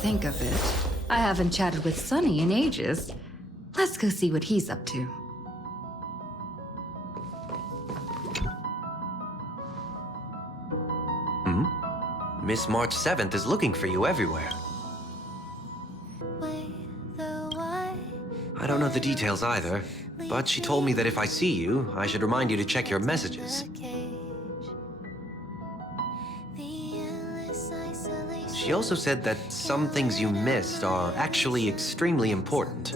think of it, I haven't chatted with Sunny in ages. Let's go see what he's up to. Miss March 7th is looking for you everywhere. I don't know the details either, but she told me that if I see you, I should remind you to check your messages. She also said that some things you missed are actually extremely important.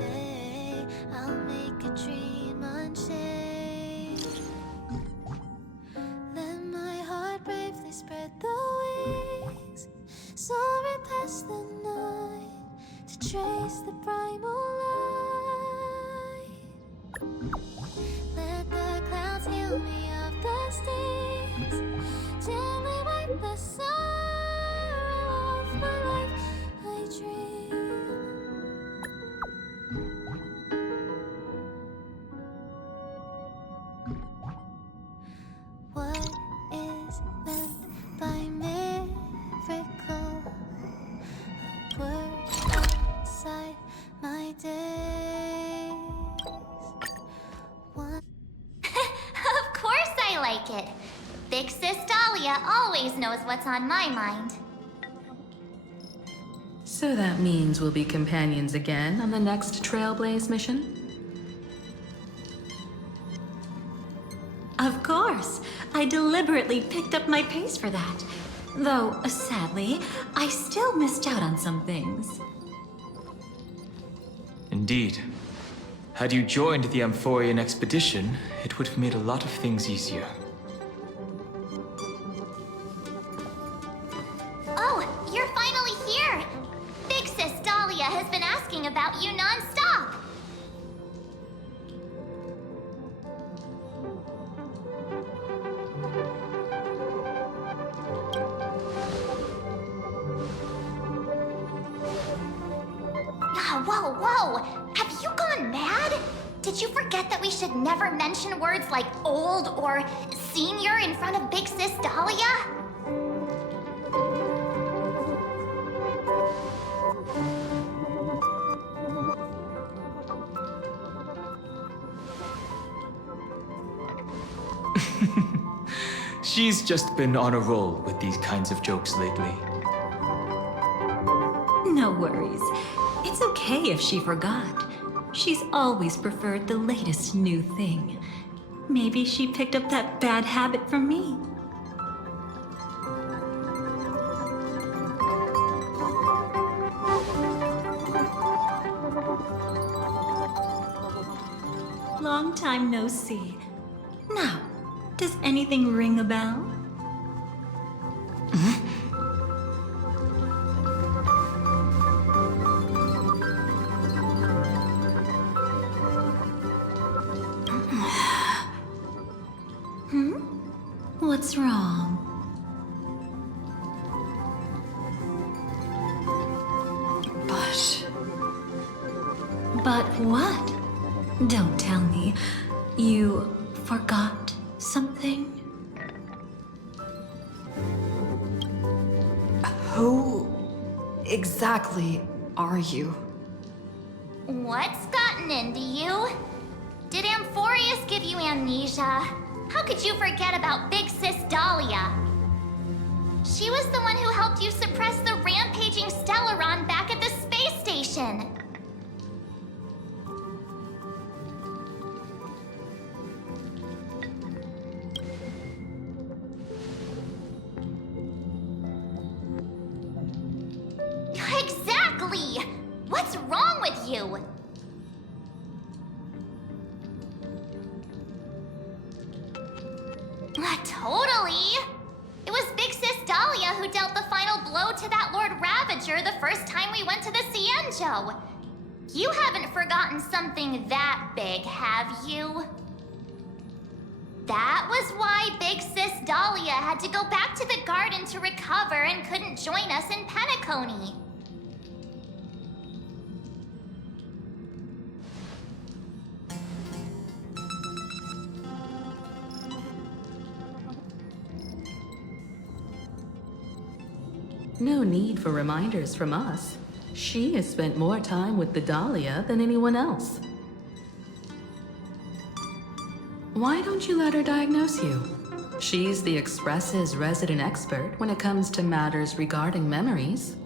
Big Sis Dahlia always knows what's on my mind. So that means we'll be companions again on the next Trailblaze mission? Of course. I deliberately picked up my pace for that. Though, sadly, I still missed out on some things. Indeed. Had you joined the Amphorian expedition, it would have made a lot of things easier. Oh, you're finally here! Big Sis Dahlia has been asking about you non-stop! Whoa! Have you gone mad? Did you forget that we should never mention words like old or senior in front of Big Sis Dahlia? She's just been on a roll with these kinds of jokes lately. No worries. It's okay if she forgot. She's always preferred the latest new thing. Maybe she picked up that bad habit from me. Long time no see. Now, does anything ring a bell? What's wrong? But what? Don't tell me. You forgot something? Who exactly are you? What's gotten into you? Did Amphorius give you amnesia? How could you forget about Big Sis Dahlia? She was the one who helped you suppress the rampaging Stellaron back at the space station. Exactly! What's wrong with you? Totally! It was Big Sis Dahlia who dealt the final blow to that Lord Ravager the first time we went to the Cienjo. You haven't forgotten something that big, have you? That was why Big Sis Dahlia had to go back to the garden to recover and couldn't join us in Penacony. No need for reminders from us. She has spent more time with the Dahlia than anyone else. Why don't you let her diagnose you? She's the Express's resident expert when it comes to matters regarding memories.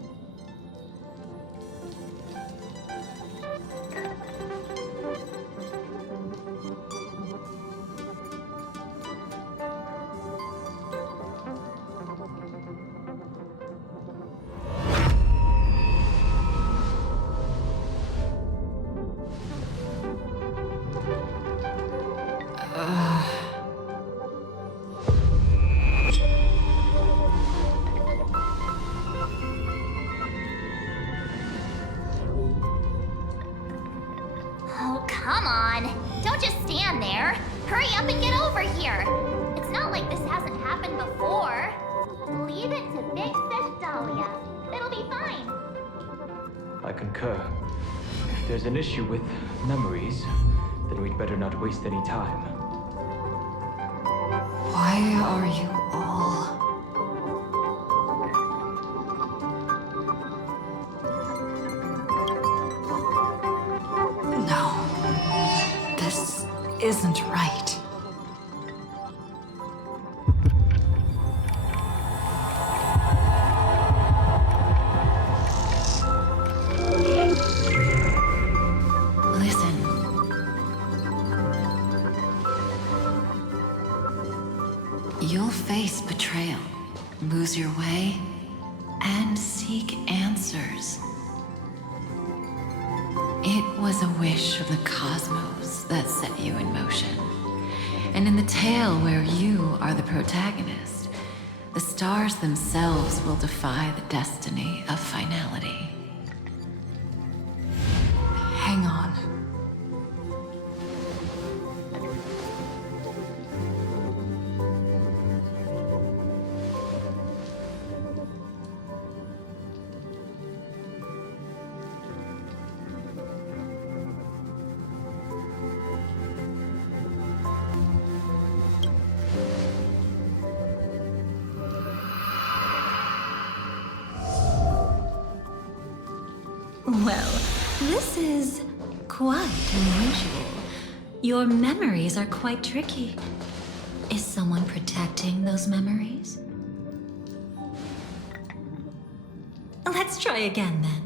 Oh, come on. Don't just stand there. Hurry up and get over here. It's not like this hasn't happened before. Leave it to Big Sis Dahlia. It'll be fine. I concur. If there's an issue with memories, then we'd better not waste any time. Why are you all... No. This isn't right. Listen. You'll face betrayal, lose your way, and seek answers. It was a wish of the cosmos that set you in motion. And in the tale where you are the protagonist, the stars themselves will defy the destiny of finality. Hang on. Well, this is quite unusual. Your memories are quite tricky. Is someone protecting those memories? Let's try again then.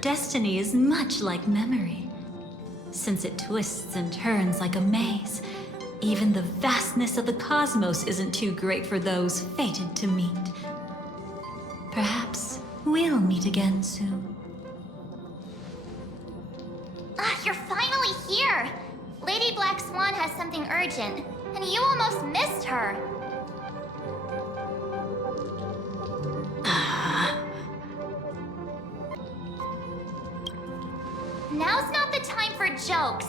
Destiny is much like memory. Since it twists and turns like a maze, even the vastness of the cosmos isn't too great for those fated to meet. Perhaps we'll meet again soon. You're finally here! Lady Black Swan has something urgent, and you almost missed her. Now's not the time for jokes.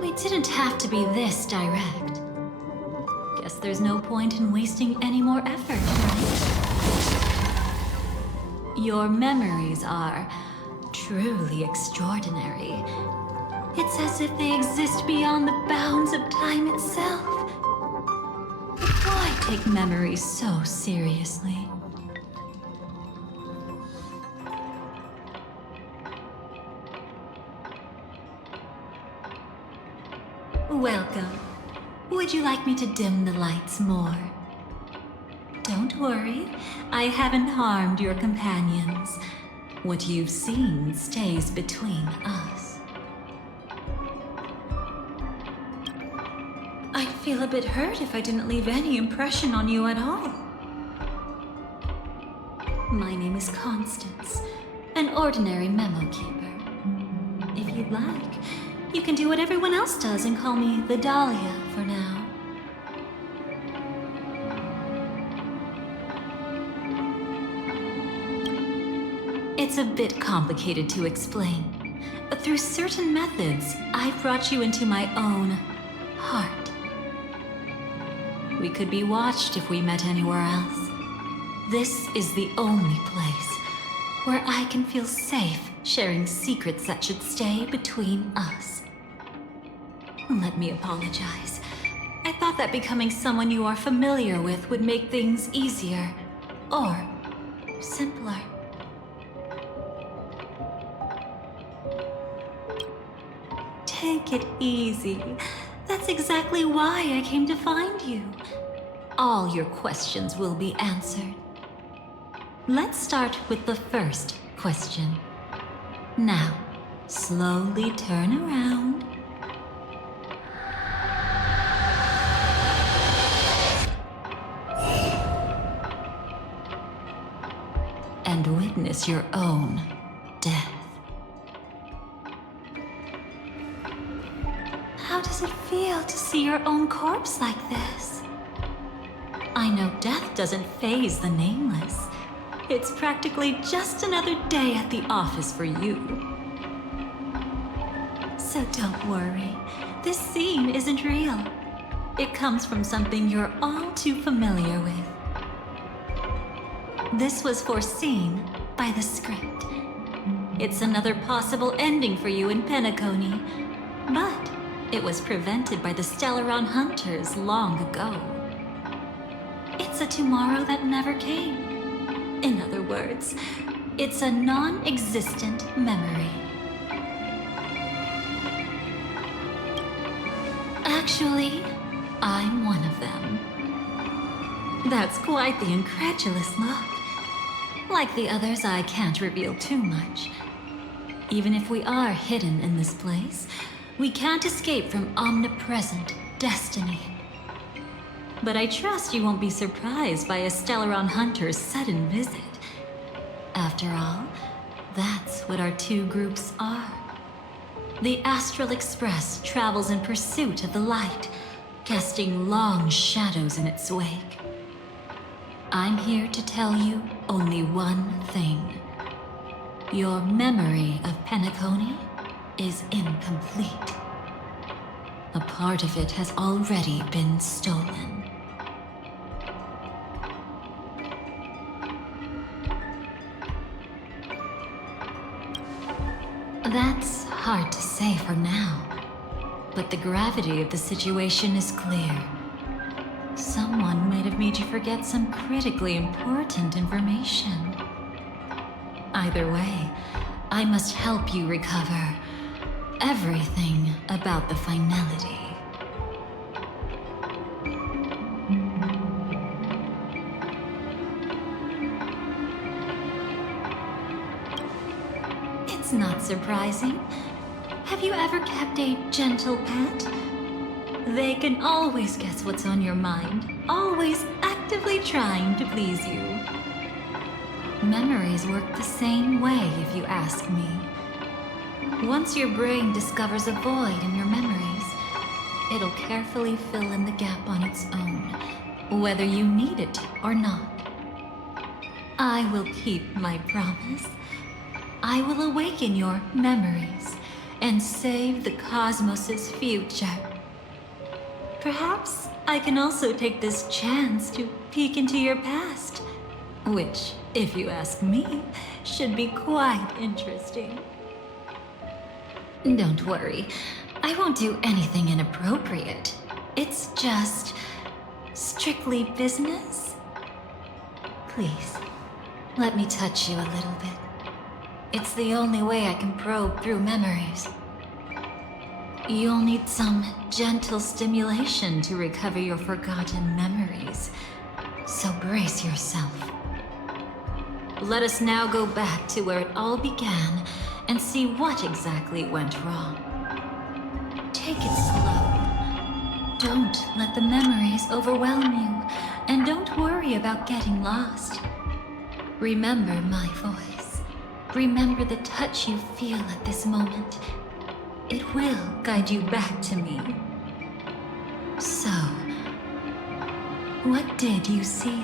We didn't have to be this direct. Guess there's no point in wasting any more effort, right? Your memories are truly extraordinary. It's as if they exist beyond the bounds of time itself. But why take memories so seriously? Welcome. Would you like me to dim the lights more? Don't worry, I haven't harmed your companions. What you've seen stays between us. I'd feel a bit hurt if I didn't leave any impression on you at all. My name is Constance, an ordinary memo keeper. If you'd like, you can do what everyone else does and call me the Dahlia for now. It's a bit complicated to explain, but through certain methods, I've brought you into my own heart. We could be watched if we met anywhere else. This is the only place where I can feel safe sharing secrets that should stay between us. Let me apologize. I thought that becoming someone you are familiar with would make things easier, or simpler. Take it easy. That's exactly why I came to find you. All your questions will be answered. Let's start with the first question. Now, slowly turn around. And witness your own death. How does it feel to see your own corpse like this? I know death doesn't faze the nameless. It's practically just another day at the office for you. So don't worry. This scene isn't real. It comes from something you're all too familiar with. This was foreseen by the script. It's another possible ending for you in Penacony, but it was prevented by the Stellaron Hunters long ago. It's a tomorrow that never came. In other words, it's a non-existent memory. Actually, I'm one of them. That's quite the incredulous look. Like the others, I can't reveal too much. Even if we are hidden in this place, we can't escape from omnipresent destiny. But I trust you won't be surprised by a Stellaron Hunter's sudden visit. After all, that's what our two groups are. The Astral Express travels in pursuit of the light, casting long shadows in its wake. I'm here to tell you only one thing. Your memory of Penacony is incomplete. A part of it has already been stolen. That's hard to say for now, but the gravity of the situation is clear. Someone might have made you forget some critically important information. Either way, I must help you recover everything about the finality. It's not surprising. Have you ever kept a gentle pet? They can always guess what's on your mind, always actively trying to please you. Memories work the same way, if you ask me. Once your brain discovers a void in your memories, it'll carefully fill in the gap on its own, whether you need it or not. I will keep my promise. I will awaken your memories and save the cosmos's future. Perhaps I can also take this chance to peek into your past, which, if you ask me, should be quite interesting. Don't worry, I won't do anything inappropriate. It's just strictly business. Please, let me touch you a little bit. It's the only way I can probe through memories. You'll need some gentle stimulation to recover your forgotten memories, so brace yourself. Let us now go back to where it all began and see what exactly went wrong. Take it slow. Don't let the memories overwhelm you, and don't worry about getting lost. Remember my voice. Remember the touch you feel at this moment. It will guide you back to me. So, what did you see?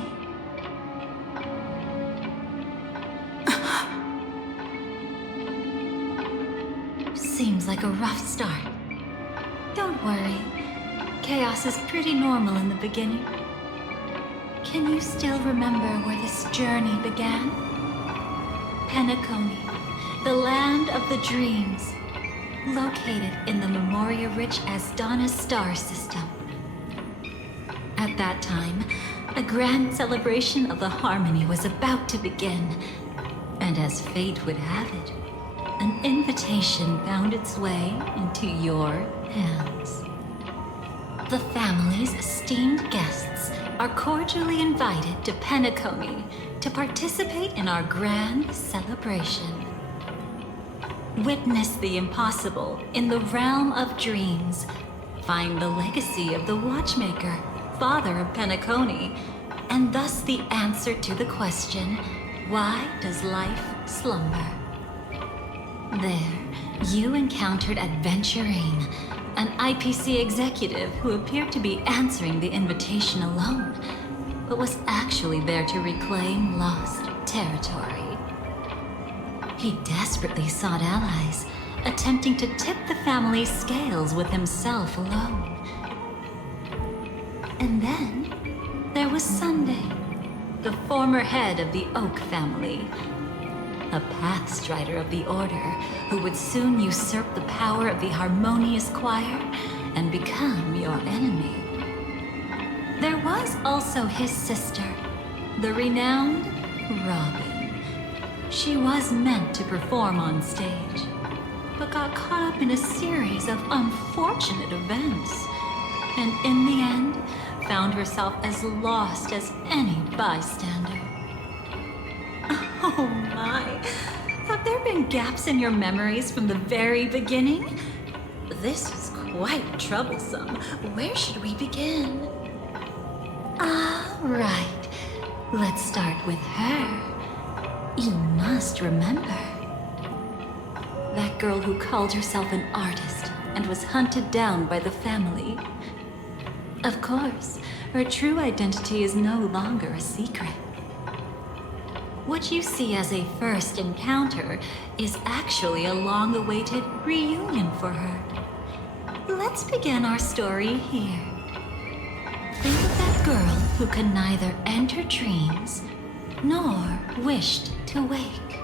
Seems like a rough start. Don't worry. Chaos is pretty normal in the beginning. Can you still remember where this journey began? Penacony, the land of the dreams, located in the Memoria-rich Asdana star system. At that time, a grand celebration of the harmony was about to begin, and as fate would have it, an invitation found its way into your hands. The family's esteemed guests are cordially invited to Penacony to participate in our grand celebration. Witness the impossible in the realm of dreams. Find the legacy of the Watchmaker, father of Penacony, and thus the answer to the question, why does life slumber? There, you encountered Adventurine, an IPC executive who appeared to be answering the invitation alone, but was actually there to reclaim lost territory. He desperately sought allies, attempting to tip the family's scales with himself alone. And then, there was Sunday, the former head of the Oak family, a pathstrider of the Order who would soon usurp the power of the Harmonious Choir and become your enemy. There was also his sister, the renowned Robin. She was meant to perform on stage, but got caught up in a series of unfortunate events, and in the end, found herself as lost as any bystander. Oh my! Have there been gaps in your memories from the very beginning? This is quite troublesome. Where should we begin? Right. Let's start with her. You must remember. That girl who called herself an artist and was hunted down by the family. Of course, her true identity is no longer a secret. What you see as a first encounter is actually a long-awaited reunion for her. Let's begin our story here. Think of that girl who could neither enter dreams nor wished to wake.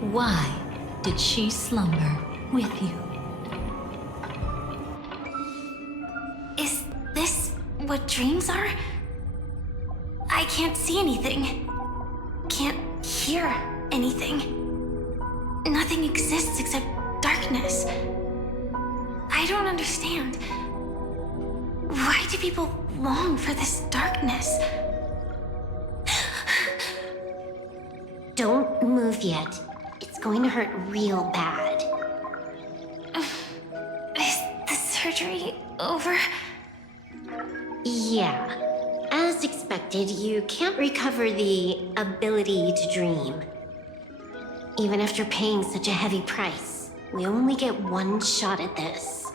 Why did she slumber with you? Is this what dreams are? I can't see anything. Can't hear anything. Nothing exists except darkness. I don't understand. Why do people long for this darkness? Don't move yet. It's going to hurt real bad. Is the surgery over? Yeah. As expected, you can't recover the ability to dream. Even after paying such a heavy price, we only get one shot at this.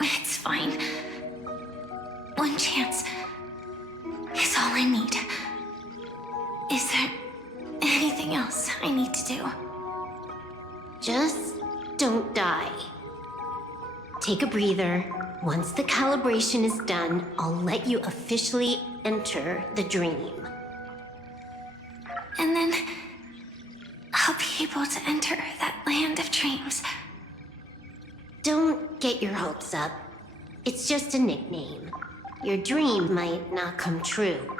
It's fine. One chance is all I need. Is there anything else I need to do? Just don't die. Take a breather. Once the calibration is done, I'll let you officially enter the dream. And then I'll be able to enter that land of dreams. Don't get your hopes up. It's just a nickname. Your dream might not come true.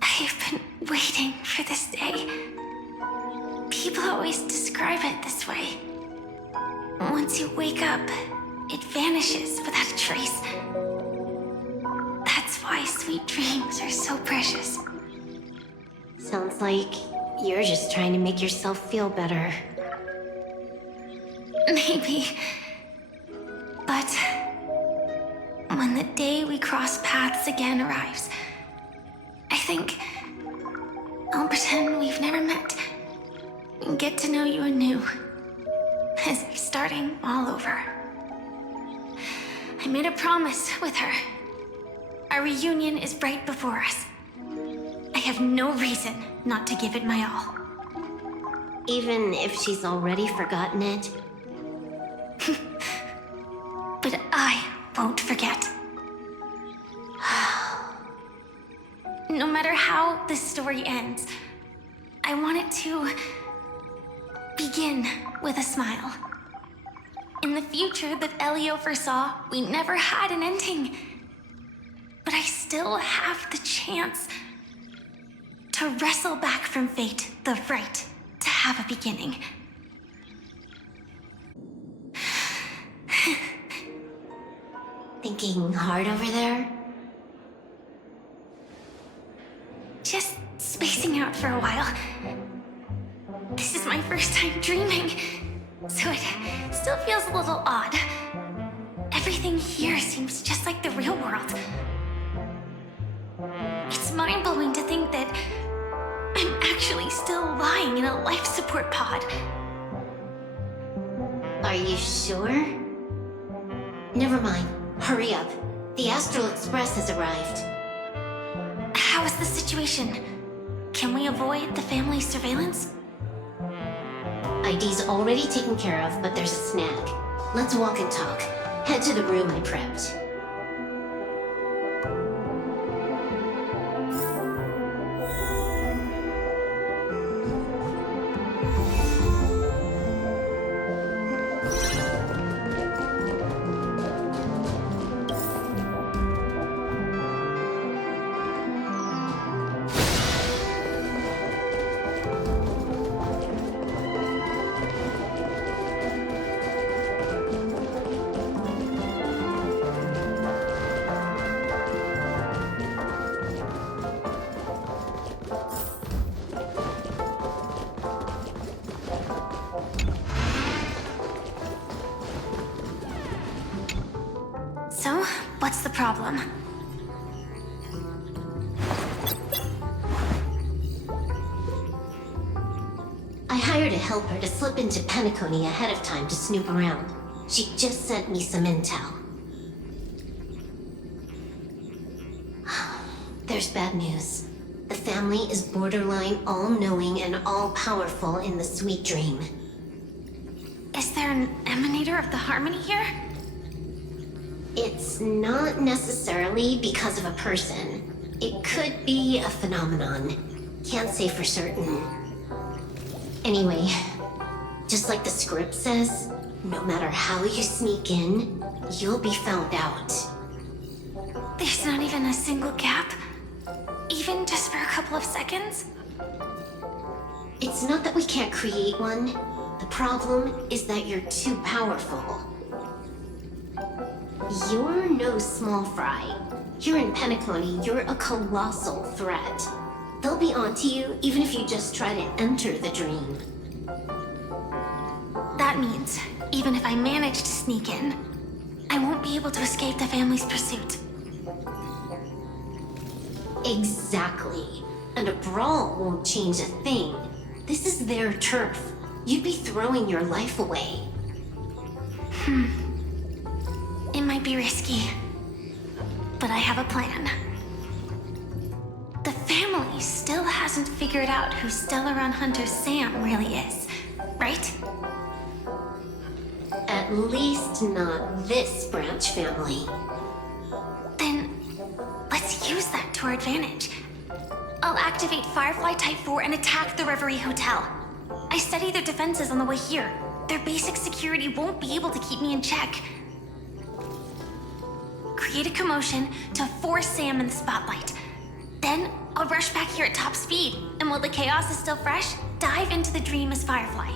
I've been waiting for this day. People always describe it this way. Once you wake up, it vanishes without a trace. That's why sweet dreams are so precious. Sounds like you're just trying to make yourself feel better. Maybe. But when the day we cross paths again arrives, think I'll pretend we've never met and get to know you anew as if starting all over. I made a promise with her. Our reunion is right before us. I have no reason not to give it my all. Even if she's already forgotten it? But I won't forget. No matter how this story ends, I want it to begin with a smile. In the future that Elio foresaw, we never had an ending. But I still have the chance to wrestle back from fate the right to have a beginning. Thinking hard over there? Just spacing out for a while. This is my first time dreaming, so it still feels a little odd. Everything here seems just like the real world. It's mind-blowing to think that I'm actually still lying in a life support pod. Are you sure? Never mind. Hurry up. The Astral Express has arrived. How is the situation? Can we avoid the family's surveillance? ID's already taken care of, but there's a snag. Let's walk and talk. Head to the room I prepped. So, what's the problem? I hired a helper to slip into Penacony ahead of time to snoop around. She just sent me some intel. There's bad news. The family is borderline all-knowing and all-powerful in the Sweet Dream. Is there an emanator of the harmony here? It's not necessarily because of a person. It could be a phenomenon. Can't say for certain. Anyway, just like the script says, no matter how you sneak in, you'll be found out. There's not even a single gap? Even just for a couple of seconds? It's not that we can't create one. The problem is that you're too powerful. You're no small fry. Here in Penacony, you're a colossal threat. They'll be onto you even if you just try to enter the dream. That means, even if I manage to sneak in, I won't be able to escape the family's pursuit. Exactly. And a brawl won't change a thing. This is their turf. You'd be throwing your life away. It might be risky, but I have a plan. The family still hasn't figured out who Stellaron Hunter Sam really is, right? At least not this branch family. Then, let's use that to our advantage. I'll activate Firefly Type 4 and attack the Reverie Hotel. I studied their defenses on the way here. Their basic security won't be able to keep me in check. Create a commotion to force Sam in the spotlight. Then, I'll rush back here at top speed, and while the chaos is still fresh, dive into the dream as Firefly.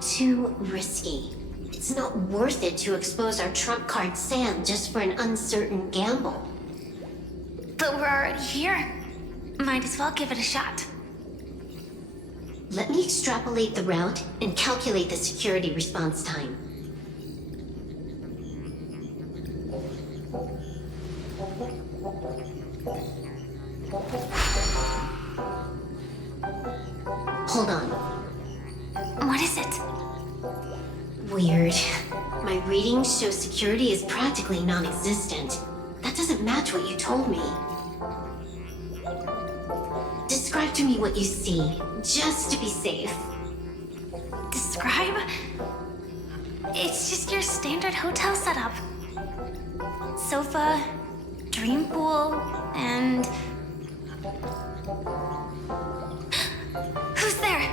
Too risky. It's not worth it to expose our trump card Sam just for an uncertain gamble. But we're already here. Might as well give it a shot. Let me extrapolate the route and calculate the security response time. Hold on. What is it? Weird. My readings show security is practically non-existent. That doesn't match what you told me. Describe to me what you see, just to be safe. Describe? It's just your standard hotel setup. Sofa, dream pool, and... Who's there?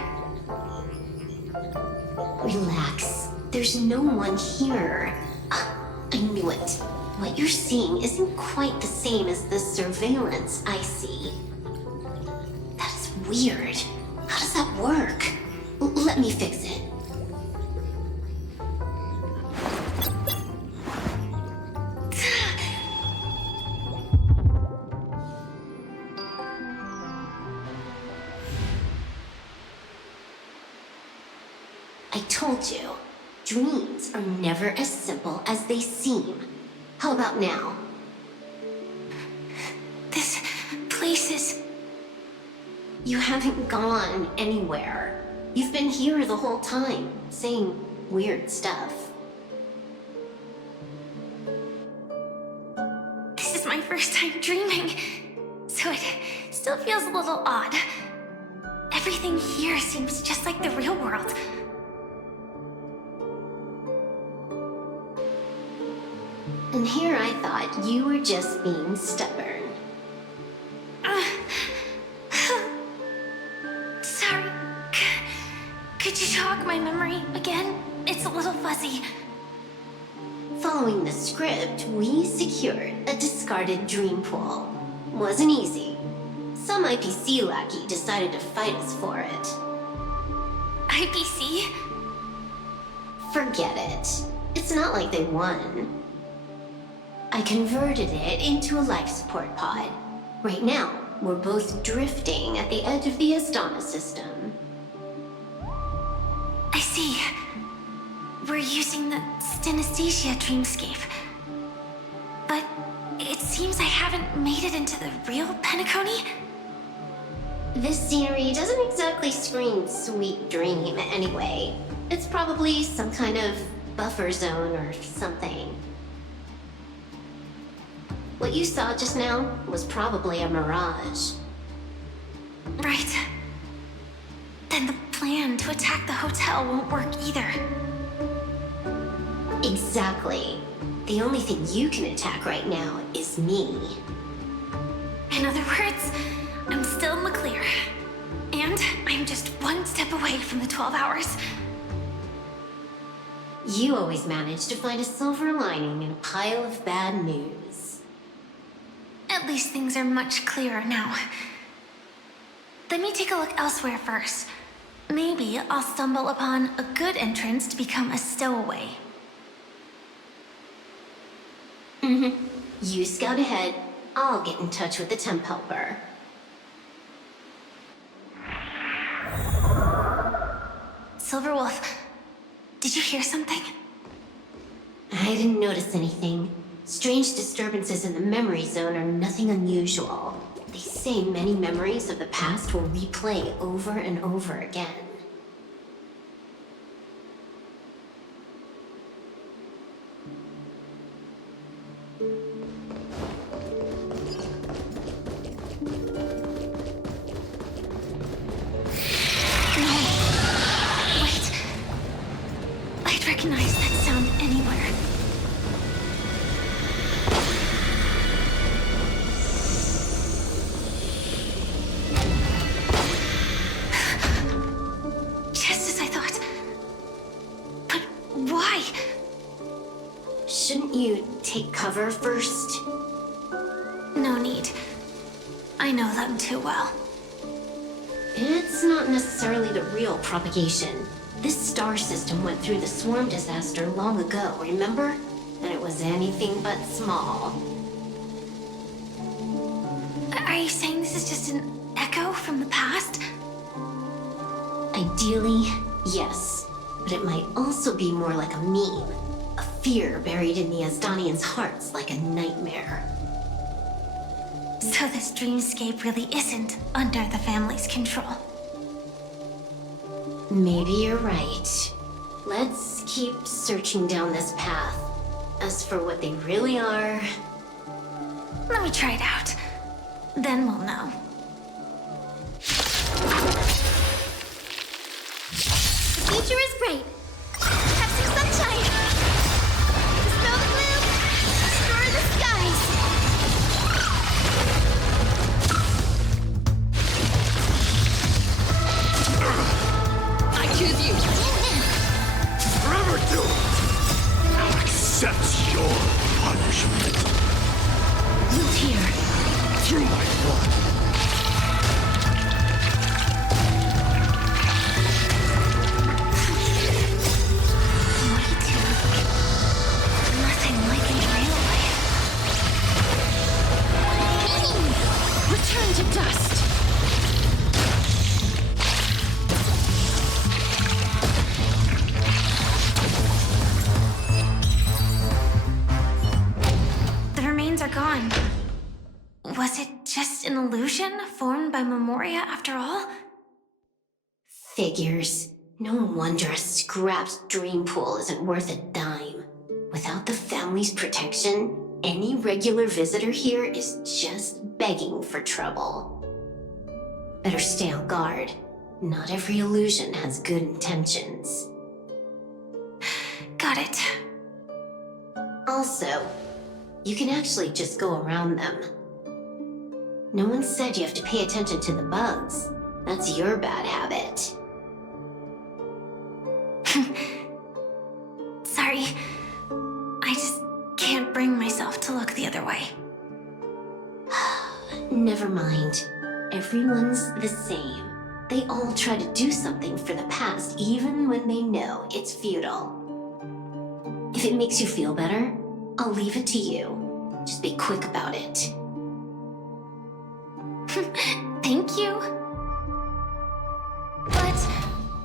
Relax. There's no one here. I knew it. What you're seeing isn't quite the same as the surveillance I see. That's weird. How does that work? Let me fix it. I told you, dreams are never as simple as they seem. How about now? This place is... You haven't gone anywhere. You've been here the whole time, saying weird stuff. This is my first time dreaming, so it still feels a little odd. Everything here seems just like the real world. And here I thought you were just being stubborn. Sorry. Could you jog my memory again? It's a little fuzzy. Following the script, we secured a discarded dream pool. Wasn't easy. Some IPC lackey decided to fight us for it. IPC? Forget it. It's not like they won. I converted it into a life support pod. Right now, we're both drifting at the edge of the Astana system. I see. We're using the synesthesia dreamscape. But it seems I haven't made it into the real Penacony. This scenery doesn't exactly scream sweet dream anyway. It's probably some kind of buffer zone or something. What you saw just now was probably a mirage. Right. Then the plan to attack the hotel won't work either. Exactly. The only thing you can attack right now is me. In other words, I'm still in the clear. And I'm just one step away from the 12 hours. You always manage to find a silver lining in a pile of bad news. At least things are much clearer now. Let me take a look elsewhere first. Maybe I'll stumble upon a good entrance to become a stowaway. You scout ahead. I'll get in touch with the temp helper. Silverwolf, did you hear something? I didn't notice anything. Strange disturbances in the memory zone are nothing unusual. They say many memories of the past will replay over and over again. Wait. I'd recognize that sound anywhere. Just as I thought. But why? Shouldn't you take cover first? No need. I know them too well. It's not necessarily the real propagation. This star system went through the swarm disaster long ago, remember? And it was anything but small. Are you saying this is just an echo from the past? Ideally, yes. But it might also be more like a meme. A fear buried in the Asdanians' hearts like a nightmare. So this dreamscape really isn't under the family's control. Maybe you're right. Let's keep searching down this path. As for what they really are... Let me try it out. Then we'll know. The future is bright. Have some sunshine. Smell the bloom. Explore the skies. I choose you. Forever do it! I'll accept your punishment. Look here. Through my blood. Nothing like in real life. Return to dust. The remains are gone. Was it just an illusion formed by Memoria after all? Figures. No wonder a scrapped dream pool isn't worth a dime. Without the family's protection, any regular visitor here is just begging for trouble. Better stay on guard. Not every illusion has good intentions. Got it. Also, you can actually just go around them. No one said you have to pay attention to the bugs. That's your bad habit. Sorry. I just can't bring myself to look the other way. Never mind. Everyone's the same. They all try to do something for the past, even when they know it's futile. If it makes you feel better, I'll leave it to you. Just be quick about it. Thank you. But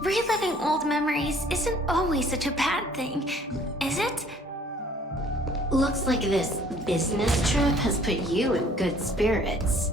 reliving old memories isn't always such a bad thing, is it? Looks like this business trip has put you in good spirits.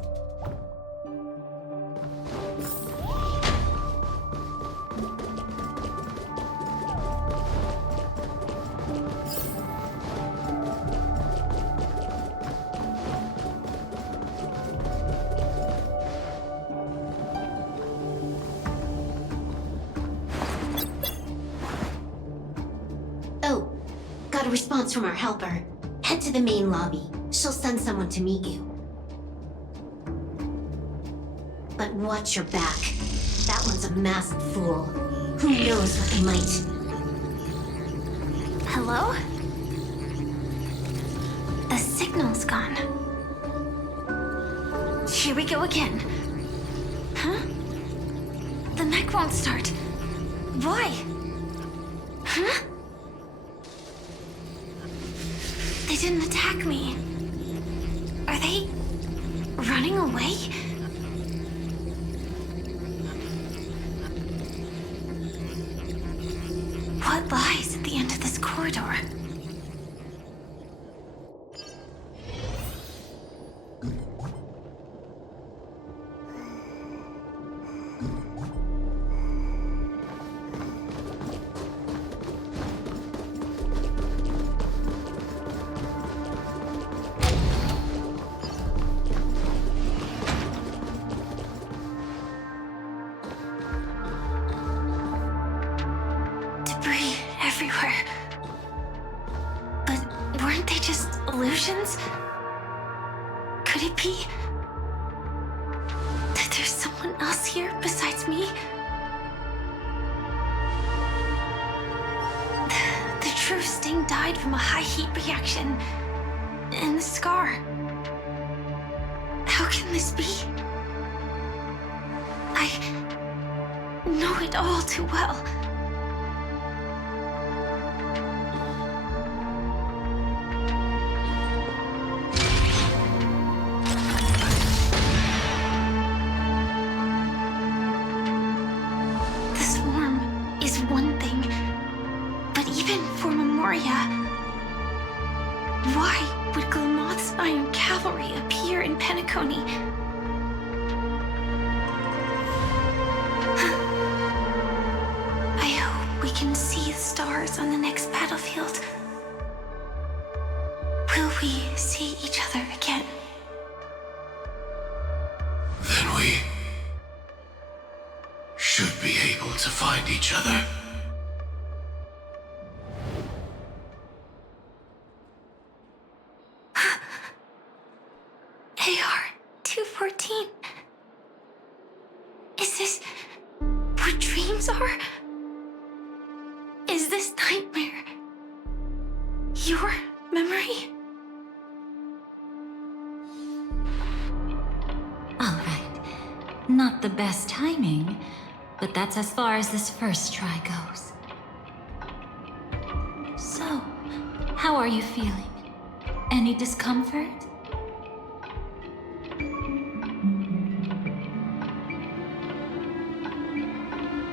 Oh, got a response from our helper. Head to the main lobby. She'll send someone to meet you. But watch your back. That one's a masked fool. Who knows what they might... Hello? The signal's gone. Here we go again. Huh? The mech won't start. Why? Huh? They didn't attack me. Are they running away? What lies at the end of this corridor? Debris everywhere. But weren't they just illusions? Could it be that there's someone else here besides me? The true Sting died from a high heat reaction and the scar. How can this be? I know it all too well. The swarm is one thing, but even for Memoria, Why would Glamoth's Iron Cavalry appear in Penacony? I hope we can see the stars on the next battlefield. Will we see each other again? Then we should be able to find each other. AR-214. Is this what dreams are? Is this nightmare your memory? All right. Not the best timing, but that's as far as this first try goes. So, how are you feeling? Any discomfort?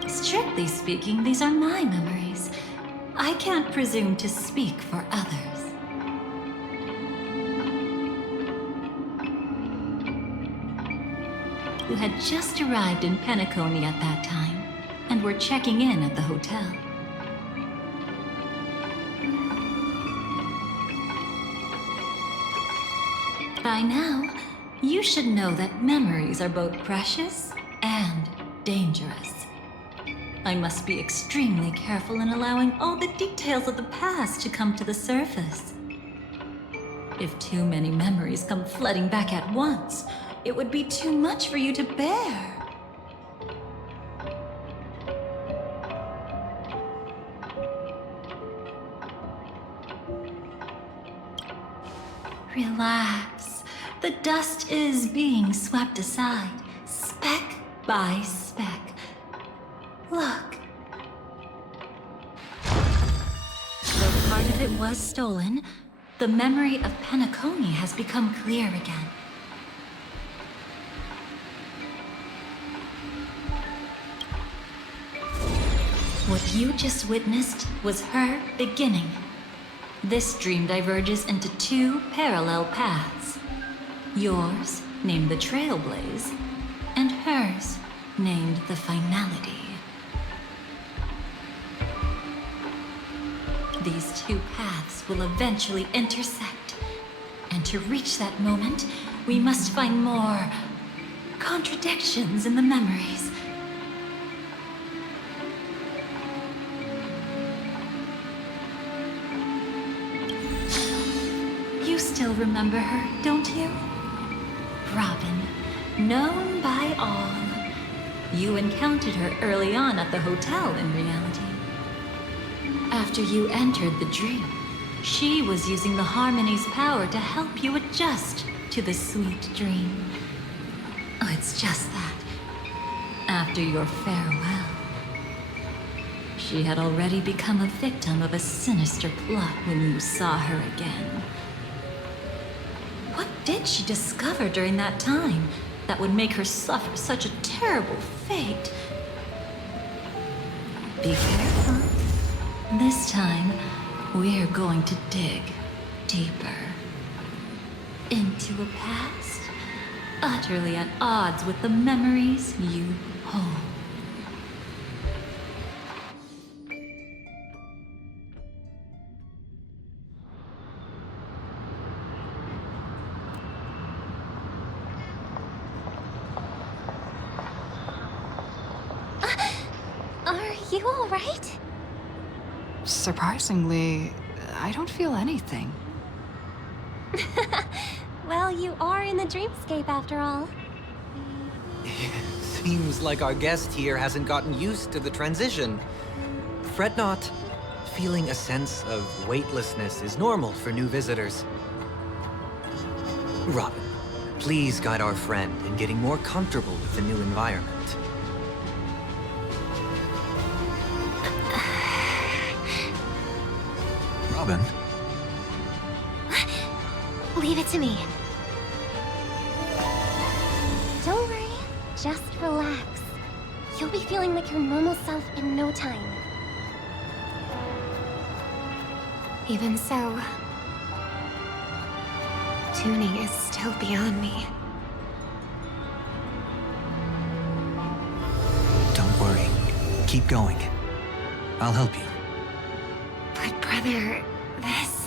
Strictly speaking, these are my memories. I can't presume to speak for others. You had just arrived in Penacony at that time, and were checking in at the hotel. By now, you should know that memories are both precious and dangerous. I must be extremely careful in allowing all the details of the past to come to the surface. If too many memories come flooding back at once, it would be too much for you to bear. Relax. The dust is being swept aside, speck by speck. Look. Though part of it was stolen, the memory of Penacony has become clear again. What you just witnessed was her beginning. This dream diverges into two parallel paths. Yours, named the Trailblaze, and hers, named the Finality. These two paths will eventually intersect. And to reach that moment, we must find more contradictions in the memories. You still remember her, don't you? Robin, known by all. You encountered her early on at the hotel in reality. After you entered the dream, she was using the Harmony's power to help you adjust to the sweet dream. Oh, it's just that. After your farewell, she had already become a victim of a sinister plot when you saw her again. What did she discover during that time that would make her suffer such a terrible fate? Be careful. This time, we're going to dig deeper into a past utterly at odds with the memories you hold. Are you all right? Surprisingly, I don't feel anything. Well, you are in the dreamscape after all. Seems like our guest here hasn't gotten used to the transition. Fret not. Feeling a sense of weightlessness is normal for new visitors. Robin, please guide our friend in getting more comfortable with the new environment. Robin? Leave it to me. Don't worry, just relax. You'll be feeling like your normal self in no time. Even so, tuning is still beyond me. Don't worry. Keep going. I'll help you. But brother, this...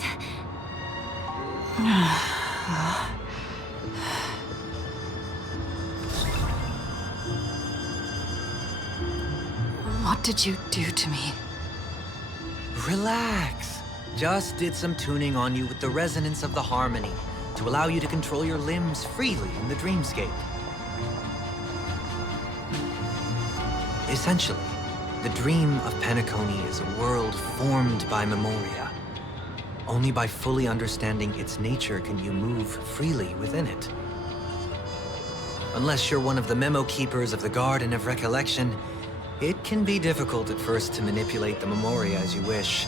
What did you do to me? Relax. Just did some tuning on you with the resonance of the harmony to allow you to control your limbs freely in the dreamscape. Essentially, the dream of Penacony is a world formed by memoria. Only by fully understanding its nature can you move freely within it. Unless you're one of the memo keepers of the Garden of Recollection, it can be difficult at first to manipulate the memoria as you wish.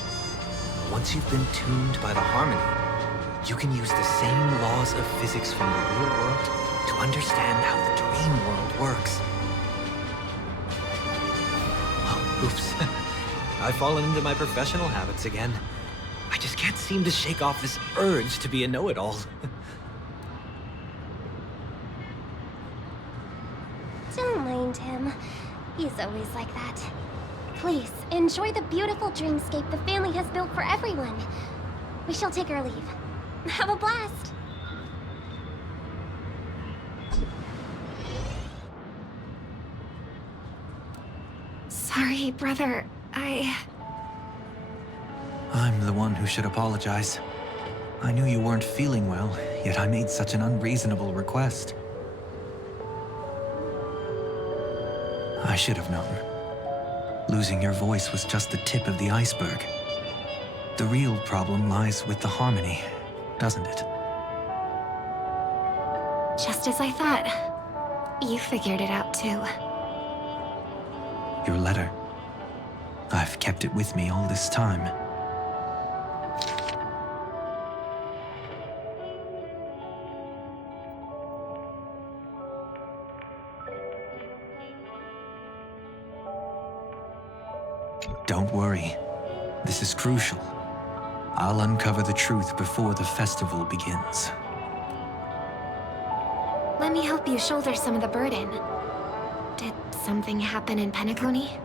Once you've been tuned by the harmony, you can use the same laws of physics from the real world to understand how the dream world works. Oh, oops. I've fallen into my professional habits again. I just can't seem to shake off this urge to be a know-it-all. Don't mind him. He's always like that. Please, enjoy the beautiful dreamscape the family has built for everyone. We shall take our leave. Have a blast! Sorry, brother. I'm the one who should apologize. I knew you weren't feeling well, yet I made such an unreasonable request. I should have known. Losing your voice was just the tip of the iceberg. The real problem lies with the harmony, doesn't it? Just as I thought. You figured it out too. Your letter. I've kept it with me all this time. Don't worry. This is crucial. I'll uncover the truth before the festival begins. Let me help you shoulder some of the burden. Did something happen in Penacony?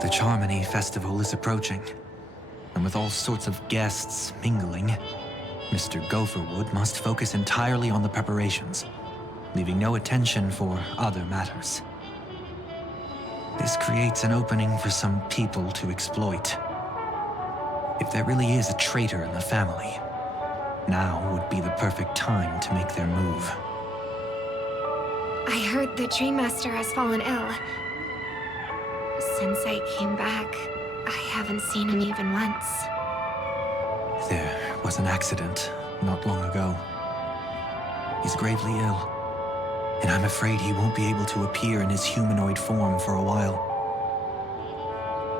The Charmony Festival is approaching, and with all sorts of guests mingling, Mr. Gopherwood must focus entirely on the preparations, leaving no attention for other matters. This creates an opening for some people to exploit. If there really is a traitor in the family, now would be the perfect time to make their move. I heard the Dream Master has fallen ill. Since I came back, I haven't seen him even once. There was an accident not long ago. He's gravely ill, and I'm afraid he won't be able to appear in his humanoid form for a while.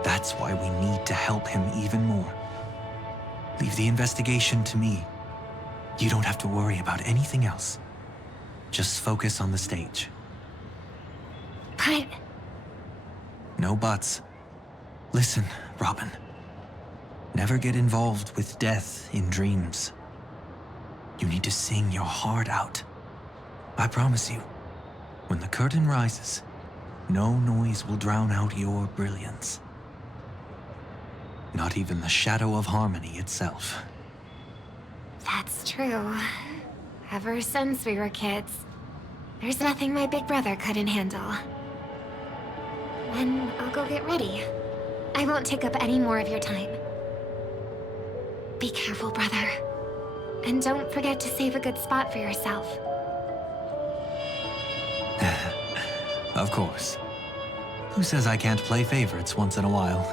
That's why we need to help him even more. Leave the investigation to me. You don't have to worry about anything else. Just focus on the stage. But... No buts. Listen, Robin. Never get involved with death in dreams. You need to sing your heart out. I promise you, when the curtain rises, no noise will drown out your brilliance. Not even the shadow of harmony itself. that's true. Ever since we were kids, there's nothing my big brother couldn't handle. Then I'll go get ready. I won't take up any more of your time. Be careful, brother. And don't forget to save a good spot for yourself. Of course. Who says I can't play favorites once in a while?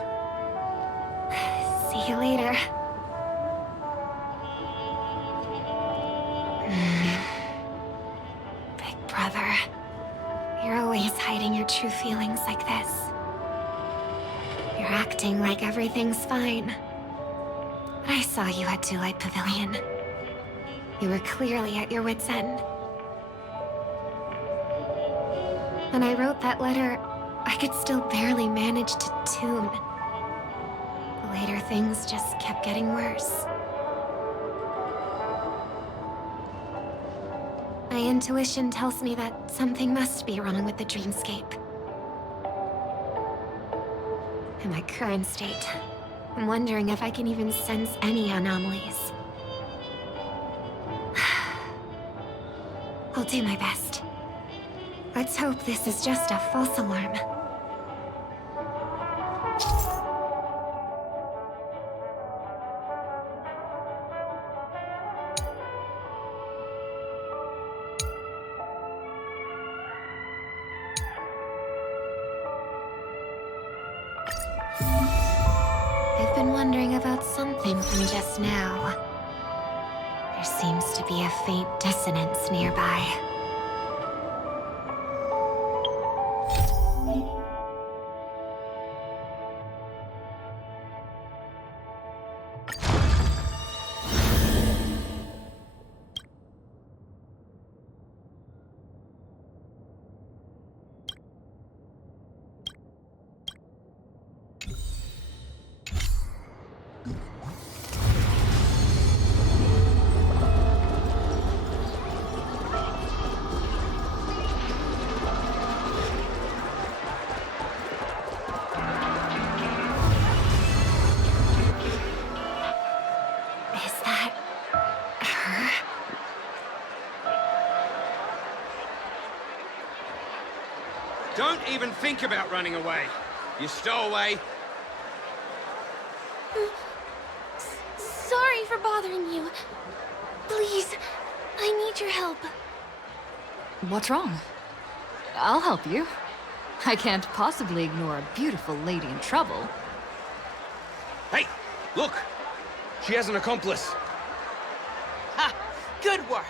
See you later. Big brother, you're always hiding your true feelings like this. You're acting like everything's fine. But I saw you at Daylight Pavilion. You were clearly at your wit's end. When I wrote that letter, I could still barely manage to tune. The Later, things just kept getting worse. My intuition tells me that something must be wrong with the dreamscape. In my current state, I'm wondering if I can even sense any anomalies. I'll do my best. Let's hope this is just a false alarm. I've been wondering about something from just now. There seems to be a faint dissonance nearby. Don't even think about running away. You stowaway. Sorry for bothering you. Please, I need your help. What's wrong? I'll help you. I can't possibly ignore a beautiful lady in trouble. Hey, look! She has an accomplice. Ha! Good work!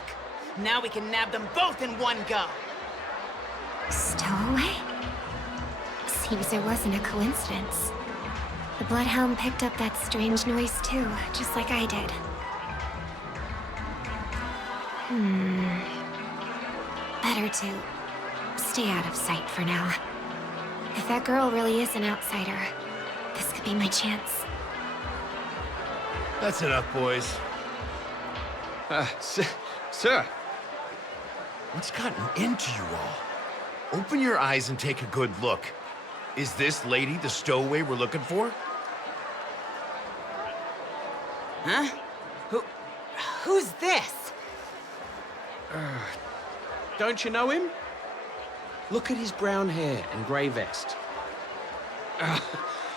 Now we can nab them both in one go. Stowaway? Seems it wasn't a coincidence. The Bloodhound picked up that strange noise too, just like I did. Better to stay out of sight for now. If that girl really is an outsider, this could be my chance. That's enough, boys. Sir. What's gotten into you all? Open your eyes and take a good look. Is this lady the stowaway we're looking for? Huh? Who's this? Don't you know him? Look at his brown hair and grey vest.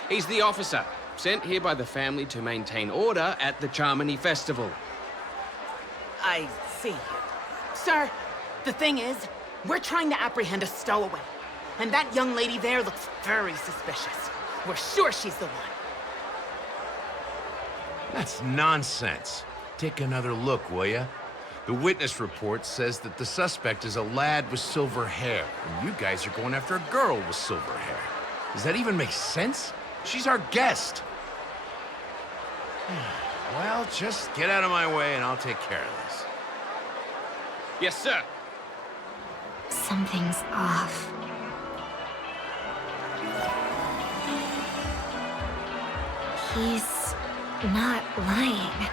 He's the officer, sent here by the family to maintain order at the Charmony Festival. I see. Sir, the thing is, we're trying to apprehend a stowaway. And that young lady there looks very suspicious. We're sure she's the one. That's nonsense. Take another look, will ya? The witness report says that the suspect is a lad with silver hair, and you guys are going after a girl with silver hair. Does that even make sense? She's our guest. Well, just get out of my way and I'll take care of this. Yes, sir. Something's off. He's not lying.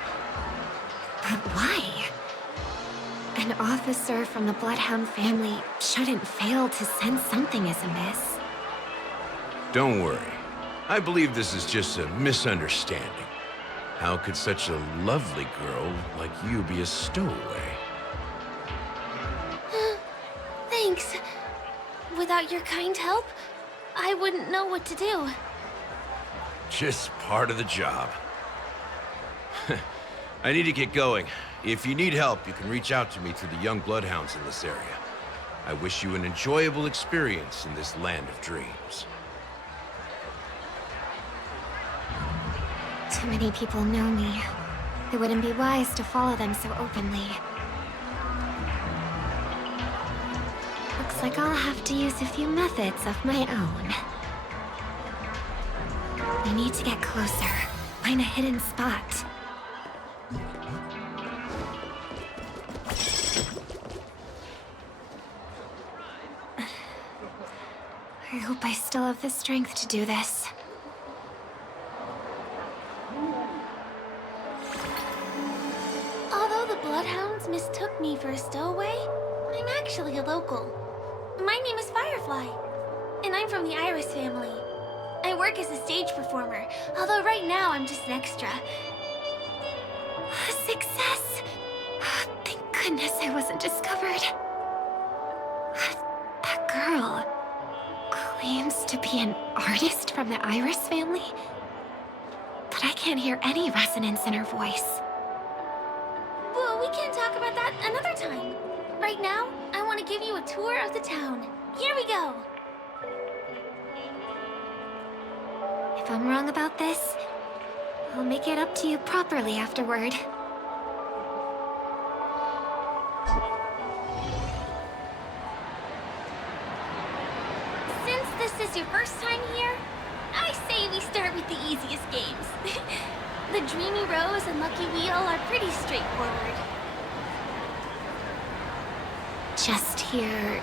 But why? An officer from the Bloodhound family shouldn't fail to sense something is amiss. Don't worry. I believe this is just a misunderstanding. How could such a lovely girl like you be a stowaway? Thanks. Without your kind help, I wouldn't know what to do. Just part of the job. I need to get going. If you need help, you can reach out to me through the young bloodhounds in this area. I wish you an enjoyable experience in this land of dreams. Too many people know me. It wouldn't be wise to follow them so openly. Looks like I'll have to use a few methods of my own. We need to get closer. Find a hidden spot. I hope I still have the strength to do this. the Bloodhounds mistook me for a stowaway, I'm actually a local. My name is Firefly, and I'm from the Iris family. I work as a stage performer, although right now I'm just an extra. Success! Thank goodness I wasn't discovered. That girl claims to be an artist from the Iris family, but I can't hear any resonance in her voice. Well, we can talk about that another time. Right now, I want to give you a tour of the town. Here we go. If I'm wrong about this, I'll make it up to you properly afterward. Since this is your first time here, I say we start with the easiest games. The Dreamy Rose and Lucky Wheel are pretty straightforward. Just here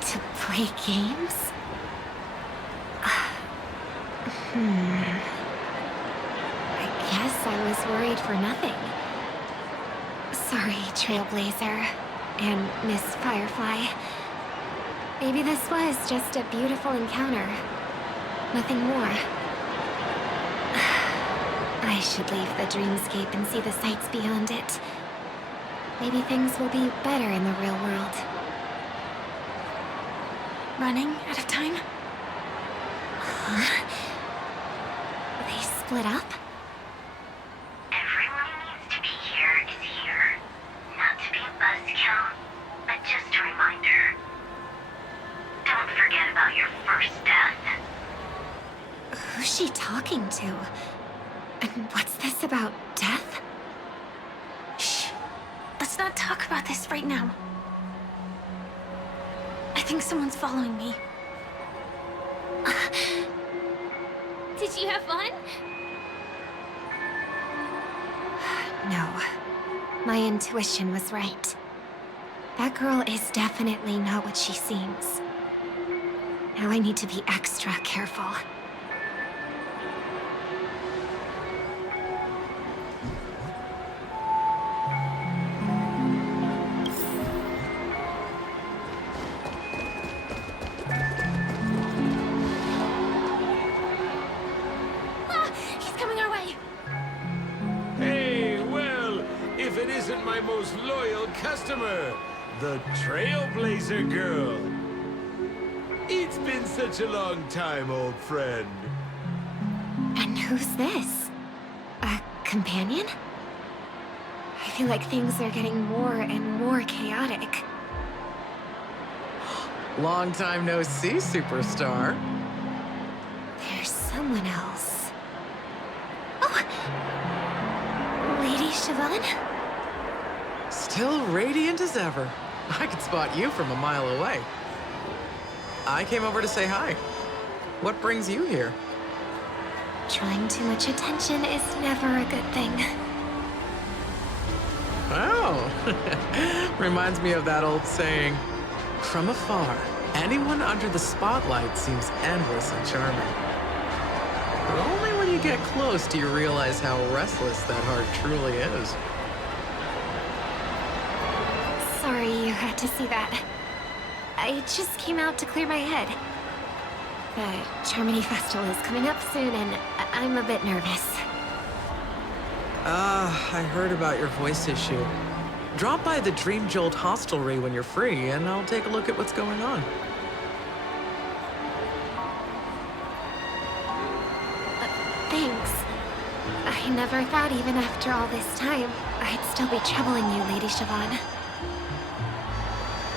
to play games? I guess I was worried for nothing. Sorry, Trailblazer and Miss Firefly. Maybe this was just a beautiful encounter. Nothing more. I should leave the dreamscape and see the sights beyond it. Maybe things will be better in the real world. Running out of time? Huh? They split up? Everyone who needs to be here is here. Not to be a buzzkill, but just a reminder. Don't forget about your first death. Who's she talking to? And what's this about death? Shh. Let's not talk about this right now. I think someone's following me. Did you have fun? No. My intuition was right. That girl is definitely not what she seems. Now I need to be extra careful. He's coming our way. Hey, well, if it isn't my most loyal customer, the Trailblazer girl. It's been such a long time, old friend. And who's this? A companion? I feel like things are getting more and more chaotic. Long time no see, superstar. There's someone else. Oh! Lady Siobhan? Still radiant as ever. I could spot you from a mile away. I came over to say hi. What brings you here? Drawing too much attention is never a good thing. Oh, reminds me of that old saying, from afar, anyone under the spotlight seems endless and charming. But only when you get close do you realize how restless that heart truly is. Sorry you had to see that. I just came out to clear my head. The Charmony Festival is coming up soon, and I'm a bit nervous. I heard about your voice issue. Drop by the Dream Jolt hostelry when you're free, and I'll take a look at what's going on. Thanks. I never thought even after all this time, I'd still be troubling you, Lady Siobhan.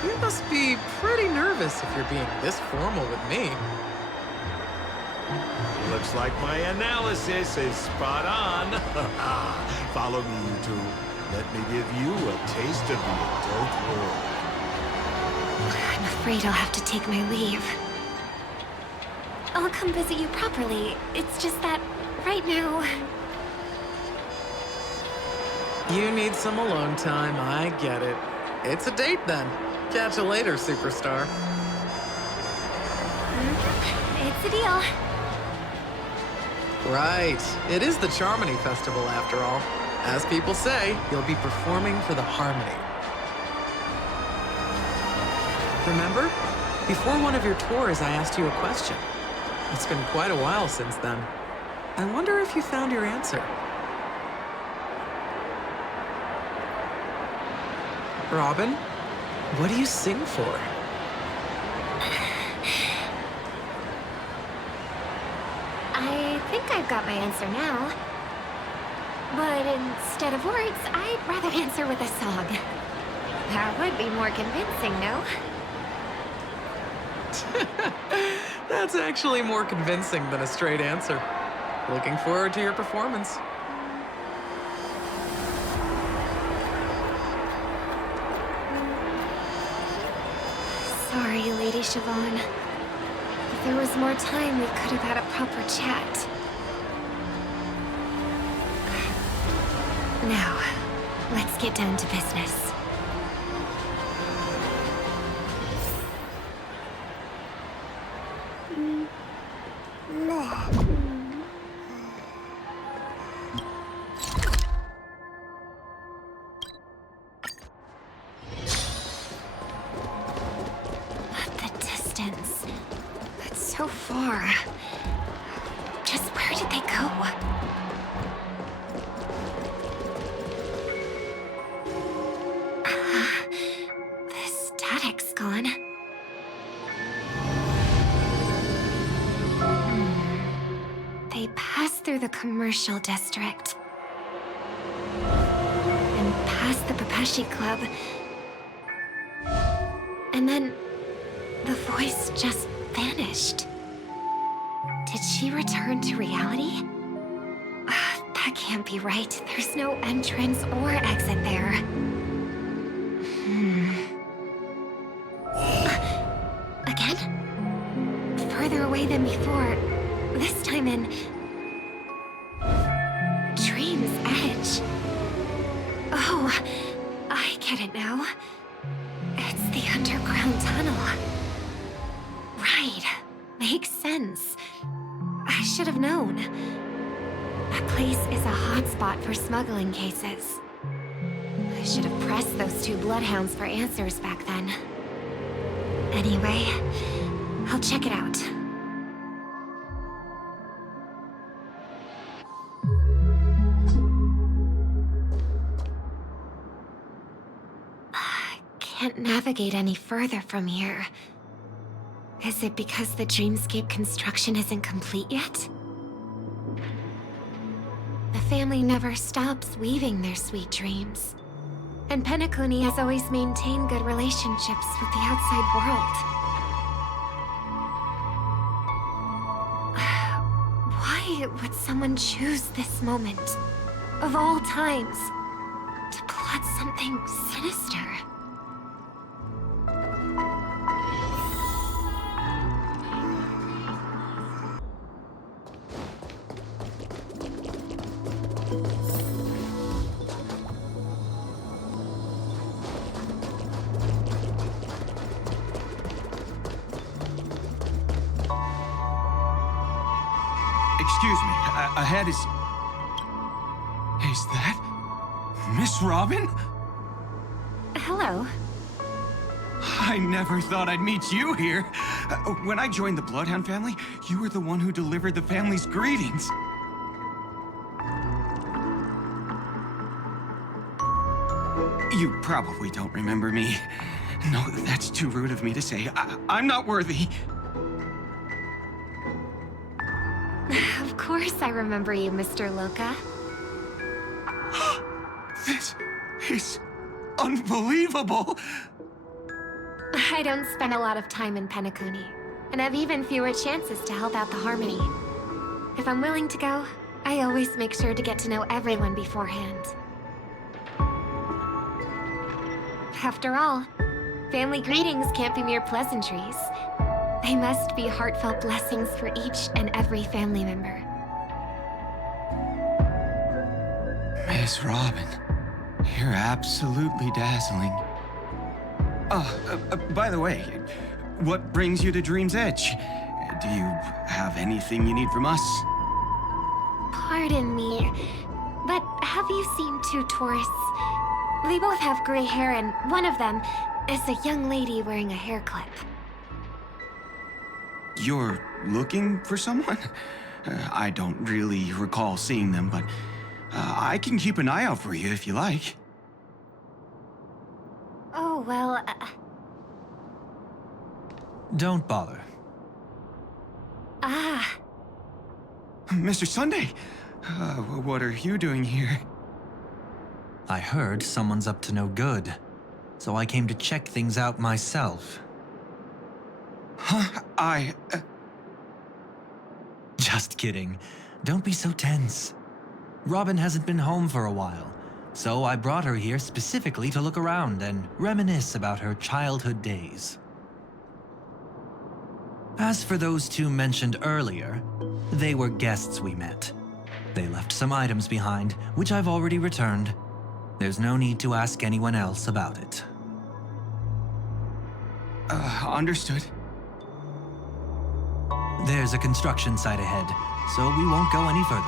You must be pretty nervous if you're being this formal with me. Looks like my analysis is spot on. Follow me, you two. Let me give you a taste of the adult world. I'm afraid I'll have to take my leave. I'll come visit you properly. It's just that, right now... You need some alone time, I get it. It's a date then. Catch you later, superstar. It's a deal. Right. It is the Charmony Festival, after all. As people say, you'll be performing for the Harmony. Remember? Before one of your tours, I asked you a question. It's been quite a while since then. I wonder if you found your answer. Robin, what do you sing for? I think I've got my answer now. But instead of words, I'd rather answer with a song. That would be more convincing, no? That's actually more convincing than a straight answer. Looking forward to your performance. Sorry, Lady Siobhan. If there was more time, we could have had a proper chat. Now, let's get down to business. The distance. That's so far. Just where did they go? The static's gone. They passed through the commercial district. And past the Papashi Club. And then the voice just vanished. Did she return to reality? That can't be right. There's no entrance or exit there. Again? Further away than before. This time in Dream's Edge. Oh, I get it now. It's the underground tunnel. Right. Makes sense. I should have known. That place is a hotspot for smuggling cases. I should have pressed those two bloodhounds for answers back then. Anyway, I'll check it out. Can't navigate any further from here. Is it because the dreamscape construction isn't complete yet? The family never stops weaving their sweet dreams. And Penacony has always maintained good relationships with the outside world. Why would someone choose this moment, of all times, to plot something sinister? Excuse me, ahead is... Is that... Miss Robin? Hello. I never thought I'd meet you here. When I joined the Bloodhound family, you were the one who delivered the family's greetings. You probably don't remember me. No, that's too rude of me to say. I'm not worthy. Of course I remember you, Mr. Loka. This is unbelievable. I don't spend a lot of time in Penacony, and have even fewer chances to help out the Harmony. If I'm willing to go, I always make sure to get to know everyone beforehand. After all, family greetings can't be mere pleasantries. They must be heartfelt blessings for each and every family member. Miss Robin, you're absolutely dazzling. By the way, what brings you to Dream's Edge? Do you have anything you need from us? Pardon me, but have you seen two tourists? They both have gray hair, and one of them is a young lady wearing a hair clip. You're looking for someone? I don't really recall seeing them, but I can keep an eye out for you if you like. Oh, well, Don't bother. Mr. Sunday, what are you doing here? I heard someone's up to no good, so I came to check things out myself. Huh? Just kidding. Don't be so tense. Robin hasn't been home for a while, so I brought her here specifically to look around and reminisce about her childhood days. As for those two mentioned earlier, they were guests we met. They left some items behind, which I've already returned. There's no need to ask anyone else about it. Understood. There's a construction site ahead, so we won't go any further.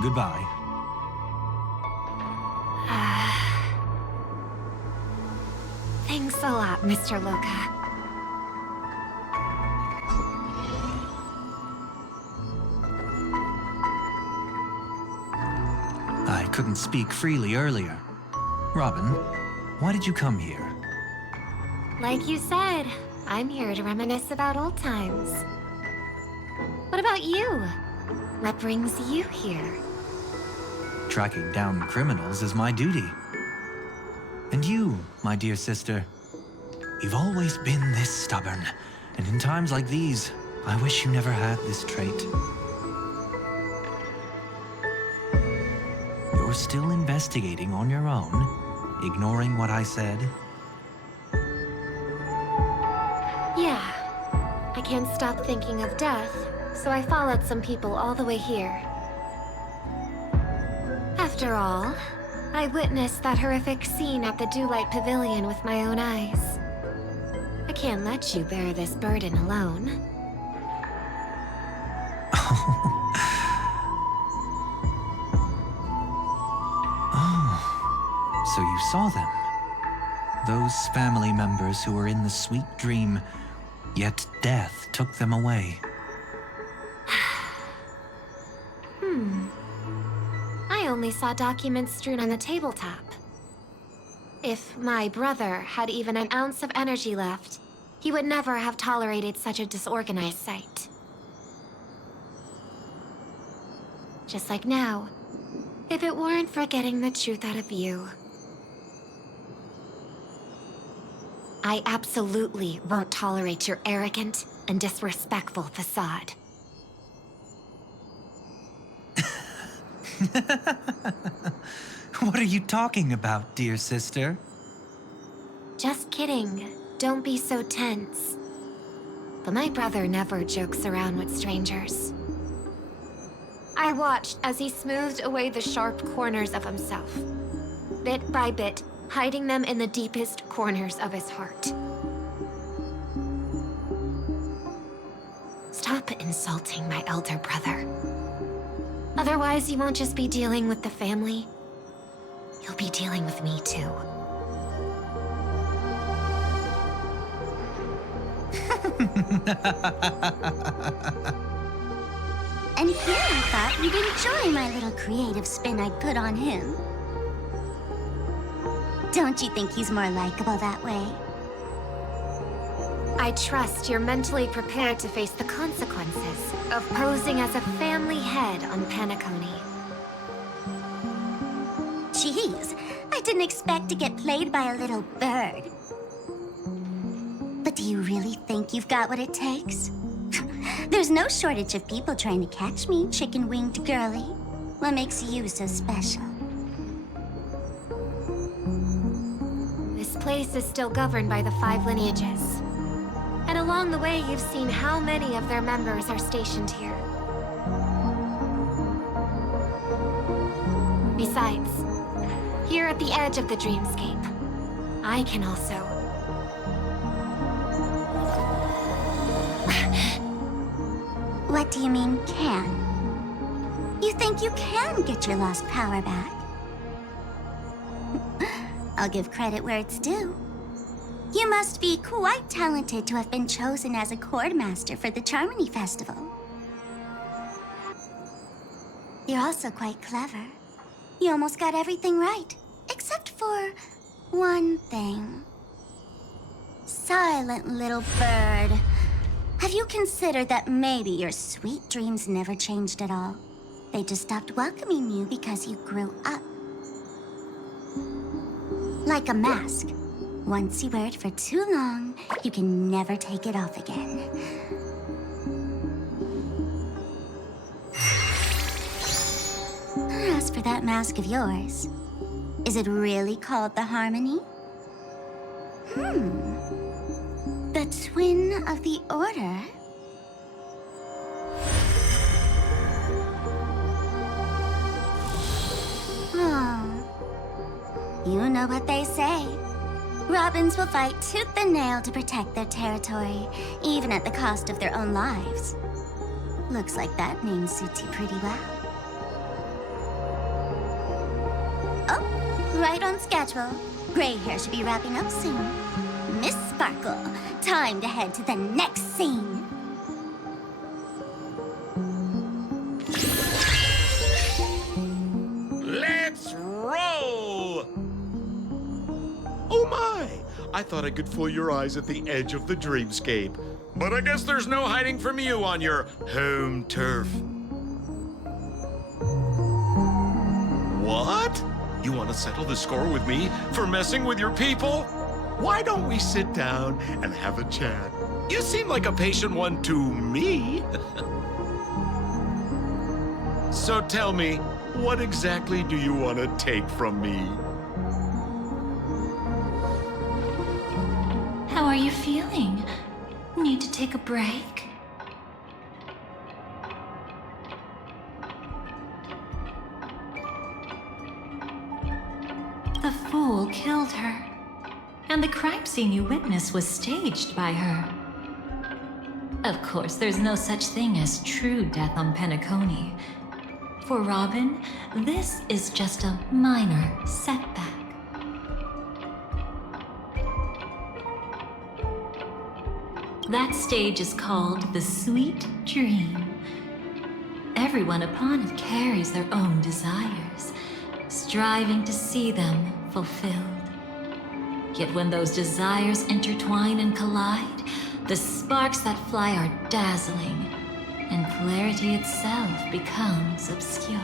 Goodbye. Thanks a lot, Mr. Loka. I couldn't speak freely earlier. Robin, why did you come here? Like you said, I'm here to reminisce about old times. What about you? What brings you here? Tracking down criminals is my duty. And you, my dear sister, you've always been this stubborn, and in times like these, I wish you never had this trait. You're still investigating on your own, ignoring what I said? Yeah. I can't stop thinking of death, so I followed some people all the way here. After all, I witnessed that horrific scene at the Dewlight Pavilion with my own eyes. I can't let you bear this burden alone. So you saw them. Those family members who were in the sweet dream, yet death took them away. I only saw documents strewn on the tabletop. If my brother had even an ounce of energy left, he would never have tolerated such a disorganized sight. Just like now, if it weren't for getting the truth out of you. I absolutely won't tolerate your arrogant and disrespectful facade. What are you talking about, dear sister? Just kidding. Don't be so tense. But my brother never jokes around with strangers. I watched as he smoothed away the sharp corners of himself, bit by bit, hiding them in the deepest corners of his heart. Stop insulting my elder brother. Otherwise, you won't just be dealing with the family. You'll be dealing with me, too. And here I thought you'd enjoy my little creative spin I'd put on him. Don't you think he's more likable that way? I trust you're mentally prepared to face the consequences of posing as a family head on Penacony. Jeez, I didn't expect to get played by a little bird. But do you really think you've got what it takes? There's no shortage of people trying to catch me, chicken-winged girly. What makes you so special? This place is still governed by the 5 lineages. And along the way, you've seen how many of their members are stationed here. Besides, here at the edge of the dreamscape, I can also... What do you mean, can? You think you can get your lost power back? I'll give credit where it's due. You must be quite talented to have been chosen as a chordmaster for the Charmony Festival. You're also quite clever. You almost got everything right, except for one thing. Silent little bird. Have you considered that maybe your sweet dreams never changed at all? They just stopped welcoming you because you grew up. Like a mask. Once you wear it for too long, you can never take it off again. As for that mask of yours, is it really called the Harmony? The Twin of the Order? Oh. You know what they say. Robins will fight tooth and nail to protect their territory, even at the cost of their own lives. Looks like that name suits you pretty well. Oh, right on schedule. Gray hair should be wrapping up soon. Miss Sparkle, time to head to the next scene. Let's roll! Oh my! I thought I could fool your eyes at the edge of the dreamscape. But I guess there's no hiding from you on your home turf. What? You want to settle the score with me for messing with your people? Why don't we sit down and have a chat? You seem like a patient one to me. So tell me, what exactly do you want to take from me? How are you feeling? Need to take a break? The fool killed her. And the crime scene you witnessed was staged by her. Of course, there's no such thing as true death on Penacony. For Robin, this is just a minor setback. That stage is called the Sweet Dream. Everyone upon it carries their own desires, striving to see them fulfilled. Yet when those desires intertwine and collide, the sparks that fly are dazzling, and clarity itself becomes obscured.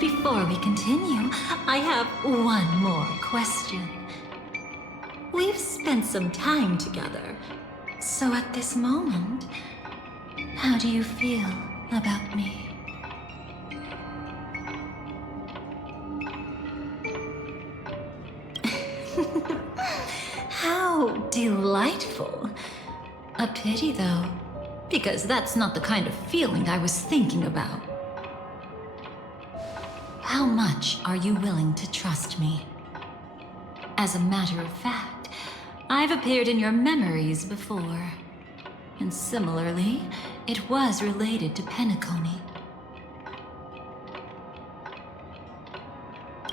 Before we continue, I have one more question. We've spent some time together, so at this moment, how do you feel about me? How delightful. A pity, though, because that's not the kind of feeling I was thinking about. How much are you willing to trust me? As a matter of fact, I've appeared in your memories before. And similarly, it was related to Penacony.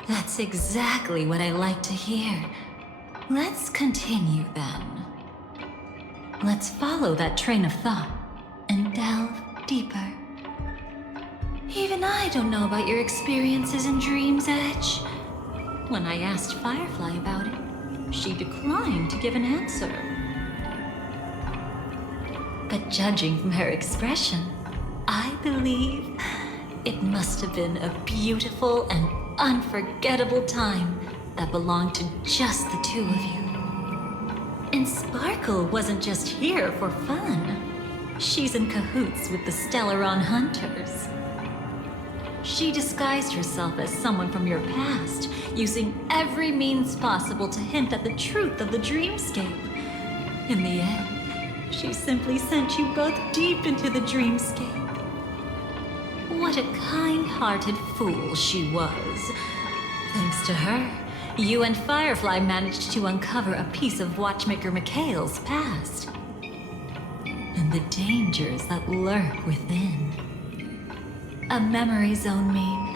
That's exactly what I like to hear. Let's continue then. Let's follow that train of thought and delve deeper. Even I don't know about your experiences in Dream's Edge. When I asked Firefly about it, she declined to give an answer. But judging from her expression, I believe it must have been a beautiful and unforgettable time that belonged to just the two of you. And Sparkle wasn't just here for fun. She's in cahoots with the Stellaron Hunters. She disguised herself as someone from your past, using every means possible to hint at the truth of the dreamscape. In the end, she simply sent you both deep into the dreamscape. What a kind-hearted fool she was. Thanks to her, you and Firefly managed to uncover a piece of Watchmaker Mikhail's past. And the dangers that lurk within. A memory zone meme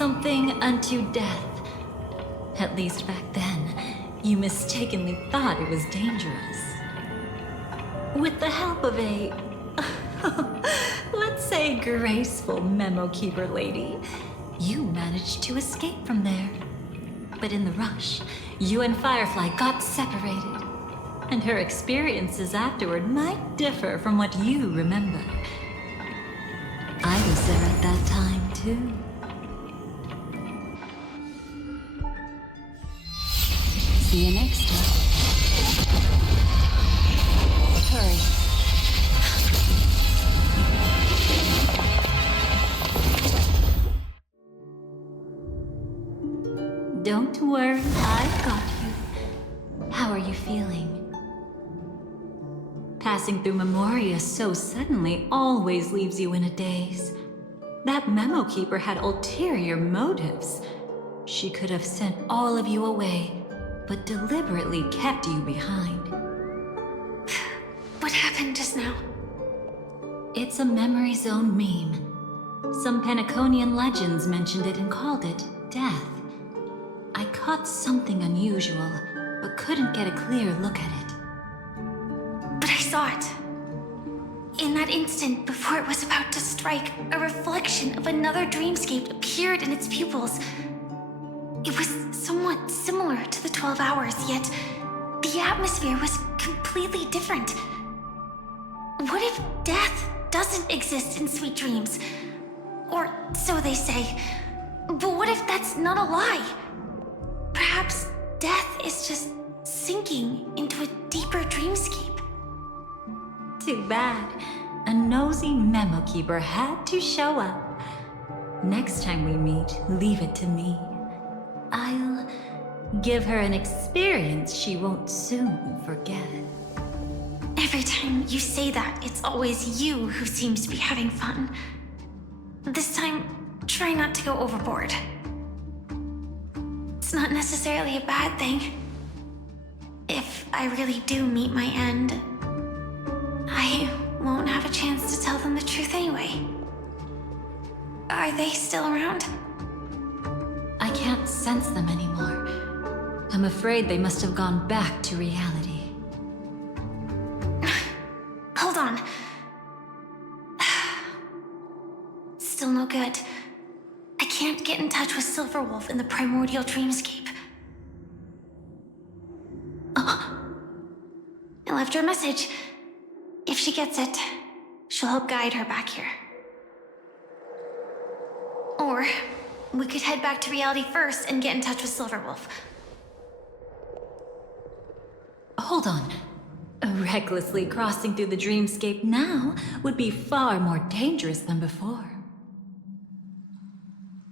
something unto death. At least back then, you mistakenly thought it was dangerous. With the help of a, let's say, graceful memo keeper lady, you managed to escape from there. But in the rush, you and Firefly got separated, and her experiences afterward might differ from what you remember. I was there at that time, too. See you next time. Hurry. Don't worry, I've got you. How are you feeling? Passing through Memoria so suddenly always leaves you in a daze. That memo keeper had ulterior motives. She could have sent all of you away, but deliberately kept you behind. What happened just now? It's a memory zone meme. Some Penaconian legends mentioned it and called it death. I caught something unusual, but couldn't get a clear look at it. But I saw it. In that instant, before it was about to strike, a reflection of another dreamscape appeared in its pupils. It was somewhat similar to the 12 hours, yet the atmosphere was completely different. What if death doesn't exist in sweet dreams? Or so they say. But what if that's not a lie? Perhaps death is just sinking into a deeper dreamscape. Too bad. A nosy memo keeper had to show up. Next time we meet, leave it to me. I'll give her an experience she won't soon forget. Every time you say that, it's always you who seems to be having fun. This time, try not to go overboard. It's not necessarily a bad thing. If I really do meet my end, I won't have a chance to tell them the truth anyway. Are they still around? I can't sense them anymore. I'm afraid they must have gone back to reality. Hold on. Still no good. I can't get in touch with Silverwolf in the primordial dreamscape. Oh. I left her a message. If she gets it, she'll help guide her back here. Or we could head back to reality first and get in touch with Silverwolf. Hold on. Recklessly crossing through the dreamscape now would be far more dangerous than before.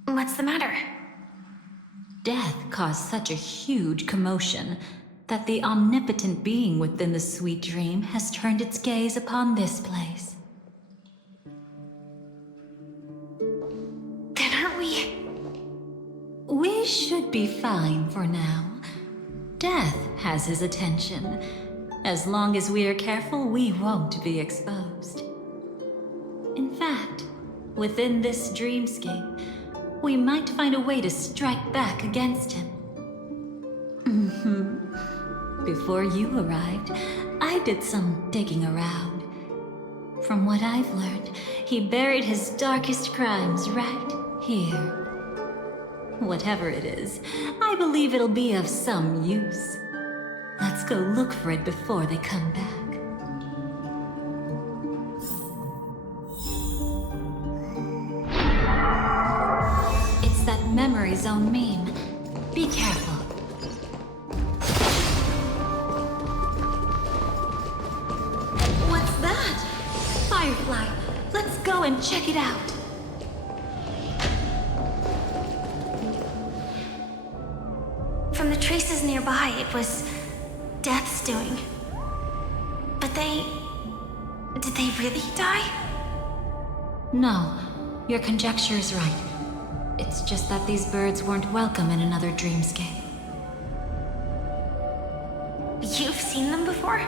What's the matter? Death caused such a huge commotion that the omnipotent being within the sweet dream has turned its gaze upon this place. Then aren't we? We should be fine for now. Death has his attention. As long as we are careful, we won't be exposed. In fact, within this dreamscape, we might find a way to strike back against him. Before you arrived, I did some digging around. From what I've learned, he buried his darkest crimes right here. Whatever it is, I believe it'll be of some use. Let's go look for it before they come back. It's that memory zone meme. Be careful. What's that? Firefly, let's go and check it out. From the traces nearby, it was Death's doing. But did they really die? No, your conjecture is right. It's just that these birds weren't welcome in another dreamscape. You've seen them before?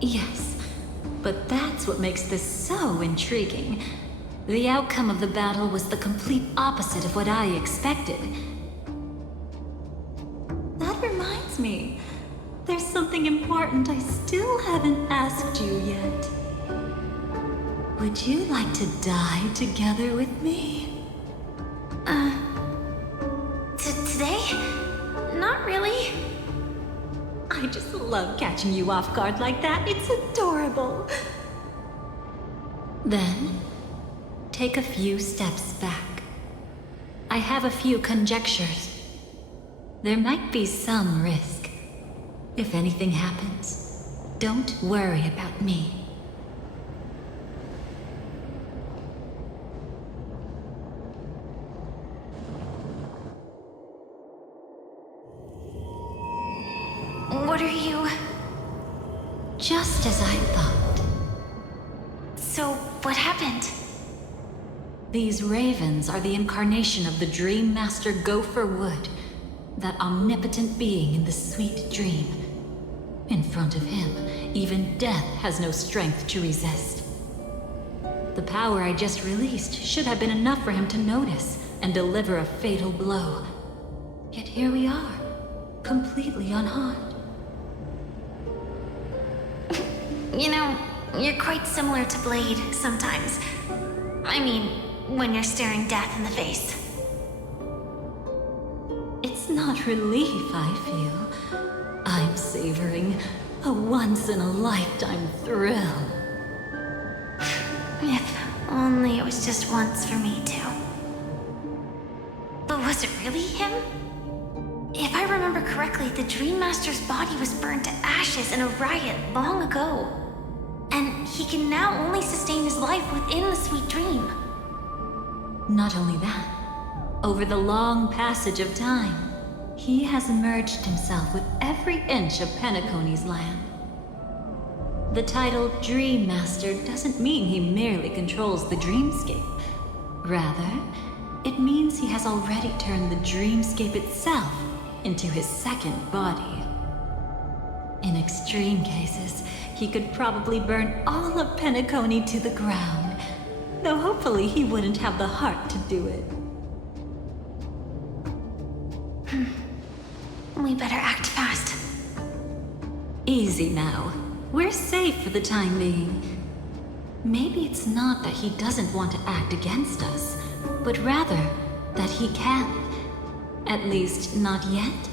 Yes, but that's what makes this so intriguing. The outcome of the battle was the complete opposite of what I expected. That reminds me, there's something important I still haven't asked you yet. Would you like to die together with me? Today? Not really. I just love catching you off guard like that. It's adorable. Then, take a few steps back. I have a few conjectures. There might be some risk. If anything happens, don't worry about me. What are you... Just as I thought. So, what happened? These ravens are the incarnation of the Dream Master Gopher Wood, that omnipotent being in the sweet dream. In front of him, even death has no strength to resist. The power I just released should have been enough for him to notice and deliver a fatal blow. Yet here we are, completely unharmed. You know, you're quite similar to Blade sometimes. I mean, when you're staring death in the face. It's not relief I feel. I'm savoring a once-in-a-lifetime thrill. If only it was just once for me too. But was it really him? If I remember correctly, the Dream Master's body was burned to ashes in a riot long ago. And he can now only sustain his life within the sweet dream. Not only that, over the long passage of time, he has merged himself with every inch of Penacony's land. The title Dream Master doesn't mean he merely controls the dreamscape. Rather, it means he has already turned the dreamscape itself into his second body. In extreme cases, he could probably burn all of Penacony to the ground, though hopefully he wouldn't have the heart to do it. We better act fast. Easy now. We're safe for the time being. Maybe it's not that he doesn't want to act against us, but rather that he can't. At least, not yet.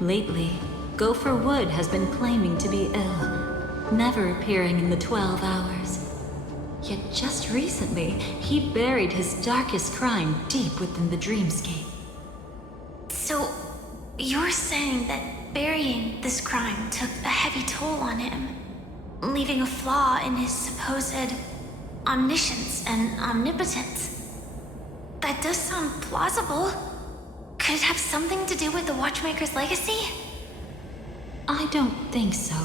Lately, Gopher Wood has been claiming to be ill, never appearing in the 12 hours. Yet just recently, he buried his darkest crime deep within the dreamscape. So, you're saying that burying this crime took a heavy toll on him, leaving a flaw in his supposed omniscience and omnipotence? That does sound plausible. Could it have something to do with the Watchmaker's legacy? I don't think so.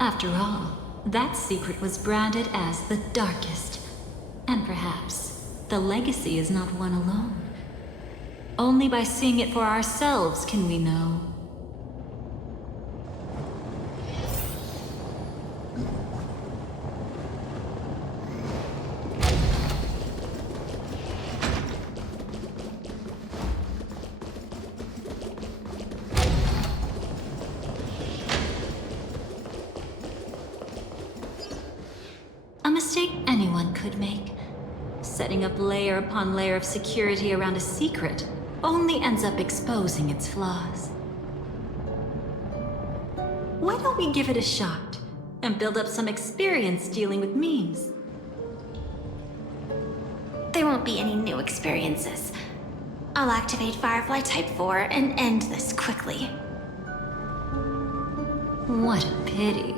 After all, that secret was branded as the darkest. And perhaps the legacy is not one alone. Only by seeing it for ourselves can we know. A mistake anyone could make. Setting up layer upon layer of security around a secret only ends up exposing its flaws. Why don't we give it a shot and build up some experience dealing with memes? There won't be any new experiences. I'll activate Firefly Type 4 and end this quickly. What a pity.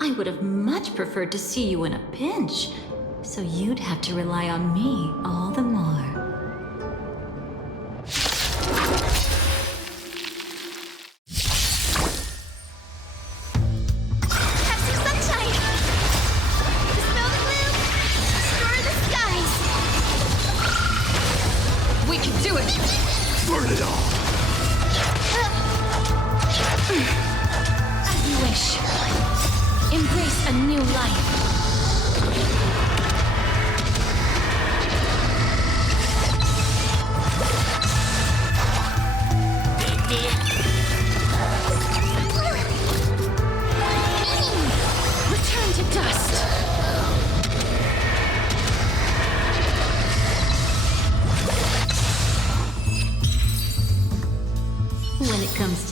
I would have much preferred to see you in a pinch, so you'd have to rely on me all the more. Have some sunshine! Dispel the gloom! Restore the skies! We can do it! Burn it all! As you wish. Embrace a new life.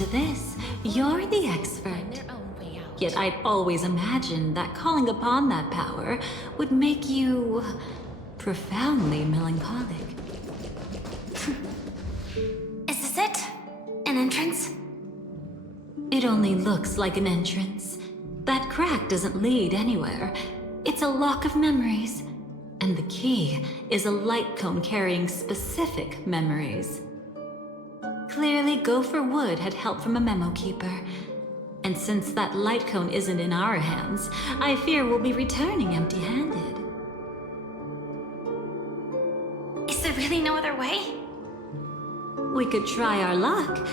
to this, you're the expert. Yet I'd always imagined that calling upon that power would make you profoundly melancholic. Is this it? An entrance? It only looks like an entrance. That crack doesn't lead anywhere. It's a lock of memories. And the key is a light cone carrying specific memories. Clearly, Gopher Wood had help from a memo keeper. And since that light cone isn't in our hands, I fear we'll be returning empty-handed. Is there really no other way? We could try our luck.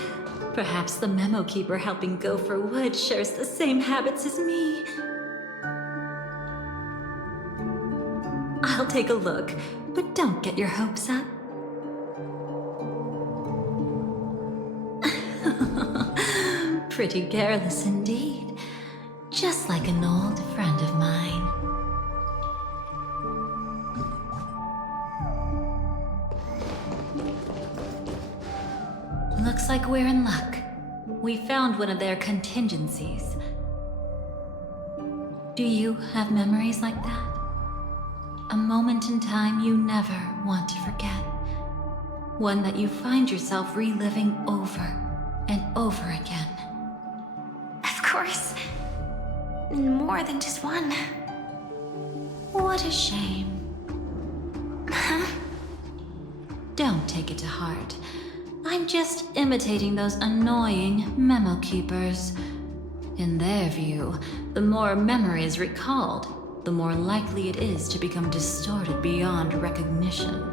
Perhaps the memo keeper helping Gopher Wood shares the same habits as me. I'll take a look, but don't get your hopes up. Pretty careless indeed. Just like an old friend of mine. Looks like we're in luck. We found one of their contingencies. Do you have memories like that? A moment in time you never want to forget. One that you find yourself reliving over and over again. Of course. More than just one. What a shame. Huh? Don't take it to heart. I'm just imitating those annoying memo keepers. In their view, the more memories recalled, the more likely it is to become distorted beyond recognition.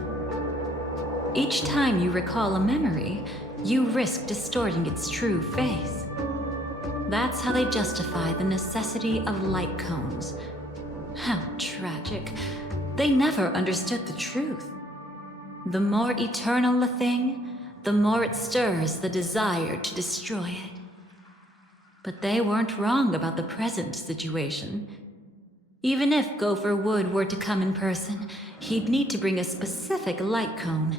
Each time you recall a memory, you risk distorting its true face. That's how they justify the necessity of light cones. How tragic. They never understood the truth. The more eternal a thing, the more it stirs the desire to destroy it. But they weren't wrong about the present situation. Even if Gopher Wood were to come in person, he'd need to bring a specific light cone.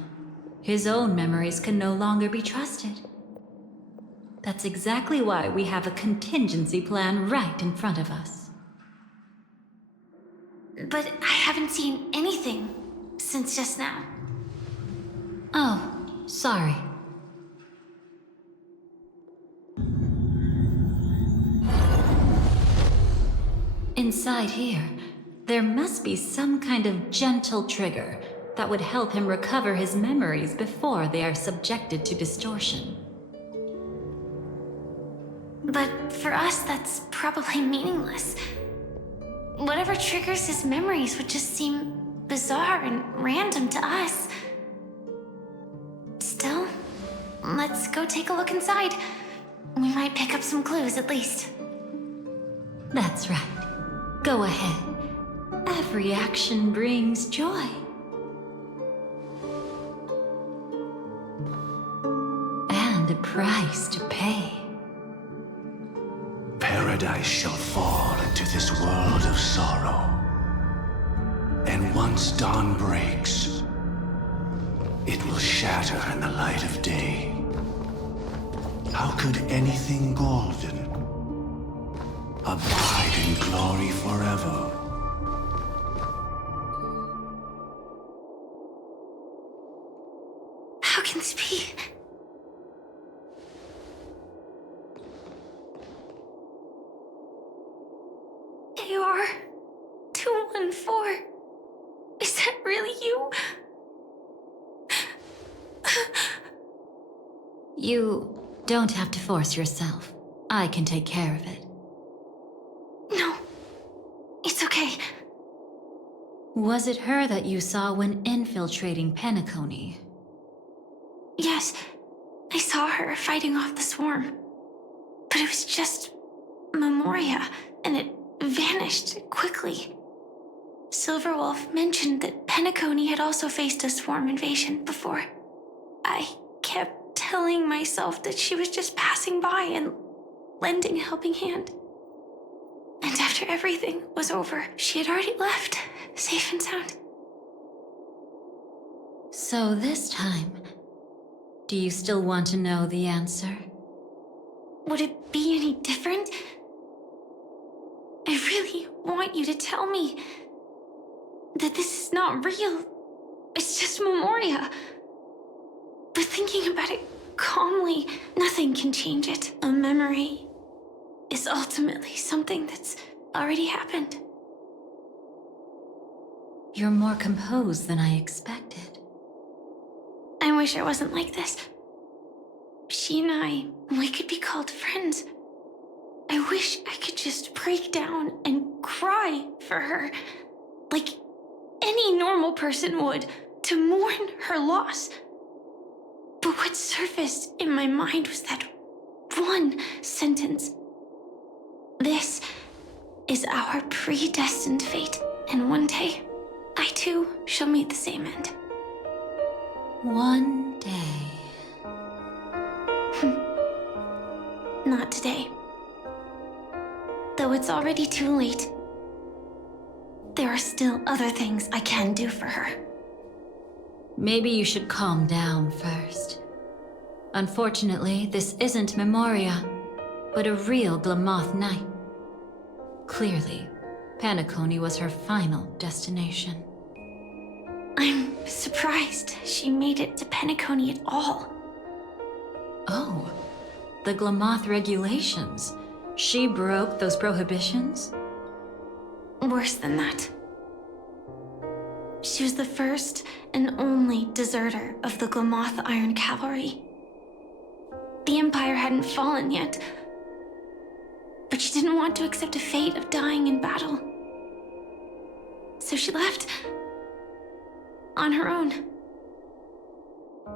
His own memories can no longer be trusted. That's exactly why we have a contingency plan right in front of us. But I haven't seen anything since just now. Oh, sorry. Inside here, there must be some kind of gentle trigger that would help him recover his memories before they are subjected to distortion. But for us, that's probably meaningless. Whatever triggers his memories would just seem bizarre and random to us. Still, let's go take a look inside. We might pick up some clues at least. That's right. Go ahead. Every action brings joy. And a price to pay. Paradise shall fall into this world of sorrow. And once dawn breaks, it will shatter in the light of day. How could anything golden abide in glory forever? How can this be? AR 214. Is that really you? You don't have to force yourself. I can take care of it. No, it's okay. Was it her that you saw when infiltrating Penacony? Yes, I saw her fighting off the swarm. But it was just Memoria, and it vanished quickly. Silverwolf mentioned that Penacony had also faced a swarm invasion before. I kept telling myself that she was just passing by and lending a helping hand. And after everything was over, she had already left, safe and sound. So this time, do you still want to know the answer? would it be any different? I really want you to tell me that this is not real. It's just Memoria. But thinking about it calmly, nothing can change it. A memory is ultimately something that's already happened. You're more composed than I expected. I wish I wasn't like this. She and I, we could be called friends. I wish I could just break down and cry for her, like any normal person would, to mourn her loss. But what surfaced in my mind was that one sentence. This is our predestined fate, and one day, I too shall meet the same end. One day. Not today. Though it's already too late, there are still other things I can do for her. Maybe you should calm down first. Unfortunately, this isn't Memoria, but a real Glamoth Knight. Clearly, Penacony was her final destination. I'm surprised she made it to Penacony at all. Oh, the Glamoth regulations. She broke those prohibitions? Worse than that. She was the first and only deserter of the Glamoth Iron Cavalry. The Empire hadn't fallen yet, but she didn't want to accept a fate of dying in battle. So she left on her own.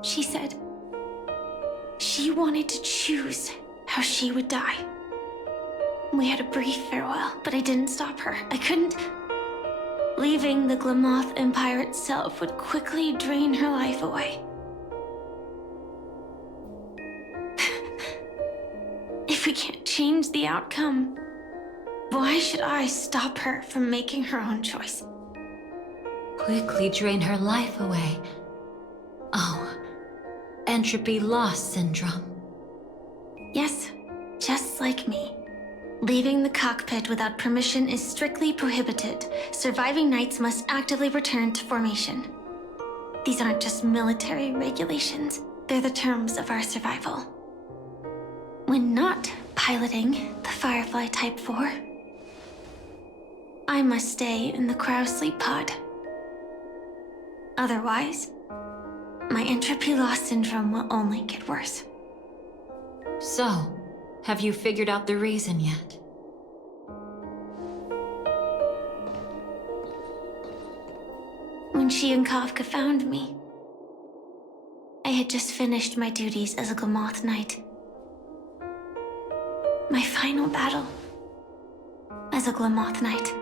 She said she wanted to choose how she would die. We had a brief farewell, but I didn't stop her. I couldn't. Leaving the Glamoth Empire itself would quickly drain her life away. If we can't change the outcome, why should I stop her from making her own choice? Quickly drain her life away. Oh, entropy loss syndrome. Yes, just like me. Leaving the cockpit without permission is strictly prohibited. Surviving knights must actively return to formation. These aren't just military regulations, they're the terms of our survival. When not piloting the Firefly Type 4, I must stay in the cryo sleep pod. Otherwise, my entropy loss syndrome will only get worse. So, have you figured out the reason yet? When she and Kafka found me, I had just finished my duties as a Glamoth Knight. My final battle as a Glamoth Knight.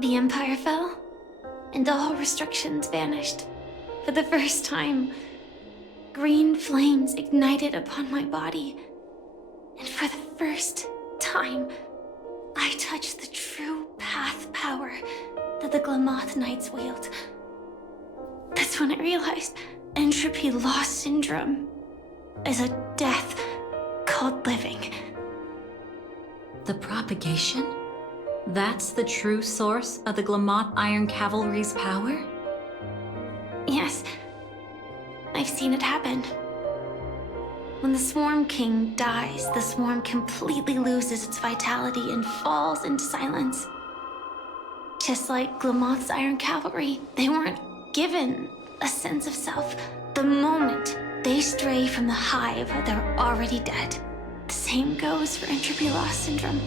The Empire fell, and all restrictions vanished. For the first time, green flames ignited upon my body. And for the first time, I touched the true path power that the Glamoth Knights wield. That's when I realized entropy loss syndrome is a death called living. The propagation? That's the true source of the Glamoth Iron Cavalry's power? Yes, I've seen it happen. When the Swarm King dies, the Swarm completely loses its vitality and falls into silence. Just like Glamoth's Iron Cavalry, they weren't given a sense of self. The moment they stray from the hive, they're already dead. The same goes for entropy loss syndrome.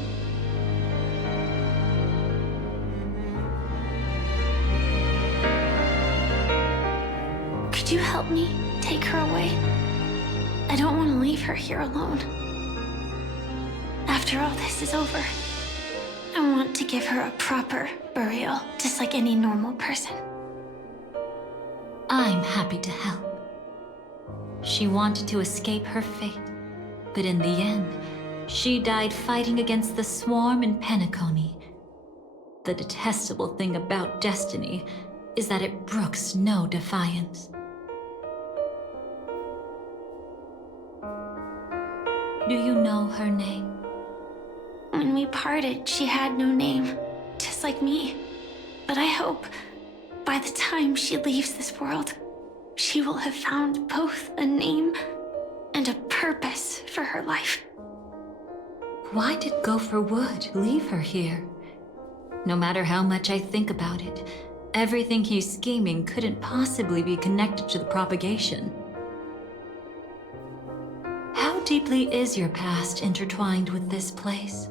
Could you help me take her away? I don't want to leave her here alone. After all this is over, I want to give her a proper burial, just like any normal person. I'm happy to help. She wanted to escape her fate, but in the end, she died fighting against the Swarm in Penacony. The detestable thing about destiny is that it brooks no defiance. Do you know her name? When we parted, she had no name, just like me. But I hope, by the time she leaves this world, she will have found both a name and a purpose for her life. Why did Gopher Wood leave her here? No matter how much I think about it, everything he's scheming couldn't possibly be connected to the propagation. How deeply is your past intertwined with this place?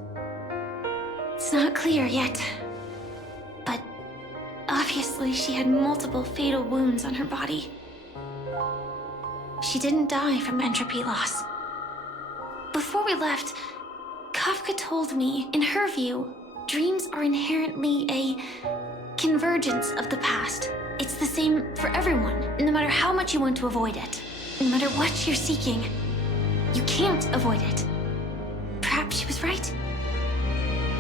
It's not clear yet. But obviously she had multiple fatal wounds on her body. She didn't die from entropy loss. Before we left, Kafka told me, in her view, dreams are inherently a convergence of the past. It's the same for everyone, no matter how much you want to avoid it. No matter what you're seeking, you can't avoid it. Perhaps she was right.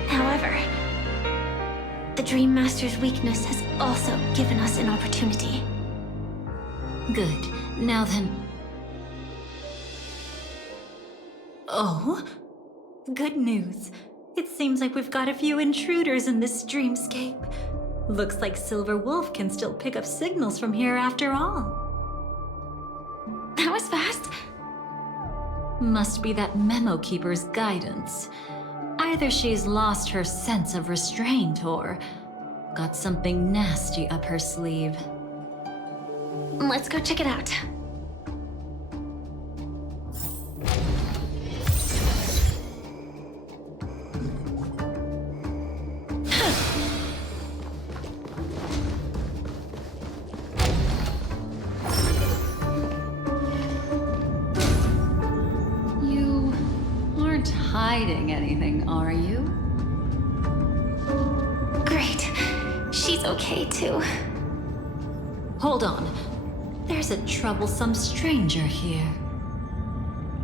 However, the Dream Master's weakness has also given us an opportunity. Good. Now then... Oh? Good news. It seems like we've got a few intruders in this dreamscape. Looks like Silver Wolf can still pick up signals from here after all. That was fast. Must be that Memo Keeper's guidance. Either she's lost her sense of restraint or got something nasty up her sleeve. Let's go check it out. You aren't hiding anything, are you? Great. She's okay too. Hold on. There's a troublesome stranger here.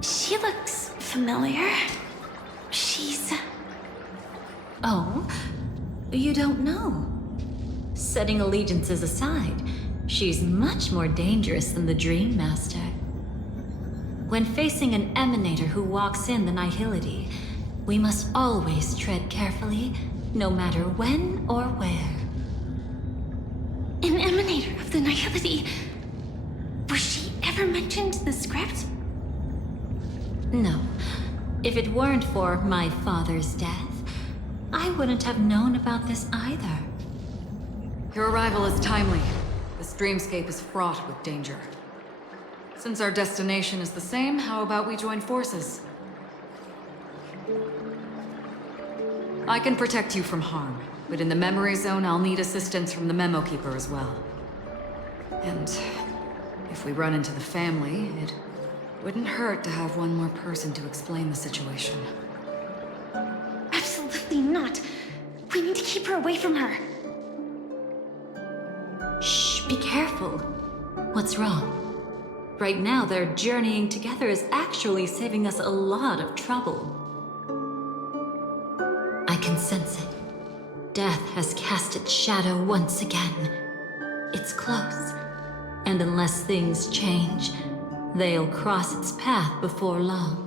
She looks familiar. She's... Oh? You don't know? Setting allegiances aside, she's much more dangerous than the Dream Master. When facing an emanator who walks in the nihility, we must always tread carefully, no matter when or where. An emanator of the nihility. Was she ever mentioned in the script? No. If it weren't for my father's death, I wouldn't have known about this either. Your arrival is timely. This dreamscape is fraught with danger. Since our destination is the same, how about we join forces? I can protect you from harm, but in the memory zone, I'll need assistance from the Memo Keeper as well. And if we run into the family, it wouldn't hurt to have one more person to explain the situation. Absolutely not. We need to keep her away from her. Shh, be careful. What's wrong? Right now, their journeying together is actually saving us a lot of trouble. I can sense it. Death has cast its shadow once again. It's close. And unless things change, they'll cross its path before long.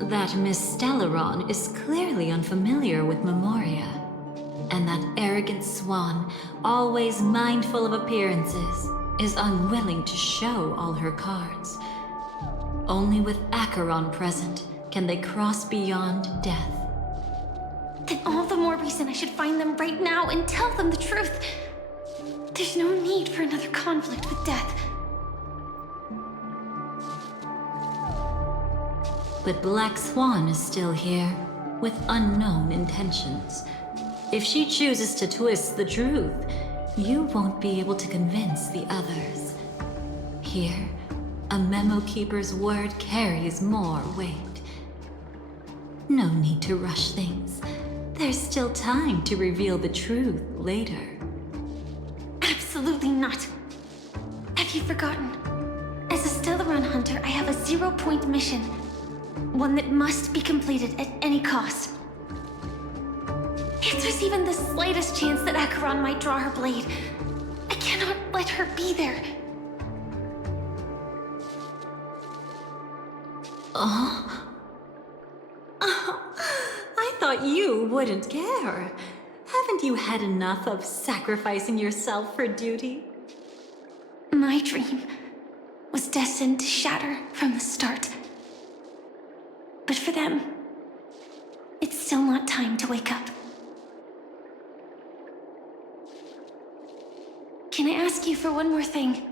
That Miss Stellaron is clearly unfamiliar with Memoria. And that arrogant swan, always mindful of appearances, is unwilling to show all her cards. Only with Acheron present can they cross beyond death. Then all the more reason I should find them right now and tell them the truth. There's no need for another conflict with death. But Black Swan is still here, with unknown intentions. If she chooses to twist the truth, you won't be able to convince the others. Here, a Memo Keeper's word carries more weight. No need to rush things. There's still time to reveal the truth later. Absolutely not. Have you forgotten? As a Stellaron hunter, I have a 0-point mission. One that must be completed at any cost. If there's even the slightest chance that Acheron might draw her blade, I cannot let her be there. Oh? thought you wouldn't care. Haven't you had enough of sacrificing yourself for duty? My dream was destined to shatter from the start. But for them, it's still not time to wake up. Can I ask you for one more thing?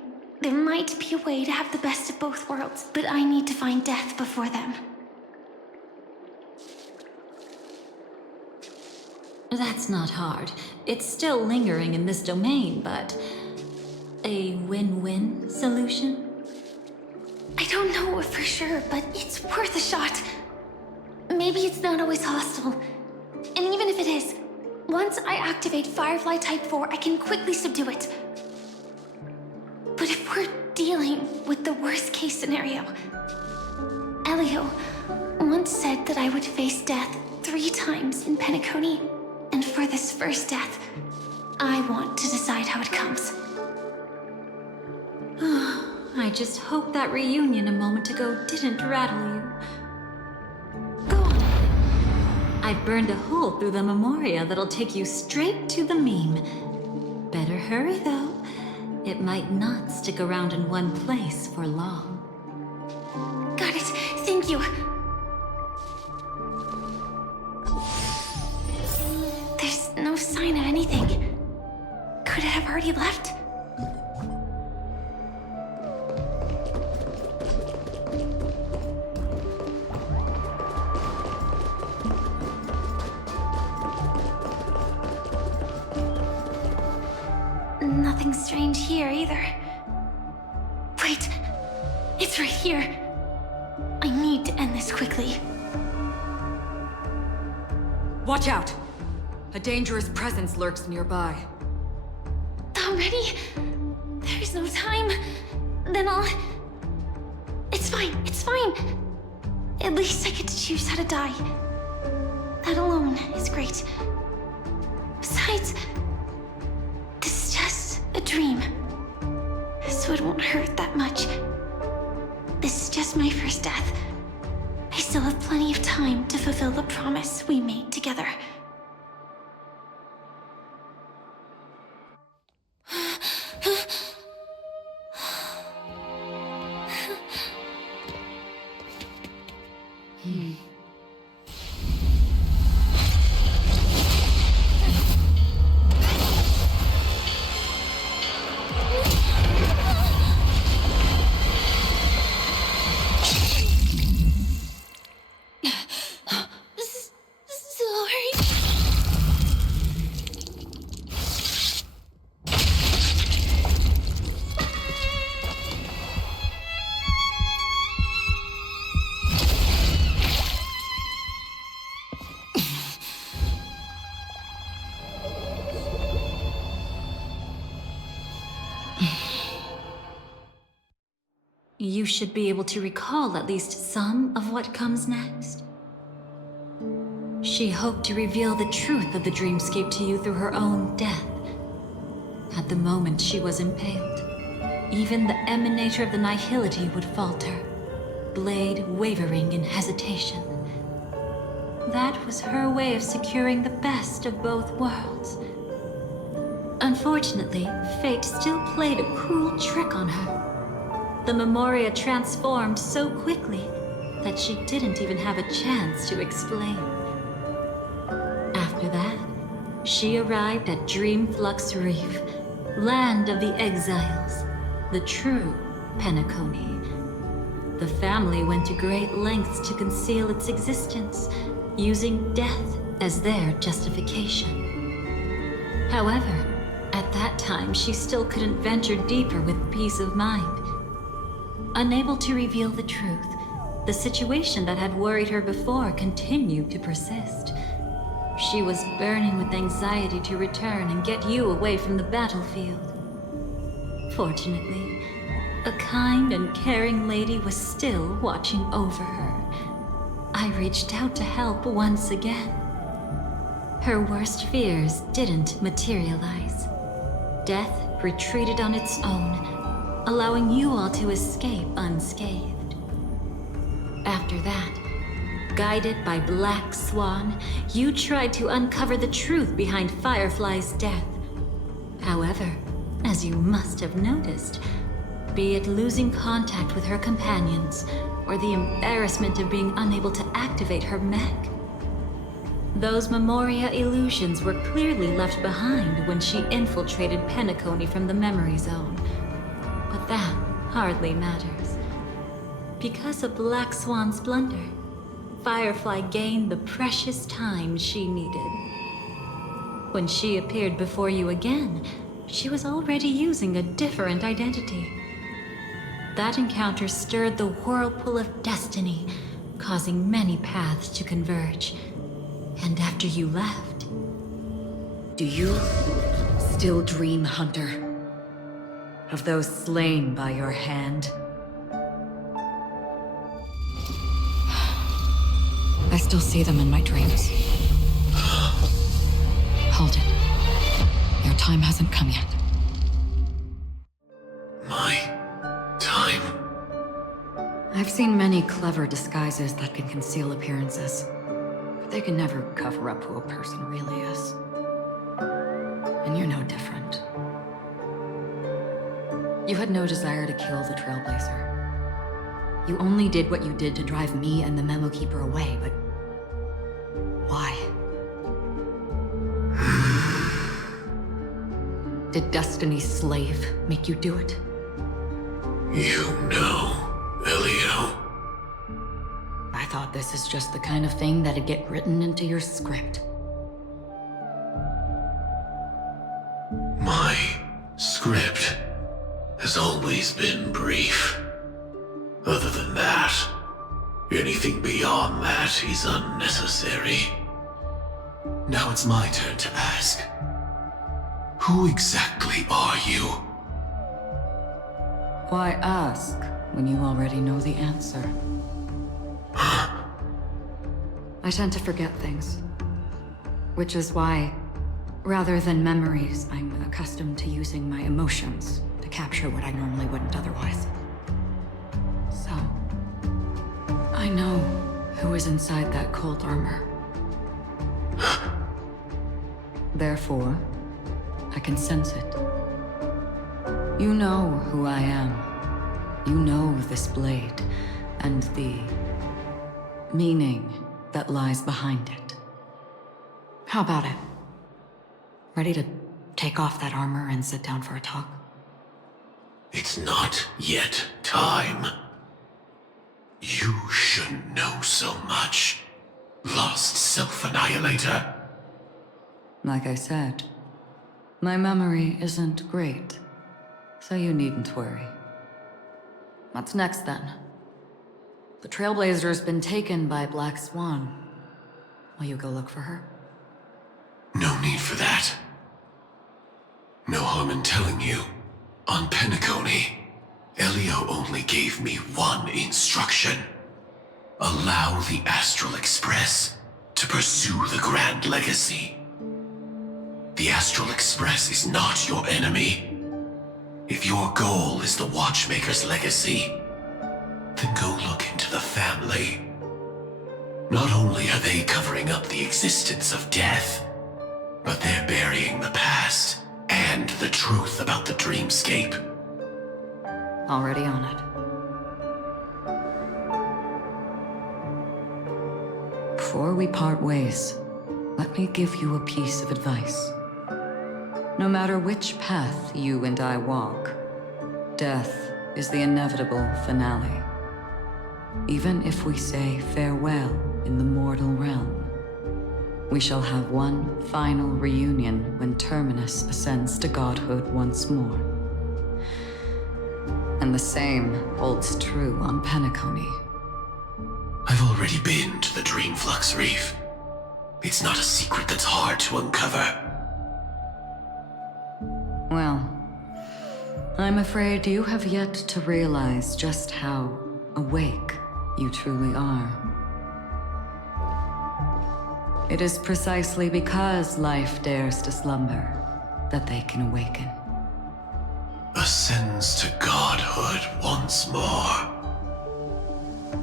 There might be a way to have the best of both worlds, but I need to find death before them. That's not hard. It's still lingering in this domain, but... a win-win solution? I don't know for sure, but it's worth a shot. Maybe it's not always hostile. And even if it is, once I activate Firefly Type 4, I can quickly subdue it. But if we're dealing with the worst-case scenario, Elio once said that I would face death 3 times in Penacony, and for this first death, I want to decide how it comes. I just hope that reunion a moment ago didn't rattle you. Go on. I've burned a hole through the Memoria that'll take you straight to the meme. Better hurry, though. It might not stick around in one place for long. Got it. Thank you. There's no sign of anything. Could it have already left? Nothing strange here either. Wait, it's right here. I need to end this quickly. Watch out! A dangerous presence lurks nearby. Already? There's no time. Then I'll... It's fine, it's fine. At least I get to choose how to die. That alone is great. Besides, this is just a dream. So it won't hurt that much. This is just my first death. I still have plenty of time to fulfill the promise we made together. You should be able to recall at least some of what comes next. She hoped to reveal the truth of the dreamscape to you through her own death. At the moment she was impaled, even the emanator of the nihility would falter, blade wavering in hesitation. That was her way of securing the best of both worlds. Unfortunately, fate still played a cruel trick on her. The Memoria transformed so quickly that she didn't even have a chance to explain. After that, she arrived at Dreamflux Reef, land of the exiles, the true Penacony. The family went to great lengths to conceal its existence, using death as their justification. However, at that time she still couldn't venture deeper with peace of mind. Unable to reveal the truth, the situation that had worried her before continued to persist. She was burning with anxiety to return and get you away from the battlefield. Fortunately, a kind and caring lady was still watching over her. I reached out to help once again. Her worst fears didn't materialize. Death retreated on its own, allowing you all to escape unscathed. After that, Guided by Black Swan, you tried to uncover the truth behind Firefly's death. However, as you must have noticed, be it losing contact with her companions, or the embarrassment of being unable to activate her mech, those Memoria illusions were clearly left behind when she infiltrated Penacony from the Memory Zone. But that hardly matters. Because of Black Swan's blunder, Firefly gained the precious time she needed. When she appeared before you again, she was already using a different identity. That encounter stirred the whirlpool of destiny, causing many paths to converge. And after you left... Do you still dream, Hunter? Of those slain by your hand? I still see them in my dreams. Hold it. Your time hasn't come yet. My time? I've seen many clever disguises that can conceal appearances. But they can never cover up who a person really is. And you're no different. You had no desire to kill the Trailblazer. You only did what you did to drive me and the Memo Keeper away, but... why? Did Destiny's slave make you do it? You know, Elio. I thought this is just the kind of thing that'd get written into your script. My script has always been brief. Other than that, anything beyond that is unnecessary. Now it's my turn to ask. Who exactly are you? Why ask when you already know the answer? I tend to forget things. Which is why, rather than memories, I'm accustomed to using my emotions to capture what I normally wouldn't otherwise. So, I know who is inside that cold armor. Therefore, I can sense it. You know who I am. You know this blade, and the meaning that lies behind it. How about it? Ready to take off that armor and sit down for a talk? It's not yet time. You shouldn't know so much, lost self-annihilator. Like I said, my memory isn't great, so you needn't worry. What's next, then? The Trailblazer's been taken by Black Swan. Will you go look for her? No need for that. No harm in telling you. On Penacony, Elio only gave me one instruction. Allow the Astral Express to pursue the Grand Legacy. The Astral Express is not your enemy. If your goal is the Watchmaker's legacy, then go look into the family. Not only are they covering up the existence of death, but they're burying the past and the truth about the dreamscape. Already on it. Before we part ways, let me give you a piece of advice. No matter which path you and I walk, death is the inevitable finale. Even if we say farewell in the mortal realm, we shall have one final reunion when Terminus ascends to godhood once more. And the same holds true on Penacony. I've already been to the Dreamflux Reef. It's not a secret that's hard to uncover. Well, I'm afraid you have yet to realize just how awake you truly are. It is precisely because life dares to slumber that they can awaken. Ascends to godhood once more.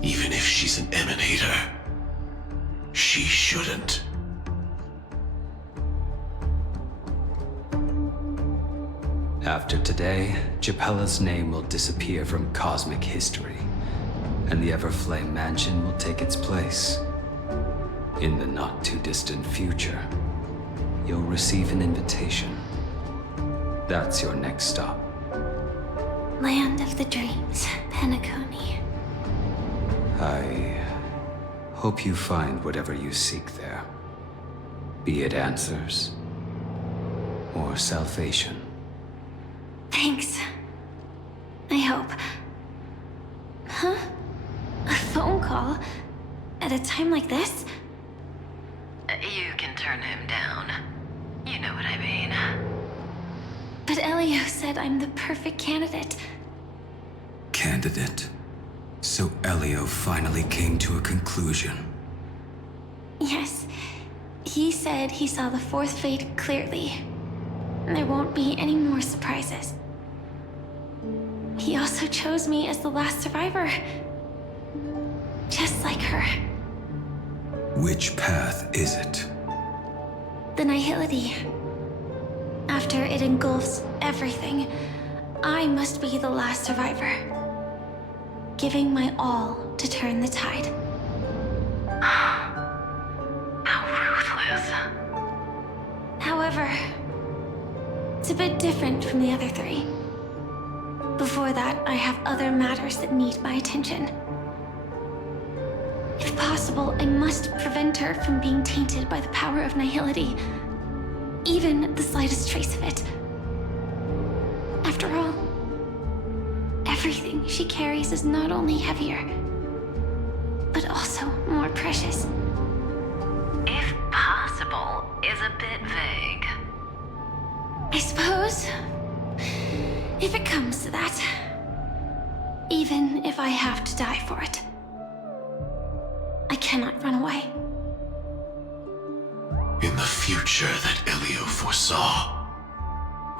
Even if she's an emanator, She shouldn't. After today, Japella's name will disappear from cosmic history, and the Everflame Mansion will take its place. In the not-too-distant future, you'll receive an invitation. That's your next stop. Land of the Dreams, Penacony. I hope you find whatever you seek there. Be it answers or salvation. Thanks. I hope. Huh? A phone call? At a time like this? You can turn him down. You know what I mean. But Elio said I'm the perfect candidate. Candidate. So Elio finally came to a conclusion. Yes. He said he saw the fourth fate clearly. And there won't be any more surprises. He also chose me as the last survivor. Just like her. Which path is it? The Nihility. After it engulfs everything, I must be the last survivor. Giving my all to turn the tide. How ruthless. However, it's a bit different from the other three. Before that, I have other matters that need my attention. If possible, I must prevent her from being tainted by the power of Nihility. Even the slightest trace of it. After all, everything she carries is not only heavier, but also more precious. If possible is a bit vague. I suppose, if it comes to that, even if I have to die for it, I cannot run away. In the future that Elio foresaw,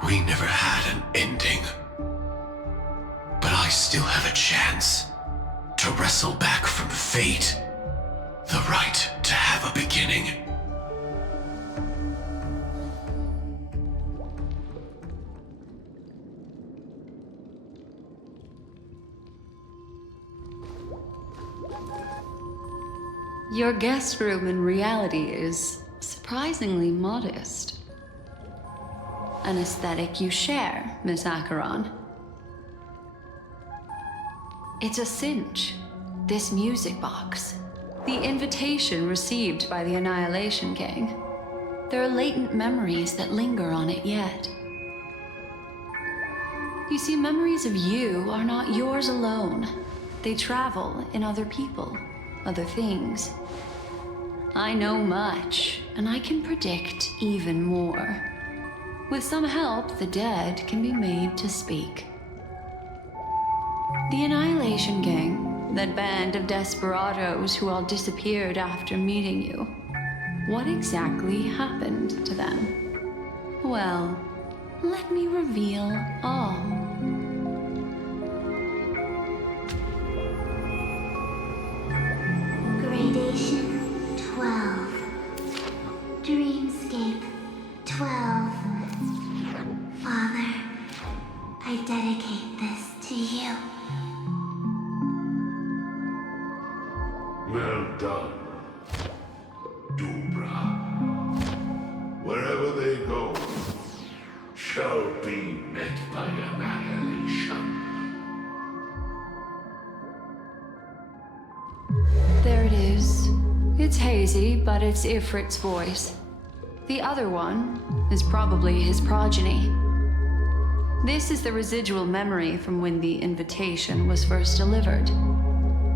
we never had an ending. But I still have a chance to wrestle back from fate the right to have a beginning. Your guest room in reality is surprisingly modest. An aesthetic you share, Miss Acheron. It's a cinch, this music box. The invitation received by the Annihilation Gang. There are latent memories that linger on it yet. You see, memories of you are not yours alone. They travel in other people, other things. I know much, and I can predict even more. With some help, the dead can be made to speak. The Annihilation Gang, that band of desperados who all disappeared after meeting you. What exactly happened to them? Well, let me reveal all. Gradation 12. Dreamscape 12. Father, I dedicate this to you. Well done, Dubra. Wherever they go, shall be met by annihilation. There it is. It's hazy, but it's Ifrit's voice. The other one is probably his progeny. This is the residual memory from when the invitation was first delivered.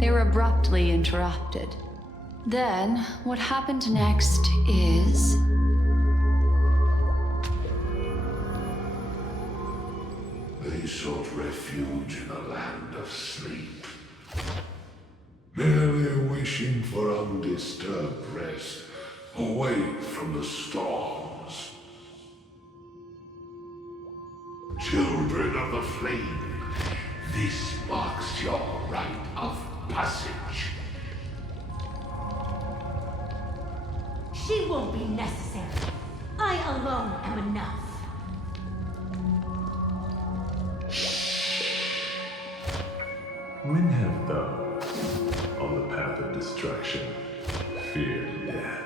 They were abruptly interrupted. Then, what happened next is... They sought refuge in a land of sleep, merely wishing for undisturbed rest, away from the storms. Children of the flame, this marks your rite of passage. won't be necessary. I alone am enough. When have those on the path of destruction feared death?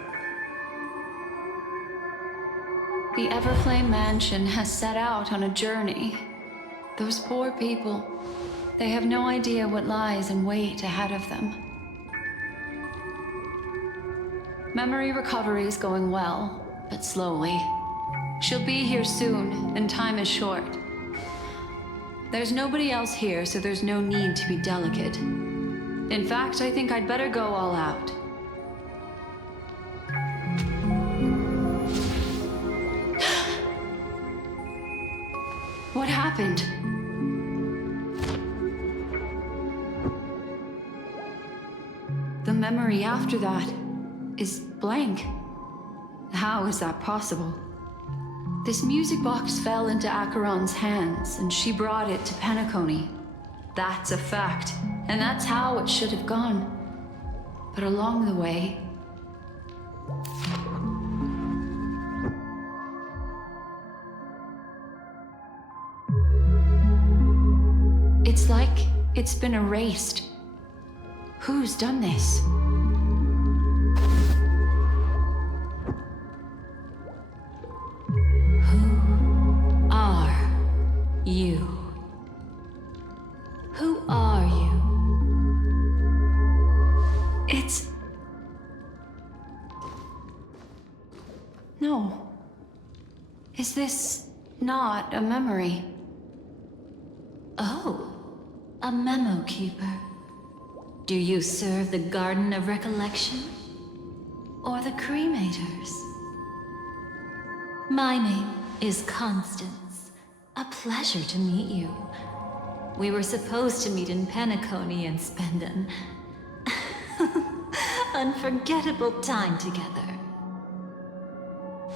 The Everflame Mansion has set out on a journey. Those poor people, they have no idea what lies in wait ahead of them. Memory recovery is going well, but slowly. She'll be here soon, and time is short. There's nobody else here, so there's no need to be delicate. In fact, I think I'd better go all out. What happened? The memory after that is blank. How is that possible? This music box fell into Acheron's hands, and she brought it to Penacony. That's a fact, and that's how it should have gone. But along the way... it's like it's been erased. Who's done this? Who are you? Who are you? It's... No. Is this not a memory? Oh, a memo keeper. Do you serve the Garden of Recollection? Or the Cremators? My name is Constance. A pleasure to meet you. We were supposed to meet in Penacony and spend an unforgettable time together.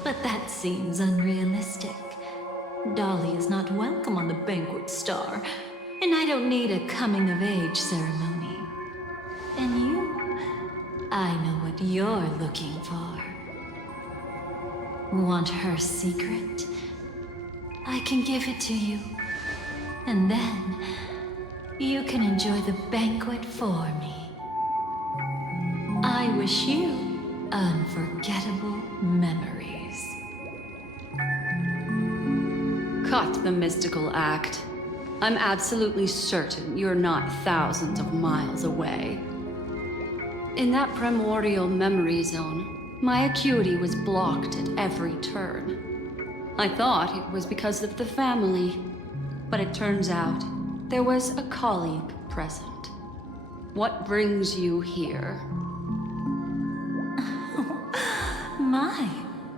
But that seems unrealistic. Dolly is not welcome on the Banquet Star, and I don't need a coming-of-age ceremony. And you, I know what you're looking for. Want her secret? I can give it to you. And then, you can enjoy the banquet for me. I wish you unforgettable memories. Cut the mystical act. I'm absolutely certain you're not thousands of miles away. In that primordial memory zone, my acuity was blocked at every turn. I thought it was because of the family, but it turns out there was a colleague present. What brings you here? My,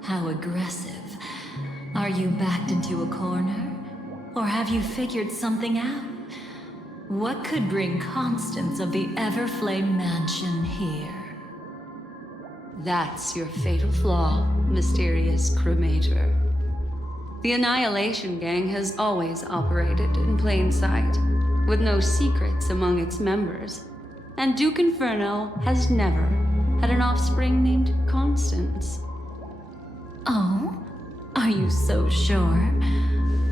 how aggressive. Are you backed into a corner? Or have you figured something out? What could bring Constance of the Everflame Mansion here? That's your fatal flaw, mysterious cremator. The Annihilation Gang has always operated in plain sight, with no secrets among its members. And Duke Inferno has never had an offspring named Constance. Oh? Are you so sure?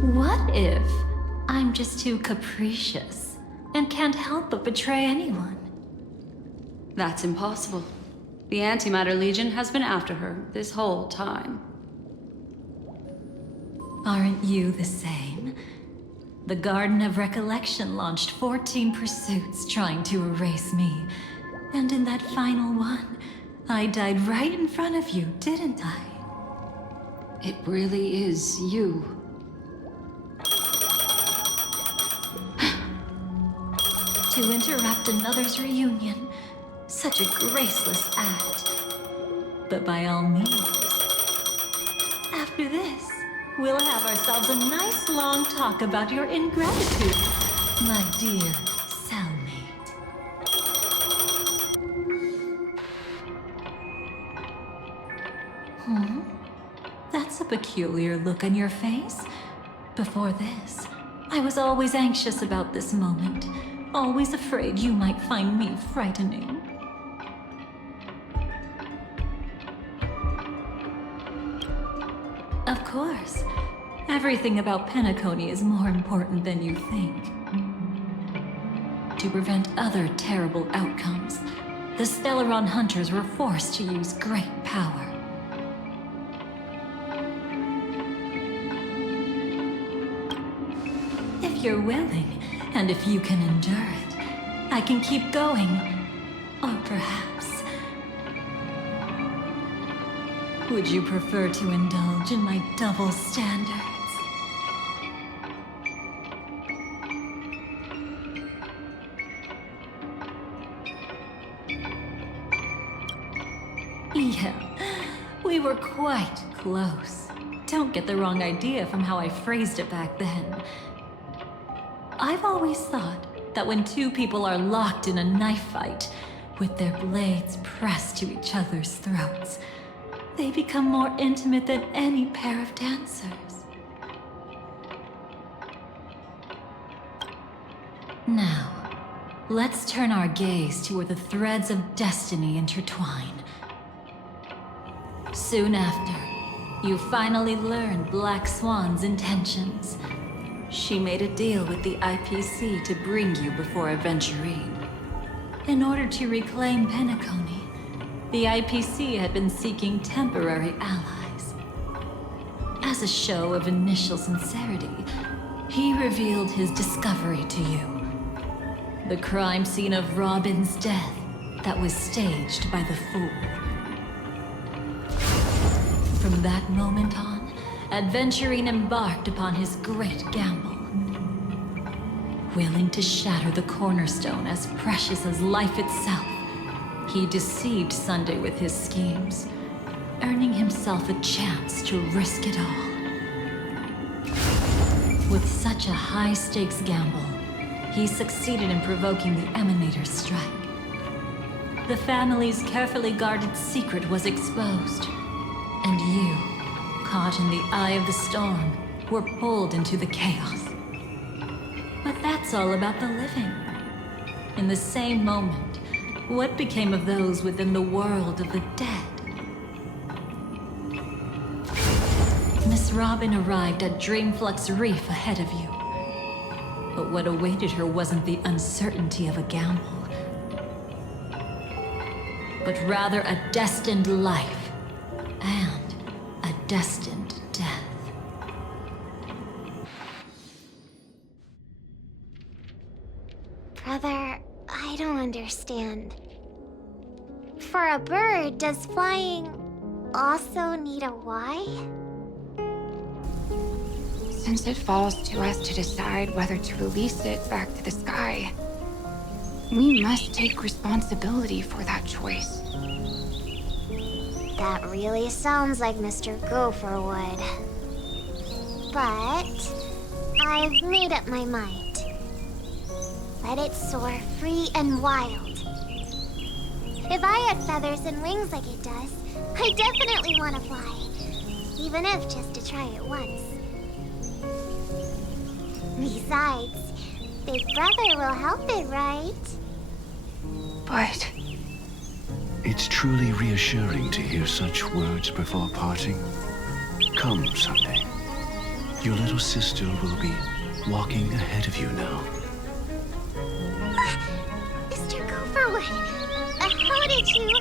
What if I'm just too capricious and can't help but betray anyone? That's impossible. The Antimatter Legion has been after her this whole time. Aren't you the same? The Garden of Recollection launched 14 pursuits trying to erase me. And in that final one, I died right in front of you, didn't I? It really is you. To interrupt another's reunion. Such a graceless act. But by all means. After this, we'll have ourselves a nice long talk about your ingratitude, my dear cellmate. That's a peculiar look on your face. Before this, I was always anxious about this moment. Always afraid you might find me frightening. course. Everything about Penacony is more important than you think. To prevent other terrible outcomes, the Stellaron hunters were forced to use great power. If you're willing, and if you can endure it, I can keep going. Or perhaps... would you prefer to indulge in my double standards? Yeah, we were quite close. Don't get the wrong idea from how I phrased it back then. I've always thought that when two people are locked in a knife fight, with their blades pressed to each other's throats, they become more intimate than any pair of dancers. Now, let's turn our gaze to where the threads of destiny intertwine. Soon after, you finally learn Black Swan's intentions. She made a deal with the IPC to bring you before Aventurine. In order to reclaim Penacony, the IPC had been seeking temporary allies. As a show of initial sincerity, he revealed his discovery to you. The crime scene of Robin's death that was staged by the Fool. From that moment on, Aventurine embarked upon his great gamble. Willing to shatter the cornerstone as precious as life itself, he deceived Sunday with his schemes, earning himself a chance to risk it all. With such a high-stakes gamble, he succeeded in provoking the Emanator's strike. The family's carefully guarded secret was exposed, and you, caught in the eye of the storm, were pulled into the chaos. But that's all about the living. In the same moment, what became of those within the world of the dead? Miss Robin arrived at Dreamflux Reef ahead of you. But what awaited her wasn't the uncertainty of a gamble, but rather a destined life. And a destined death. Brother, I don't understand. For a bird, does flying also need a why? Since it falls to us to decide whether to release it back to the sky, we must take responsibility for that choice. That really sounds like Mr. Gopher would. But I've made up my mind. Let it soar free and wild. If I had feathers and wings like it does, I definitely want to fly. Even if just to try it once. Besides, Big Brother will help it, right? But... It's truly reassuring to hear such words before parting. Come, Sunday. Your little sister will be walking ahead of you now. Mr. Gopherwood, how did you...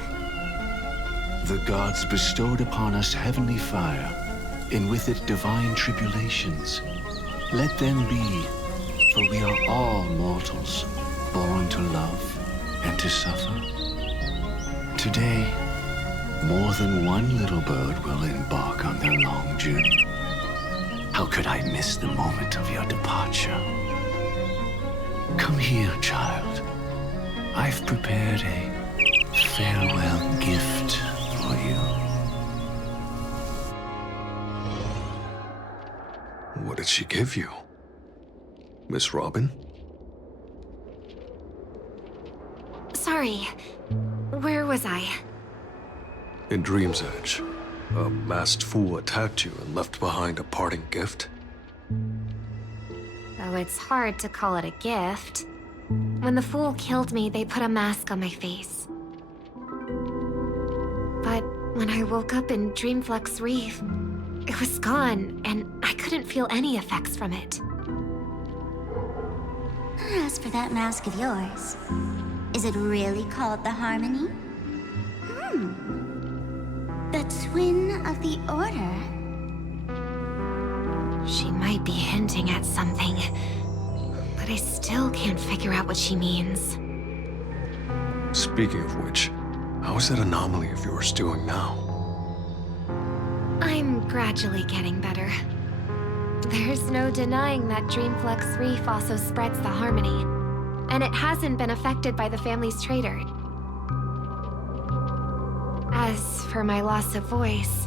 The gods bestowed upon us heavenly fire, and with it divine tribulations. Let them be, for we are all mortals, born to love and to suffer. Today, more than one little bird will embark on their long journey. How could I miss the moment of your departure? Come here, child. I've prepared a farewell gift for you. What did she give you? Miss Robin? Sorry. Where was I? In Dream's Edge, a masked fool attacked you and left behind a parting gift. Though it's hard to call it a gift. When the fool killed me, they put a mask on my face. But when I woke up in Dreamflux Reef, it was gone, and I couldn't feel any effects from it. As for that mask of yours, is it really called the Harmony? The twin of the Order? She might be hinting at something, but I still can't figure out what she means. Speaking of which, how is that anomaly of yours doing now? I'm gradually getting better. There's no denying that Dreamflux Reef also spreads the Harmony, and it hasn't been affected by the family's traitor. As for my loss of voice,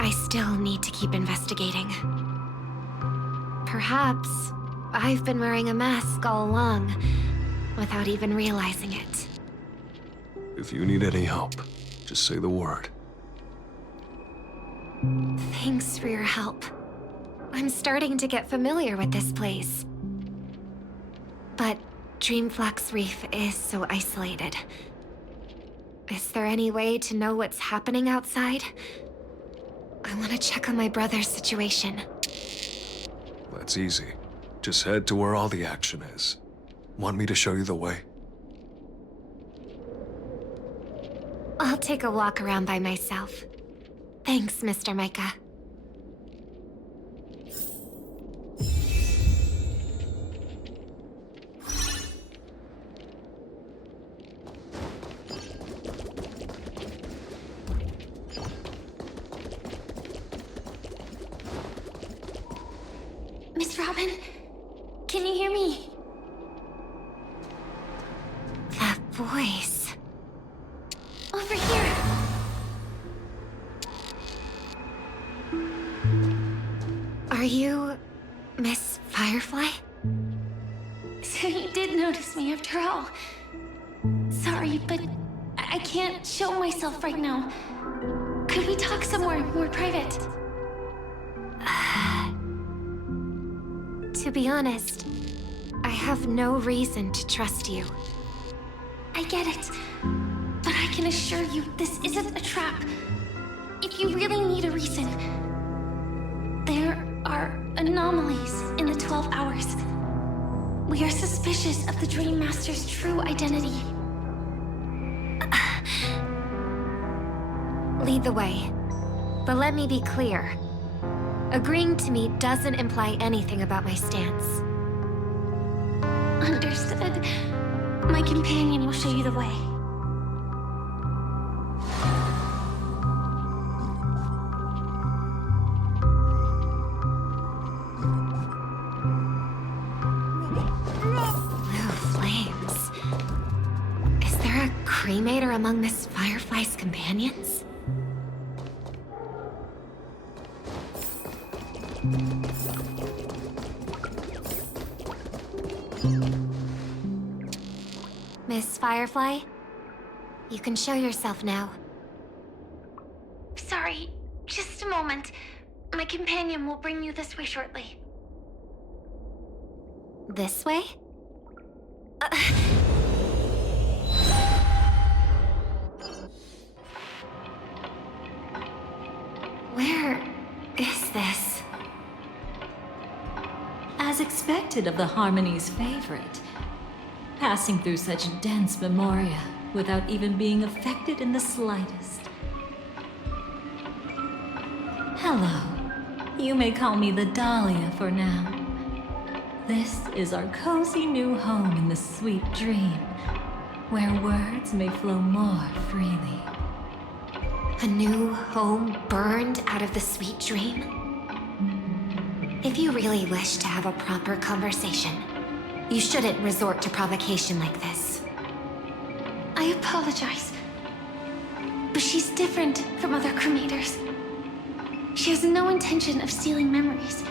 I still need to keep investigating. Perhaps I've been wearing a mask all along, without even realizing it. If you need any help, just say the word. Thanks for your help. I'm starting to get familiar with this place. But Dreamflux Reef is so isolated. Is there any way to know what's happening outside? I want to check on my brother's situation. That's easy. Just head to where all the action is. Want me to show you the way? I'll take a walk around by myself. Thanks, Mr. Micah. Miss Robin, can you hear me? That voice. Over here. Are you Miss Firefly? So you did notice me after all. Sorry, but I can't show myself right now. Could we talk somewhere more private? To be honest, I have no reason to trust you. I get it. But I can assure you this isn't a trap. If you really need a reason, there are anomalies in the 12 hours. We are suspicious of the Dream Master's true identity. Lead the way. But let me be clear. Agreeing to me doesn't imply anything about my stance. Understood. My companion will show you the way. Blue flames. Is there a cremator among Miss Firefly's companions? Miss Firefly, you can show yourself now. Sorry, just a moment. My companion will bring you this way shortly. This way? Where is this? As expected of the Harmony's favorite, passing through such dense memoria without even being affected in the slightest. Hello. You may call me the Dahlia for now. This is our cozy new home in the sweet dream, where words may flow more freely. A new home burned out of the sweet dream? If you really wish to have a proper conversation, you shouldn't resort to provocation like this. I apologize. But she's different from other cremators. She has no intention of stealing memories.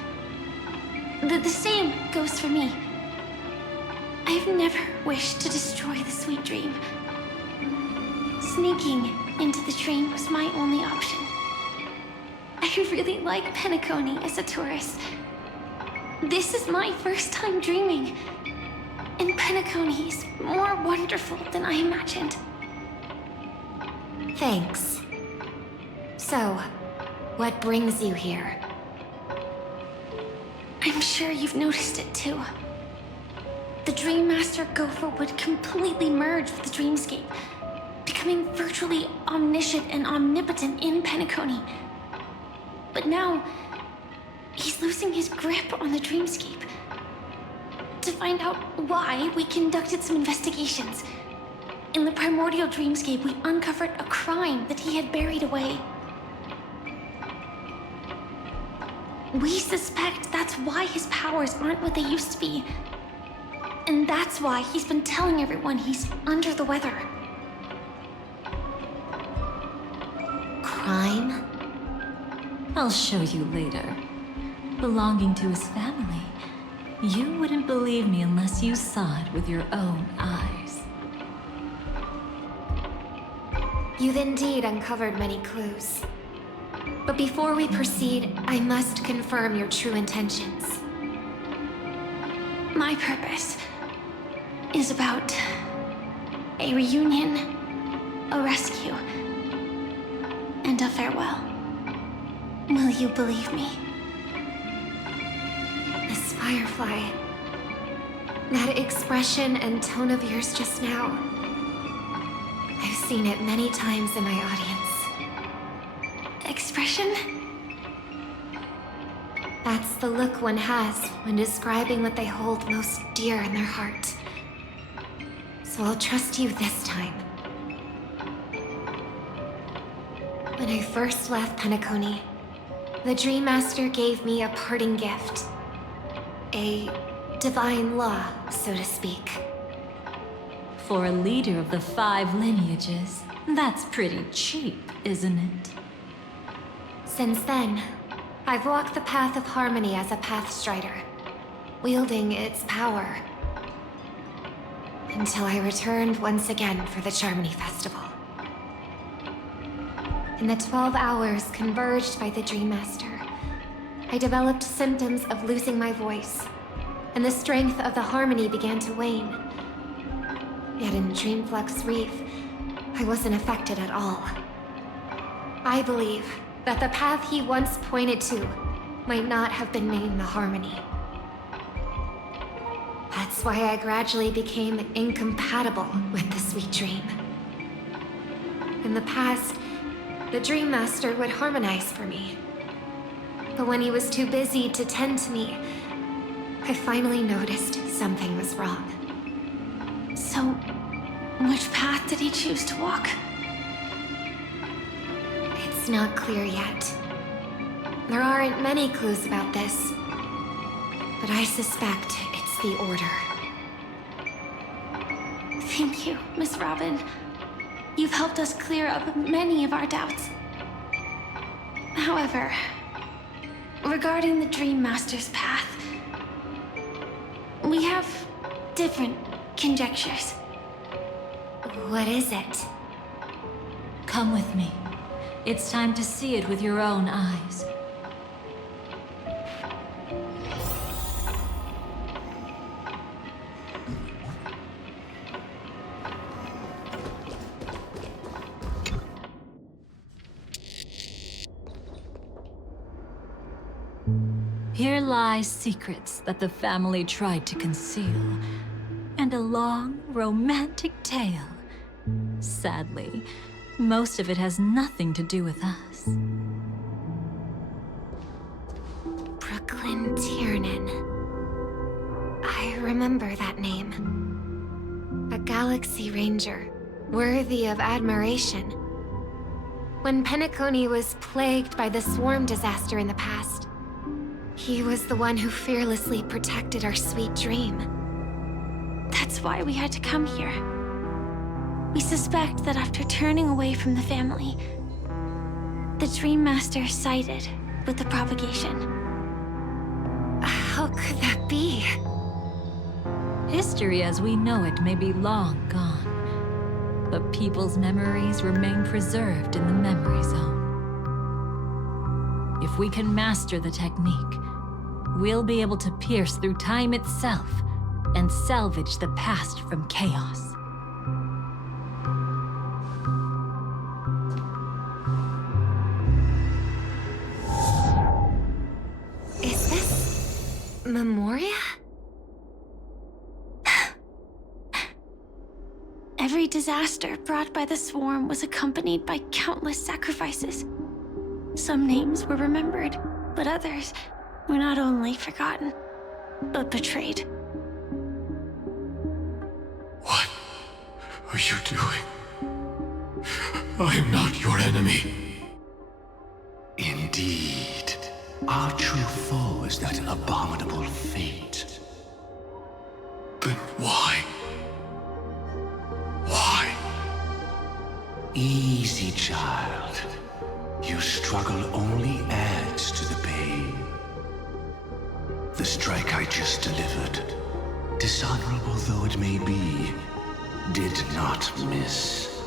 The same goes for me. I've never wished to destroy the sweet dream. Sneaking into the dream was my only option. I really like Penacony as a tourist. This is my first time dreaming. And Penacony is more wonderful than I imagined. Thanks. So, What brings you here? I'm sure you've noticed it too. The Dream Master Gopher would completely merge with the dreamscape, becoming virtually omniscient and omnipotent in Penacony. But now, he's losing his grip on the dreamscape. To find out why, we conducted some investigations. In the primordial dreamscape, we uncovered a crime that he had buried away. We suspect that's why his powers aren't what they used to be. And that's why he's been telling everyone he's under the weather. Crime? I'll show you later. Belonging to his family. You wouldn't believe me unless you saw it with your own eyes. You've indeed uncovered many clues. But before we proceed, I must confirm your true intentions. My purpose is about a reunion, a rescue, and a farewell. Will you believe me? Miss Firefly, that expression and tone of yours just now, I've seen it many times in my audience. Expression? That's the look one has when describing what they hold most dear in their heart. So I'll trust you this time. When I first left Penacony, the Dream Master gave me a parting gift. A divine law, so to speak. For a leader of the 5 lineages, that's pretty cheap, isn't it? Since then, I've walked the path of harmony as a Pathstrider, wielding its power. Until I returned once again for the Charmony Festival. In the 12 hours converged by the Dream Master, I developed symptoms of losing my voice, and the strength of the harmony began to wane. Yet in Dreamflux Reef, I wasn't affected at all. I believe that the path he once pointed to might not have been named the Harmony. That's why I gradually became incompatible with the sweet dream. In the past, the Dream Master would harmonize for me. But when he was too busy to tend to me, I finally noticed something was wrong. So, which path did he choose to walk? It's not clear yet. There aren't many clues about this, but I suspect it's the Order. Thank you, Miss Robin. You've helped us clear up many of our doubts. However, regarding the Dream Master's path, we have different conjectures. What is it? Come with me. It's time to see it with your own eyes. Here lie secrets that the family tried to conceal, and a long, romantic tale. Sadly, most of it has nothing to do with us. Brooklyn Tiernan. I remember that name. A Galaxy Ranger, worthy of admiration. When Penacony was plagued by the swarm disaster in the past, he was the one who fearlessly protected our sweet dream. That's why we had to come here. We suspect that after turning away from the family, the Dream Master sided with the propagation. How could that be? History as we know it may be long gone, but people's memories remain preserved in the memory zone. If we can master the technique, we'll be able to pierce through time itself and salvage the past from chaos. Every disaster brought by the swarm was accompanied by countless sacrifices. Some names were remembered, but others were not only forgotten, but betrayed. What are you doing? I am not your enemy. Indeed. Our true foe is that abominable fate. Then why? Why? Easy, child. Your struggle only adds to the pain. The strike I just delivered, dishonorable though it may be, did not miss.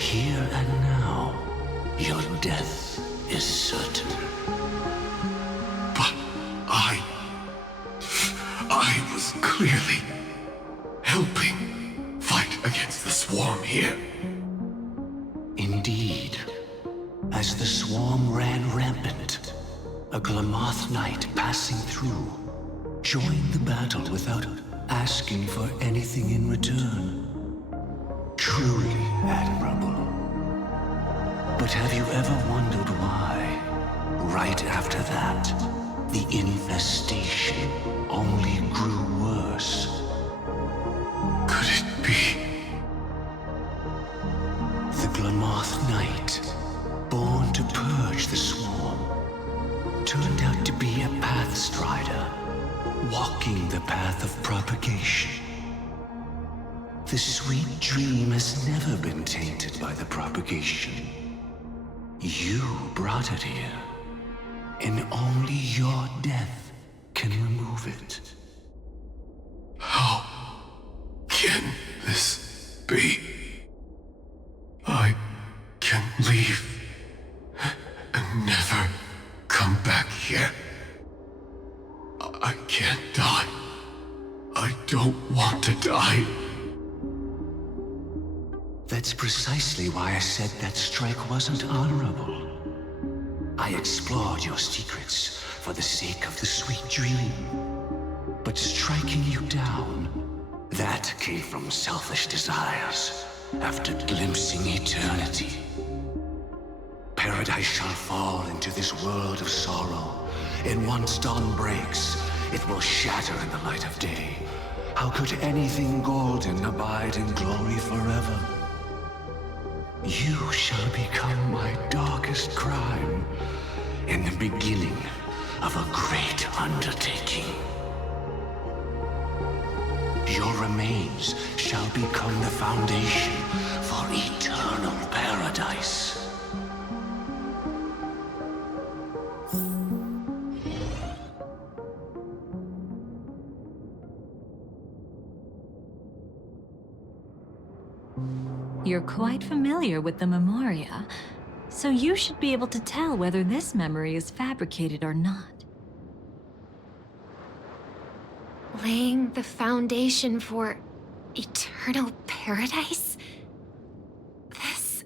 Here and now, your death is certain. But I was clearly helping fight against the swarm here. Indeed. As the swarm ran rampant, a Glamoth knight passing through joined the battle without asking for anything in return. Truly admirable. But have you ever wondered why, right after that, the infestation only grew worse? Could it be? The Glamoth knight, born to purge the swarm, turned out to be a pathstrider, walking the path of propagation. The sweet dream has never been tainted by the propagation. You brought it here, and only your death can remove it. How can this be? I can leave and never come back here. I can't die. I don't want to die. That's precisely why I said that strike wasn't honorable. I explored your secrets for the sake of the sweet dream. But striking you down, that came from selfish desires after glimpsing eternity. Paradise shall fall into this world of sorrow, and once dawn breaks, it will shatter in the light of day. How could anything golden abide in glory forever? You shall become my darkest crime, and the beginning of a great undertaking. Your remains shall become the foundation for eternal paradise. You're quite familiar with the Memoria, so you should be able to tell whether this memory is fabricated or not. Laying the foundation for eternal paradise? This...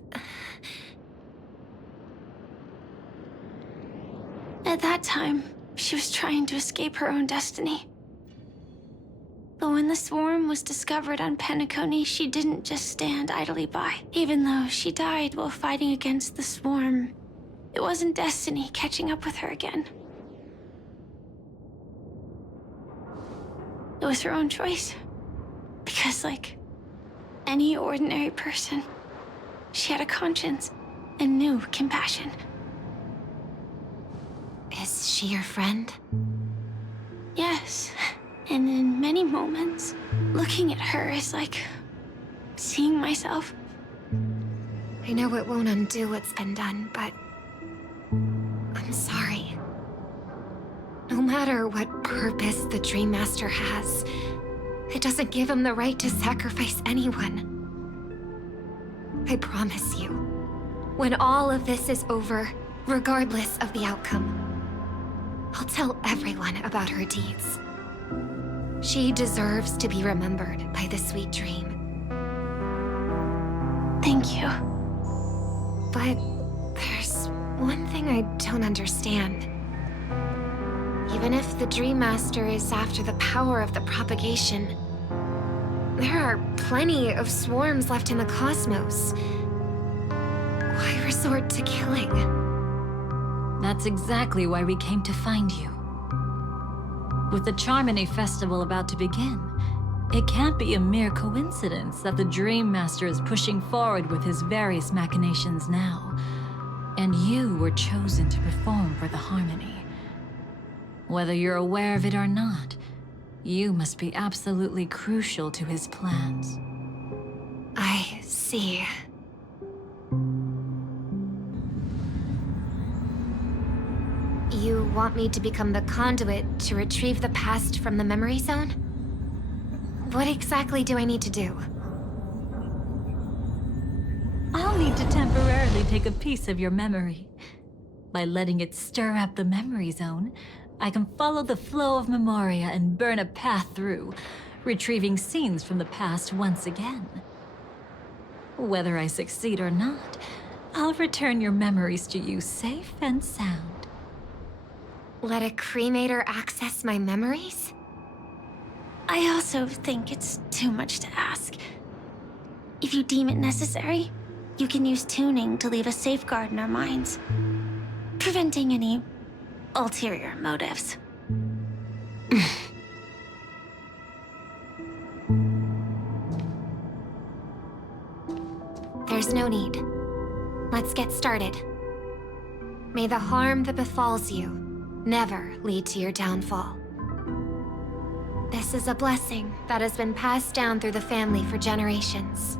At that time, she was trying to escape her own destiny. But when the swarm was discovered on Penacony, she didn't just stand idly by. Even though she died while fighting against the swarm, it wasn't destiny catching up with her again. It was her own choice. Because, like any ordinary person, she had a conscience and knew compassion. Is she your friend? Yes. And in many moments, looking at her is like seeing myself. I know it won't undo what's been done, but I'm sorry. No matter what purpose the Dream Master has, it doesn't give him the right to sacrifice anyone. I promise you, when all of this is over, regardless of the outcome, I'll tell everyone about her deeds. She deserves to be remembered by the sweet dream. Thank you. But there's one thing I don't understand. Even if the Dream Master is after the power of the propagation, There are plenty of swarms left in the cosmos. Why resort to killing? That's exactly why we came to find you. With the Charmony Festival about to begin, it can't be a mere coincidence that the Dream Master is pushing forward with his various machinations now. And you were chosen to perform for the Harmony. Whether you're aware of it or not, you must be absolutely crucial to his plans. I see. You want me to become the conduit to retrieve the past from the memory zone? What exactly do I need to do? I'll need to temporarily take a piece of your memory. By letting it stir up the memory zone, I can follow the flow of memoria and burn a path through, retrieving scenes from the past once again. Whether I succeed or not, I'll return your memories to you safe and sound. Let a cremator access my memories? I also think it's too much to ask. If you deem it necessary, you can use tuning to leave a safeguard in our minds, preventing any ulterior motives. There's no need. Let's get started. May the harm that befalls you never lead to your downfall. This is a blessing that has been passed down through the family for generations.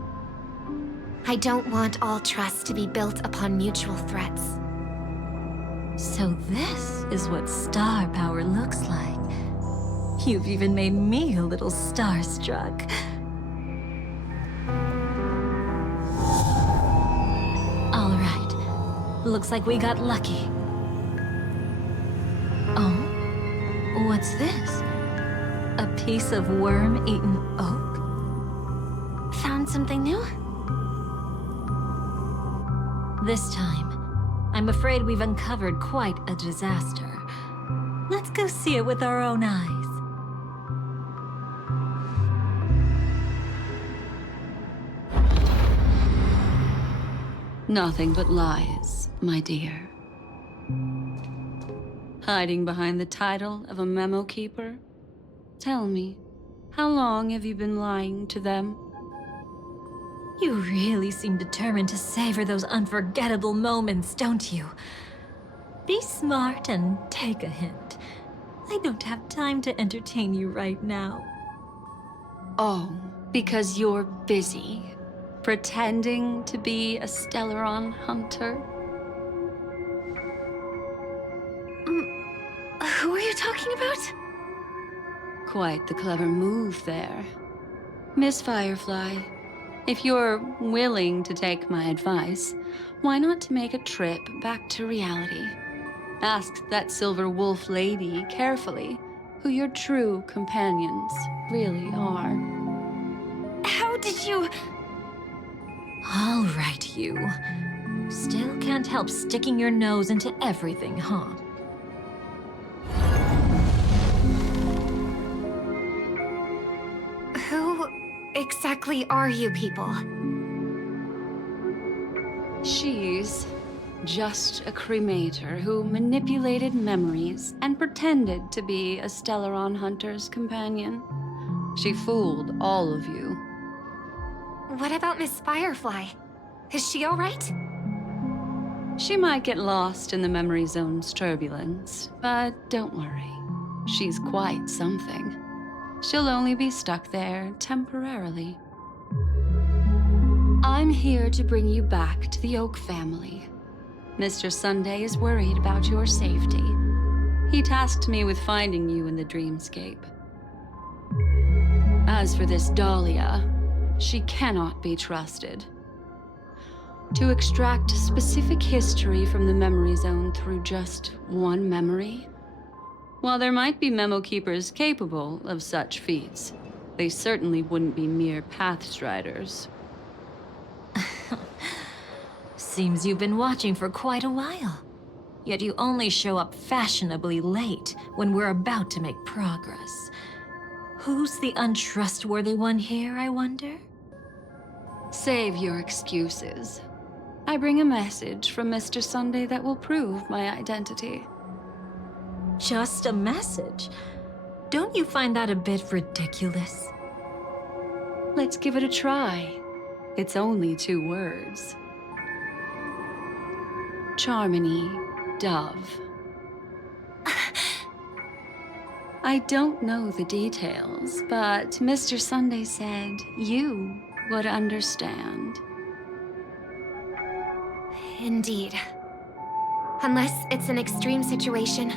I don't want all trust to be built upon mutual threats. So this is what star power looks like. You've even made me a little starstruck. All right. Looks like we got lucky. Oh? What's this? A piece of worm-eaten oak? Found something new? This time, I'm afraid we've uncovered quite a disaster. Let's go see it with our own eyes. Nothing but lies, my dear. Hiding behind the title of a memo keeper? Tell me, how long have you been lying to them? You really seem determined to savor those unforgettable moments, don't you? Be smart and take a hint. I don't have time to entertain you right now. Oh, because you're busy, pretending to be a Stellaron hunter? Who are you talking about? Quite the clever move there. Miss Firefly, if you're willing to take my advice, why not make a trip back to reality? Ask that Silver Wolf lady carefully who your true companions really are. How did you... All right, you. Still can't help sticking your nose into everything, huh? Who exactly are you people? She's just a cremator who manipulated memories and pretended to be a Stellaron hunter's companion. She fooled all of you. What about Miss Firefly? Is she all right? She might get lost in the memory zone's turbulence, but don't worry. She's quite something. She'll only be stuck there temporarily. I'm here to bring you back to the Oak family. Mr. Sunday is worried about your safety. He tasked me with finding you in the dreamscape. As for this Dahlia, she cannot be trusted. To extract specific history from the memory zone through just one memory? While there might be memo keepers capable of such feats, they certainly wouldn't be mere pathstriders. Seems you've been watching for quite a while. Yet you only show up fashionably late when we're about to make progress. Who's the untrustworthy one here, I wonder? Save your excuses. I bring a message from Mr. Sunday that will prove my identity. Just a message? Don't you find that a bit ridiculous? Let's give it a try. It's only 2 words. Charmony, Dove. I don't know the details, but Mr. Sunday said you would understand. Indeed. Unless it's an extreme situation,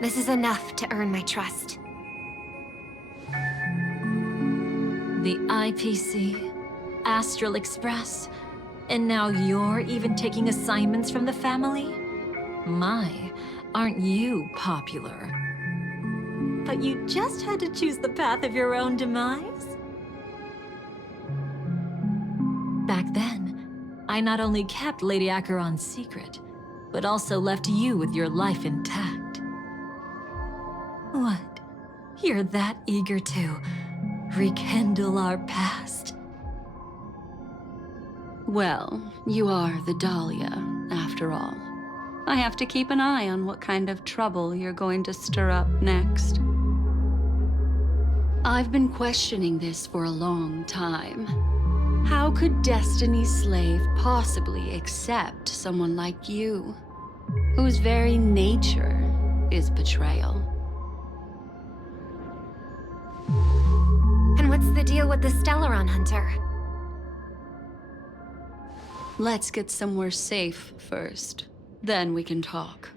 this is enough to earn my trust. The IPC, Astral Express, and now you're even taking assignments from the family? My, aren't you popular? But you just had to choose the path of your own demise? Back then, I not only kept Lady Acheron's secret, but also left you with your life intact. What? You're that eager to rekindle our past? Well, you are the Dahlia, after all. I have to keep an eye on what kind of trouble you're going to stir up next. I've been questioning this for a long time. How could Destiny's slave possibly accept someone like you, whose very nature is betrayal? And what's the deal with the Stellaron Hunter? Let's get somewhere safe first. Then we can talk.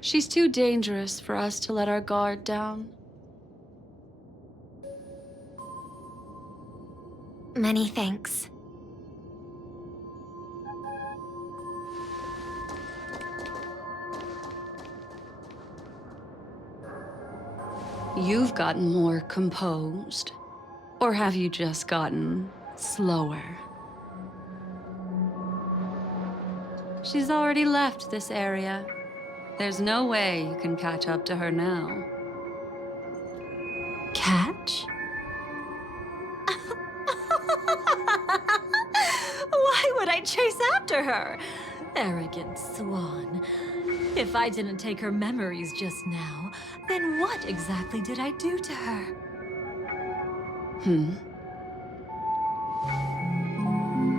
She's too dangerous for us to let our guard down. Many thanks. You've gotten more composed. Or have you just gotten slower? She's already left this area. There's no way you can catch up to her now. Catch? Why would I chase after her? Arrogant swan. If I didn't take her memories just now, then what exactly did I do to her?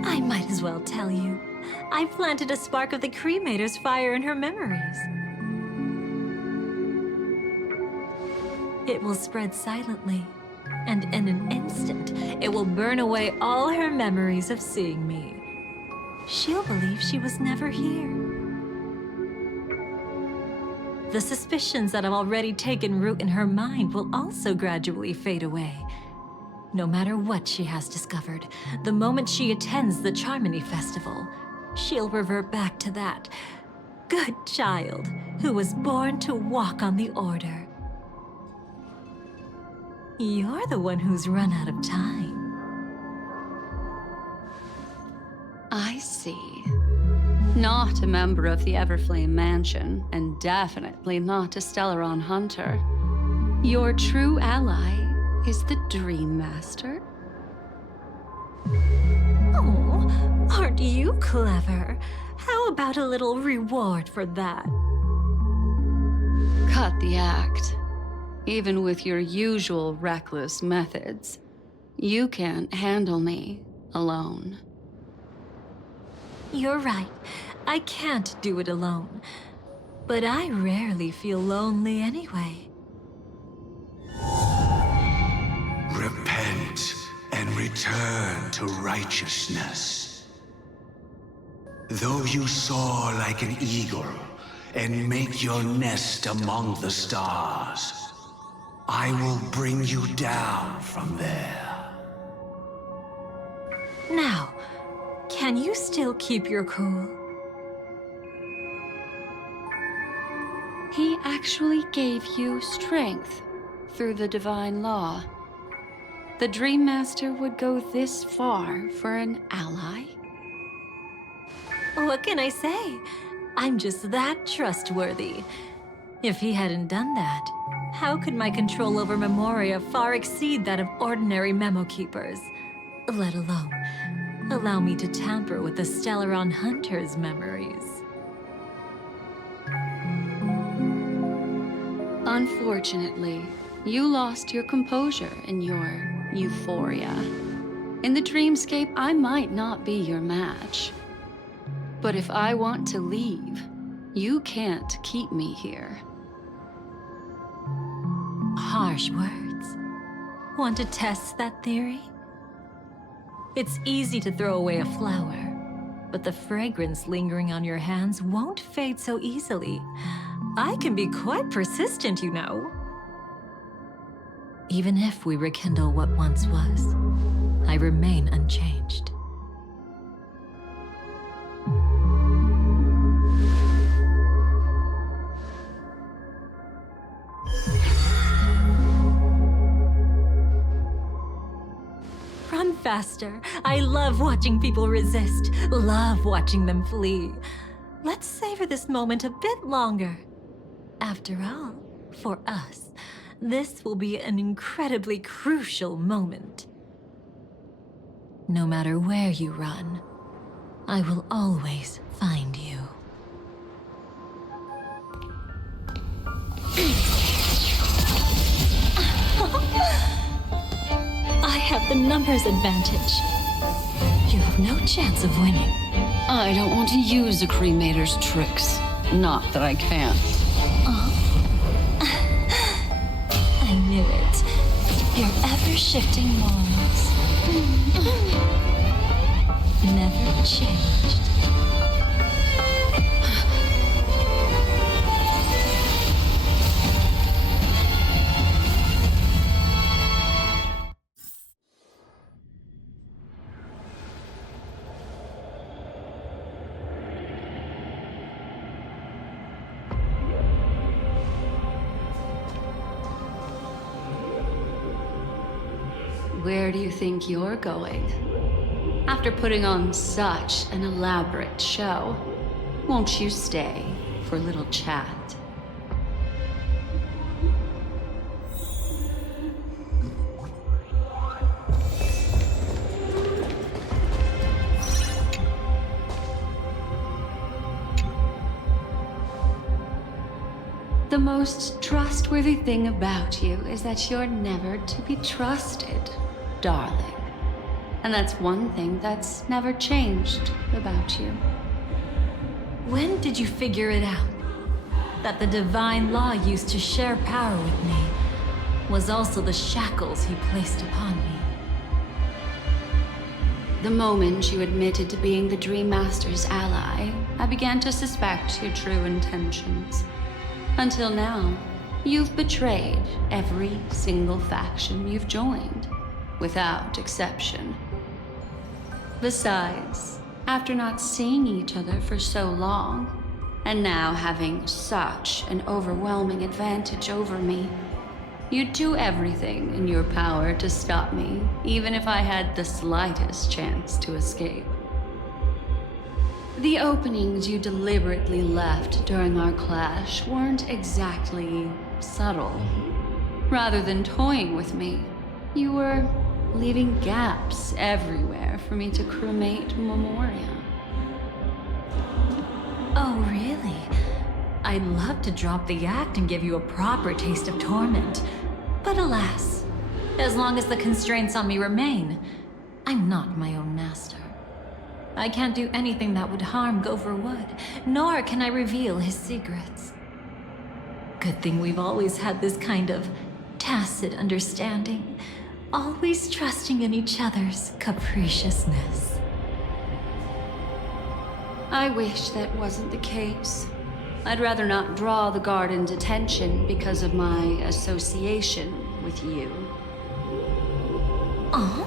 I might as well tell you. I planted a spark of the cremator's fire in her memories. It will spread silently, and in an instant, it will burn away all her memories of seeing me. She'll believe she was never here. The suspicions that have already taken root in her mind will also gradually fade away. No matter what she has discovered, the moment she attends the Charmony Festival, she'll revert back to that good child who was born to walk on the Order. You're the one who's run out of time. I see. Not a member of the Everflame Mansion, and definitely not a Stellaron Hunter. Your true ally is the Dream Master. Oh, aren't you clever? How about a little reward for that? Cut the act. Even with your usual reckless methods, you can't handle me alone. You're right. I can't do it alone. But I rarely feel lonely anyway. Repent and return to righteousness. Though you soar like an eagle and make your nest among the stars, I will bring you down from there. Now, can you still keep your cool? He actually gave you strength through the divine law. The Dream Master would go this far for an ally? What can I say? I'm just that trustworthy. If he hadn't done that, how could my control over Memoria far exceed that of ordinary memo keepers? Let alone allow me to tamper with the Stellaron Hunter's memories. Unfortunately, you lost your composure in your euphoria. In the dreamscape, I might not be your match. But if I want to leave, you can't keep me here. Harsh words. Want to test that theory? It's easy to throw away a flower, but the fragrance lingering on your hands won't fade so easily. I can be quite persistent, you know. Even if we rekindle what once was, I remain unchanged. Run faster. I love watching people resist, love watching them flee. Let's savor this moment a bit longer. After all, for us, this will be an incredibly crucial moment. No matter where you run, I will always find you. I have the numbers advantage. You have no chance of winning. I don't want to use a cremator's tricks. Not that I can't. I knew it. Your ever-shifting morals. Never changed. Where do you think you're going? After putting on such an elaborate show, won't you stay for a little chat? The most trustworthy thing about you is that you're never to be trusted, darling. And that's one thing that's never changed about you. When did you figure it out? That the divine law used to share power with me was also the shackles he placed upon me. The moment you admitted to being the Dream Master's ally, I began to suspect your true intentions. Until now, you've betrayed every single faction you've joined, without exception. Besides, after not seeing each other for so long, and now having such an overwhelming advantage over me, you'd do everything in your power to stop me, even if I had the slightest chance to escape. The openings you deliberately left during our clash weren't exactly subtle. Rather than toying with me, you were leaving gaps everywhere for me to cremate Memoria. Oh, really? I'd love to drop the act and give you a proper taste of torment. But alas, as long as the constraints on me remain, I'm not my own master. I can't do anything that would harm Gopher Wood, nor can I reveal his secrets. Good thing we've always had this kind of tacit understanding, always trusting in each other's capriciousness. I wish that wasn't the case. I'd rather not draw the Garden's attention because of my association with you. Oh?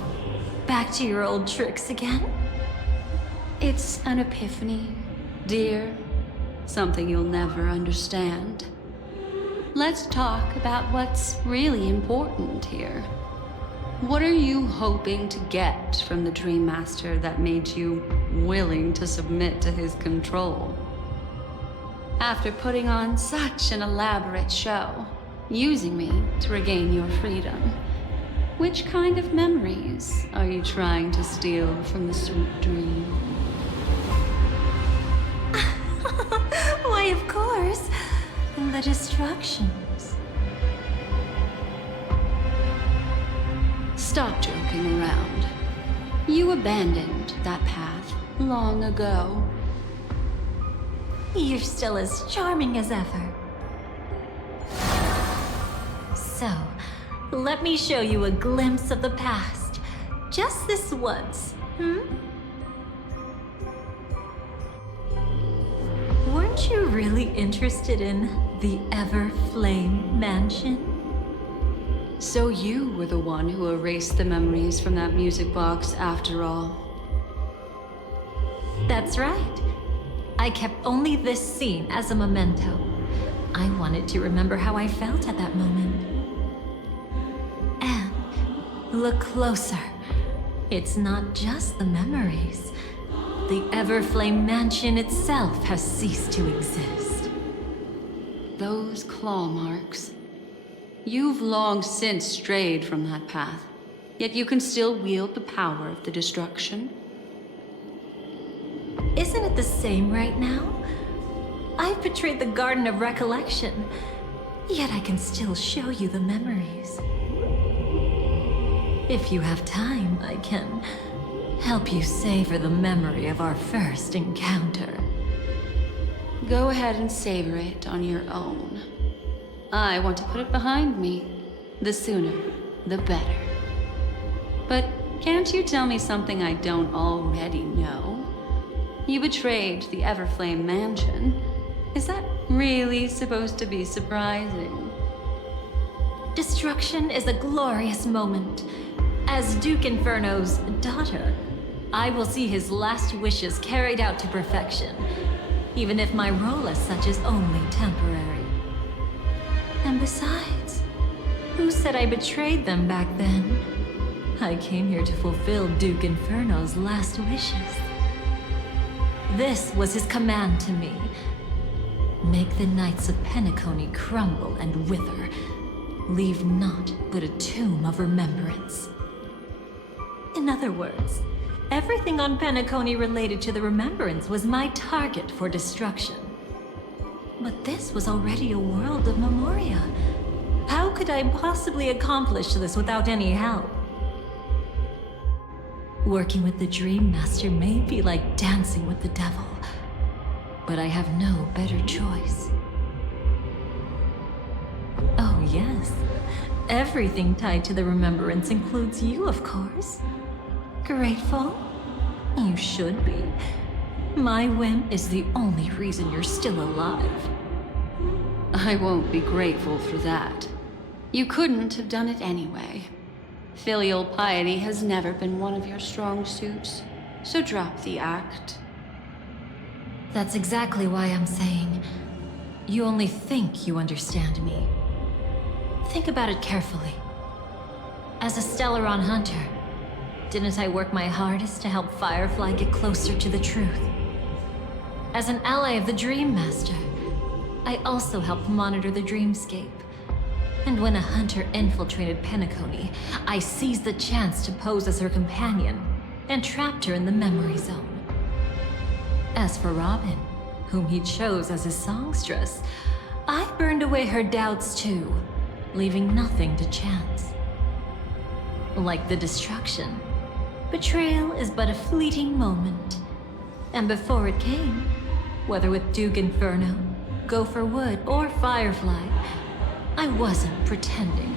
Back to your old tricks again? It's an epiphany, dear. Something you'll never understand. Let's talk about what's really important here. What are you hoping to get from the Dream Master that made you willing to submit to his control? After putting on such an elaborate show, using me to regain your freedom, which kind of memories are you trying to steal from the sweet dream? Why, of course. The destructions. Stop joking around. You abandoned that path long ago. You're still as charming as ever. So, let me show you a glimpse of the past. Just this once, Weren't you really interested in the Everflame Mansion? So you were the one who erased the memories from that music box after all. That's right. I kept only this scene as a memento. I wanted to remember how I felt at that moment. And look closer. It's not just the memories. The Everflame Mansion itself has ceased to exist. Those claw marks. You've long since strayed from that path, yet you can still wield the power of the destruction. Isn't it the same right now? I've betrayed the Garden of Recollection, yet I can still show you the memories. If you have time, I can help you savor the memory of our first encounter. Go ahead and savor it on your own. I want to put it behind me. The sooner, the better. But can't you tell me something I don't already know? You betrayed the Everflame Mansion. Is that really supposed to be surprising? Destruction is a glorious moment. As Duke Inferno's daughter, I will see his last wishes carried out to perfection, even if my role as such is only temporary. And besides, who said I betrayed them back then? I came here to fulfill Duke Inferno's last wishes. This was his command to me. Make the Knights of Penacony crumble and wither. Leave naught but a tomb of remembrance. In other words, everything on Penacony related to the Remembrance was my target for destruction. But this was already a world of Memoria. How could I possibly accomplish this without any help? Working with the Dream Master may be like dancing with the devil, but I have no better choice. Oh yes, everything tied to the Remembrance includes you, of course. Grateful? You should be. My whim is the only reason you're still alive. I won't be grateful for that. You couldn't have done it anyway. Filial piety has never been one of your strong suits, so drop the act. That's exactly why I'm saying, you only think you understand me. Think about it carefully. As a Stellaron hunter, didn't I work my hardest to help Firefly get closer to the truth? As an ally of the Dream Master, I also helped monitor the dreamscape. And when a hunter infiltrated Penacony, I seized the chance to pose as her companion and trapped her in the memory zone. As for Robin, whom he chose as his songstress, I burned away her doubts too, leaving nothing to chance. Like the destruction, betrayal is but a fleeting moment. And before it came, whether with Duke Inferno, Gopher Wood, or Firefly, I wasn't pretending.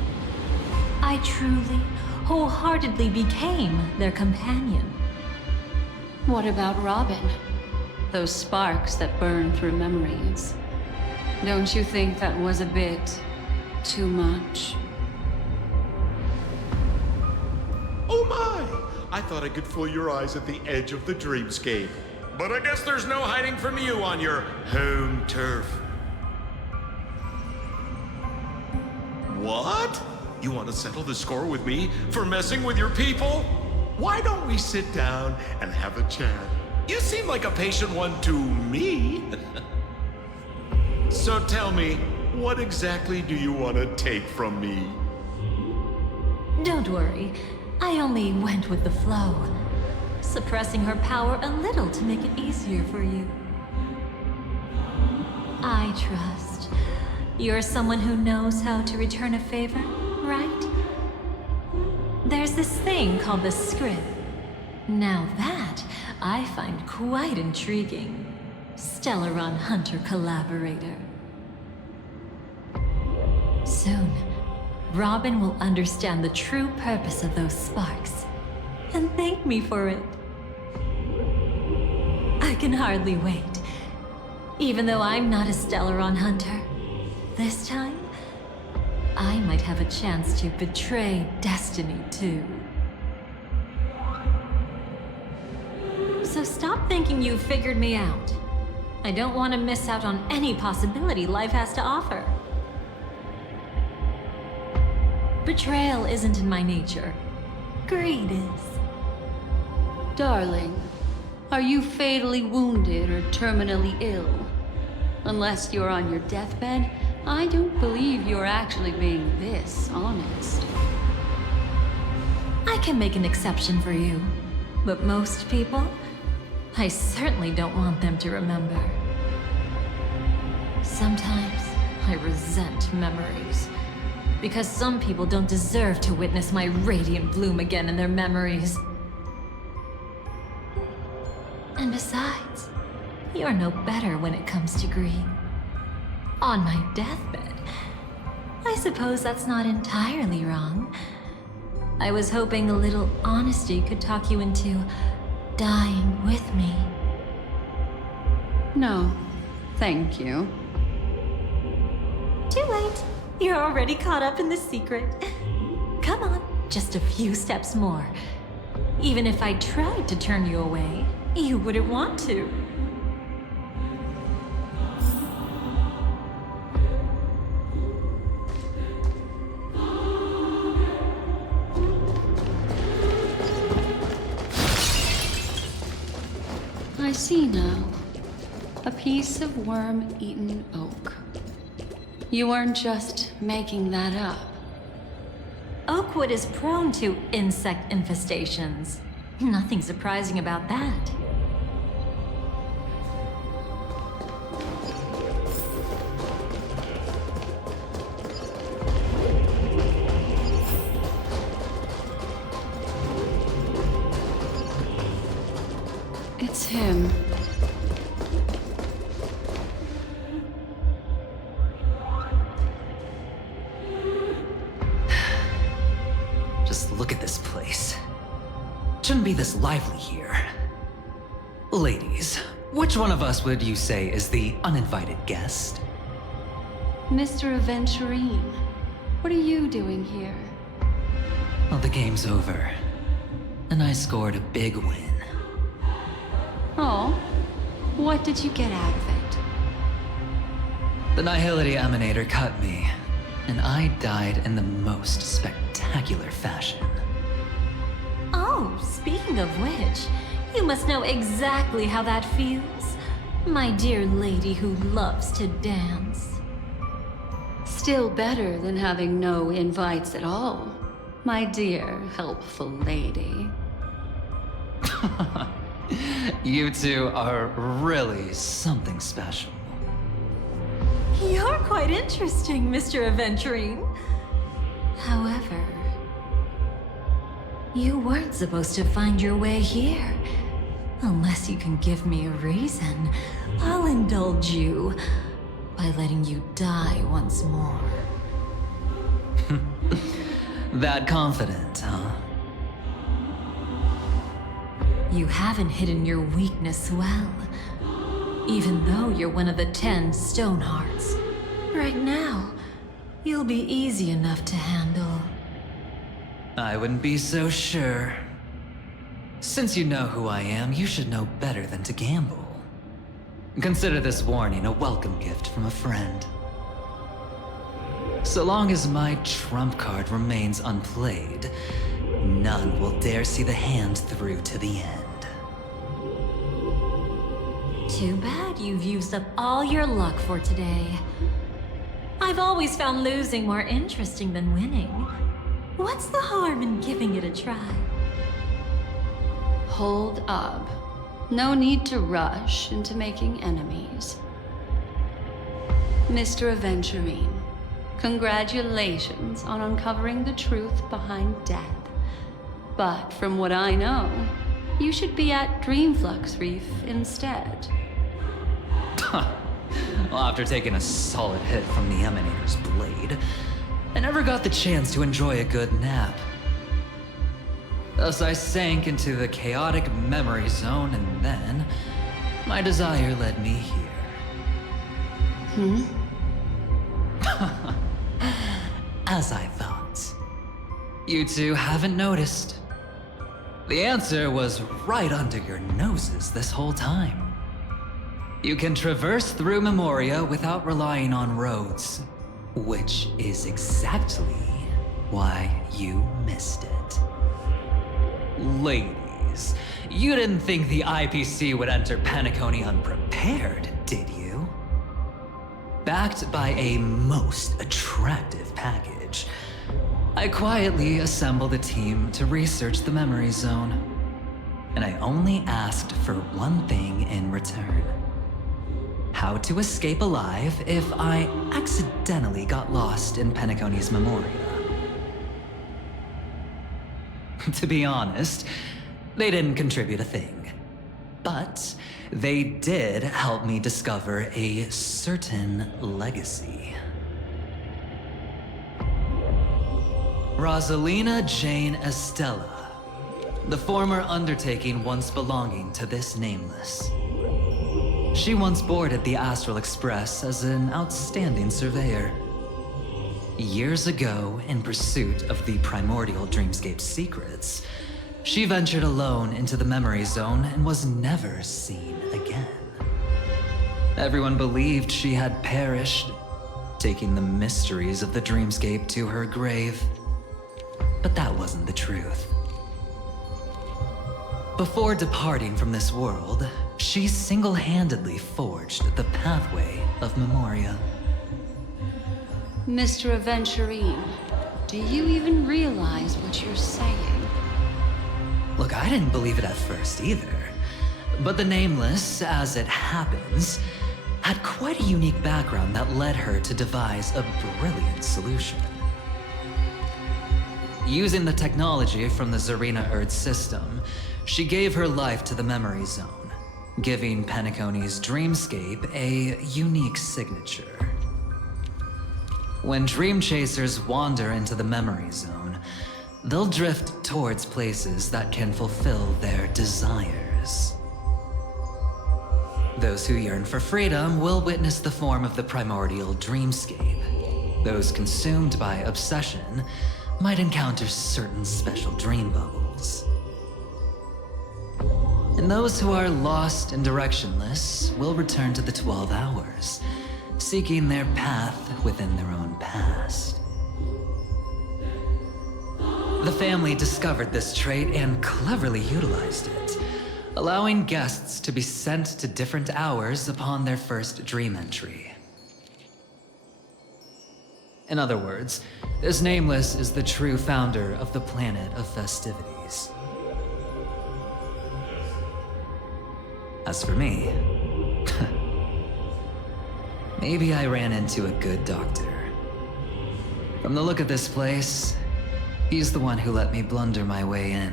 I truly, wholeheartedly became their companion. What about Robin? Those sparks that burn through memories. Don't you think that was a bit too much? Oh my! I thought I could fool your eyes at the edge of the dreamscape. But I guess there's no hiding from you on your home turf. What? You want to settle the score with me for messing with your people? Why don't we sit down and have a chat? You seem like a patient one to me. So tell me, what exactly do you want to take from me? Don't worry. I only went with the flow, suppressing her power a little to make it easier for you. I trust. You're someone who knows how to return a favor, right? There's this thing called the script. Now that, I find quite intriguing. Stellaron Hunter collaborator. Soon, Robin will understand the true purpose of those sparks, and thank me for it. I can hardly wait. Even though I'm not a Stellaron Hunter, this time, I might have a chance to betray destiny too. So stop thinking you've figured me out. I don't want to miss out on any possibility life has to offer. Betrayal isn't in my nature. Greed is. Darling, are you fatally wounded or terminally ill? Unless you're on your deathbed, I don't believe you're actually being this honest. I can make an exception for you, but most people, I certainly don't want them to remember. Sometimes I resent memories, because some people don't deserve to witness my radiant bloom again in their memories. And besides, you're no better when it comes to greed. On my deathbed, I suppose that's not entirely wrong. I was hoping a little honesty could talk you into dying with me. No, thank you. Too late. You're already caught up in the secret. Come on, just a few steps more. Even if I tried to turn you away, you wouldn't want to. I see now. A piece of worm-eaten oak. You weren't just making that up. Oakwood is prone to insect infestations. Nothing surprising about that. It's him. Just look at this place. Shouldn't be this lively here. Ladies, which one of us would you say is the uninvited guest? Mr. Aventurine, what are you doing here? Well, the game's over. And I scored a big win. Oh, what did you get out of it? The Nihility Emanator cut me, and I died in the most spectacular fashion. Oh, speaking of which, you must know exactly how that feels. My dear lady who loves to dance. Still better than having no invites at all, my dear helpful lady. You two are really something special. You're quite interesting, Mr. Aventurine. However, you weren't supposed to find your way here. Unless you can give me a reason, I'll indulge you by letting you die once more. That confident, huh? You haven't hidden your weakness well, even though you're one of the 10 Stonehearts. Right now, you'll be easy enough to handle. I wouldn't be so sure. Since you know who I am, you should know better than to gamble. Consider this warning a welcome gift from a friend. So long as my trump card remains unplayed, none will dare see the hand through to the end. Too bad you've used up all your luck for today. I've always found losing more interesting than winning. What's the harm in giving it a try? Hold up. No need to rush into making enemies. Mr. Aventurine, congratulations on uncovering the truth behind death. But from what I know, you should be at Dreamflux Reef instead. Well, after taking a solid hit from the Emanator's blade, I never got the chance to enjoy a good nap. Thus I sank into the chaotic memory zone, and then my desire led me here. As I thought. You two haven't noticed. The answer was right under your noses this whole time. You can traverse through Memoria without relying on roads, which is exactly why you missed it. Ladies, you didn't think the IPC would enter Penacony unprepared, did you? Backed by a most attractive package, I quietly assembled a team to research the memory zone. And I only asked for one thing in return. How to escape alive if I accidentally got lost in Penacony's Memoria. To be honest, they didn't contribute a thing. But they did help me discover a certain legacy. Rosalina Jane Estella, the former undertaking once belonging to this Nameless. She once boarded the Astral Express as an outstanding surveyor. Years ago, in pursuit of the primordial dreamscape secrets, she ventured alone into the memory zone and was never seen again. Everyone believed she had perished, taking the mysteries of the dreamscape to her grave. But that wasn't the truth. Before departing from this world, she single-handedly forged the pathway of Memoria. Mr. Aventurine, do you even realize what you're saying? Look, I didn't believe it at first either. But the Nameless, as it happens, had quite a unique background that led her to devise a brilliant solution. Using the technology from the Zarina Earth system, she gave her life to the memory zone, giving Penacony's dreamscape a unique signature. When dream chasers wander into the memory zone, they'll drift towards places that can fulfill their desires. Those who yearn for freedom will witness the form of the primordial dreamscape. Those consumed by obsession might encounter certain special dream bubbles. And those who are lost and directionless will return to the 12 hours, seeking their path within their own past. The family discovered this trait and cleverly utilized it, allowing guests to be sent to different hours upon their first dream entry. In other words, this Nameless is the true founder of the planet of festivities. As for me, maybe I ran into a good doctor. From the look of this place, he's the one who let me blunder my way in.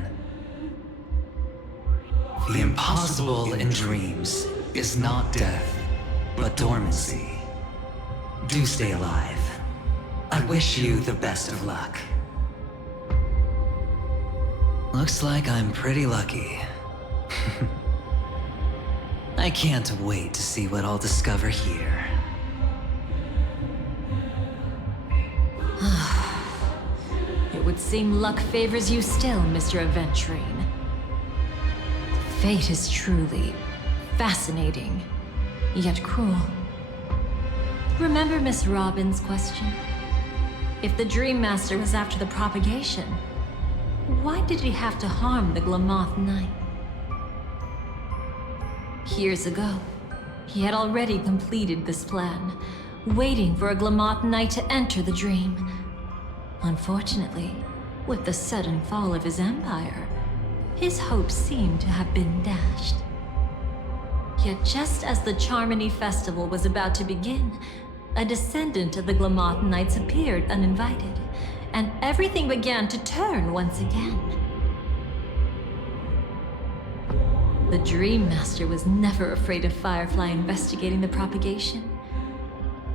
The impossible in dreams is not death, but dormancy. Do stay alive. I wish you the best of luck. Looks like I'm pretty lucky. I can't wait to see what I'll discover here. It would seem luck favors you still, Mr. Aventurine. Fate is truly fascinating, yet cruel. Remember Miss Robin's question? If the Dream Master was after the propagation, why did he have to harm the Glamoth Knight? Years ago, He had already completed this plan, waiting for a Glamoth Knight to enter the dream. Unfortunately, with the sudden fall of his empire, his hopes seemed to have been dashed. Yet just as the Charmony Festival was about to begin, a descendant of the Glamoth Knights appeared uninvited, and everything began to turn once again. The Dream Master was never afraid of Firefly investigating the propagation.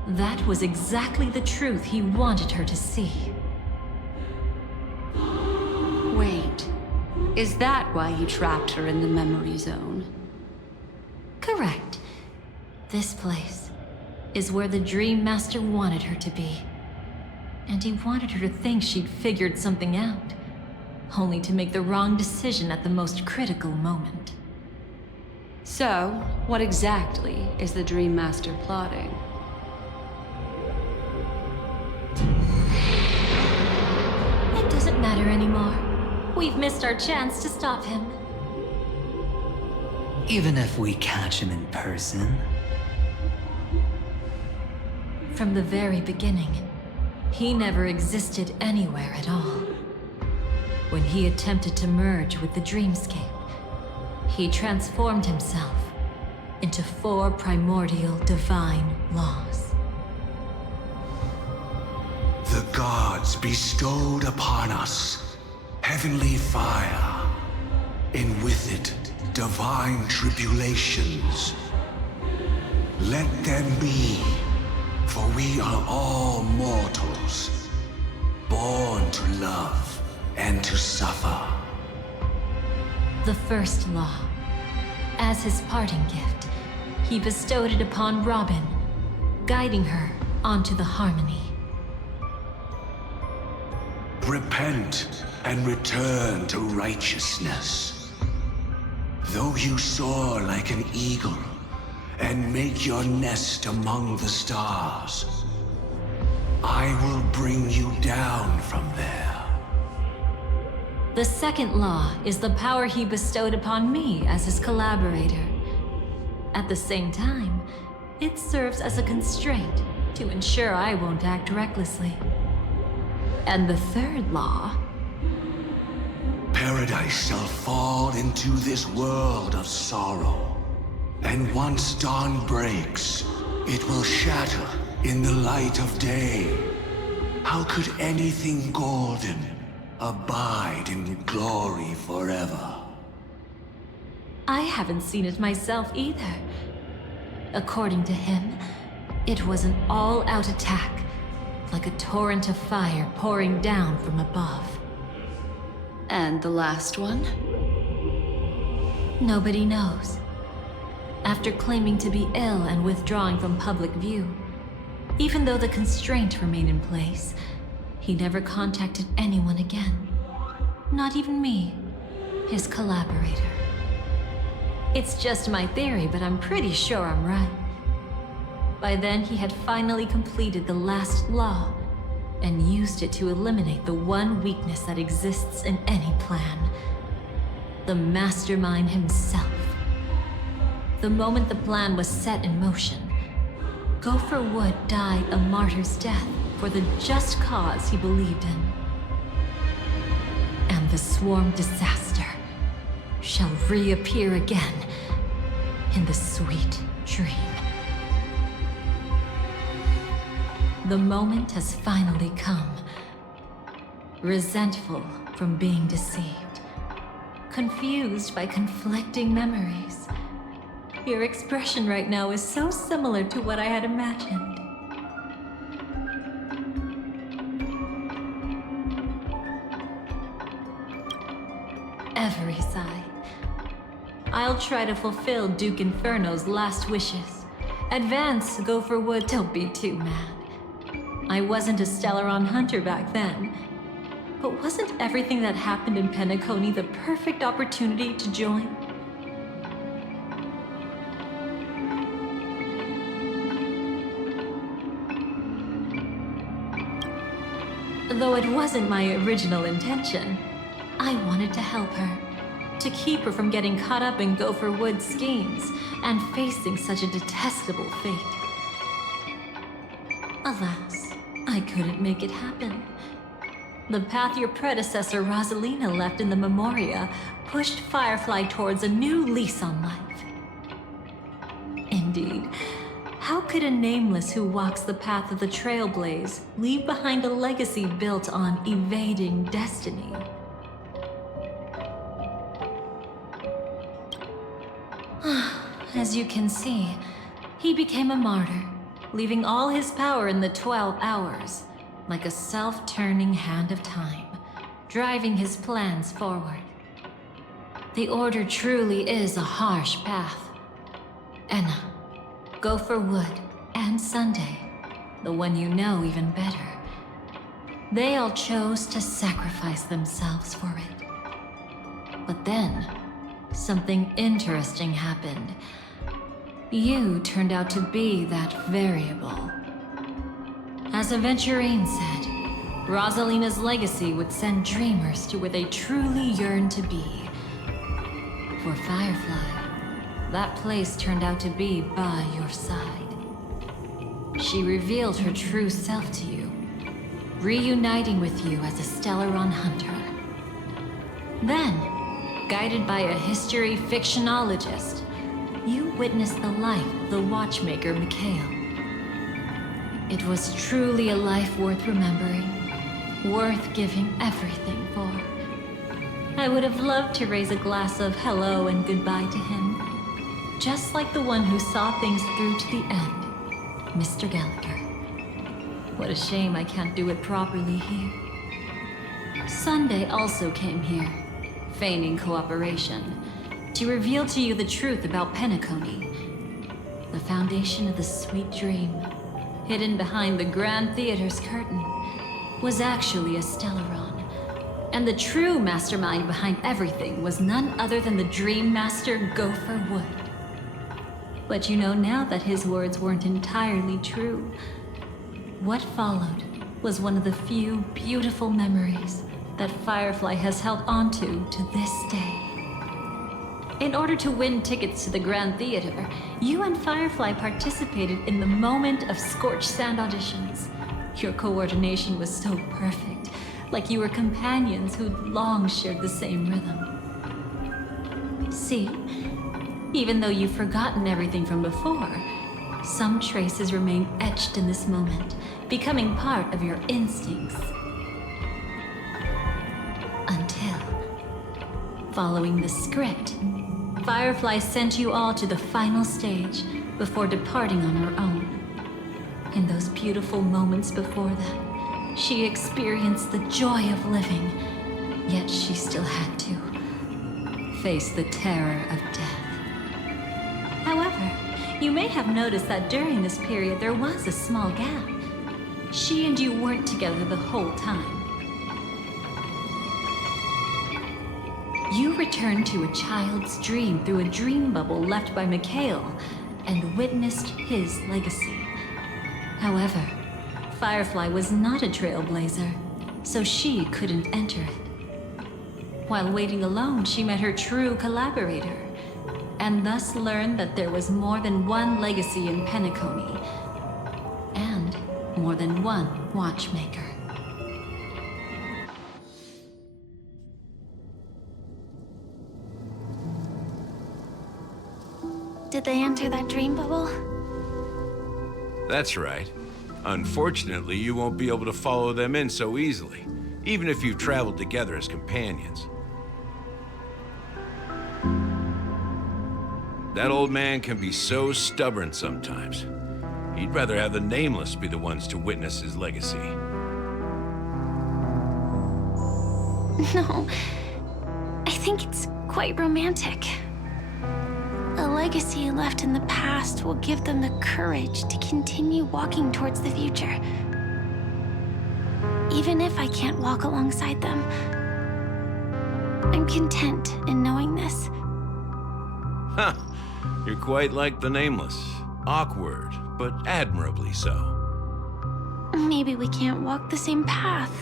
That was exactly the truth he wanted her to see. Wait, is that why he trapped her in the memory zone? Correct. This place is where the Dream Master wanted her to be. And he wanted her to think she'd figured something out, only to make the wrong decision at the most critical moment. So, what exactly is the Dream Master plotting? It doesn't matter anymore. We've missed our chance to stop him. Even if we catch him in person? From the very beginning, he never existed anywhere at all. When he attempted to merge with the dreamscape, he transformed himself into 4 primordial divine laws. The gods bestowed upon us heavenly fire, and with it, divine tribulations. Let them be, for we are all mortals, born to love and to suffer. The first law. As his parting gift, he bestowed it upon Robin, guiding her onto the harmony. Repent and return to righteousness. Though you soar like an eagle and make your nest among the stars, I will bring you down from there. The second law is the power he bestowed upon me as his collaborator. At the same time, it serves as a constraint to ensure I won't act recklessly. And the third law... Paradise shall fall into this world of sorrow. And once dawn breaks, it will shatter in the light of day. How could anything golden abide in glory forever? I haven't seen it myself either. According to him, it was an all-out attack, like a torrent of fire pouring down from above. And the last one? Nobody knows. After claiming to be ill and withdrawing from public view, even though the constraint remained in place, he never contacted anyone again. Not even me, his collaborator. It's just my theory, but I'm pretty sure I'm right. By then, he had finally completed the last law, and used it to eliminate the one weakness that exists in any plan. The mastermind himself. The moment the plan was set in motion, Gopher Wood died a martyr's death for the just cause he believed in. And the swarm disaster shall reappear again in the sweet dream. The moment has finally come. Resentful from being deceived. Confused by conflicting memories. Your expression right now is so similar to what I had imagined. Every sigh. I'll try to fulfill Duke Inferno's last wishes. Advance, Gopher Wood, don't be too mad. I wasn't a Stellaron hunter back then. But wasn't everything that happened in Penacony the perfect opportunity to join? Though it wasn't my original intention, I wanted to help her. to keep her from getting caught up in Gopher Wood's schemes and facing such a detestable fate. Alas, I couldn't make it happen. The path your predecessor Rosalina left in the Memoria pushed Firefly towards a new lease on life. Indeed, how could a nameless who walks the path of the Trailblaze leave behind a legacy built on evading destiny? As you can see, he became a martyr, leaving all his power in the 12 hours, like a self-turning hand of time, driving his plans forward. The Order truly is a harsh path. Enna, Gopher Wood, and Sunday, the one you know even better, they all chose to sacrifice themselves for it. But then, something interesting happened. You turned out to be that variable. As Aventurine said, Rosalina's legacy would send dreamers to where they truly yearn to be. For Firefly, that place turned out to be by your side. She revealed her true self to you, reuniting with you as a Stellaron hunter. Then, guided by a history fictionologist, you witnessed the life of the watchmaker Mikhail. It was truly a life worth remembering, worth giving everything for. I would have loved to raise a glass of hello and goodbye to him, just like the one who saw things through to the end, Mr. Gallagher. What a shame I can't do it properly here. Sunday also came here, feigning cooperation, to reveal to you the truth about Penacony, the foundation of the sweet dream, hidden behind the Grand Theater's curtain, was actually a Stellaron. And the true mastermind behind everything was none other than the Dream Master Gopher Wood. But you know now that his words weren't entirely true. What followed was one of the few beautiful memories that Firefly has held onto to this day. In order to win tickets to the Grand Theater, you and Firefly participated in the moment of scorched sand auditions. Your coordination was so perfect, like you were companions who'd long shared the same rhythm. See, even though you've forgotten everything from before, some traces remain etched in this moment, becoming part of your instincts. Until, following the script, Firefly sent you all to the final stage before departing on her own. In those beautiful moments before that, she experienced the joy of living, yet she still had to face the terror of death. However, you may have noticed that during this period there was a small gap. She and you weren't together the whole time. You returned to a child's dream through a dream bubble left by Mikhail and witnessed his legacy. However, Firefly was not a Trailblazer, so she couldn't enter it. While waiting alone, she met her true collaborator, and thus learned that there was more than one legacy in Penacony, and more than one watchmaker. Did they enter that dream bubble? That's right. Unfortunately, you won't be able to follow them in so easily, even if you've traveled together as companions. That old man can be so stubborn sometimes. He'd rather have the Nameless be the ones to witness his legacy. No, I think it's quite romantic. A legacy left in the past will give them the courage to continue walking towards the future. Even if I can't walk alongside them, I'm content in knowing this. Huh. You're quite like the Nameless. Awkward, but admirably so. Maybe we can't walk the same path,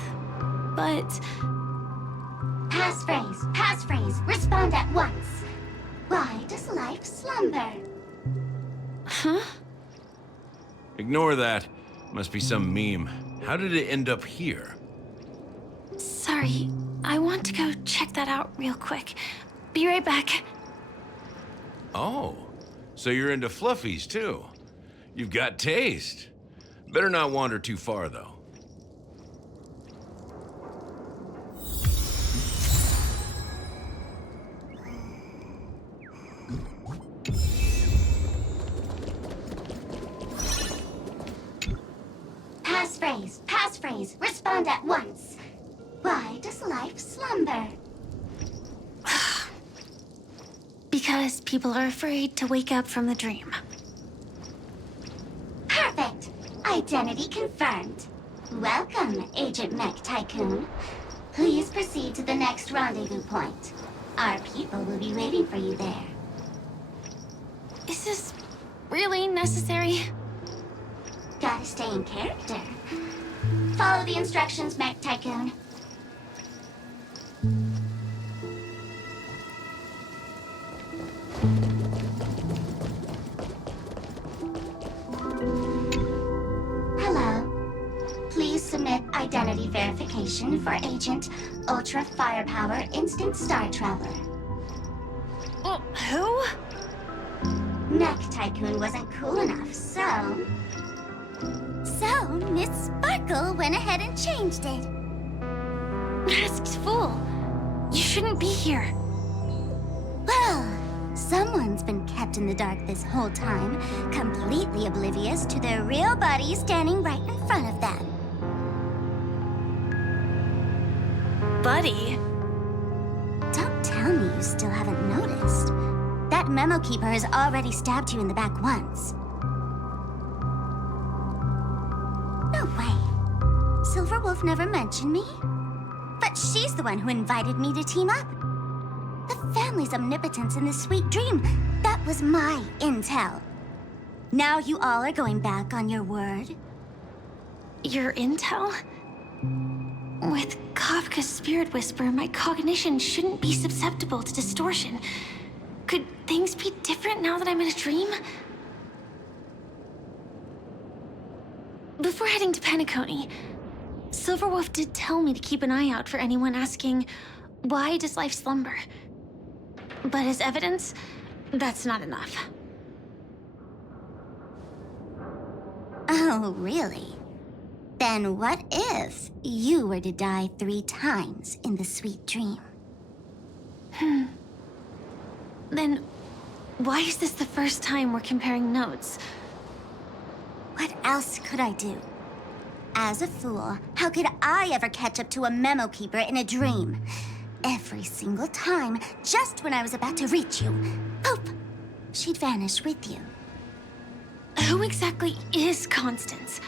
but Passphrase, respond at once. Why does life slumber? Huh? Ignore that. Must be some meme. How did it end up here? Sorry, I want to go check that out real quick. Be right back. Oh, so you're into fluffies too. You've got taste. Better not wander too far though. Passphrase, respond at once. Why does life slumber? Because people are afraid to wake up from the dream. Perfect. Identity confirmed. Welcome, Agent Mech Tycoon. Please proceed to the next rendezvous point. Our people will be waiting for you there. Is this really necessary? Gotta stay in character. Follow the instructions, Mech Tycoon. Hello. Please submit identity verification for Agent Ultra Firepower Instant Star Traveler. Who? Mech Tycoon wasn't cool enough, so... So, Miss Sparkle went ahead and changed it. Masked fool. You shouldn't be here. Well, someone's been kept in the dark this whole time, completely oblivious to their real body standing right in front of them. Buddy? Don't tell me you still haven't noticed. That memo keeper has already stabbed you in the back once. No way. Silverwolf never mentioned me. But she's the one who invited me to team up. The family's omnipotence in this sweet dream, that was my intel. Now you all are going back on your word? Your intel? With Kafka's Spirit Whisper, my cognition shouldn't be susceptible to distortion. Could things be different now that I'm in a dream? Before heading to Penacony, Silverwolf did tell me to keep an eye out for anyone asking, why does life slumber? But as evidence, that's not enough. Oh, really? Then what if you were to die 3 times in the sweet dream? Then, why is this the first time we're comparing notes? What else could I do? As a fool, how could I ever catch up to a memo keeper in a dream? Every single time, just when I was about to reach you, poof, she'd vanish with you. Who exactly is Constance?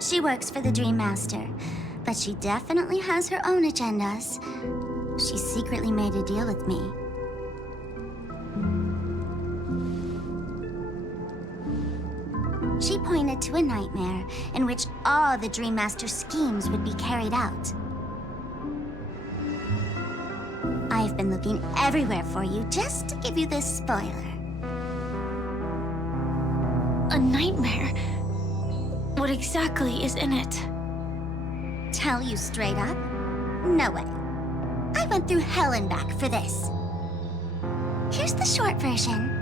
She works for the Dream Master, but she definitely has her own agendas. She secretly made a deal with me. She pointed to a nightmare in which all the Dream Master's schemes would be carried out. I've been looking everywhere for you just to give you this spoiler. A nightmare? What exactly is in it? Tell you straight up? No way. I went through hell and back for this. Here's the short version.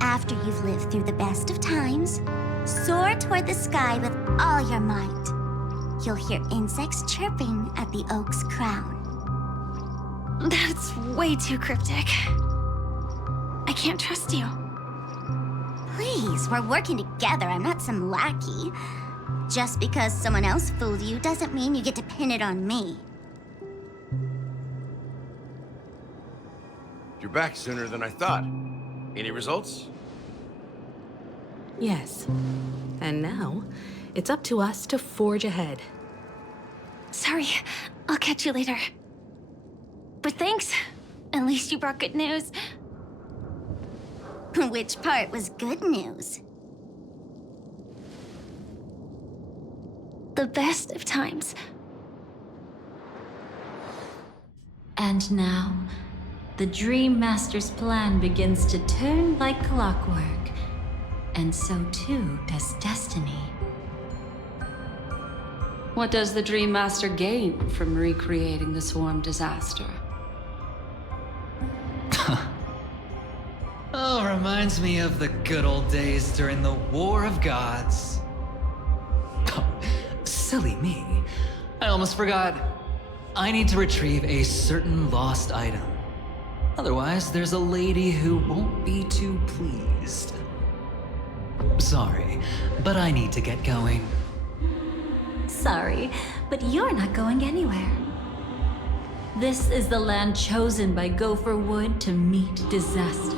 After you've lived through the best of times, soar toward the sky with all your might. You'll hear insects chirping at the oak's crown. That's way too cryptic. I can't trust you. Please, we're working together. I'm not some lackey. Just because someone else fooled you doesn't mean you get to pin it on me. You're back sooner than I thought. Any results? Yes. And now, it's up to us to forge ahead. Sorry, I'll catch you later. But thanks. At least you brought good news. Which part was good news? The best of times. And now, the Dream Master's plan begins to turn like clockwork. And so too does destiny. What does the Dream Master gain from recreating the Swarm disaster? Oh, reminds me of the good old days during the War of Gods. Oh, silly me. I almost forgot. I need to retrieve a certain lost item. Otherwise, there's a lady who won't be too pleased. Sorry, but I need to get going. Sorry, but you're not going anywhere. This is the land chosen by Gopher Wood to meet disaster.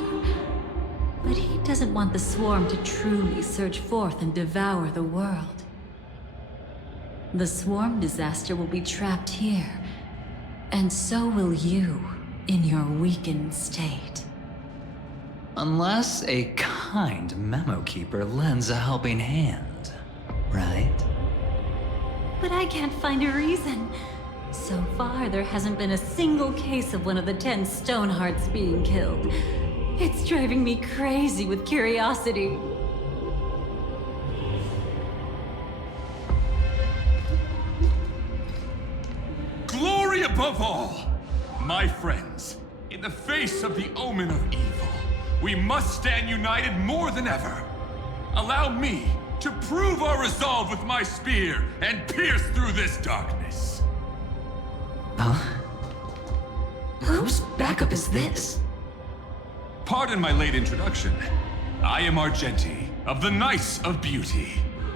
But he doesn't want the Swarm to truly surge forth and devour the world. The Swarm disaster will be trapped here, and so will you in your weakened state. Unless a kind memo keeper lends a helping hand, right? But I can't find a reason. So far, there hasn't been a single case of one of the 10 Stonehearts being killed. It's driving me crazy with curiosity. Glory above all! My friends, in the face of the omen of evil, we must stand united more than ever. Allow me to prove our resolve with my spear and pierce through this darkness. Huh? Whose backup is this? Pardon my late introduction. I am Argenti, of the Knights of Beauty,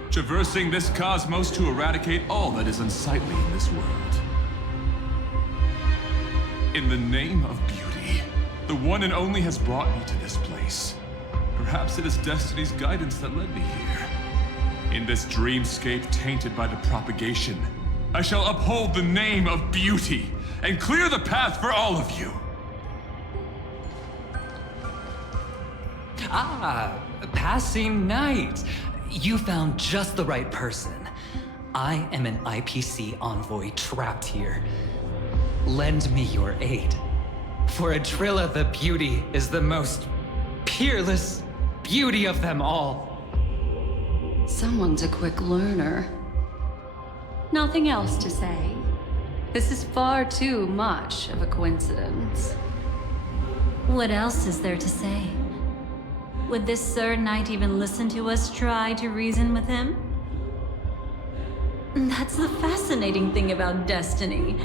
traversing this cosmos to eradicate all that is unsightly in this world. In the name of beauty, the one and only has brought me to this place. Perhaps it is destiny's guidance that led me here. In this dreamscape tainted by the propagation, I shall uphold the name of beauty and clear the path for all of you. Ah, passing knight. You found just the right person. I am an IPC envoy trapped here. Lend me your aid. For Adrilla the Beauty is the most peerless beauty of them all. Someone's a quick learner. Nothing else to say. This is far too much of a coincidence. What else is there to say? Would this Sir Knight even listen to us try to reason with him? That's the fascinating thing about destiny.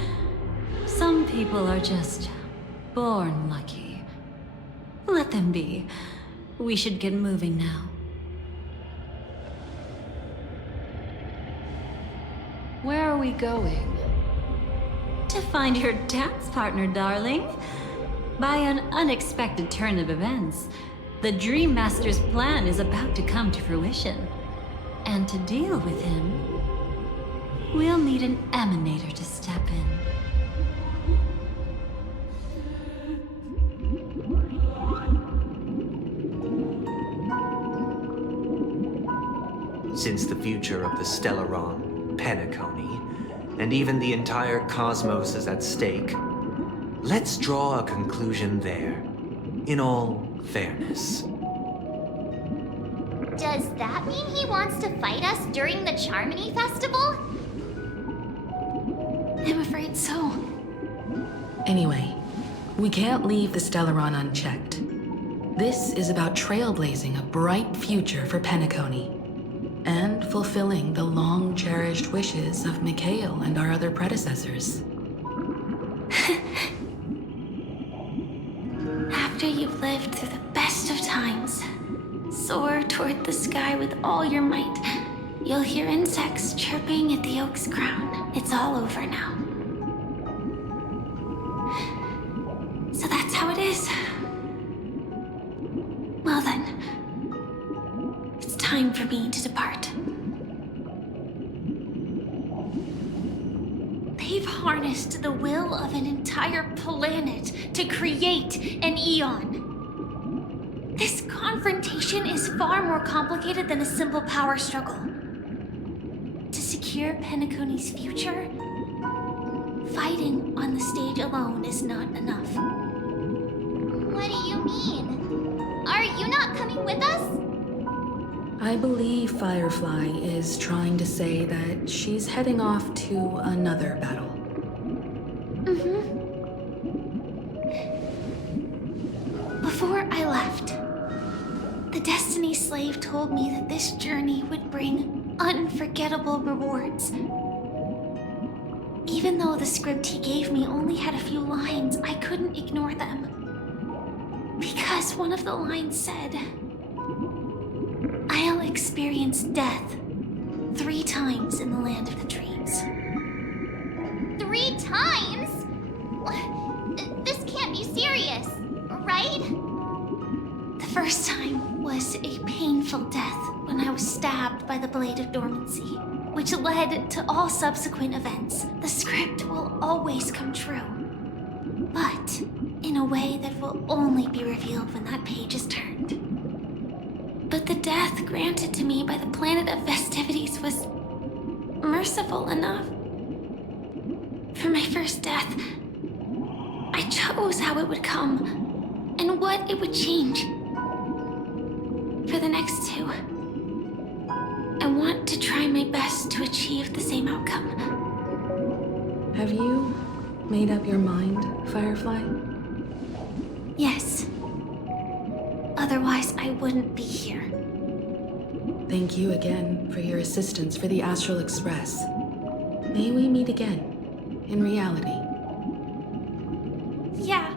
Some people are just born lucky. Let them be. We should get moving now. Where are we going? To find your dance partner, darling. By an unexpected turn of events, the Dream Master's plan is about to come to fruition. And to deal with him, we'll need an emanator to step in. Since the future of the Stellaron, Penacony, and even the entire cosmos is at stake, let's draw a conclusion there, in all fairness. Does that mean he wants to fight us during the Charmony Festival? I'm afraid so. Anyway, we can't leave the Stellaron unchecked. This is about trailblazing a bright future for Penacony, and fulfilling the long-cherished wishes of Mikhail and our other predecessors. After you've lived through the best of times, soar toward the sky with all your might. You'll hear insects chirping at the oak's crown. It's all over now. So that's how it is. Well then, it's time for me to depart. They've harnessed the will of an entire planet to create an eon. This confrontation is far more complicated than a simple power struggle. To secure Penacony's future, Fighting on the stage alone is not enough. What do you mean? Are you not coming with us? I believe Firefly is trying to say that she's heading off to another battle. Before I left, the Destiny Slave told me that this journey would bring unforgettable rewards. Even though the script he gave me only had a few lines, I couldn't ignore them. Because one of the lines said, "I'll experience death 3 times in the land of the dreams." 3 times? This can't be serious, right? The first time was a painful death when I was stabbed by the Blade of Dormancy, which led to all subsequent events. The script will always come true, but in a way that will only be revealed when that page is turned. But the death granted to me by the planet of festivities was merciful enough. For my first death, I chose how it would come and what it would change. For the next 2, I want to try my best to achieve the same outcome. Have you made up your mind, Firefly? Yes. Otherwise, I wouldn't be here. Thank you again for your assistance for the Astral Express. May we meet again, in reality. Yeah.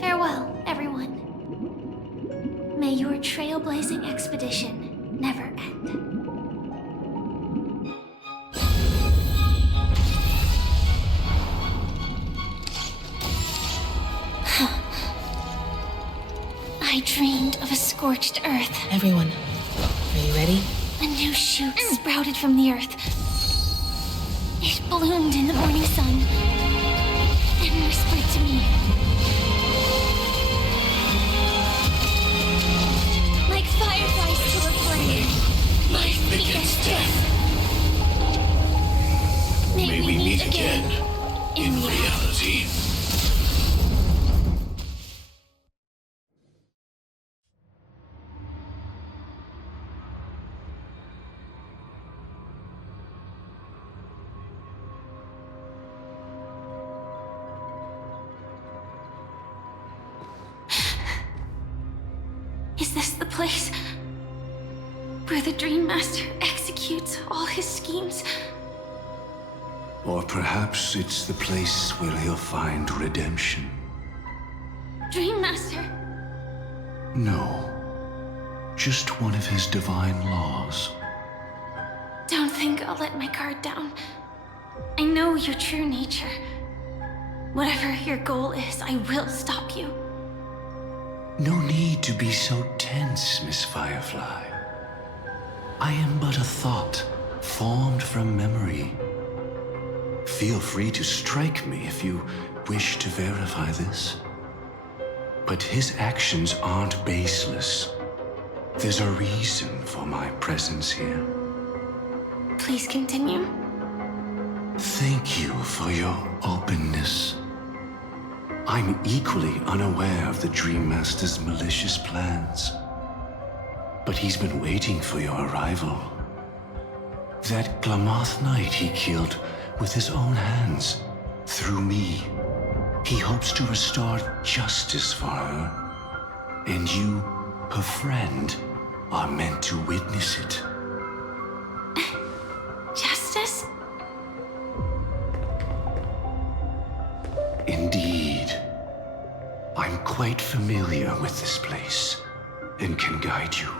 Farewell, everyone. May your trailblazing expedition never end. I dreamed of a scorched earth. Everyone, are you ready? A new shoot sprouted from the earth. It bloomed in the morning sun and whispered to me. Like fireflies to a flame, life begins death. May we meet again in reality. Is this the place where the Dream Master executes all his schemes? Or perhaps it's the place where he'll find redemption. Dream Master? No. Just one of his divine laws. Don't think I'll let my guard down. I know your true nature. Whatever your goal is, I will stop you. No need to be so tense, Miss Firefly. I am but a thought, formed from memory. Feel free to strike me if you wish to verify this. But his actions aren't baseless. There's a reason for my presence here. Please continue. Thank you for your openness. I'm equally unaware of the Dream Master's malicious plans. But he's been waiting for your arrival. That Glamoth Knight he killed with his own hands, through me. He hopes to restore justice for her. And you, her friend, are meant to witness it. Justice? Indeed. I'm quite familiar with this place and can guide you.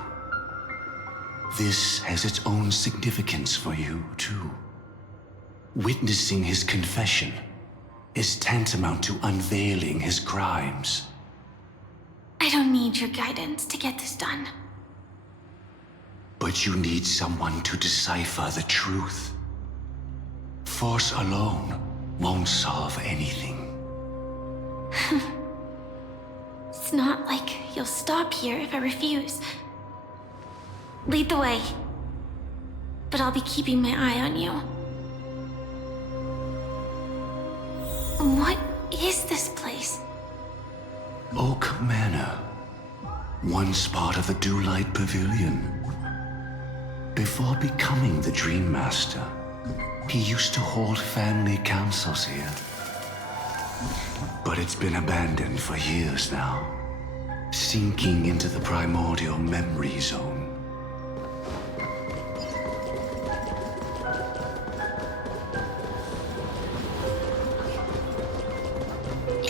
This has its own significance for you, too. Witnessing his confession is tantamount to unveiling his crimes. I don't need your guidance to get this done. But you need someone to decipher the truth. Force alone won't solve anything. It's not like you'll stop here if I refuse. Lead the way. But I'll be keeping my eye on you. What is this place? Oak Manor. Once part of the Dewlight Pavilion. Before becoming the Dream Master, he used to hold family councils here. But it's been abandoned for years now, sinking into the primordial memory zone.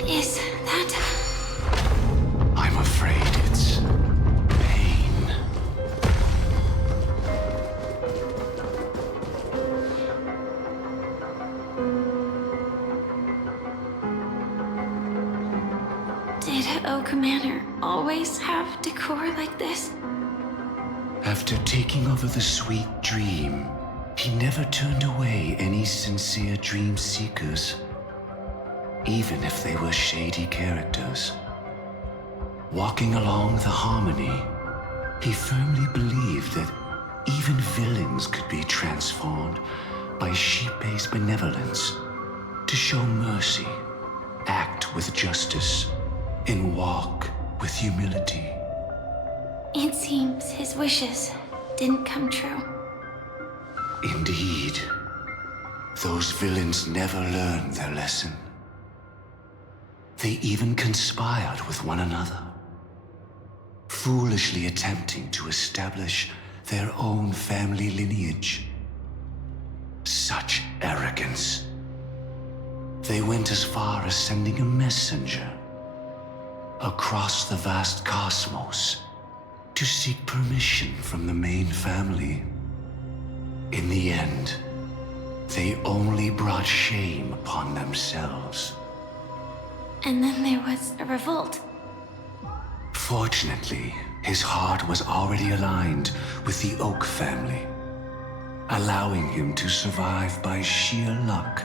Is that... I'm afraid it's pain. Did Oak Manor always have decor like this? After taking over the sweet dream, he never turned away any sincere dream seekers, even if they were shady characters. Walking along the harmony, he firmly believed that even villains could be transformed by sheep-based benevolence to show mercy, act with justice, and walk with humility. It seems his wishes didn't come true. Indeed, those villains never learned their lesson. They even conspired with one another, foolishly attempting to establish their own family lineage. Such arrogance. They went as far as sending a messenger across the vast cosmos to seek permission from the main family. In the end, they only brought shame upon themselves. And then there was a revolt. Fortunately, his heart was already aligned with the Oak family, allowing him to survive by sheer luck.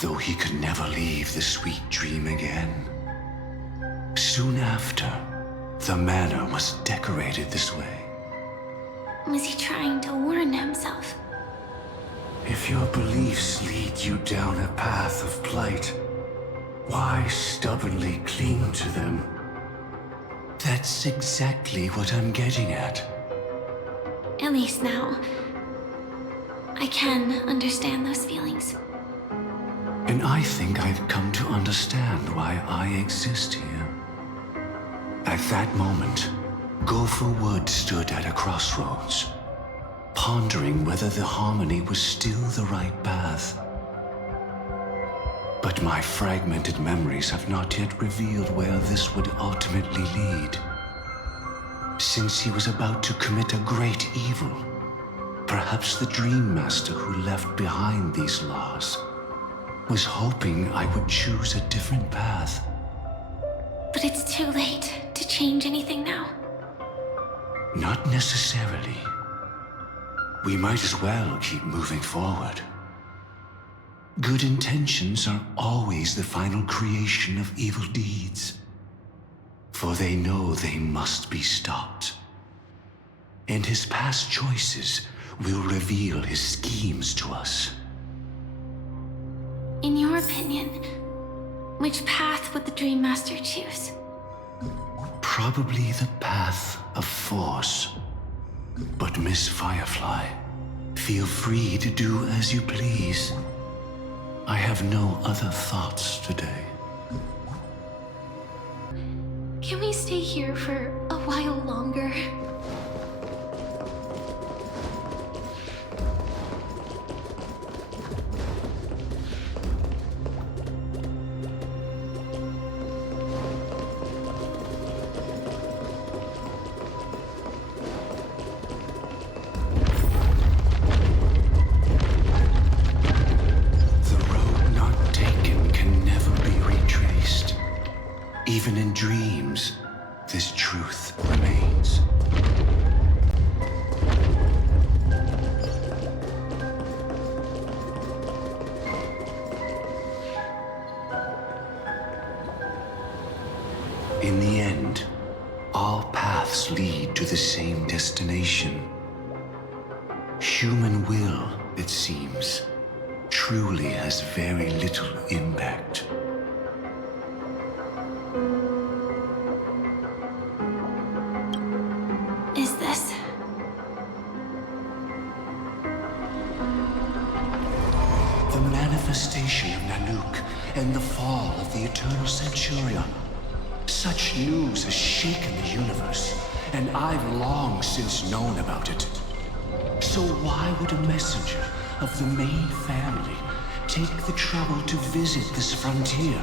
Though he could never leave the sweet dream again. Soon after, the manor was decorated this way. Was he trying to warn himself? If your beliefs lead you down a path of plight, why stubbornly cling to them? That's exactly what I'm getting at. At least now, I can understand those feelings. And I think I've come to understand why I exist here. At that moment, Gopher Wood stood at a crossroads, pondering whether the harmony was still the right path. But my fragmented memories have not yet revealed where this would ultimately lead. Since he was about to commit a great evil, perhaps the Dream Master who left behind these laws was hoping I would choose a different path. But it's too late to change anything now. Not necessarily. We might as well keep moving forward. Good intentions are always the final creation of evil deeds, for they know they must be stopped. And his past choices will reveal his schemes to us. In your opinion, which path would the Dream Master choose? Probably the path of force. But Miss Firefly, feel free to do as you please. I have no other thoughts today. Can we stay here for a while longer? Even in dreams, this truth remains. In the end, all paths lead to the same destination. Human will, it seems, truly has very little impact. Is this? The manifestation of Nanook and the fall of the Eternal Centurion. Such news has shaken the universe, and I've long since known about it. So why would a messenger of the main family take the trouble to visit this frontier?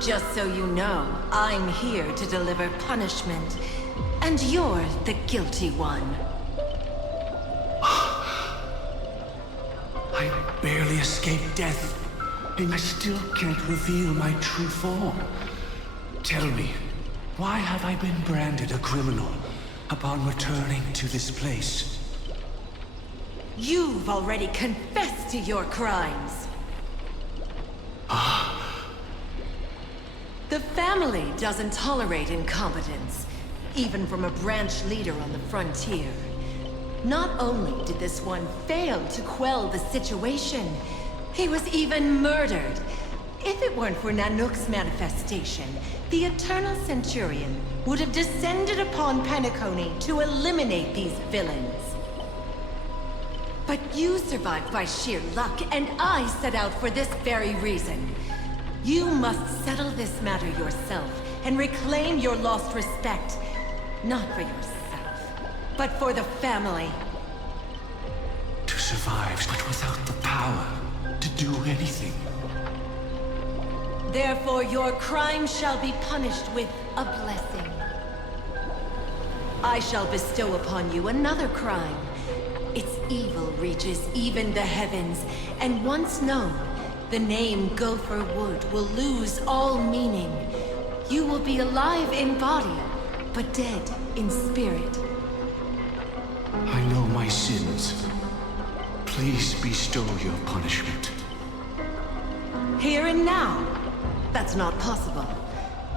Just so you know, I'm here to deliver punishment, and you're the guilty one. I barely escaped death, and I still can't reveal my true form. Tell me, why have I been branded a criminal upon returning to this place? You've already confessed to your crimes. The family doesn't tolerate incompetence, even from a branch leader on the frontier. Not only did this one fail to quell the situation, he was even murdered. If it weren't for Nanook's manifestation, the Eternal Centurion would have descended upon Penacony to eliminate these villains. But you survived by sheer luck, and I set out for this very reason. You must settle this matter yourself and reclaim your lost respect. Not for yourself, but for the family. To survive, but without the power to do anything. Therefore, your crime shall be punished with a blessing. I shall bestow upon you another crime. Its evil reaches even the heavens, and once known, the name Gopher Wood will lose all meaning. You will be alive in body, but dead in spirit. I know my sins. Please bestow your punishment. Here and now? That's not possible.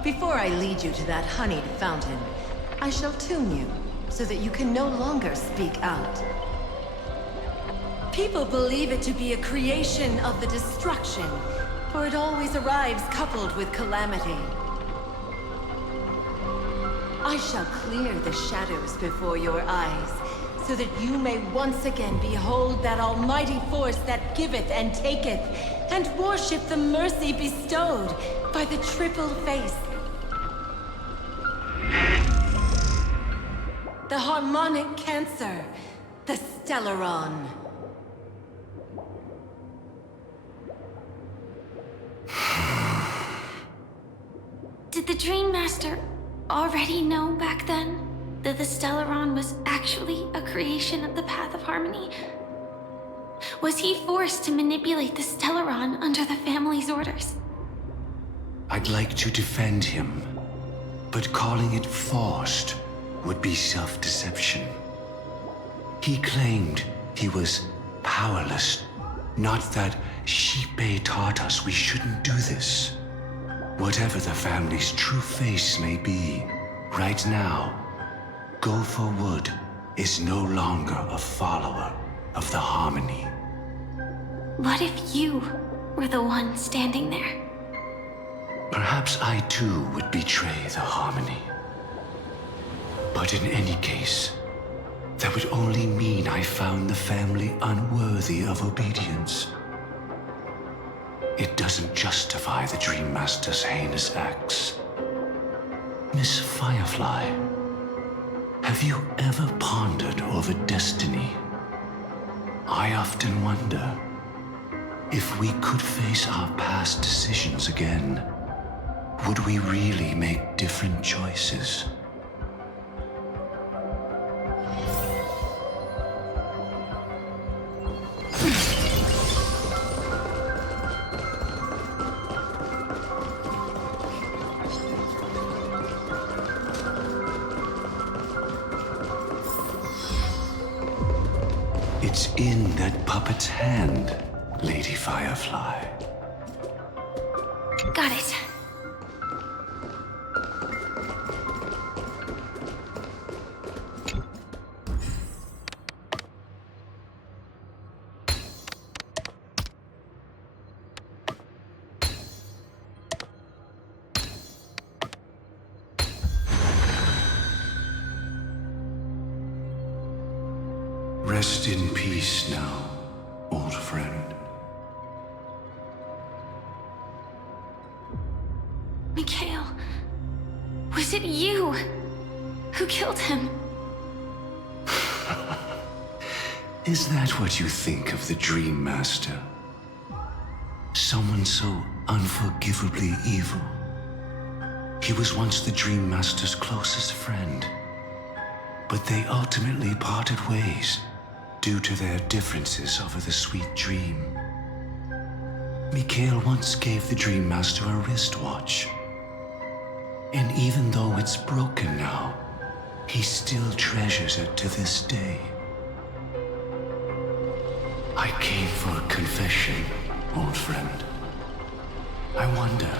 Before I lead you to that honeyed fountain, I shall tune you, so that you can no longer speak out. People believe it to be a creation of the destruction, for it always arrives coupled with calamity. I shall clear the shadows before your eyes, so that you may once again behold that almighty force that giveth and taketh, and worship the mercy bestowed by the triple face. The harmonic cancer, the Stellaron. Did the Dream Master already know back then that the Stellaron was actually a creation of the Path of Harmony? Was he forced to manipulate the Stellaron under the family's orders? I'd like to defend him, but calling it forced would be self-deception. He claimed he was powerless, not that Shipe taught us we shouldn't do this. Whatever the family's true face may be, right now, Gopher Wood is no longer a follower of the Harmony. What if you were the one standing there? Perhaps I too would betray the Harmony. But in any case, that would only mean I found the family unworthy of obedience. It doesn't justify the Dream Master's heinous acts. Miss Firefly, have you ever pondered over destiny? I often wonder if we could face our past decisions again, would we really make different choices? It's in that puppet's hand, Lady Firefly. Got it. Rest in peace now, old friend. Mikhail, was it you who killed him? Is that what you think of the Dream Master? Someone so unforgivably evil. He was once the Dream Master's closest friend, but they ultimately parted ways due to their differences over the sweet dream. Mikhail once gave the Dream Master a wristwatch, and even though it's broken now, he still treasures it to this day. I came for a confession, old friend. I wonder,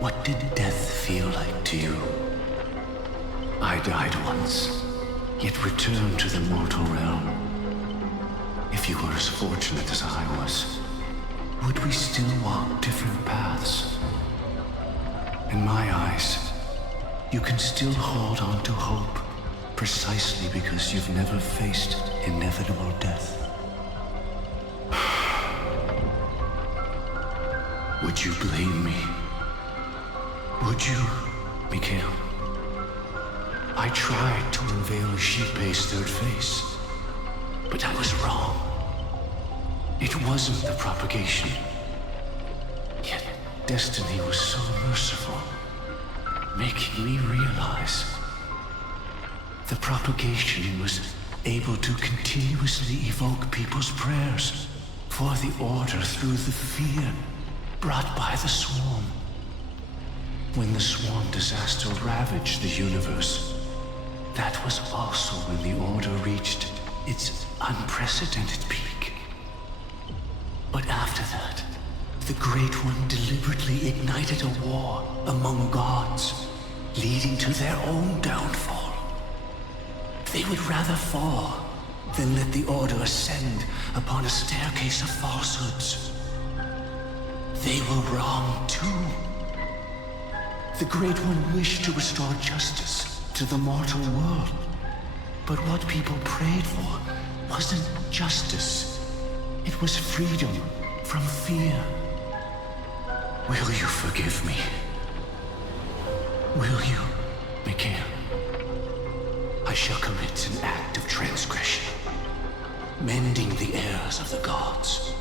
what did death feel like to you? I died once, yet returned to the mortal realm. If you were as fortunate as I was, would we still walk different paths? In my eyes, you can still hold on to hope precisely because you've never faced inevitable death. Would you blame me? Would you, Mikhail? I tried to unveil Xipe's third face, but I was wrong. It wasn't the propagation. Yet destiny was so merciful, making me realize the propagation was able to continuously evoke people's prayers for the order through the fear brought by the swarm. When the swarm disaster ravaged the universe, that was also when the order reached its unprecedented peak. But after that, the Great One deliberately ignited a war among gods, leading to their own downfall. They would rather fall than let the order ascend upon a staircase of falsehoods. They were wrong too. The Great One wished to restore justice to the mortal world. But what people prayed for wasn't justice. It was freedom from fear. Will you forgive me? Will you, Mikhail? I shall commit an act of transgression, mending the errors of the gods.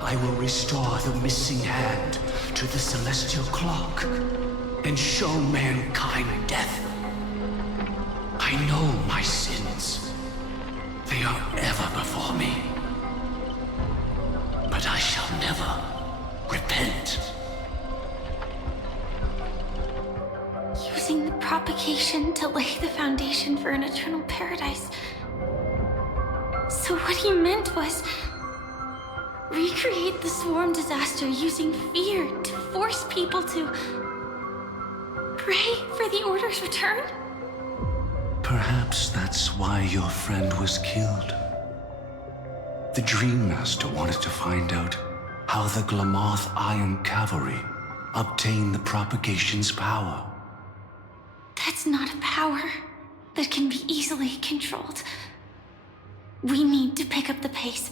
I will restore the missing hand to the celestial clock and show mankind death. I know my sins. They are ever before me. But I shall never repent. Using the propagation to lay the foundation for an eternal paradise. So what he meant was recreate the swarm disaster using fear to force people to pray for the Order's return? Perhaps that's why your friend was killed. The Dream Master wanted to find out how the Glamoth Iron Cavalry obtained the propagation's power. That's not a power that can be easily controlled. We need to pick up the pace.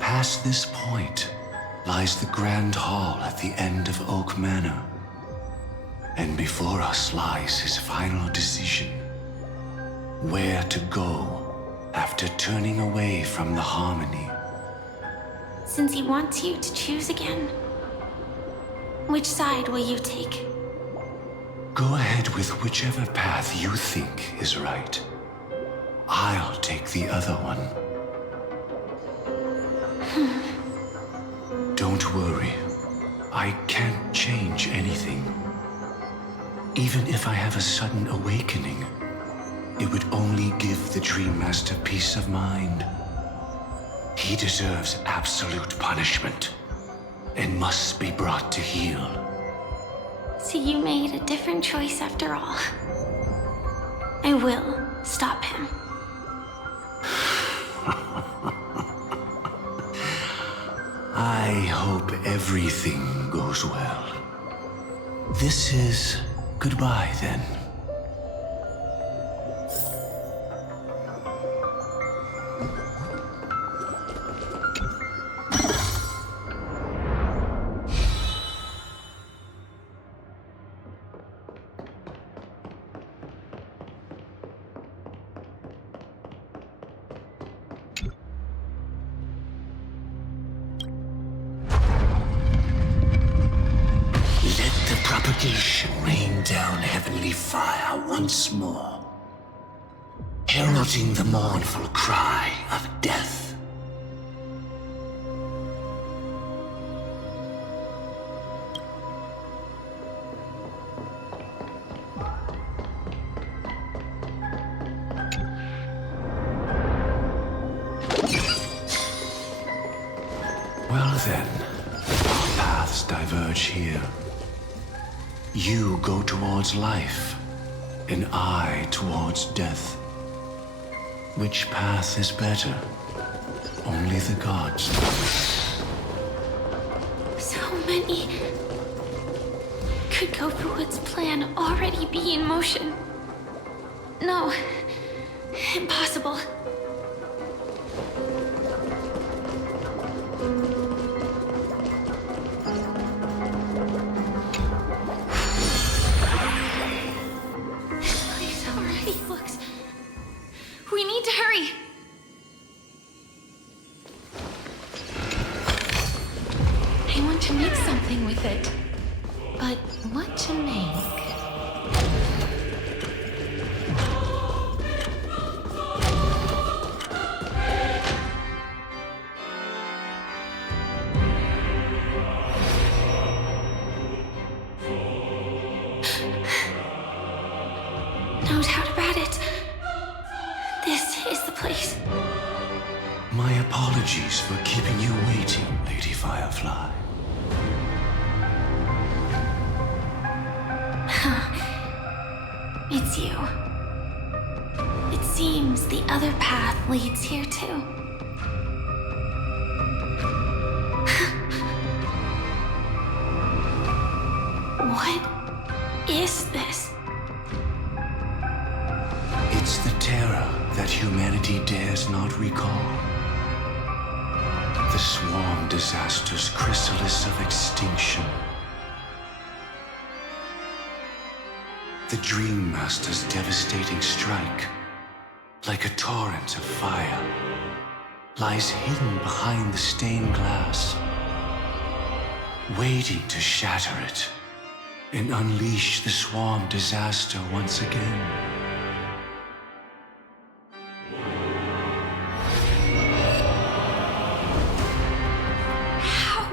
Past this point lies the Grand Hall at the end of Oak Manor. And before us lies his final decision. Where to go after turning away from the Harmony. Since he wants you to choose again, which side will you take? Go ahead with whichever path you think is right. I'll take the other one. Don't worry. I can't change anything. Even if I have a sudden awakening, it would only give the Dream Master peace of mind. He deserves absolute punishment and must be brought to heel. So you made a different choice after all. I will stop him. I hope everything goes well. This is goodbye, then. Propagation rain down heavenly fire once more, heralding the mournful cry of death. Well then, our paths diverge here. You go towards life, and I towards death. Which path is better? Only the gods know. So many. Could Gopherwood's plan already be in motion? No. Impossible. No doubt about it. This is the place. My apologies for keeping you waiting, Lady Firefly. It's you. It seems the other path leads here too. What is this? It's the terror that humanity dares not recall. The swarm disaster's chrysalis of extinction. The Dream Master's devastating strike, like a torrent of fire, lies hidden behind the stained glass, waiting to shatter it and unleash the swarm disaster once again. How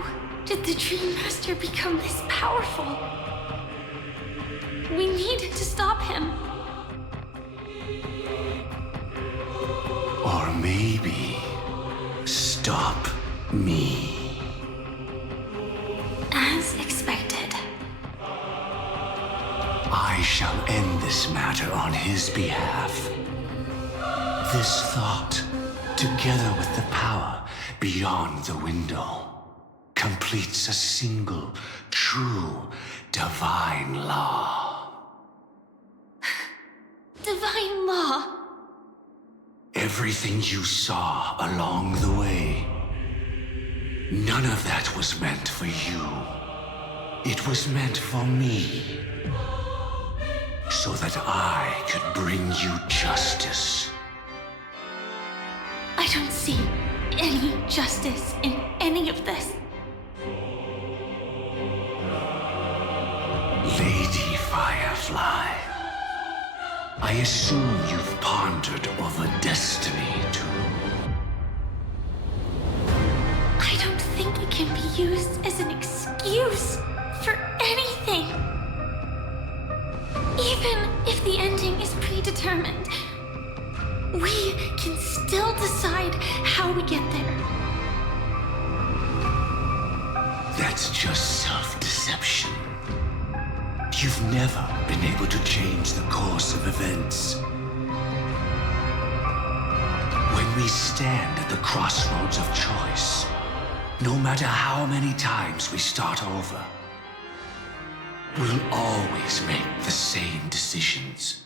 did the Dream Master become this powerful? We needed to stop him. Or maybe stop me. As expected. I shall end this matter on his behalf. This thought, together with the power beyond the window, completes a single, true, divine law. Divine law. Everything you saw along the way, none of that was meant for you. It was meant for me, so that I could bring you justice. I don't see any justice in any of this. Lady Firefly, I assume you've pondered over destiny, too. I don't think it can be used as an excuse. excuse for anything. Even if the ending is predetermined, we can still decide how we get there. That's just self-deception. You've never been able to change the course of events. When we stand at the crossroads of choice, no matter how many times we start over, we'll always make the same decisions.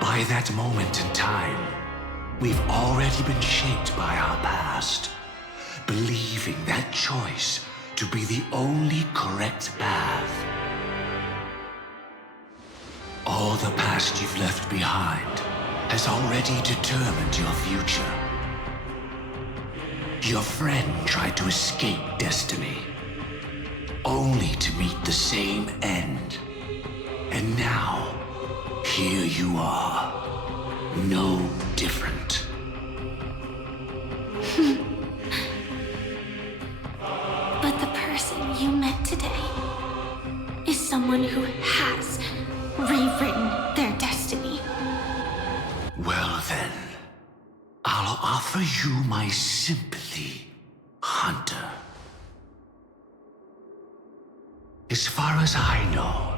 By that moment in time, we've already been shaped by our past, believing that choice to be the only correct path. All the past you've left behind has already determined your future. Your friend tried to escape destiny, only to meet the same end. And now, here you are, no different. But the person you met today is someone who has rewritten their destiny. Well then, I'll offer you my sympathy, Hunter. As far as I know,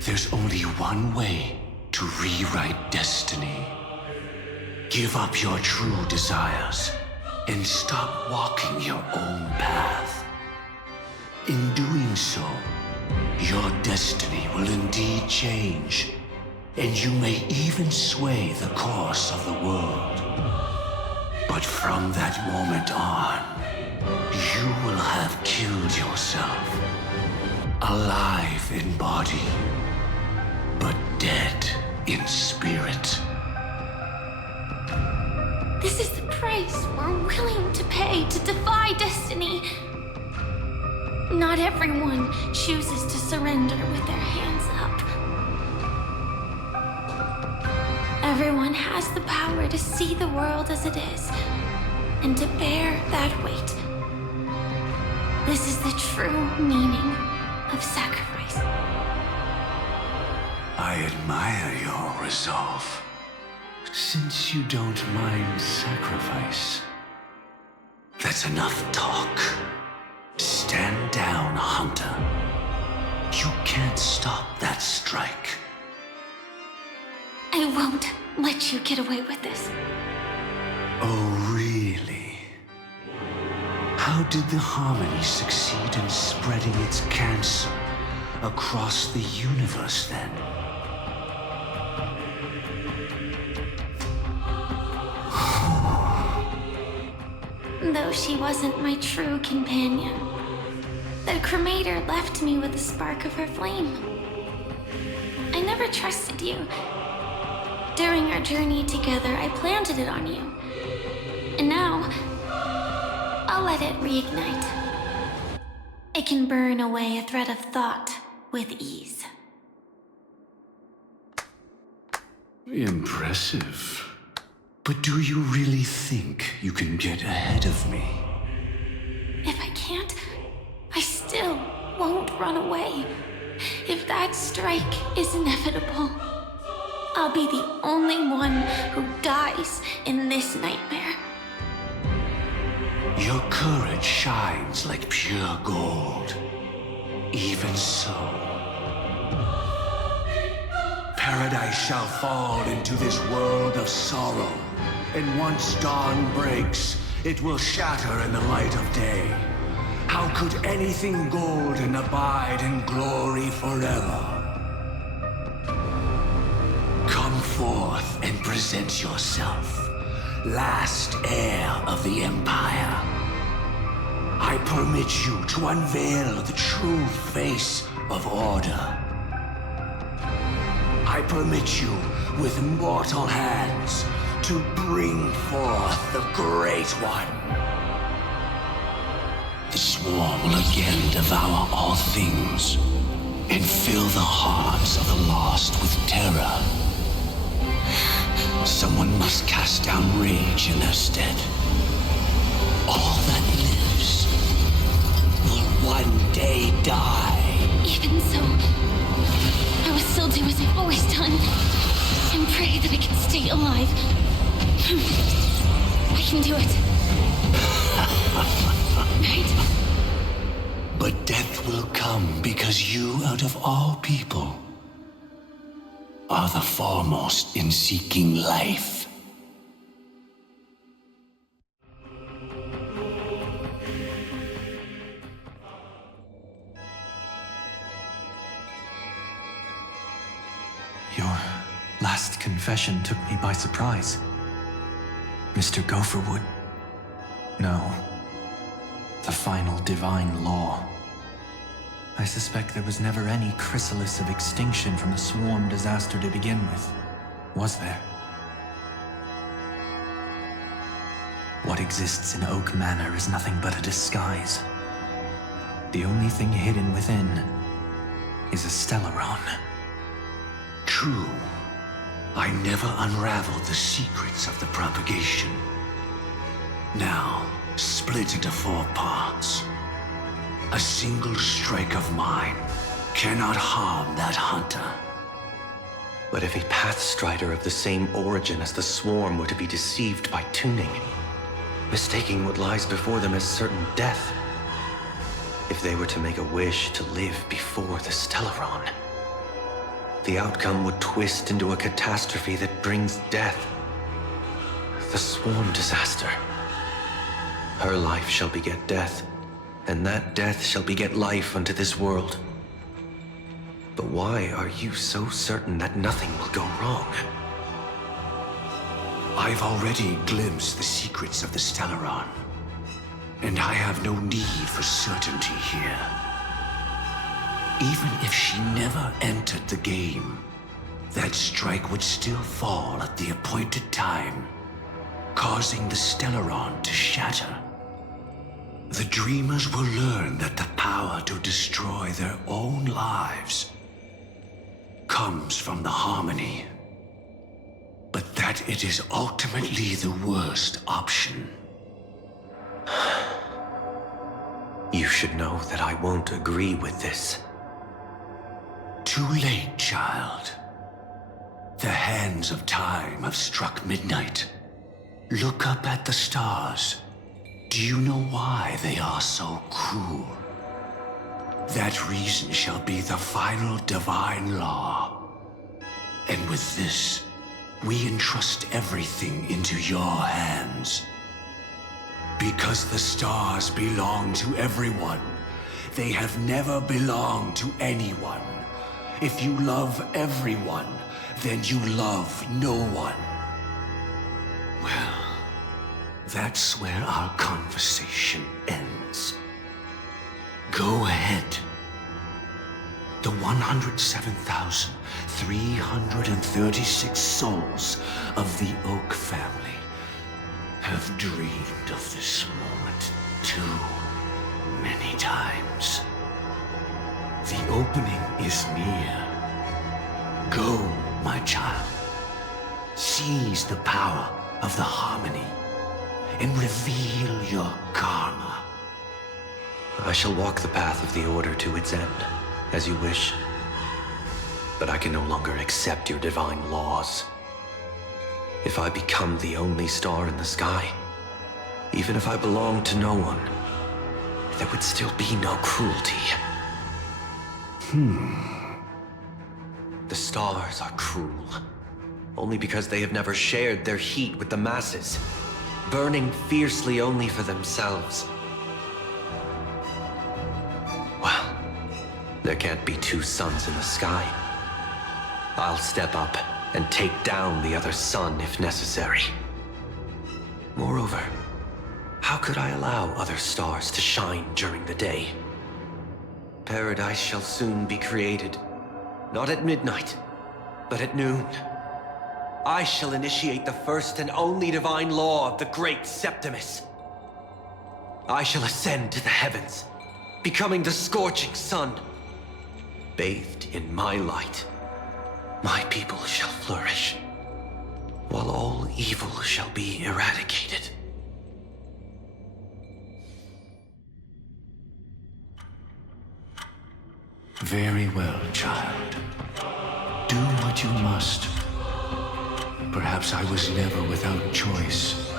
there's only one way to rewrite destiny. Give up your true desires and stop walking your own path. In doing so, your destiny will indeed change, and you may even sway the course of the world. But from that moment on, you will have killed yourself. Alive in body, but dead in spirit. This is the price we're willing to pay to defy destiny. Not everyone chooses to surrender with their hands up. Everyone has the power to see the world as it is, and to bear that weight. This is the true meaning of sacrifice. I admire your resolve. Since you don't mind sacrifice, that's enough talk. Stand down, Hunter. You can't stop that strike. I won't let you get away with this. Oh, really? How did the Harmony succeed in spreading its cancer across the universe, then? Though she wasn't my true companion, the cremator left me with a spark of her flame. I never trusted you. During our journey together, I planted it on you. And now, I'll let it reignite. It can burn away a thread of thought with ease. Impressive. But do you really think you can get ahead of me? If I can't, I still won't run away. If that strike is inevitable, I'll be the only one who dies in this nightmare. Your courage shines like pure gold. Even so, paradise shall fall into this world of sorrow, and once dawn breaks, it will shatter in the light of day. How could anything golden abide in glory forever? Come forth and present yourself, last heir of the Empire. I permit you to unveil the true face of order. I permit you, with mortal hands, to bring forth the Great One. The swarm will again devour all things, and fill the hearts of the lost with terror. Someone must cast down rage in their stead. All that lives will one day die. Even so, I will still do as I've always done and pray that I can stay alive. I can do it. Right? But death will come because you, out of all people, are the foremost in seeking life. Your last confession took me by surprise. Mr. Gopherwood. No. The final divine law. I suspect there was never any chrysalis of extinction from the swarm disaster to begin with, was there? What exists in Oak Manor is nothing but a disguise. The only thing hidden within is a Stellaron. True. I never unraveled the secrets of the propagation. Now, split into 4 parts. A single strike of mine cannot harm that hunter. But if a Pathstrider of the same origin as the Swarm were to be deceived by tuning, mistaking what lies before them as certain death, if they were to make a wish to live before the Stellaron, the outcome would twist into a catastrophe that brings death. The Swarm disaster. Her life shall beget death, and that death shall beget life unto this world. But why are you so certain that nothing will go wrong? I've already glimpsed the secrets of the Stellaron, and I have no need for certainty here. Even if she never entered the game, that strike would still fall at the appointed time, causing the Stellaron to shatter. The dreamers will learn that the power to destroy their own lives comes from the harmony, but that it is ultimately the worst option. You should know that I won't agree with this. Too late, child. The hands of time have struck midnight. Look up at the stars. Do you know why they are so cruel? That reason shall be the final divine law. And with this, we entrust everything into your hands. Because the stars belong to everyone, they have never belonged to anyone. If you love everyone, then you love no one. Well, that's where our conversation ends. Go ahead. The 107,336 souls of the Oak family have dreamed of this moment too many times. The opening is near. Go, my child. Seize the power of the harmony and reveal your karma. I shall walk the path of the Order to its end, as you wish. But I can no longer accept your divine laws. If I become the only star in the sky, even if I belong to no one, there would still be no cruelty. The stars are cruel, only because they have never shared their heat with the masses, burning fiercely only for themselves. Well, there can't be 2 suns in the sky. I'll step up and take down the other sun if necessary. Moreover, how could I allow other stars to shine during the day? Paradise shall soon be created, not at midnight, but at noon. I shall initiate the first and only divine law of the great Septimus. I shall ascend to the heavens, becoming the scorching sun. Bathed in my light, my people shall flourish, while all evil shall be eradicated. Very well, child. Do what you must. Perhaps I was never without choice,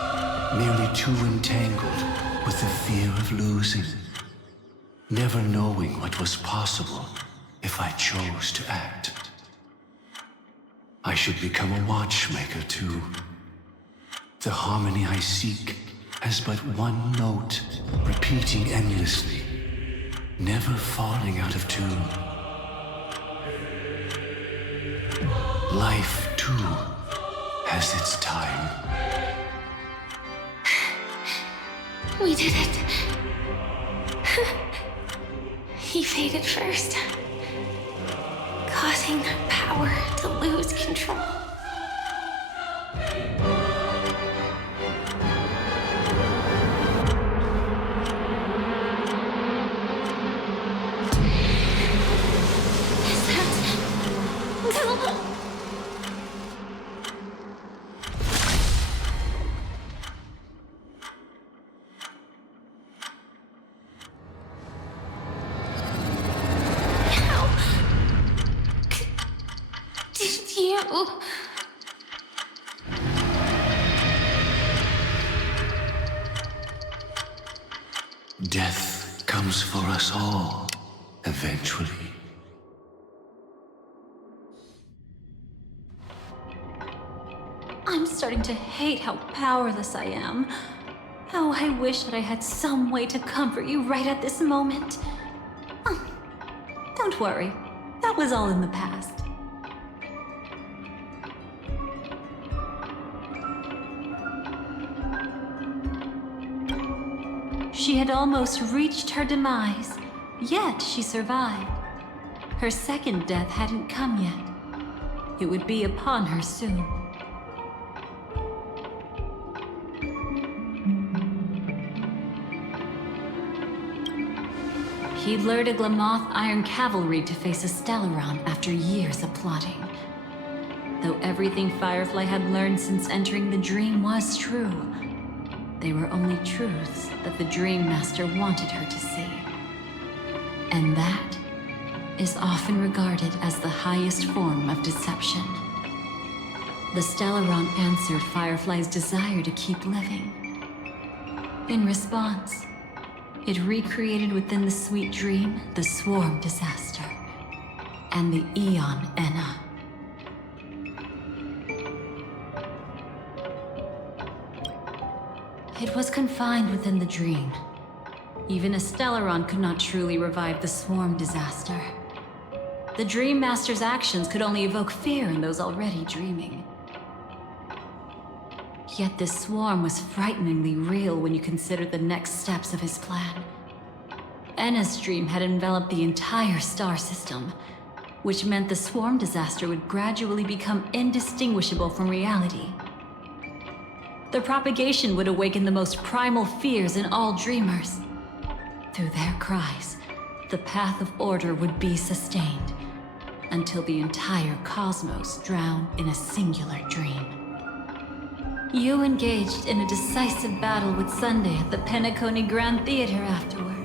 merely too entangled with the fear of losing, never knowing what was possible if I chose to act. I should become a watchmaker too. The harmony I seek has but one note, repeating endlessly, never falling out of tune. Life, too, has its time. We did it. He faded first, causing their power to lose control. Is that Gil? Did you? Death comes for us all, eventually. I'm starting to hate how powerless I am. How I wish that I had some way to comfort you right at this moment. Oh, don't worry. That was all in the past. She had almost reached her demise, yet she survived. Her second death hadn't come yet. It would be upon her soon. He'd lured a Glamoth Iron Cavalry to face a Stellaron after years of plotting. Though everything Firefly had learned since entering the dream was true, they were only truths that the Dream Master wanted her to see. And that is often regarded as the highest form of deception. The Stellaron answered Firefly's desire to keep living. In response, it recreated within the sweet dream the Swarm Disaster and the Eon Enna. It was confined within the dream. Even a Stellaron could not truly revive the Swarm Disaster. The Dream Master's actions could only evoke fear in those already dreaming. Yet this swarm was frighteningly real when you consider the next steps of his plan. Enna's dream had enveloped the entire star system, which meant the Swarm Disaster would gradually become indistinguishable from reality. The propagation would awaken the most primal fears in all dreamers. Through their cries, the path of order would be sustained, until the entire cosmos drowned in a singular dream. You engaged in a decisive battle with Sunday at the Penacony Grand Theater afterward.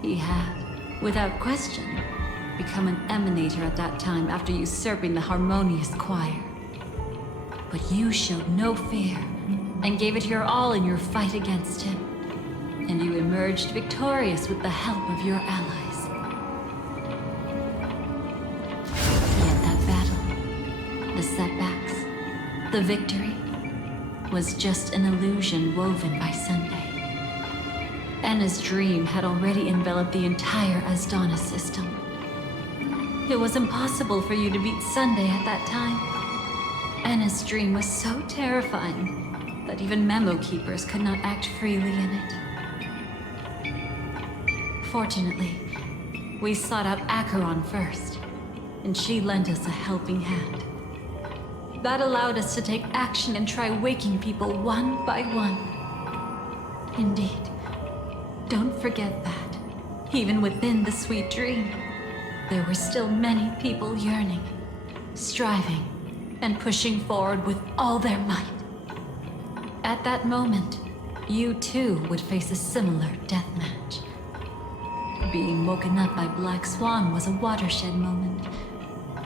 He had, without question, become an emanator at that time after usurping the Harmonious Choir. But you showed no fear, and gave it your all in your fight against him. And you emerged victorious with the help of your allies. Yet that battle, the setbacks, the victory, was just an illusion woven by Sunday. Enna's dream had already enveloped the entire Asdana system. It was impossible for you to beat Sunday at that time. Enna's dream was so terrifying that even memo keepers could not act freely in it. Fortunately, we sought out Acheron first, and she lent us a helping hand. That allowed us to take action and try waking people one by one. Indeed, don't forget that, even within the sweet dream, there were still many people yearning, striving, and pushing forward with all their might. At that moment, you too would face a similar deathmatch. being woken up by Black Swan was a watershed moment.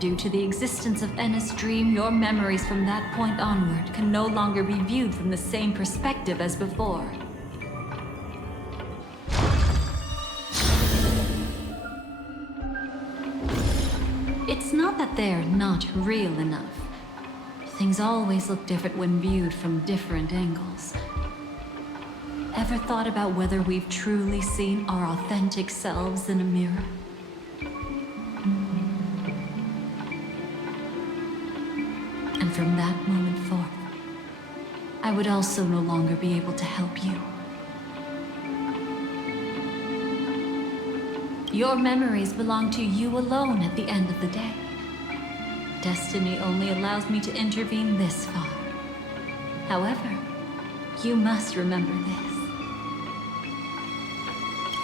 Due to the existence of Enna's dream, your memories from that point onward can no longer be viewed from the same perspective as before. It's not that they're not real enough. Things always look different when viewed from different angles. Ever thought about whether we've truly seen our authentic selves in a mirror? And from that moment forth, I would also no longer be able to help you. Your memories belong to you alone at the end of the day. Destiny only allows me to intervene this far. However, you must remember this.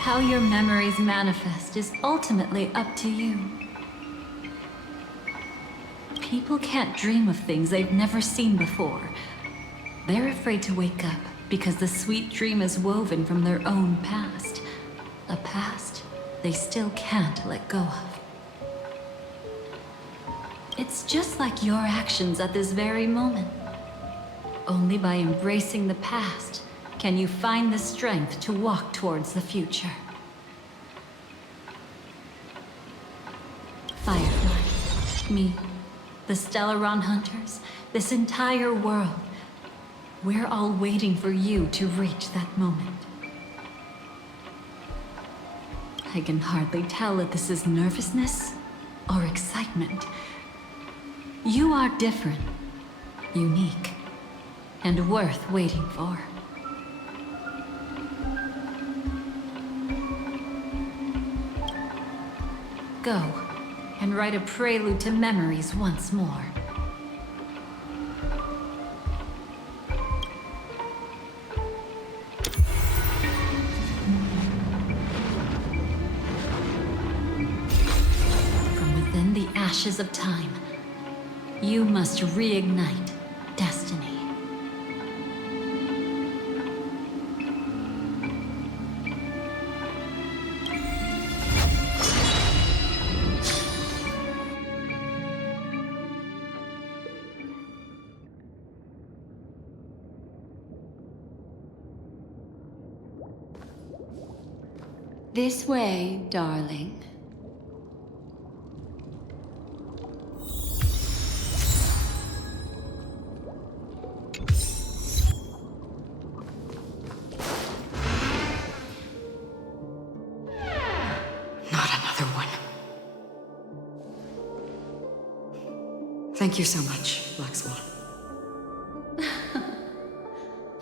How your memories manifest is ultimately up to you. People can't dream of things they've never seen before. They're afraid to wake up because the sweet dream is woven from their own past. A past they still can't let go of. It's just like your actions at this very moment. Only by embracing the past can you find the strength to walk towards the future. Firefly, me, the Stellaron Hunters, this entire world, we're all waiting for you to reach that moment. I can hardly tell if this is nervousness or excitement. You are different, unique, and worth waiting for. Go and write a prelude to memories once more. From within the ashes of time, you must reignite destiny. This way, darling. Not another one. Thank you so much, Black Swan.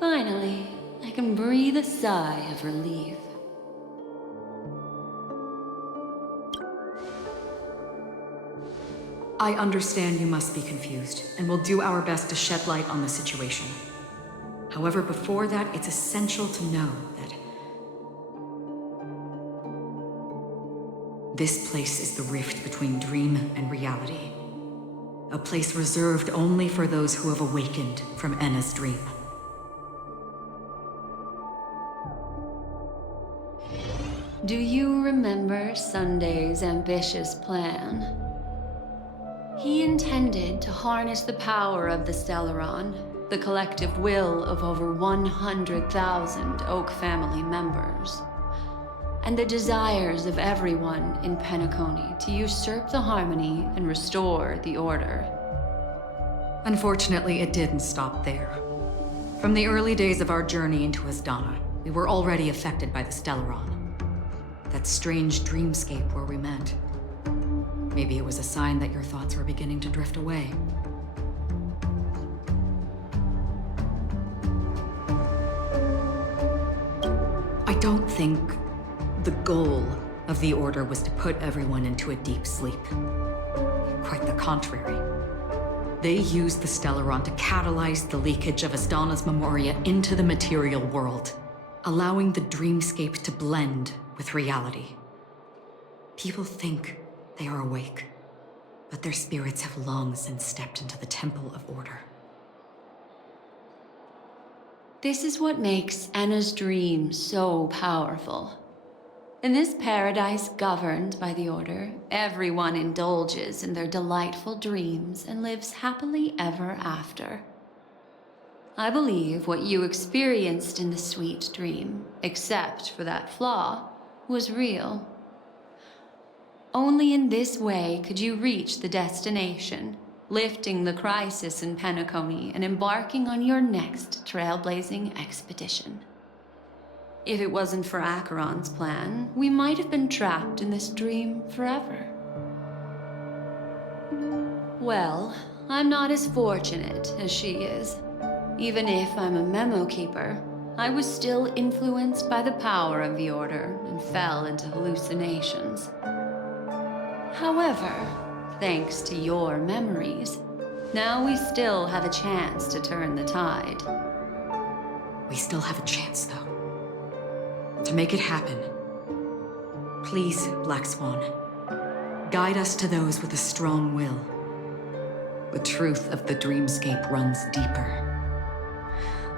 Finally, I can breathe a sigh of relief. I understand you must be confused, and will do our best to shed light on the situation. However, before that, it's essential to know that this place is the rift between dream and reality. A place reserved only for those who have awakened from Enna's dream. Do you remember Sunday's ambitious plan? He intended to harness the power of the Stellaron, the collective will of over 100,000 Oak family members, and the desires of everyone in Penacony to usurp the harmony and restore the order. Unfortunately, it didn't stop there. From the early days of our journey into Asdana, we were already affected by the Stellaron. That strange dreamscape where we met. Maybe it was a sign that your thoughts were beginning to drift away. I don't think the goal of the Order was to put everyone into a deep sleep. Quite the contrary. They used the Stellaron to catalyze the leakage of Asdana's memoria into the material world, allowing the dreamscape to blend with reality. People think they are awake, but their spirits have long since stepped into the Temple of Order. This is what makes Enna's dream so powerful. In this paradise governed by the Order, everyone indulges in their delightful dreams and lives happily ever after. I believe what you experienced in the sweet dream, except for that flaw, was real. Only in this way could you reach the destination, lifting the crisis in Penacony and embarking on your next trailblazing expedition. If it wasn't for Acheron's plan, we might have been trapped in this dream forever. Well, I'm not as fortunate as she is. Even if I'm a memo keeper, I was still influenced by the power of the Order and fell into hallucinations. However, thanks to your memories, now we still have a chance to turn the tide. We still have a chance, though. To make it happen, please, Black Swan, guide us to those with a strong will. The truth of the dreamscape runs deeper.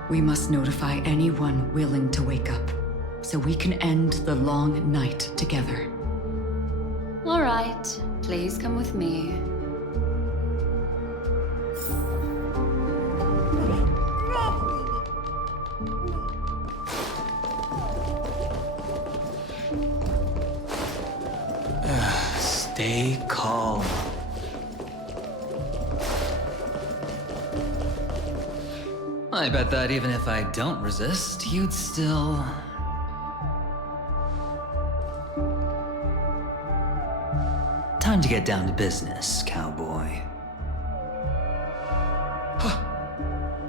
We must notify anyone willing to wake up, so we can end the long night together. All right, please come with me. Stay calm. I bet that even if I don't resist, you'd still... Time to get down to business, cowboy.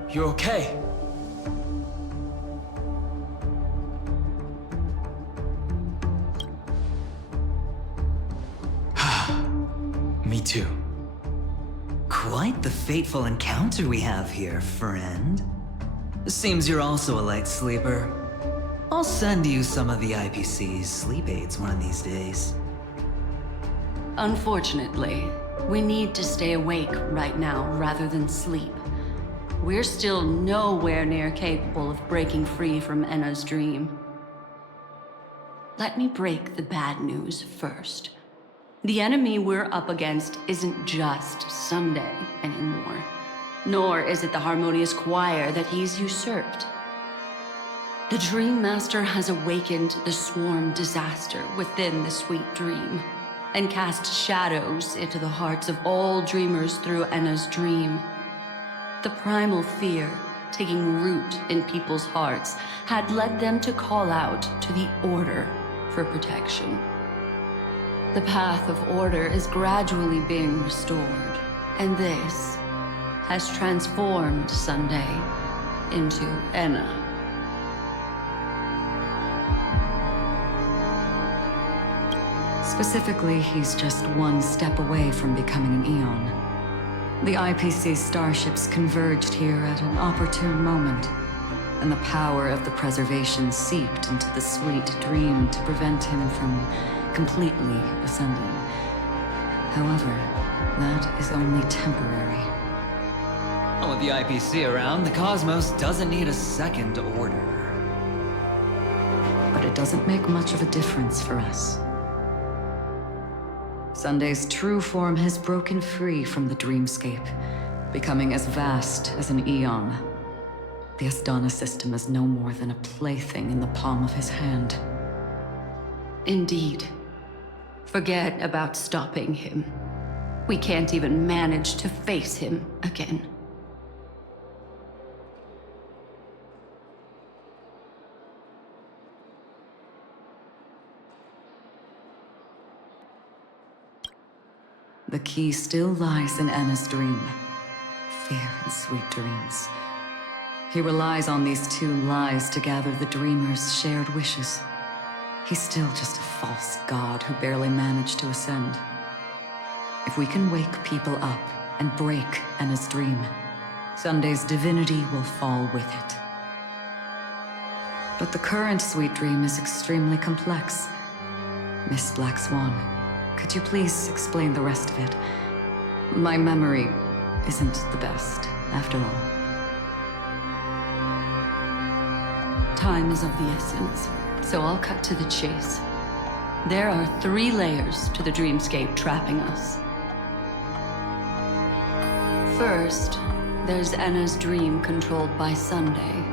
You okay? Me too. Quite the fateful encounter we have here, friend. Seems you're also a light sleeper. I'll send you some of the IPC's sleep aids one of these days. Unfortunately, we need to stay awake right now rather than sleep. We're still nowhere near capable of breaking free from Enna's dream. Let me break the bad news first. The enemy we're up against isn't just Sunday anymore, nor is it the harmonious choir that he's usurped. The Dream Master has awakened the swarm disaster within the sweet dream, and cast shadows into the hearts of all dreamers through Enna's dream. The primal fear taking root in people's hearts had led them to call out to the Order for protection. The path of order is gradually being restored, and this has transformed Sunday into Enna. Specifically, he's just one step away from becoming an Eon. The IPC starships converged here at an opportune moment, and the power of the preservation seeped into the sweet dream to prevent him from completely ascending. However, that is only temporary. With the IPC around, the cosmos doesn't need a second order. But it doesn't make much of a difference for us. Sunday's true form has broken free from the dreamscape, becoming as vast as an eon. The Astana system is no more than a plaything in the palm of his hand. Indeed. Forget about stopping him. We can't even manage to face him again. The key still lies in Enna's dream. Fear and sweet dreams. He relies on these two lies to gather the dreamers' shared wishes. He's still just a false god who barely managed to ascend. If we can wake people up and break Enna's dream, Sunday's divinity will fall with it. But the current sweet dream is extremely complex. Miss Black Swan, could you please explain the rest of it? My memory isn't the best, after all. Time is of the essence, so I'll cut to the chase. There are 3 layers to the dreamscape trapping us. First, there's Enna's dream controlled by Sunday.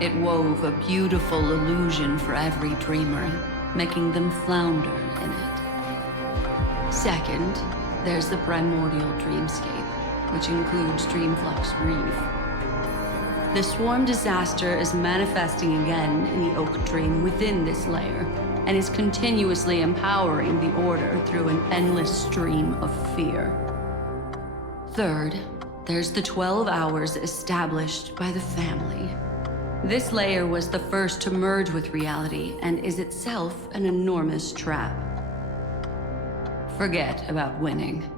It wove a beautiful illusion for every dreamer, making them flounder in it. Second, there's the primordial dreamscape, which includes Dreamflux Reef. The swarm disaster is manifesting again in the Oak Dream within this layer, and is continuously empowering the Order through an endless stream of fear. Third, there's the 12 hours established by the family. This layer was the first to merge with reality and is itself an enormous trap. Forget about winning.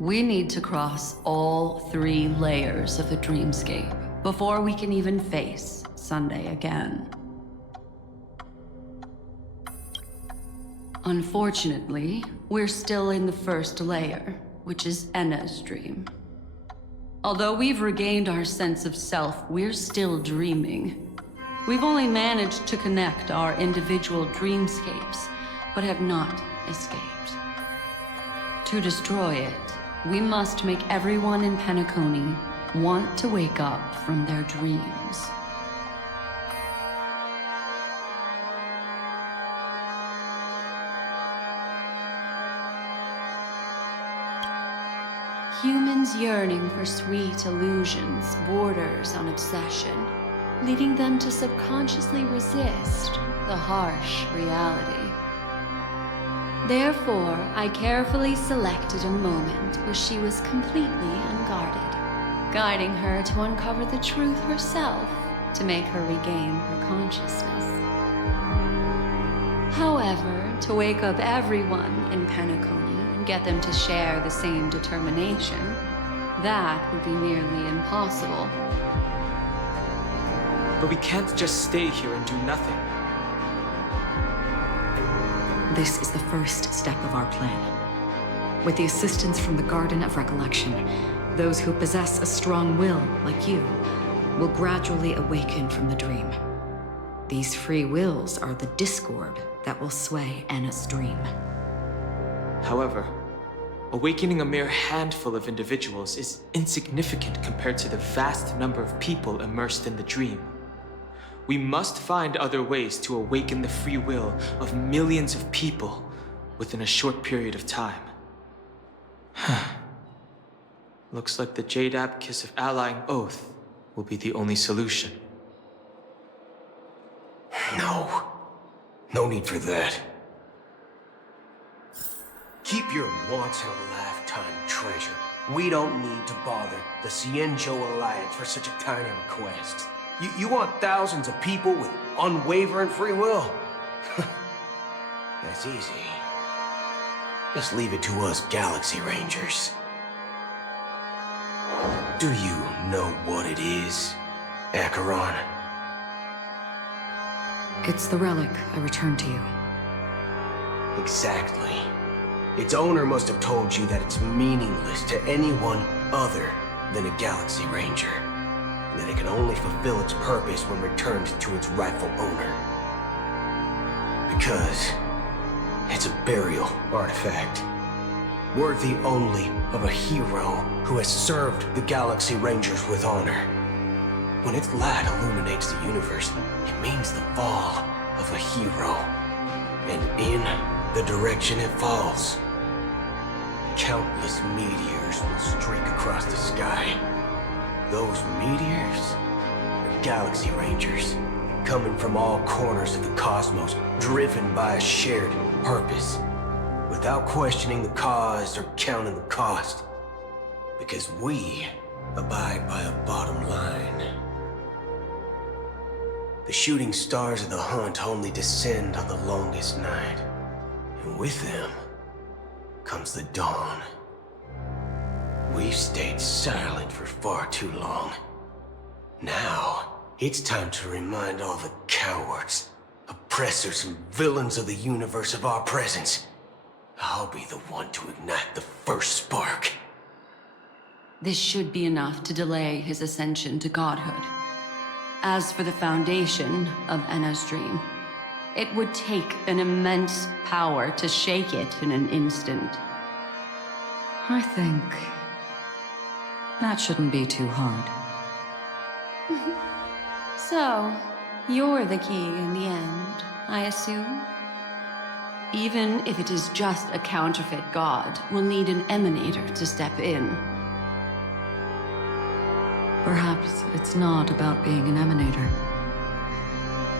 We need to cross all 3 layers of the dreamscape before we can even face Sunday again. Unfortunately, we're still in the first layer, which is Enna's dream. Although we've regained our sense of self, we're still dreaming. We've only managed to connect our individual dreamscapes, but have not escaped. To destroy it, we must make everyone in Penacony want to wake up from their dreams. Humans yearning for sweet illusions borders on obsession, leading them to subconsciously resist the harsh reality. Therefore, I carefully selected a moment where she was completely unguarded, guiding her to uncover the truth herself to make her regain her consciousness. However, to wake up everyone in Penacony and get them to share the same determination, that would be nearly impossible. But we can't just stay here and do nothing. This is the first step of our plan. With the assistance from the Garden of Recollection, those who possess a strong will, like you, will gradually awaken from the dream. These free wills are the discord that will sway Enna's dream. However, awakening a mere handful of individuals is insignificant compared to the vast number of people immersed in the dream. We must find other ways to awaken the free will of millions of people within a short period of time. Looks like the Jade Kiss of Allying Oath will be the only solution. No need for that. Keep your once-in-a-lifetime treasure. We don't need to bother the Cienjo Alliance for such a tiny request. You want thousands of people with unwavering free will? That's easy. Just leave it to us Galaxy Rangers. Do you know what it is, Acheron? It's the relic I returned to you. Exactly. Its owner must have told you that it's meaningless to anyone other than a Galaxy Ranger, and that it can only fulfill its purpose when returned to its rightful owner. Because it's a burial artifact, worthy only of a hero who has served the Galaxy Rangers with honor. When its light illuminates the universe, it means the fall of a hero. And in the direction it falls, countless meteors will streak across the sky. Those meteors are Galaxy Rangers, coming from all corners of the cosmos, driven by a shared purpose, without questioning the cause or counting the cost. Because we abide by a bottom line. The shooting stars of the hunt only descend on the longest night, and with them comes the dawn. We've stayed silent for far too long. Now, it's time to remind all the cowards, oppressors, and villains of the universe of our presence. I'll be the one to ignite the first spark. This should be enough to delay his ascension to godhood. As for the foundation of Enna's dream, It would take an immense power to shake it in an instant. I think that shouldn't be too hard. So, you're the key in the end, I assume? Even if it is just a counterfeit god, we'll need an emanator to step in. Perhaps it's not about being an emanator.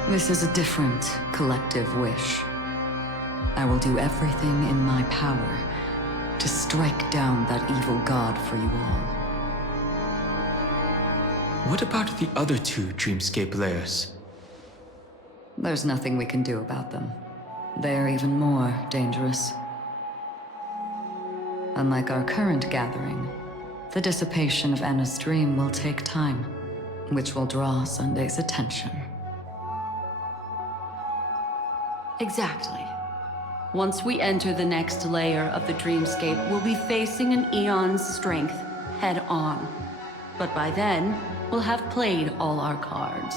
This is a different collective wish. I will do everything in my power to strike down that evil god for you all. What about the other two dreamscape layers? There's nothing we can do about them. They're even more dangerous. Unlike our current gathering, the dissipation of Anna's dream will take time, which will draw Sunday's attention. Exactly. Once we enter the next layer of the dreamscape, we'll be facing an eon's strength head on. But by then, we'll have played all our cards.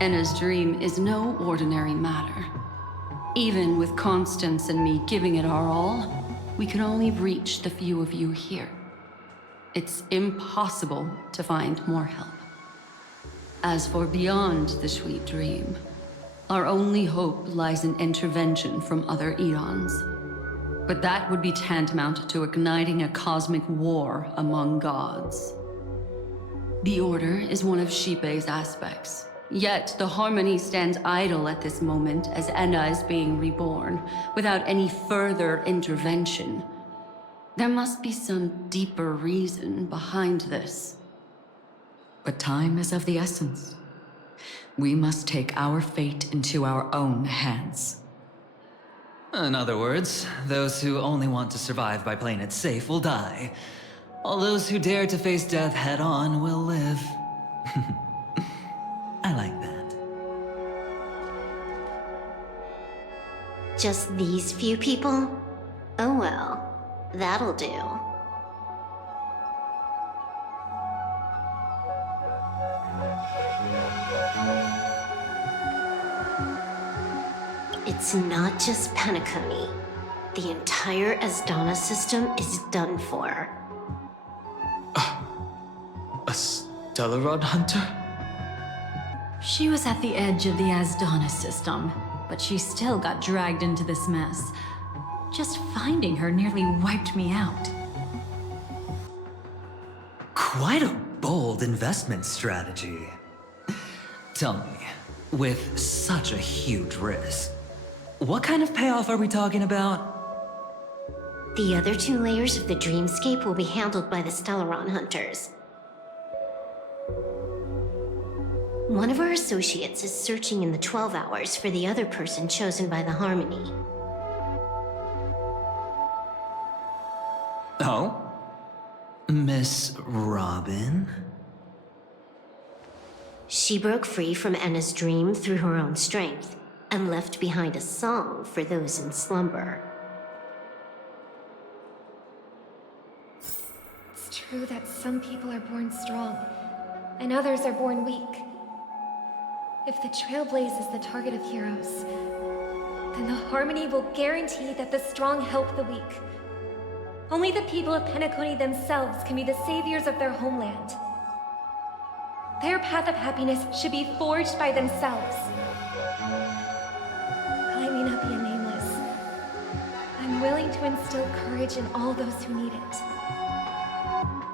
Enna's dream is no ordinary matter. Even with Constance and me giving it our all, we can only reach the few of you here. It's impossible to find more help. As for beyond the sweet dream, our only hope lies in intervention from other eons. But that would be tantamount to igniting a cosmic war among gods. The Order is one of Xipe's aspects. Yet the Harmony stands idle at this moment as Enna is being reborn, without any further intervention. There must be some deeper reason behind this. But time is of the essence. We must take our fate into our own hands. In other words, those who only want to survive by playing it safe will die. All those who dare to face death head-on will live. I like that. Just these few people? Oh well, that'll do. It's not just Penacony. The entire Asdana system is done for. A Stellaron hunter? She was at the edge of the Asdana system, but she still got dragged into this mess. Just finding her nearly wiped me out. Quite a bold investment strategy. Tell me, with such a huge risk, what kind of payoff are we talking about? The other two layers of the dreamscape will be handled by the Stellaron hunters. One of our associates is searching in the 12 hours for the other person chosen by the Harmony. Oh? Miss Robin? She broke free from Enna's dream through her own strength, and left behind a song for those in slumber. It's true that some people are born strong, and others are born weak. If the Trailblaze is the target of heroes, then the Harmony will guarantee that the strong help the weak. Only the people of Penacony themselves can be the saviors of their homeland. Their path of happiness should be forged by themselves. I may not be a nameless. I'm willing to instill courage in all those who need it.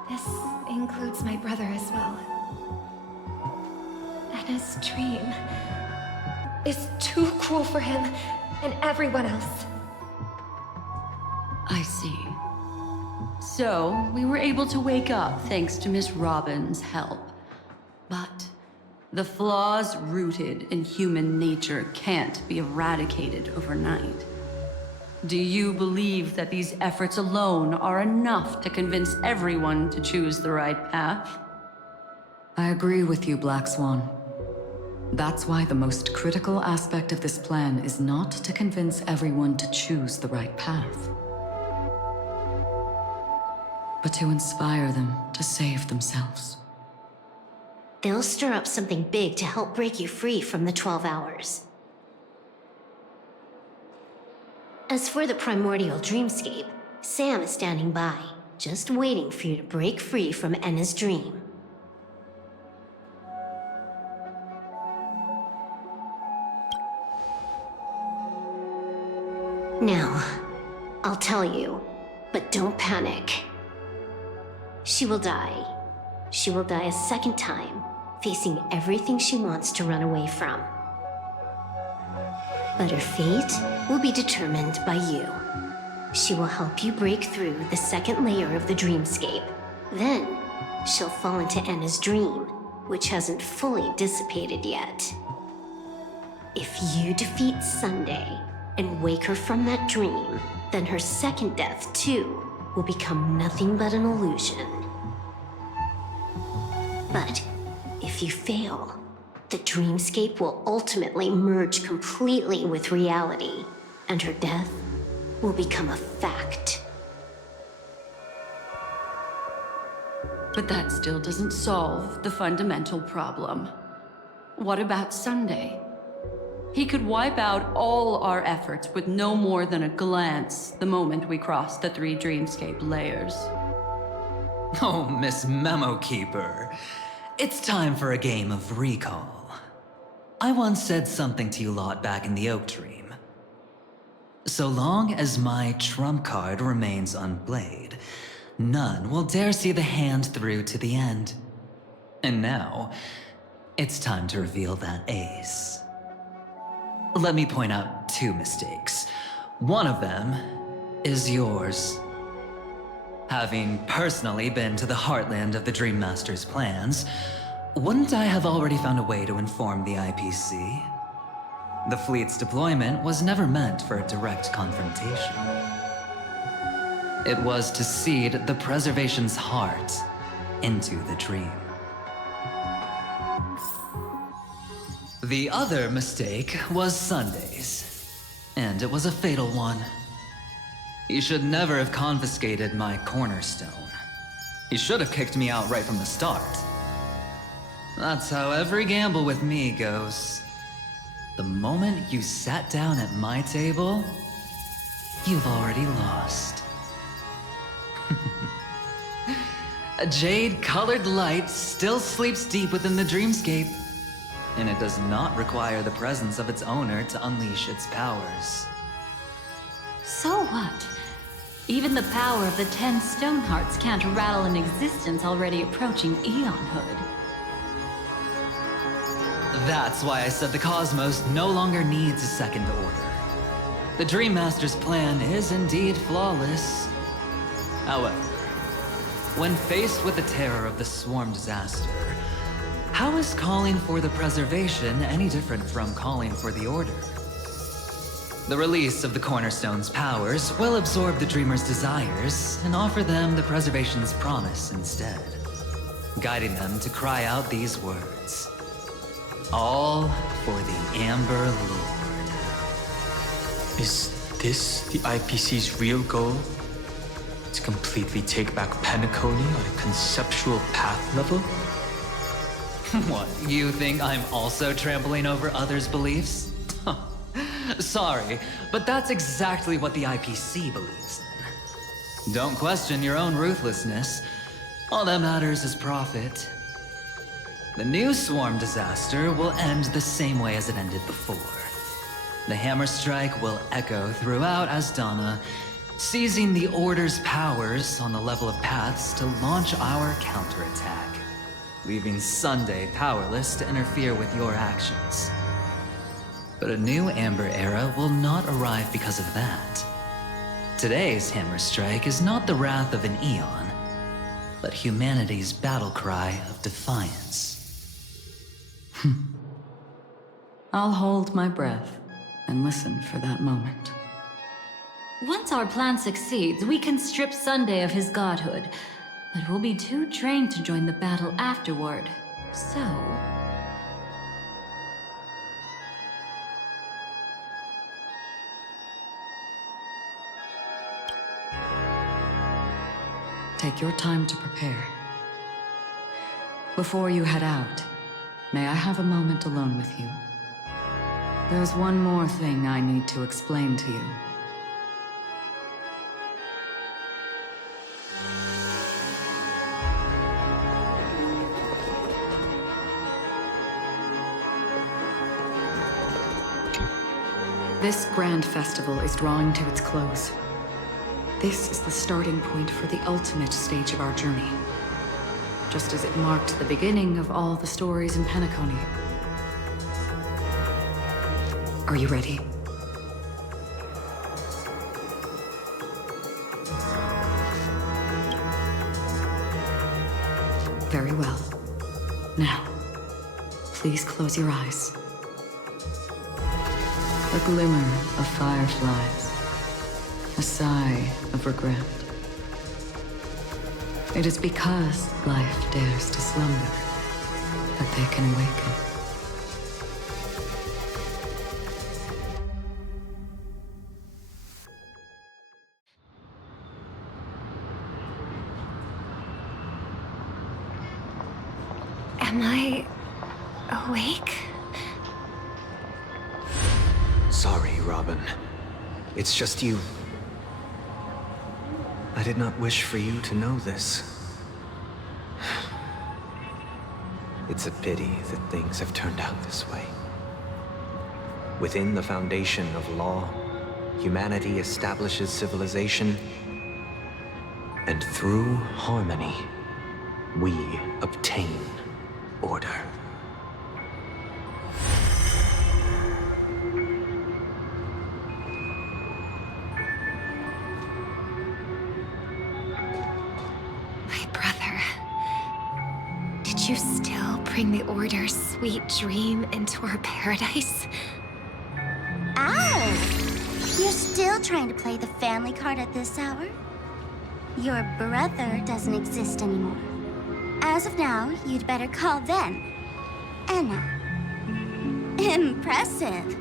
This includes my brother as well. Anna's dream is too cruel for him and everyone else. I see. So, we were able to wake up thanks to Miss Robin's help. But the flaws rooted in human nature can't be eradicated overnight. Do you believe that these efforts alone are enough to convince everyone to choose the right path? I agree with you, Black Swan. That's why the most critical aspect of this plan is not to convince everyone to choose the right path. but to inspire them to save themselves. They'll stir up something big to help break you free from the 12 hours. As for the primordial dreamscape, Sam is standing by, just waiting for you to break free from Enna's dream. Now, I'll tell you, but don't panic. She will die. She will die a second time, facing everything she wants to run away from. But her fate will be determined by you. She will help you break through the second layer of the dreamscape. Then, she'll fall into Enna's dream, which hasn't fully dissipated yet. If you defeat Sunday and wake her from that dream, then her second death, too, will become nothing but an illusion. But if you fail, the dreamscape will ultimately merge completely with reality, and her death will become a fact. But that still doesn't solve the fundamental problem. What about Sunday? He could wipe out all our efforts with no more than a glance the moment we cross the 3 dreamscape layers. Oh, Miss Memo Keeper. It's time for a game of recall. I once said something to you lot back in the Oak Dream. So long as my trump card remains unplayed, none will dare see the hand through to the end. And now, it's time to reveal that ace. Let me point out 2 mistakes. One of them is yours. Having personally been to the heartland of the Dream Master's plans, wouldn't I have already found a way to inform the IPC? The fleet's deployment was never meant for a direct confrontation. It was to seed the preservation's heart into the dream. The other mistake was Sundays, and it was a fatal one. You should never have confiscated my cornerstone. You should have kicked me out right from the start. That's how every gamble with me goes. The moment you sat down at my table, you've already lost. A jade-colored light still sleeps deep within the dreamscape, and it does not require the presence of its owner to unleash its powers. So what? Even the power of the 10 Stonehearts can't rattle an existence already approaching eonhood. That's why I said the cosmos no longer needs a second order. The Dream Master's plan is indeed flawless. However, when faced with the terror of the swarm disaster, how is calling for the preservation any different from calling for the order? The release of the Cornerstone's powers will absorb the Dreamer's desires and offer them the preservation's promise instead, guiding them to cry out these words. All for the Amber Lord. Is this the IPC's real goal? To completely take back Penacony on a conceptual path level? What, you think I'm also trampling over others' beliefs? Sorry, but that's exactly what the IPC believes in. Don't question your own ruthlessness. All that matters is profit. The new swarm disaster will end the same way as it ended before. The hammer strike will echo throughout Asdana, seizing the Order's powers on the level of paths to launch our counterattack, leaving Sunday powerless to interfere with your actions. But a new Amber Era will not arrive because of that. Today's hammer strike is not the wrath of an eon, but humanity's battle cry of defiance. I'll hold my breath and listen for that moment. Once our plan succeeds, we can strip Sunday of his godhood, but we'll be too drained to join the battle afterward. So... take your time to prepare. Before you head out, may I have a moment alone with you? There's one more thing I need to explain to you. This grand festival is drawing to its close. This is the starting point for the ultimate stage of our journey. Just as it marked the beginning of all the stories in Penacony. Are you ready? Very well. Now, please close your eyes. A glimmer of fireflies. A sigh of regret. It is because life dares to slumber that they can awaken. Am I awake? Sorry, Robin. It's just you. I did not wish for you to know this. It's a pity that things have turned out this way. Within the foundation of law, humanity establishes civilization, and through harmony, we obtain order. You still bring the Order's sweet dream into our paradise? Ow! You're still trying to play the family card at this hour? Your brother doesn't exist anymore. As of now, you'd better call them Anna. Impressive.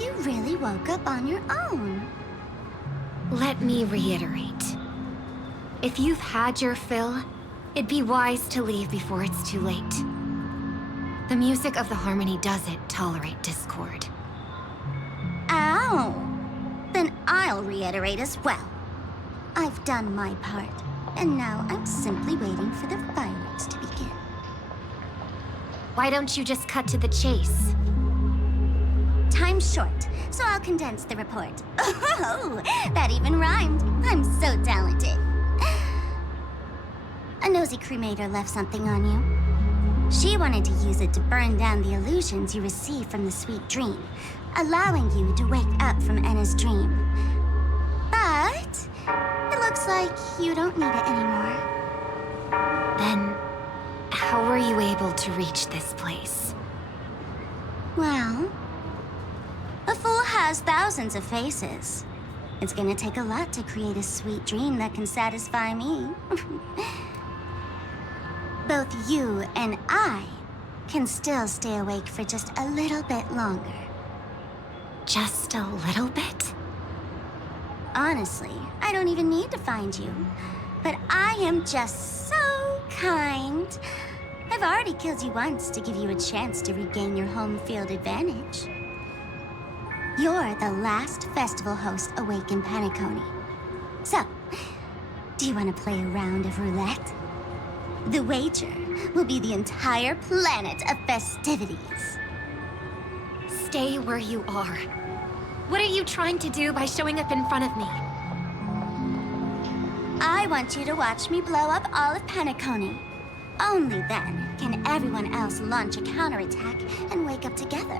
You really woke up on your own. Let me reiterate. If you've had your fill, it'd be wise to leave before it's too late. The music of the Harmony doesn't tolerate discord. Ow! Then I'll reiterate as well. I've done my part, and now I'm simply waiting for the fireworks to begin. Why don't you just cut to the chase? Time's short, so I'll condense the report. Oh, that even rhymed. I'm so talented. A nosy cremator left something on you. She wanted to use it to burn down the illusions you received from the sweet dream, allowing you to wake up from Anna's dream. But it looks like you don't need it anymore. Then, how were you able to reach this place? Well, a fool has thousands of faces. It's gonna take a lot to create a sweet dream that can satisfy me. Both you and I can still stay awake for just a little bit longer. Just a little bit? Honestly, I don't even need to find you. But I am just so kind. I've already killed you once to give you a chance to regain your home field advantage. You're the last festival host awake in Penacony. So, do you want to play a round of roulette? The wager will be the entire planet of festivities. Stay where you are. What are you trying to do by showing up in front of me? I want you to watch me blow up all of Penacony. Only then can everyone else launch a counterattack and wake up together.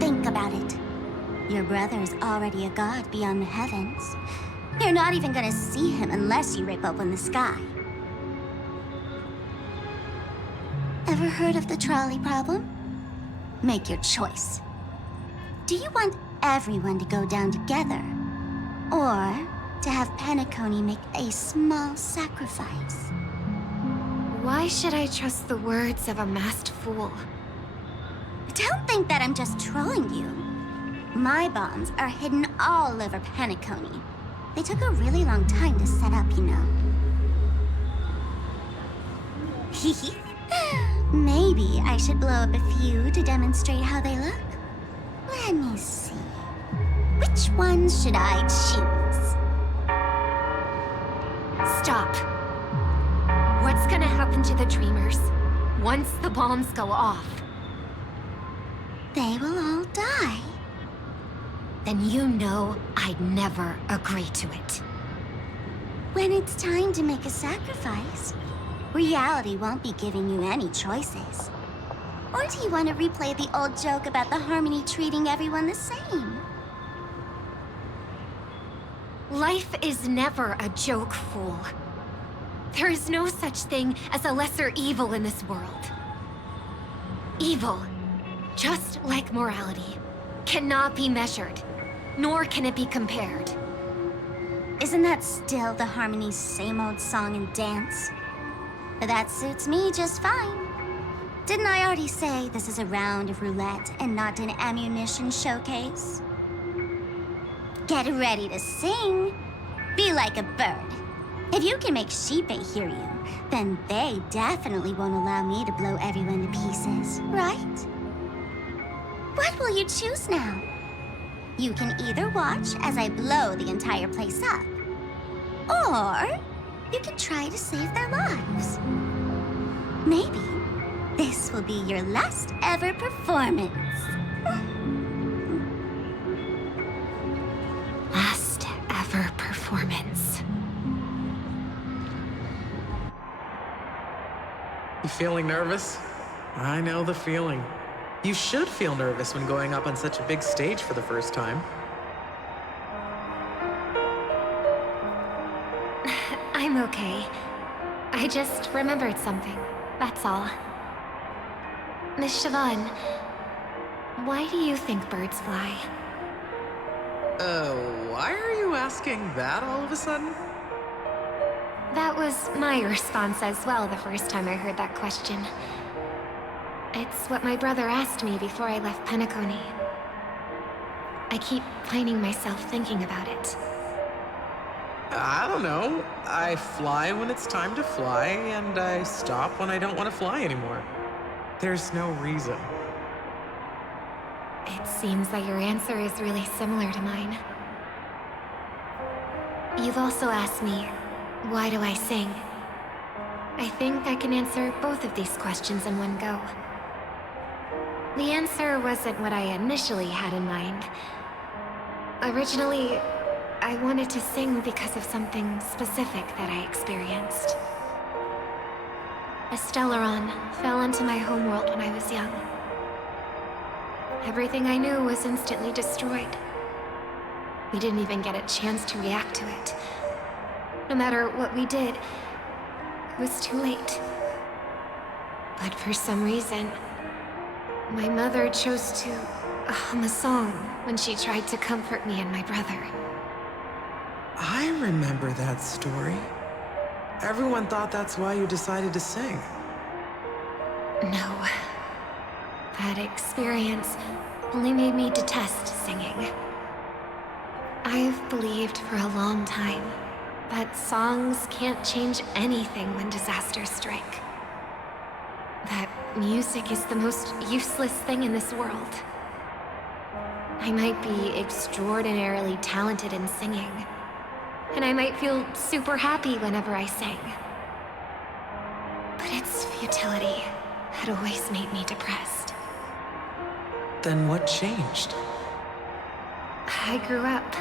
Think about it. Your brother is already a god beyond the heavens. You're not even gonna see him unless you rip open the sky. Ever heard of the trolley problem? Make your choice. Do you want everyone to go down together? Or to have Penacony make a small sacrifice? Why should I trust the words of a masked fool? Don't think that I'm just trolling you. My bombs are hidden all over Penacony. They took a really long time to set up, you know. Maybe I should blow up a few to demonstrate how they look. Let me see. Which ones should I choose? Stop. What's gonna happen to the Dreamers once the bombs go off? They will all die. Then you know I'd never agree to it. When it's time to make a sacrifice, reality won't be giving you any choices. Or do you want to replay the old joke about the Harmony treating everyone the same? Life is never a joke, fool. There is no such thing as a lesser evil in this world. Evil, just like morality, cannot be measured, nor can it be compared. Isn't that still the Harmony's same old song and dance? That suits me just fine. Didn't I already say this is a round of roulette and not an ammunition showcase? Get ready to sing. Be like a bird. If you can make Sheepei hear you, then they definitely won't allow me to blow everyone to pieces, right? What will you choose now? You can either watch as I blow the entire place up, or you can try to save their lives. Maybe this will be your last ever performance. Last ever performance. You feeling nervous? I know the feeling. You should feel nervous when going up on such a big stage for the first time. I'm okay. I just remembered something, that's all. Miss Siobhan, why do you think birds fly? Why are you asking that all of a sudden? That was my response as well the first time I heard that question. It's what my brother asked me before I left Penacony. I keep finding myself thinking about it. I don't know. I fly when it's time to fly, and I stop when I don't want to fly anymore. There's no reason. It seems that your answer is really similar to mine. You've also asked me, why do I sing? I think I can answer both of these questions in one go. The answer wasn't what I initially had in mind. Originally, I wanted to sing because of something specific that I experienced. A Stellaron fell into my homeworld when I was young. Everything I knew was instantly destroyed. We didn't even get a chance to react to it. No matter what we did, it was too late. But for some reason, my mother chose to hum a song when she tried to comfort me and my brother. I remember that story. Everyone thought that's why you decided to sing. No. That experience only made me detest singing. I've believed for a long time that songs can't change anything when disasters strike. That music is the most useless thing in this world. I might be extraordinarily talented in singing, and I might feel super happy whenever I sang. But its futility had always made me depressed. Then what changed? I grew up,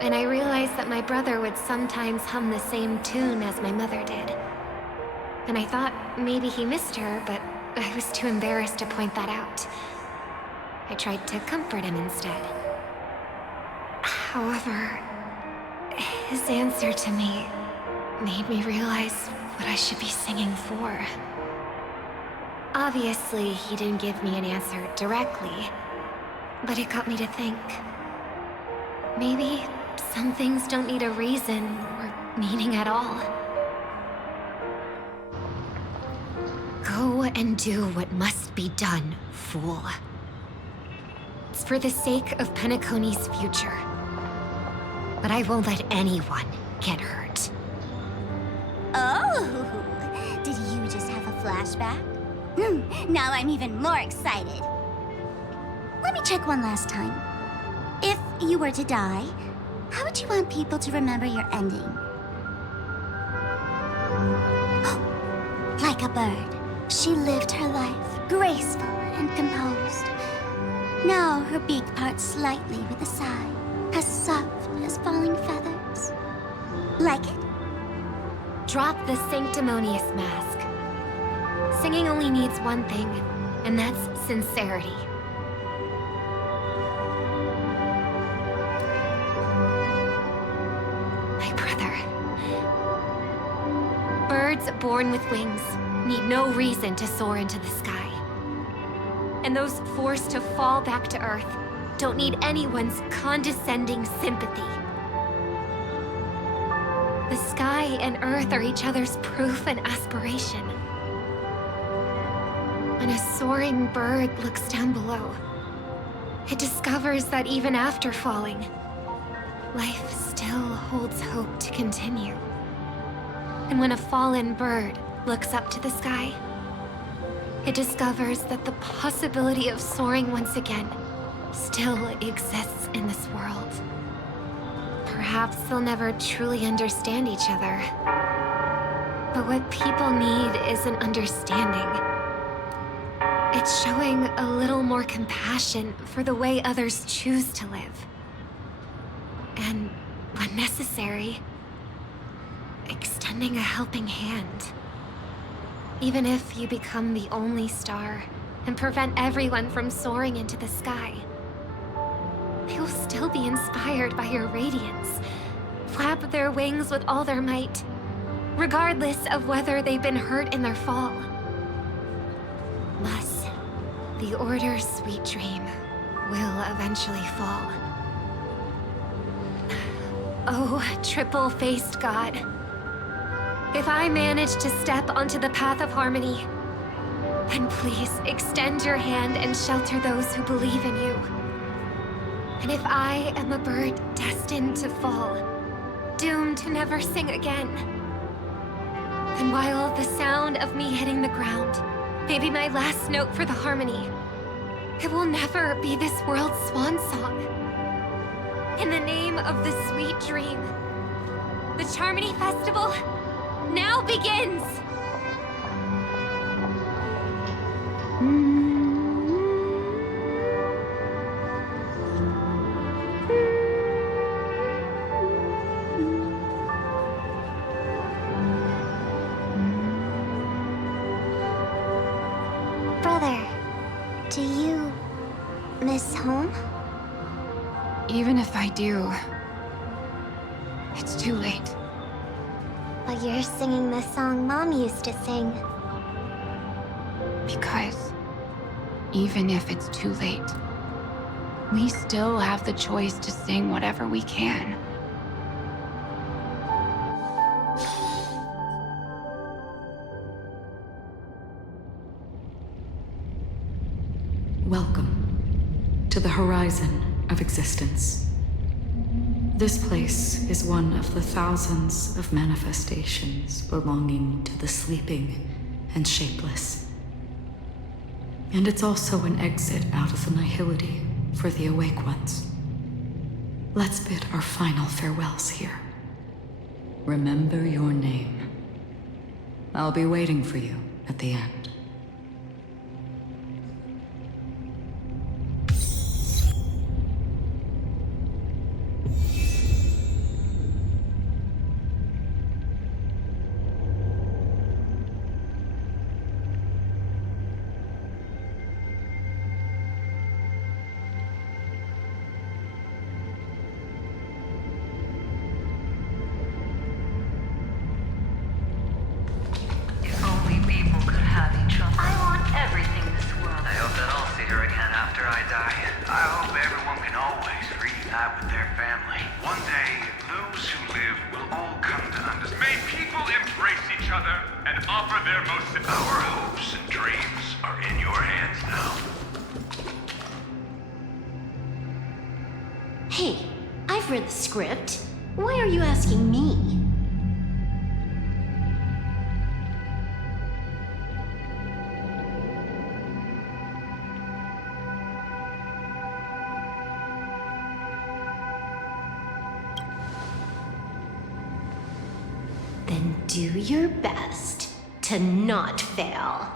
and I realized that my brother would sometimes hum the same tune as my mother did. And I thought maybe he missed her, but I was too embarrassed to point that out. I tried to comfort him instead. However, his answer to me made me realize what I should be singing for. Obviously, he didn't give me an answer directly, but it got me to think. Maybe some things don't need a reason or meaning at all. Go and do what must be done, fool. It's for the sake of Penacony's future. but I won't let anyone get hurt. Oh, did you just have a flashback? Now I'm even more excited. Let me check one last time. If you were to die, how would you want people to remember your ending? Like a bird, she lived her life, graceful and composed. Now her beak parts slightly with a sigh, as soft as falling feathers. Like it? Drop the sanctimonious mask. Singing only needs one thing, and that's sincerity. My brother. Birds born with wings need no reason to soar into the sky. And those forced to fall back to Earth don't need anyone's condescending sympathy. The sky and Earth are each other's proof and aspiration. When a soaring bird looks down below, it discovers that even after falling, life still holds hope to continue. And when a fallen bird looks up to the sky, it discovers that the possibility of soaring once again still exists in this world. Perhaps they'll never truly understand each other. But what people need isn't understanding. It's showing a little more compassion for the way others choose to live. And, when necessary, extending a helping hand. Even if you become the only star and prevent everyone from soaring into the sky, they will still be inspired by your radiance, flap their wings with all their might, regardless of whether they've been hurt in their fall. Thus, the Order's sweet dream will eventually fall. Oh, triple-faced God. If I manage to step onto the path of harmony, then please extend your hand and shelter those who believe in you. And if I am a bird destined to fall, doomed to never sing again, then while the sound of me hitting the ground may be my last note for the harmony, it will never be this world's swan song. In the name of the sweet dream, the Charmony Festival now begins! Brother, do you miss home? Even if I do, it's too late. But you're singing the song Mom used to sing. Because even if it's too late, we still have the choice to sing whatever we can. Welcome to the horizon of existence. This place is one of the thousands of manifestations belonging to the sleeping and shapeless. And it's also an exit out of the nihility for the awake ones. Let's bid our final farewells here. Remember your name. I'll be waiting for you at the end. Hey, I've read the script. Why are you asking me? Then do your best to not fail.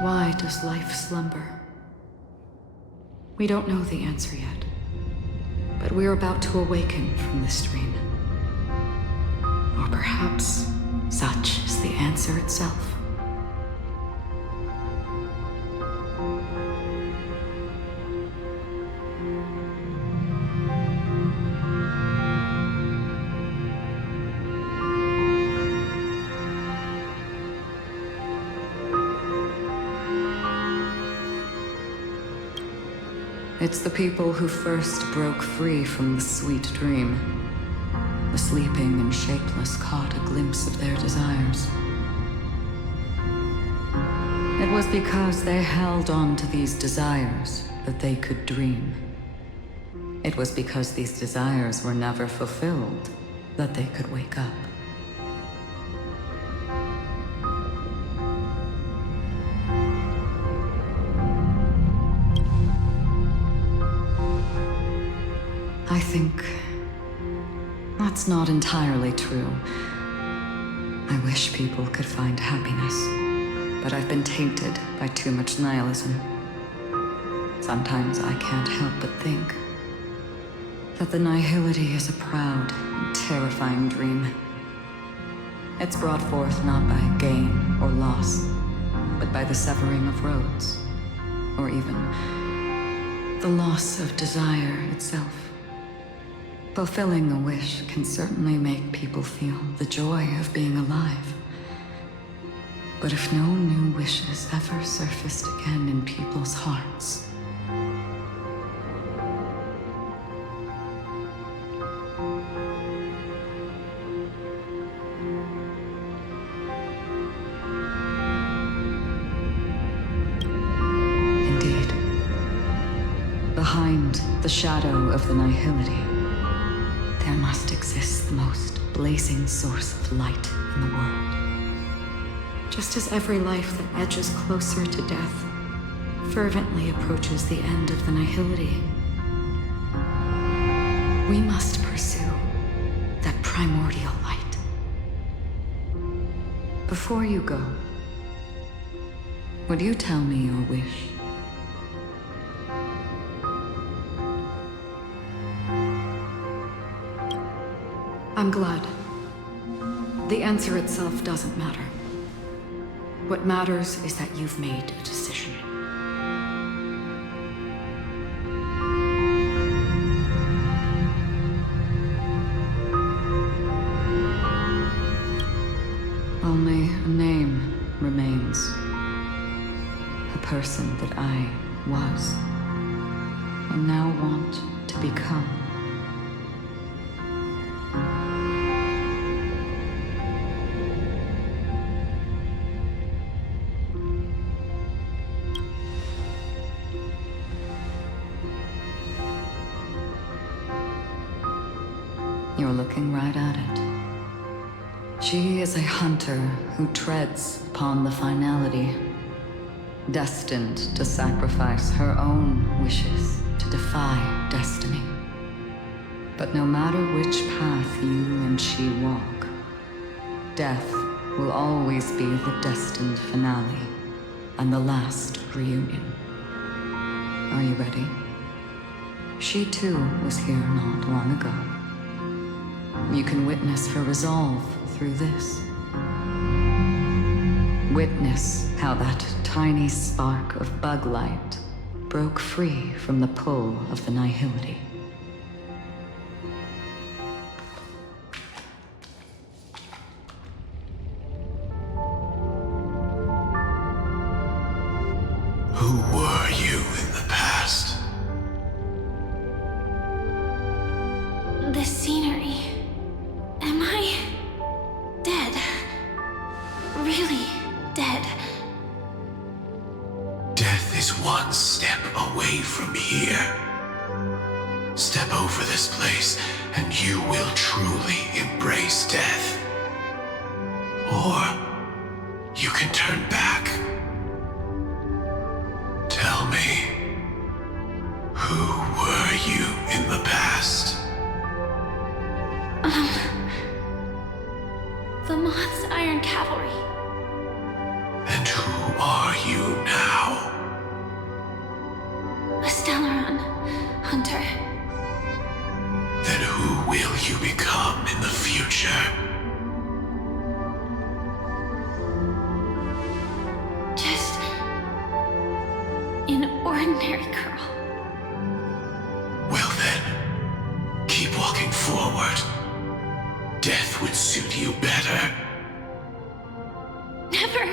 Why does life slumber? We don't know the answer yet, but we're about to awaken from this dream. Or perhaps such is the answer itself. It's the people who first broke free from the sweet dream. The sleeping and shapeless caught a glimpse of their desires. It was because they held on to these desires that they could dream. It was because these desires were never fulfilled that they could wake up. I think that's not entirely true. I wish people could find happiness, but I've been tainted by too much nihilism. Sometimes I can't help but think that the nihility is a proud and terrifying dream. It's brought forth not by gain or loss, but by the severing of roads, or even the loss of desire itself. Fulfilling a wish can certainly make people feel the joy of being alive. But if no new wishes ever surfaced again in people's hearts, indeed, behind the shadow of the nihility, there must exist the most blazing source of light in the world. Just as every life that edges closer to death fervently approaches the end of the nihility, we must pursue that primordial light. Before you go, would you tell me your wish? I'm glad. The answer itself doesn't matter. What matters is that you've made a decision. Only a name remains. A person that I was, and now want to become. You're looking right at it. She is a hunter who treads upon the finality, destined to sacrifice her own wishes to defy destiny. But no matter which path you and she walk, death will always be the destined finale and the last reunion. Are you ready? She too was here not long ago. You can witness her resolve through this. Witness how that tiny spark of bug light broke free from the pull of the nihility. Who were you in the past? The scenery. Am I dead? Really dead? Death is one step away from here. Step over this place, and you will truly embrace death. Or you can turn back. Tell me, who were you in the past? The Moth's Iron Cavalry. And who are you now? A Stellaron hunter. Then who will you become in the future? Just an ordinary girl. Well then, keep walking forward. Death would suit you better. Never.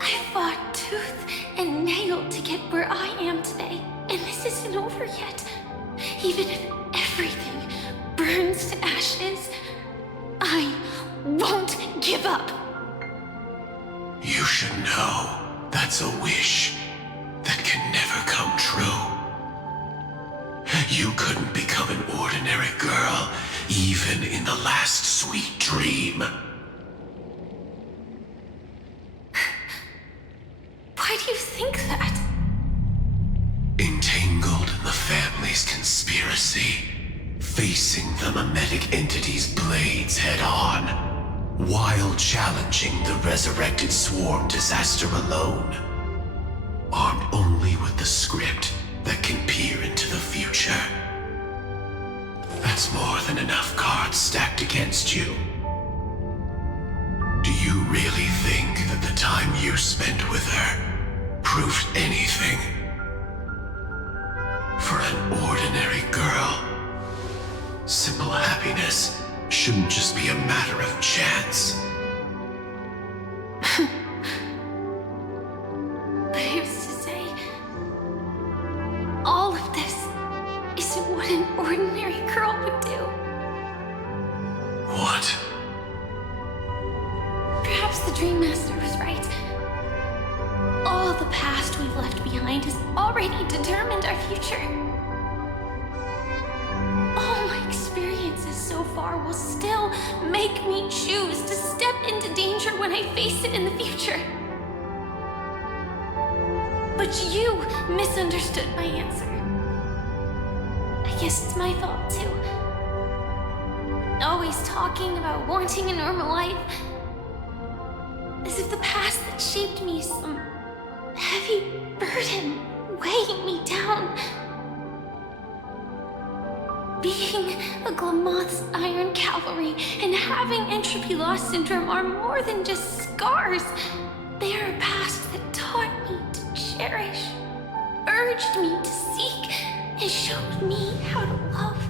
I fought tooth and nail to get where I am today, and this isn't over yet. Even if everything burns to ashes, I won't give up. You should know that's a wish that can never come true. You couldn't become an ordinary girl, even in the last sweet dream. Why do you think that? Entangled in the family's conspiracy, facing the mimetic entity's blades head-on, while challenging the resurrected swarm disaster alone, armed only with the script that can peer into the future. That's more than enough cards stacked against you. Do you really think that the time you spent with her proved anything? For an ordinary girl, simple happiness shouldn't just be a matter of chance. But who's to say all of this isn't what an ordinary girl would do? What? Perhaps the Dream Master was right. All the past we've left behind has already determined our future. All my experiences so far will still make me choose to step into danger when I face it in the future. But you misunderstood my answer. I guess it's my fault too. Always talking about wanting a normal life. As if the past that shaped me is some heavy burden weighing me down. Being a Glamoth's Iron Cavalry and having entropy loss syndrome are more than just scars. They are a past that taught me to cherish, urged me to seek, and showed me how to love.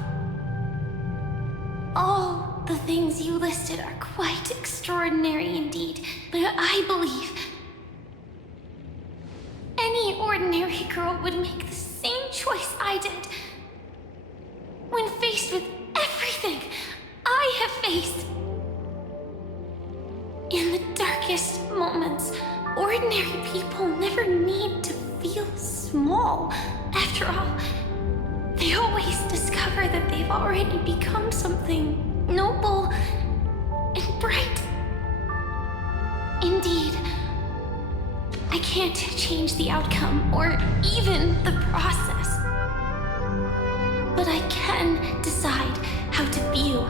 All the things you listed are quite extraordinary indeed, but I believe any ordinary girl would make the same choice I did. When faced with everything I have faced. In the darkest moments, ordinary people never need to feel small. After all, they always discover that they've already become something noble and bright. Indeed, I can't change the outcome or even the process. But I can decide how to view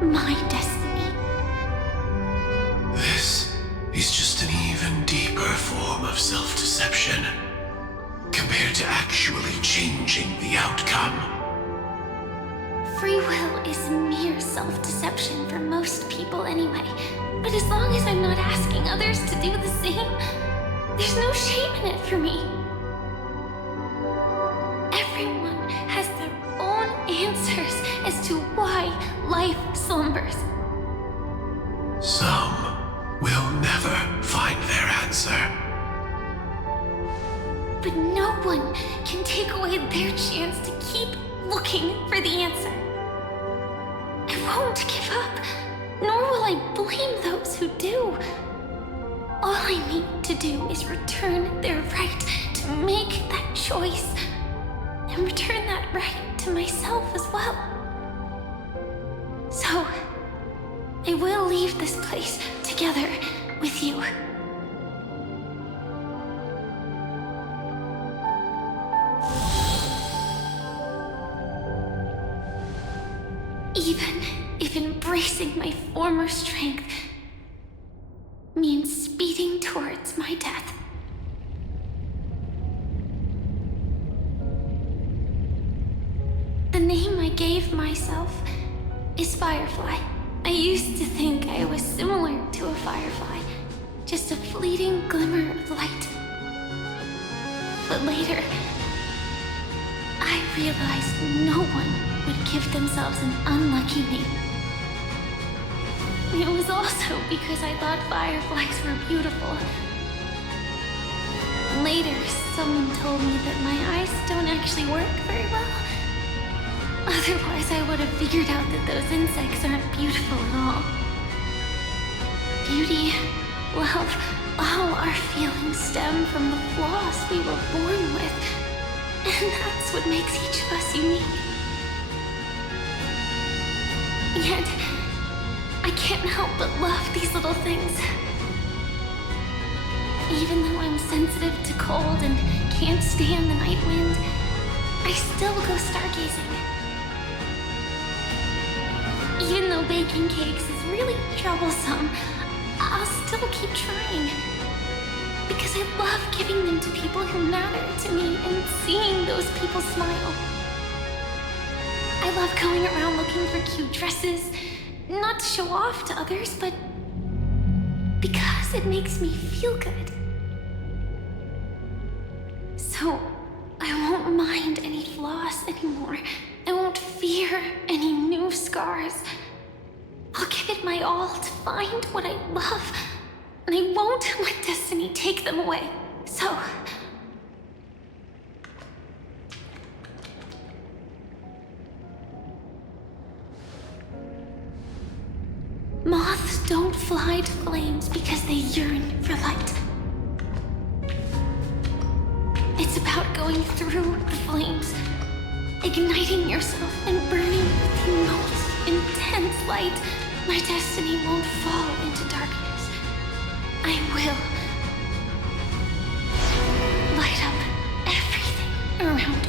my destiny. This is just an even deeper form of self-deception compared to actually changing the outcome. Free will is mere self-deception for most people anyway. But as long as I'm not asking others to do the same, there's no shame in it for me. Everyone has their own answers as to why life slumbers. Some will never find their answer. But no one can take away their chance to keep looking for the answer. I won't give up, nor will I blame those who do. All I need to do is return their right to make that choice, and return that right to myself as well. So, I will leave this place together with you. Even if embracing my former strength means speeding towards my death. The name I gave myself is Firefly. I used to think I was similar to a firefly, just a fleeting glimmer of light. But later, I realized no one would give themselves an unlucky name. It was also because I thought fireflies were beautiful. Later, someone told me that my eyes don't actually work very well. Otherwise, I would have figured out that those insects aren't beautiful at all. Beauty, love, all our feelings stem from the flaws we were born with. And that's what makes each of us unique. Yet, I can't help but love these little things. Even though I'm sensitive to cold and can't stand the night wind, I still go stargazing. Even though baking cakes is really troublesome, I'll still keep trying. Because I love giving them to people who matter to me and seeing those people smile. I love going around looking for cute dresses, not to show off to others, but because it makes me feel good. So, I won't mind any flaws anymore. I won't fear any new scars. I'll give it my all to find what I love, and I won't let destiny take them away. So... moths don't fly to flames because they yearn for light. It's about going through the flames, igniting yourself and burning with the most intense light. My destiny won't fall into darkness. I will light up everything around me.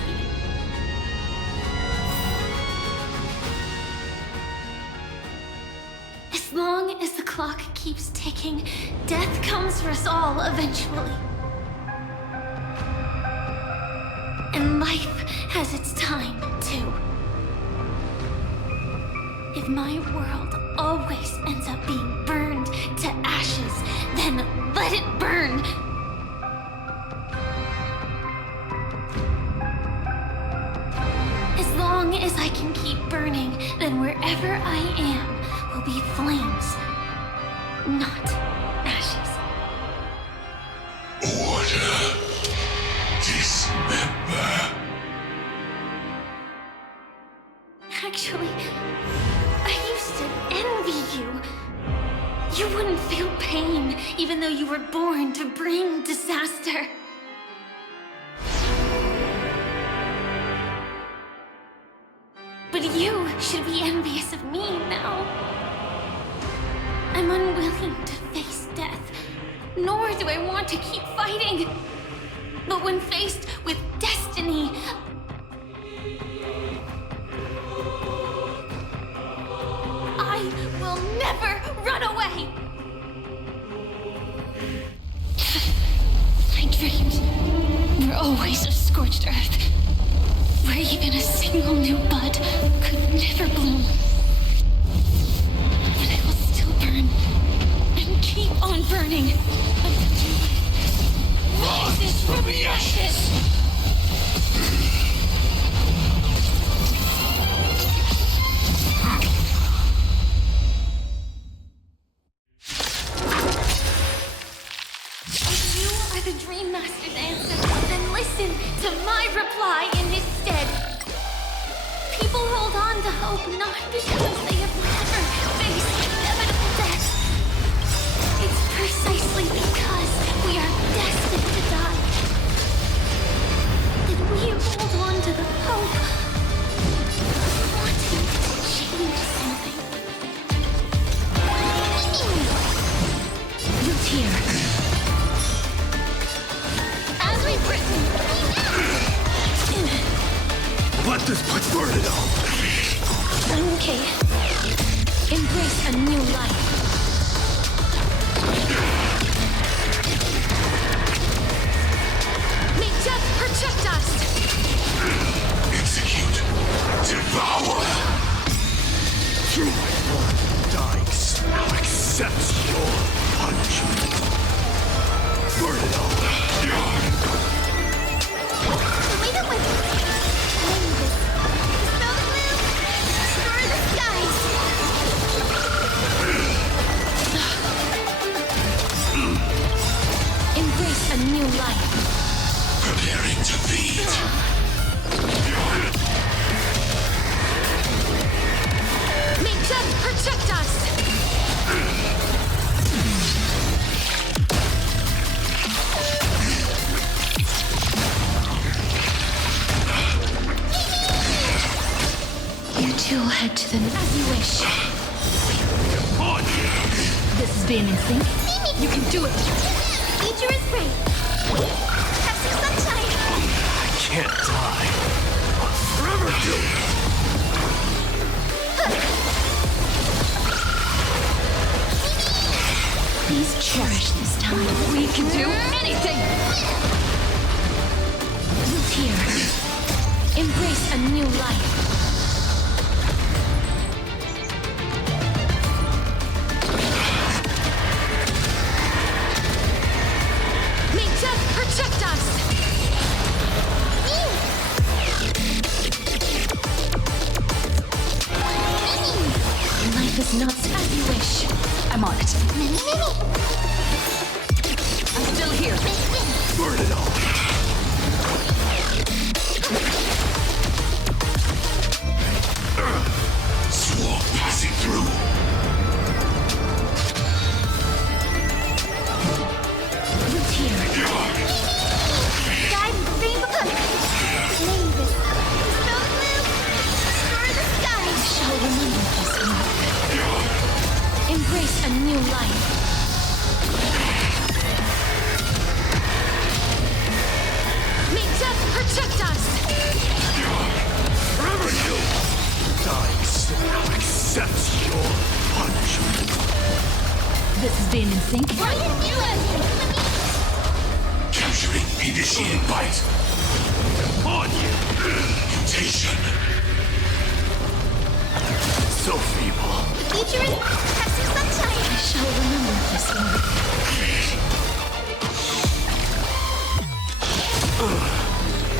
As long as the clock keeps ticking, death comes for us all eventually. And life has its time, too. If my world always ends up being burned to ashes, then let it burn! As long as I can keep burning, then wherever I am will be flames, not ashes. Order. Dismember. Actually, I used to envy you. You wouldn't feel pain, even though you were born to bring disaster. But you should be envious of me now. I'm unwilling to face death, nor do I want to keep fighting. But when faced with destiny, I will never run away! My dreams were always of scorched earth, where even a single new bud could never bloom. But I will still burn burning. Rises from the ashes. If you are the Dream Master's answer, then listen to my reply in his stead. People hold on to hope not because they have never faced inevitable death. It's precisely because we are destined to die that we hold on to the hope of wanting to change something. Look here. As we've written, Let this place burn it all. okay. Embrace a new life. May death protect us! Execute. Devour. Through my blood, dying smell accepts your punishment. Burn it all. Leave it with me. Smell the blue. Stir the skies. Embrace a new life. Preparing to feed. May death protect us! You two head to the... As you wish. This is being in sync. You can do it. Future is bright. Have some sunshine. I can't die. I'll forever do it. Please cherish this time. We can do anything! Look here. Embrace a new life. May death protect us! Life is not as you wish. I'm on it. I'm still here. Burn it all. Swamp passing through. Look here. Guide the rainbow. Name this. Snow blue. Star the sky. I shall remember this mark. Embrace a new life. May death protect us! Forever you! Dying smell accepts your punishment. This is being in sync. Capturing initiated bite. On you! Mutation. So feeble. The future is... Have some sunshine! I shall remember this one.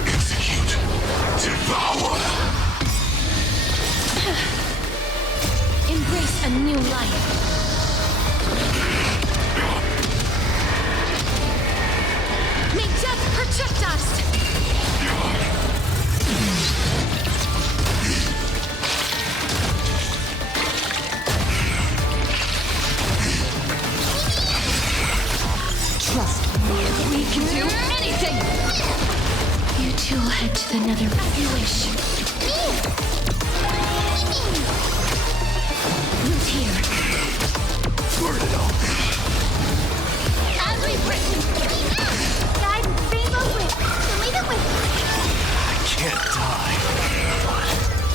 Execute. Devour. Embrace a new life. May death protect us! Trust me, we can do anything! You two head to the nether as you wish. Look here. Burn it all. As we've written. Guide with rainbow whip. Leave it with me. I can't die. But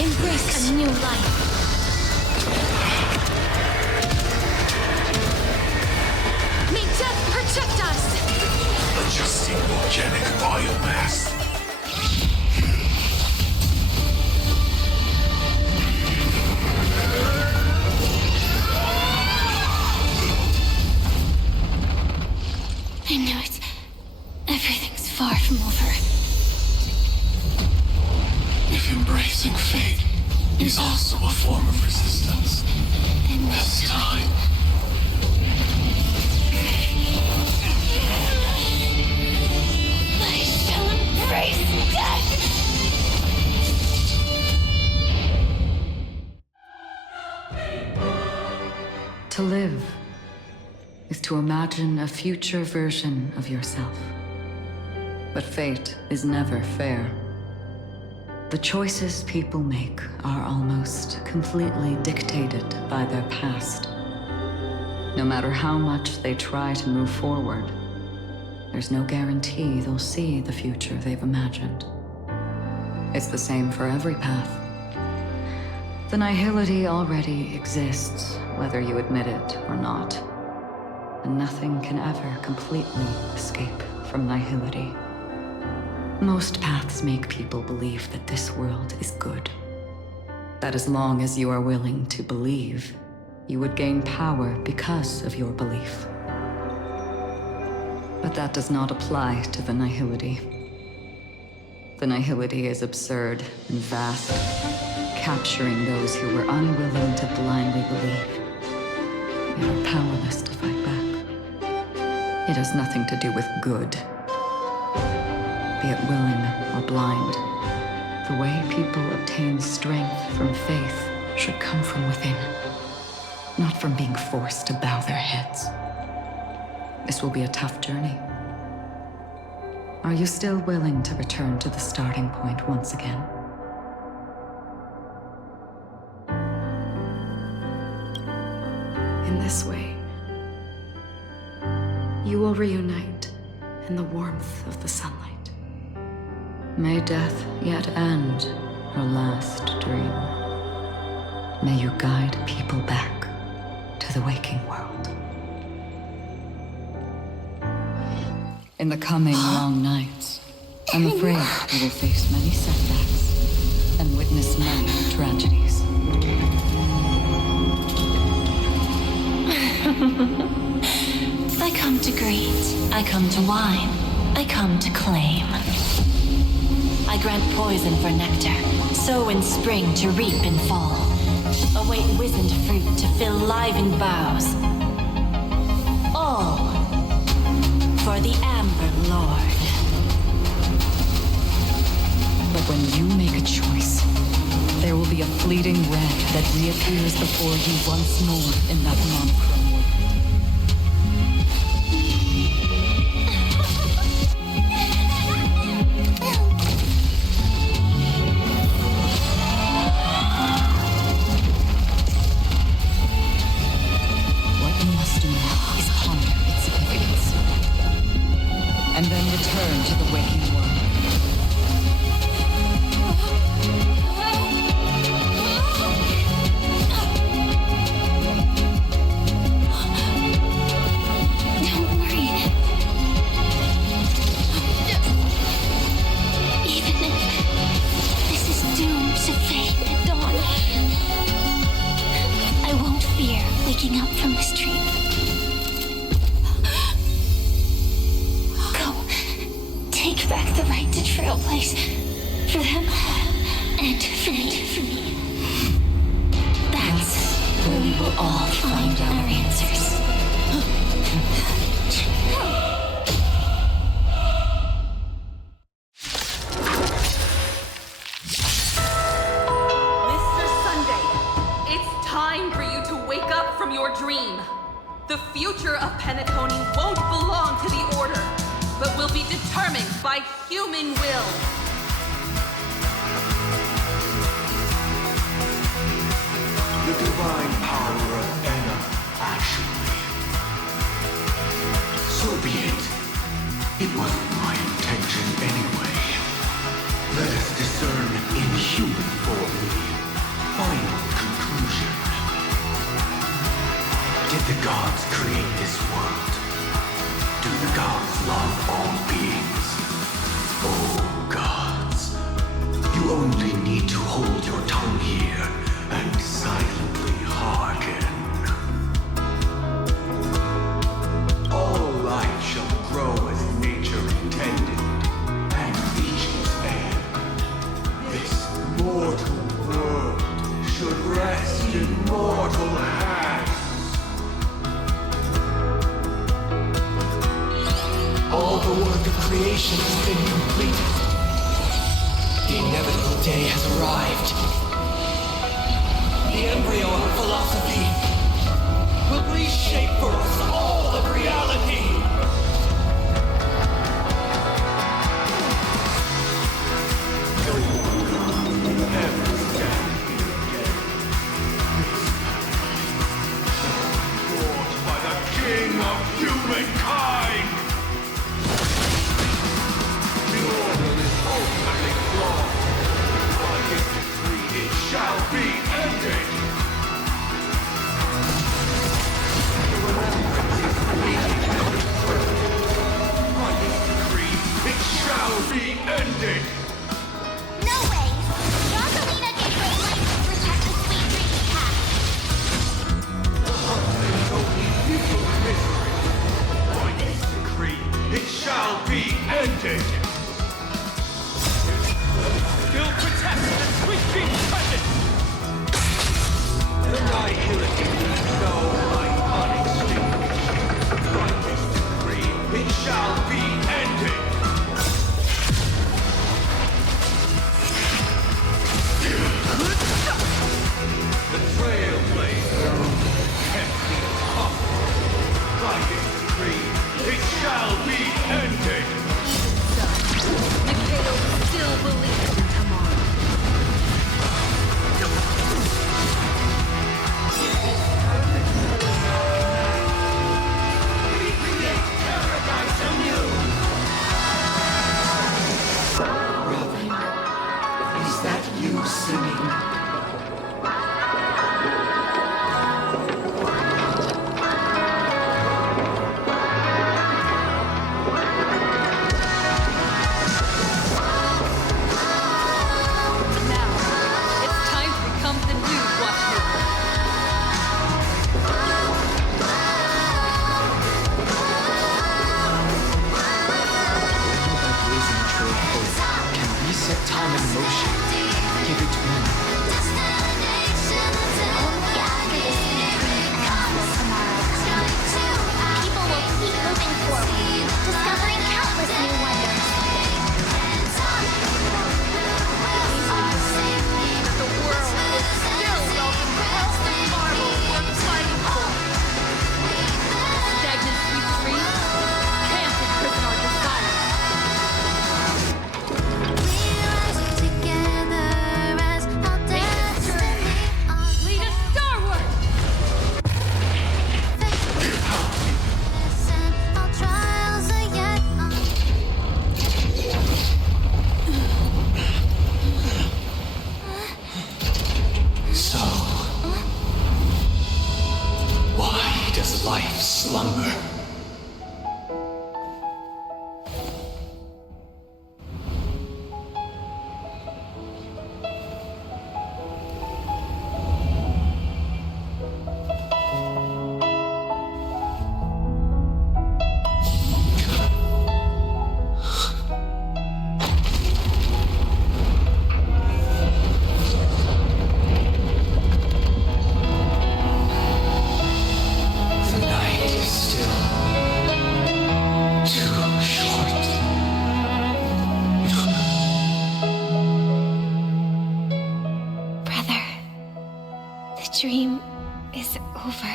embrace a new life. May death protect us! adjusting organic biomass. I know it. Everything's far from over. If embracing fate is also a form of resistance, this time. I shall embrace death! To live is to imagine a future version of yourself. But fate is never fair. The choices people make are almost completely dictated by their past. No matter how much they try to move forward, there's no guarantee they'll see the future they've imagined. It's the same for every path. The nihility already exists, whether you admit it or not. And nothing can ever completely escape from nihility. Most paths make people believe that this world is good. That as long as you are willing to believe, you would gain power because of your belief. But that does not apply to the nihility. The nihility is absurd and vast, capturing those who were unwilling to blindly believe. They are powerless to fight back. It has nothing to do with good. Be it willing or blind, the way people obtain strength from faith should come from within, not from being forced to bow their heads. This will be a tough journey. Are you still willing to return to the starting point once again? In this way, you will reunite in the warmth of the sunlight. May death yet end her last dream. May you guide people back to the waking world. In the coming long nights, I'm afraid you will face many setbacks and witness many tragedies. I come to greet, I come to whine, I come to claim. I grant poison for nectar, sow in spring to reap in fall. Await wizened fruit to fill livened boughs. All for the Amber Lord. But when you make a choice, there will be a fleeting red that reappears before you once more in that monochrome world. What you must do now is ponder its significance, and then return to the waking world. Waking up from this dream. Go. Take back the right to Trailblaze. For them and for me. That's where we will all find our answers. The future of Penacony won't belong to the Order, but will be determined by human will. The divine power of Enna, actually. So be it. It wasn't my intention anyway. Let us discern in human form the final conclusion. Did the gods create this world? Do the gods love all beings? Oh, gods. You only need to hold your tongue here and silently hearken. All life shall grow the work of creation has been completed. The inevitable day has arrived. The embryo of philosophy will reshape for us all of reality. No one will ever stand here again. Brought by the king of humankind. The order is ultimately flawed. By his decree, it shall be ended. By his decree, it shall be ended. No way! Rosalina gave way life to protect the sweet drinking path. There's only evil misery. By his decree, it shall be ended. Still protect the sweet drink presence. The nihility needs no iconic extinguished. By his decree, it shall be ended. The Trailblaze empty as possible. By his decree, it shall be ended. Mikhail still believes in tomorrow. Recreate paradise anew. Robin, is that you singing? Now, it's time to become the new Watchman. By blazing a trail of hope, can reset time in motion. Give it meaning. Only after the sweet dream ends will tomorrow come. People will keep moving forward, discovering countless new wonders. The world will still welcome all the marvels we're fighting for. Stagnant sweet dream can't imprison our desires. Make this journey. Lead us starward. So, why does life slumber? The night is still too short. Brother, the dream is over.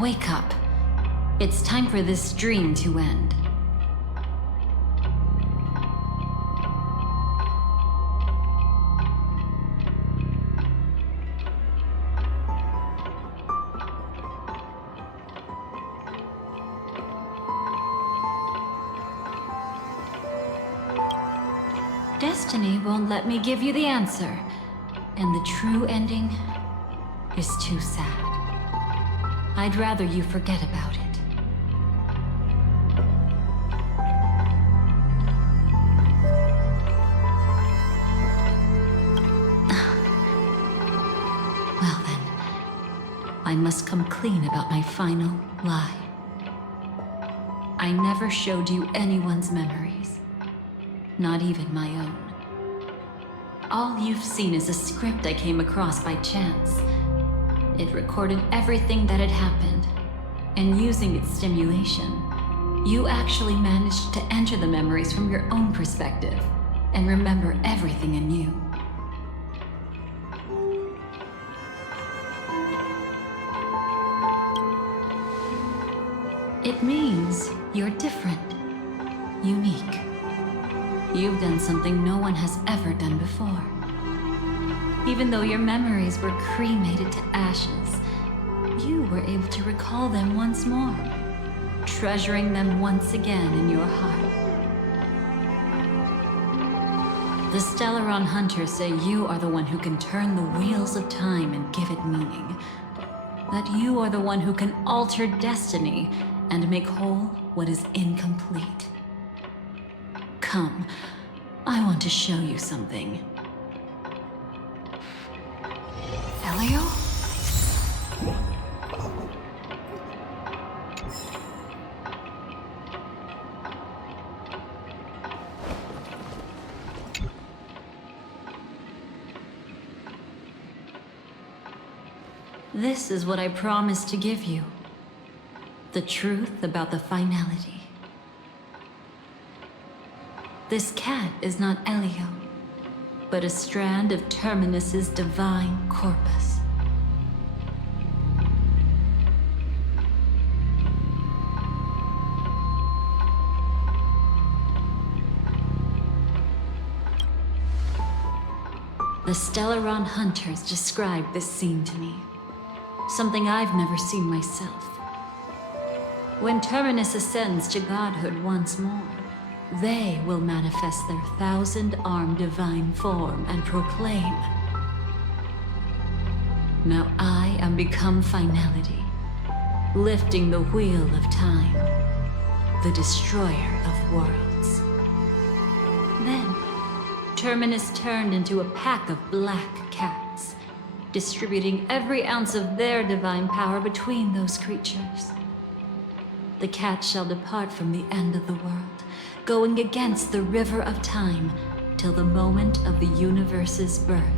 Wake up. It's time for this dream to end. Destiny won't let me give you the answer, and the true ending is too sad. I'd rather you forget about it. Well then, I must come clean about my final lie. I never showed you anyone's memories. Not even my own. All you've seen is a script I came across by chance. It recorded everything that had happened, and using its stimulation, you actually managed to enter the memories from your own perspective and remember everything anew. It means you're different, unique. You've done something no one has ever done before. Even though your memories were cremated to ashes, you were able to recall them once more, treasuring them once again in your heart. The Stellaron Hunters say you are the one who can turn the wheels of time and give it meaning. That you are the one who can alter destiny and make whole what is incomplete. Come, I want to show you something. Elio? This is what I promised to give you. The truth about the finality. This cat is not Elio, but a strand of Terminus's divine corpus. The Stellaron Hunters described this scene to me. Something I've never seen myself. When Terminus ascends to godhood once more, they will manifest their 1,000-armed divine form and proclaim, "Now I am become finality, lifting the wheel of time, the destroyer of worlds." Then, Terminus turned into a pack of black cats, distributing every ounce of their divine power between those creatures. The cats shall depart from the end of the world, going against the river of time till the moment of the universe's birth.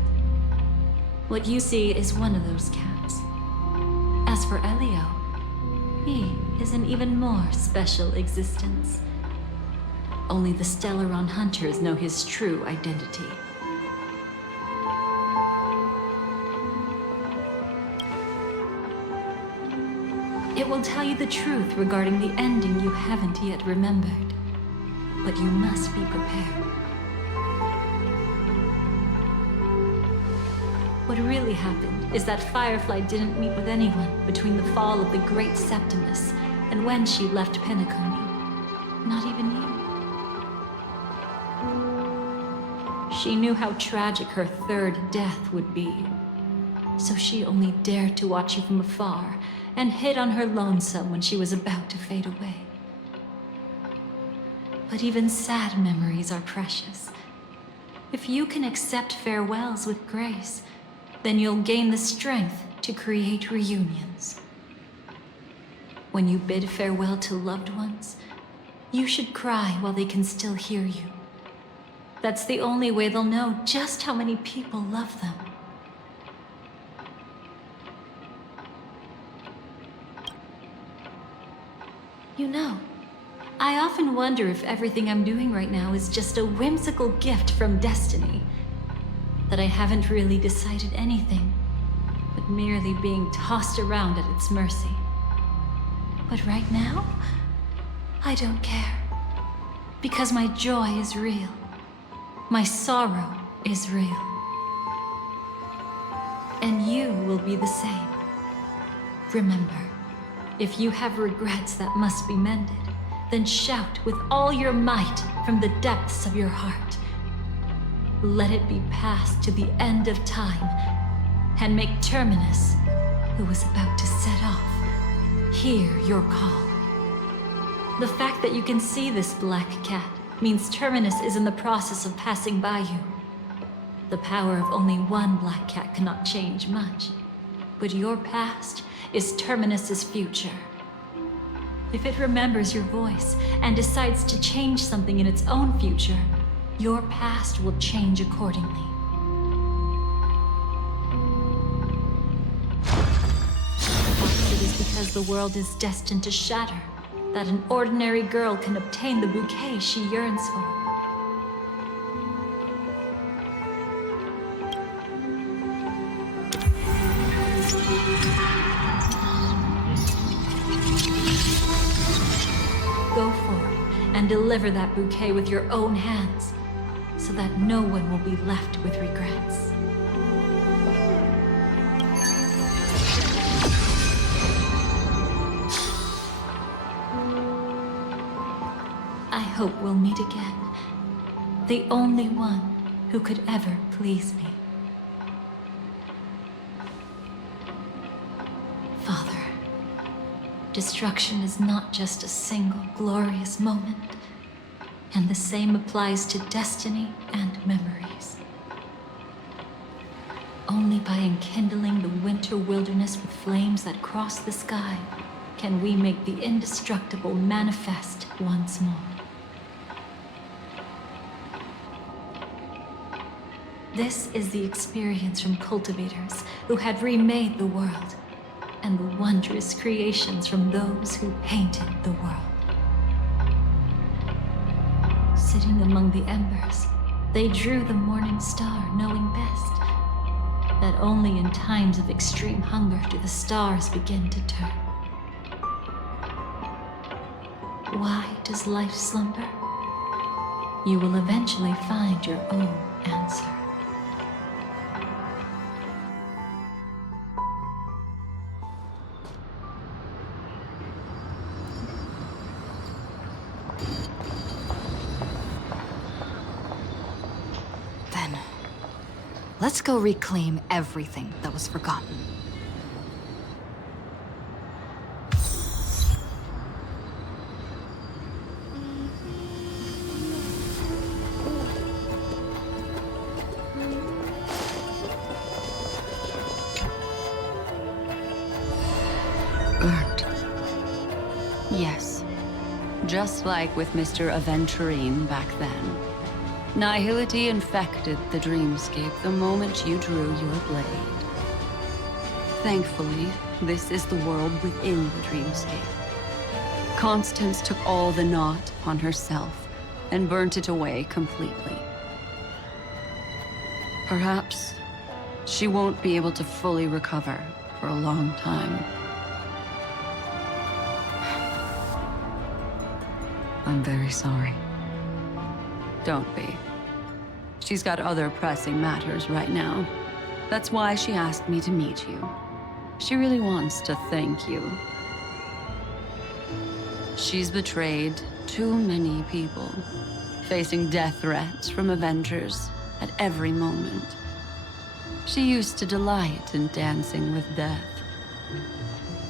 What you see is one of those cats. As for Elio, he is an even more special existence. Only the Stellaron Hunters know his true identity. It will tell you the truth regarding the ending you haven't yet remembered. But you must be prepared. What really happened is that Firefly didn't meet with anyone between the fall of the Great Septimus and when she left Penacony. Not even you. She knew how tragic her third death would be. So she only dared to watch you from afar and hid on her lonesome when she was about to fade away. But even sad memories are precious. If you can accept farewells with grace, then you'll gain the strength to create reunions. When you bid farewell to loved ones, you should cry while they can still hear you. That's the only way they'll know just how many people love them. You know, I often wonder if everything I'm doing right now is just a whimsical gift from destiny. That I haven't really decided anything, but merely being tossed around at its mercy. But right now, I don't care. Because my joy is real. My sorrow is real. And you will be the same. Remember, if you have regrets that must be mended, then shout with all your might from the depths of your heart. Let it be passed to the end of time, and make Terminus, who is about to set off, hear your call. The fact that you can see this black cat means Terminus is in the process of passing by you. The power of only one black cat cannot change much, but your past is Terminus's future. If it remembers your voice and decides to change something in its own future, your past will change accordingly. Perhaps it is because the world is destined to shatter that an ordinary girl can obtain the bouquet she yearns for. Go forth and deliver that bouquet with your own hands, so that no one will be left with regrets. I hope we'll meet again. The only one who could ever please me. Father, destruction is not just a single glorious moment, and the same applies to destiny and memories. Only by enkindling the winter wilderness with flames that cross the sky can we make the indestructible manifest once more. This is the experience from cultivators who had remade the world, and the wondrous creations from those who painted the world. Sitting among the embers, they drew the morning star, knowing best that only in times of extreme hunger do the stars begin to turn. Why does life slumber? You will eventually find your own answer. Let's go reclaim everything that was forgotten. Burnt. Yes. Just like with Mr. Aventurine back then. Nihility infected the dreamscape the moment you drew your blade. Thankfully, this is the world within the dreamscape. Constance took all the knot upon herself and burnt it away completely. Perhaps she won't be able to fully recover for a long time. I'm very sorry. Don't be. She's got other pressing matters right now. That's why she asked me to meet you. She really wants to thank you. She's betrayed too many people, facing death threats from Avengers at every moment. She used to delight in dancing with death.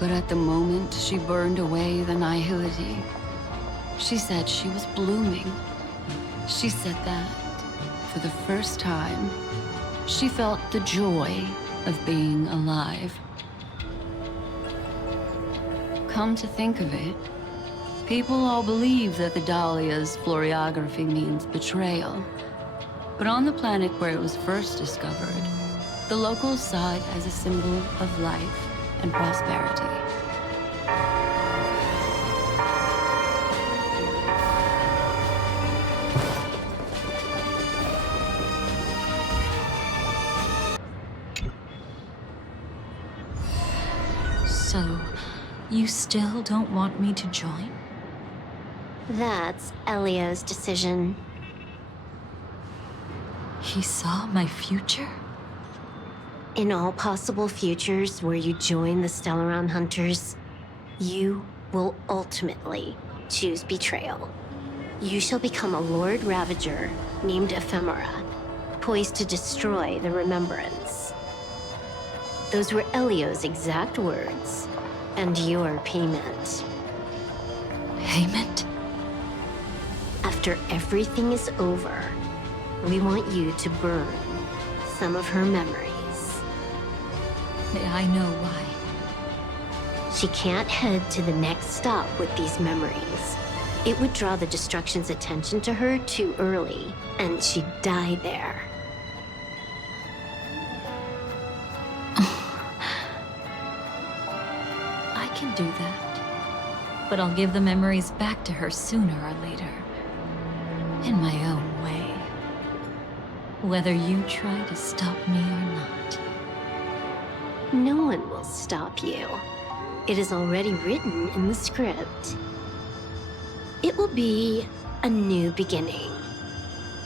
But at the moment she burned away the nihility, she said she was blooming. She said that, for the first time, she felt the joy of being alive. Come to think of it, people all believe that the Dahlia's floriography means betrayal. But on the planet where it was first discovered, the locals saw it as a symbol of life and prosperity. So, You still don't want me to join? That's Elio's decision. He saw my future? In all possible futures where you join the Stellaron Hunters, you will ultimately choose betrayal. You shall become a Lord Ravager named Ephemera, poised to destroy the Remembrance. Those were Elio's exact words, and your payment. Payment? After everything is over, we want you to burn some of her memories. May I know why? She can't head to the next stop with these memories. It would draw the Destruction's attention to her too early, and she'd die there. I can do that. But I'll give the memories back to her sooner or later. In my own way. Whether you try to stop me or not. No one will stop you. It is already written in the script. It will be a new beginning.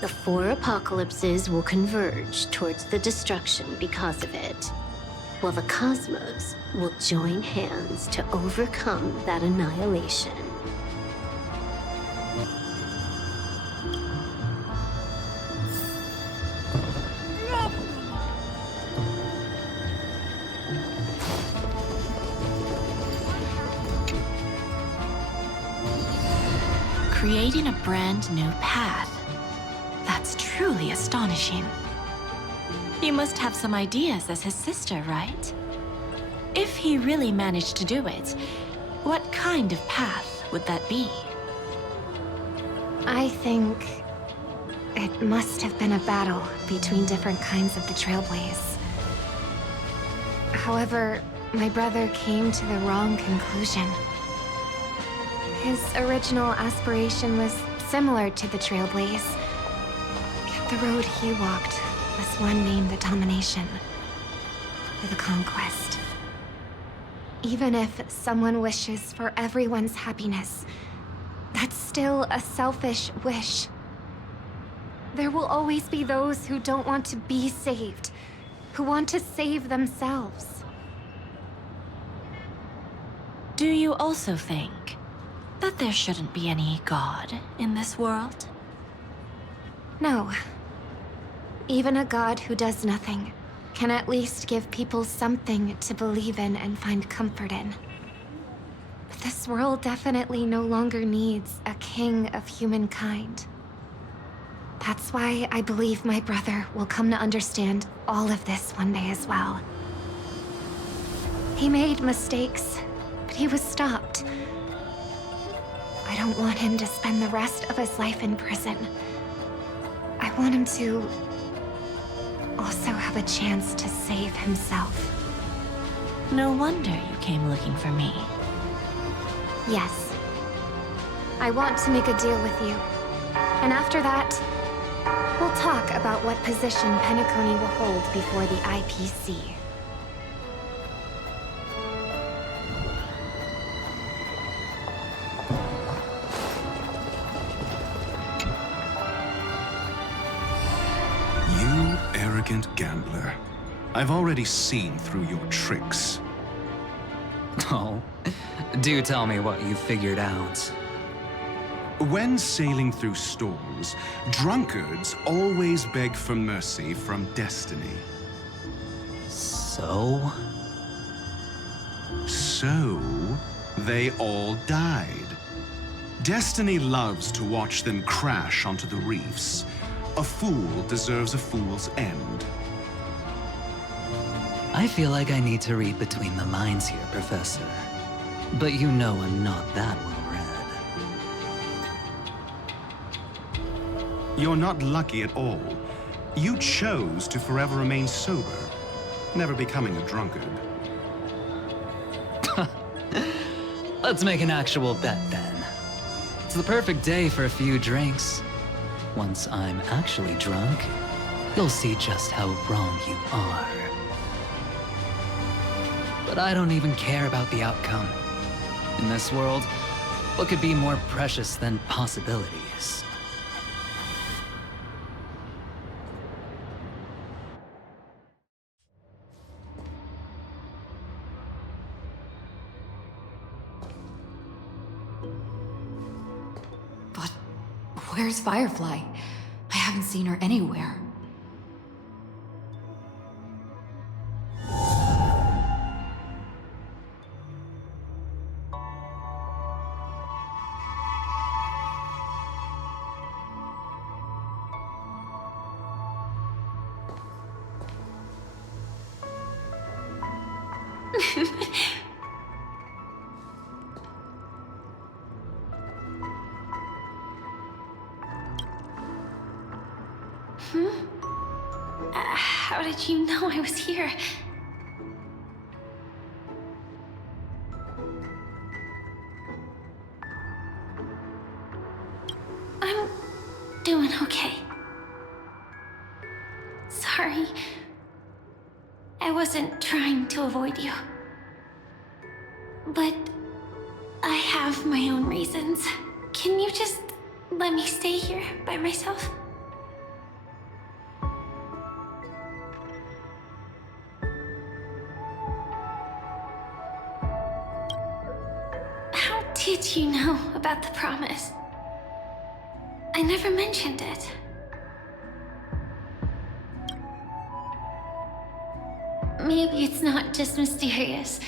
The 4 apocalypses will converge towards the destruction because of it, while the cosmos will join hands to overcome that annihilation. Creating a brand new path. That's truly astonishing. You must have some ideas as his sister, right? If he really managed to do it, what kind of path would that be? I think it must have been a battle between different kinds of the Trailblaze. However, my brother came to the wrong conclusion. His original aspiration was similar to the Trailblaze. Yet the road he walked was one named the Domination, or the Conquest. Even if someone wishes for everyone's happiness, that's still a selfish wish. There will always be those who don't want to be saved, who want to save themselves. Do you also think that there shouldn't be any god in this world? No. Even a god who does nothing can at least give people something to believe in and find comfort in. But this world definitely no longer needs a king of humankind. That's why I believe my brother will come to understand all of this one day as well. He made mistakes, but he was stopped. I don't want him to spend the rest of his life in prison. I want him to also have a chance to save himself. No wonder you came looking for me. Yes. I want to make a deal with you. And after that, we'll talk about what position Penacony will hold before the IPC. Arrogant gambler. I've already seen through your tricks. Oh, do tell me what you figured out. When sailing through storms, drunkards always beg for mercy from destiny. So? So, they all died. Destiny loves to watch them crash onto the reefs. A fool deserves a fool's end. I feel like I need to read between the lines here, Professor. But you know I'm not that well read. You're not lucky at all. You chose to forever remain sober, never becoming a drunkard. Let's make an actual bet then. It's the perfect day for a few drinks. Once I'm actually drunk, you'll see just how wrong you are. But I don't even care about the outcome. In this world, what could be more precious than possibilities? But where's Firefly? I haven't seen her anywhere. How did you know I was here? I'm doing okay. Sorry. I wasn't trying to avoid you. But I have my own reasons. Can you just let me stay here by myself? How did you know about the promise? I never mentioned it. Maybe it's not just mysterious,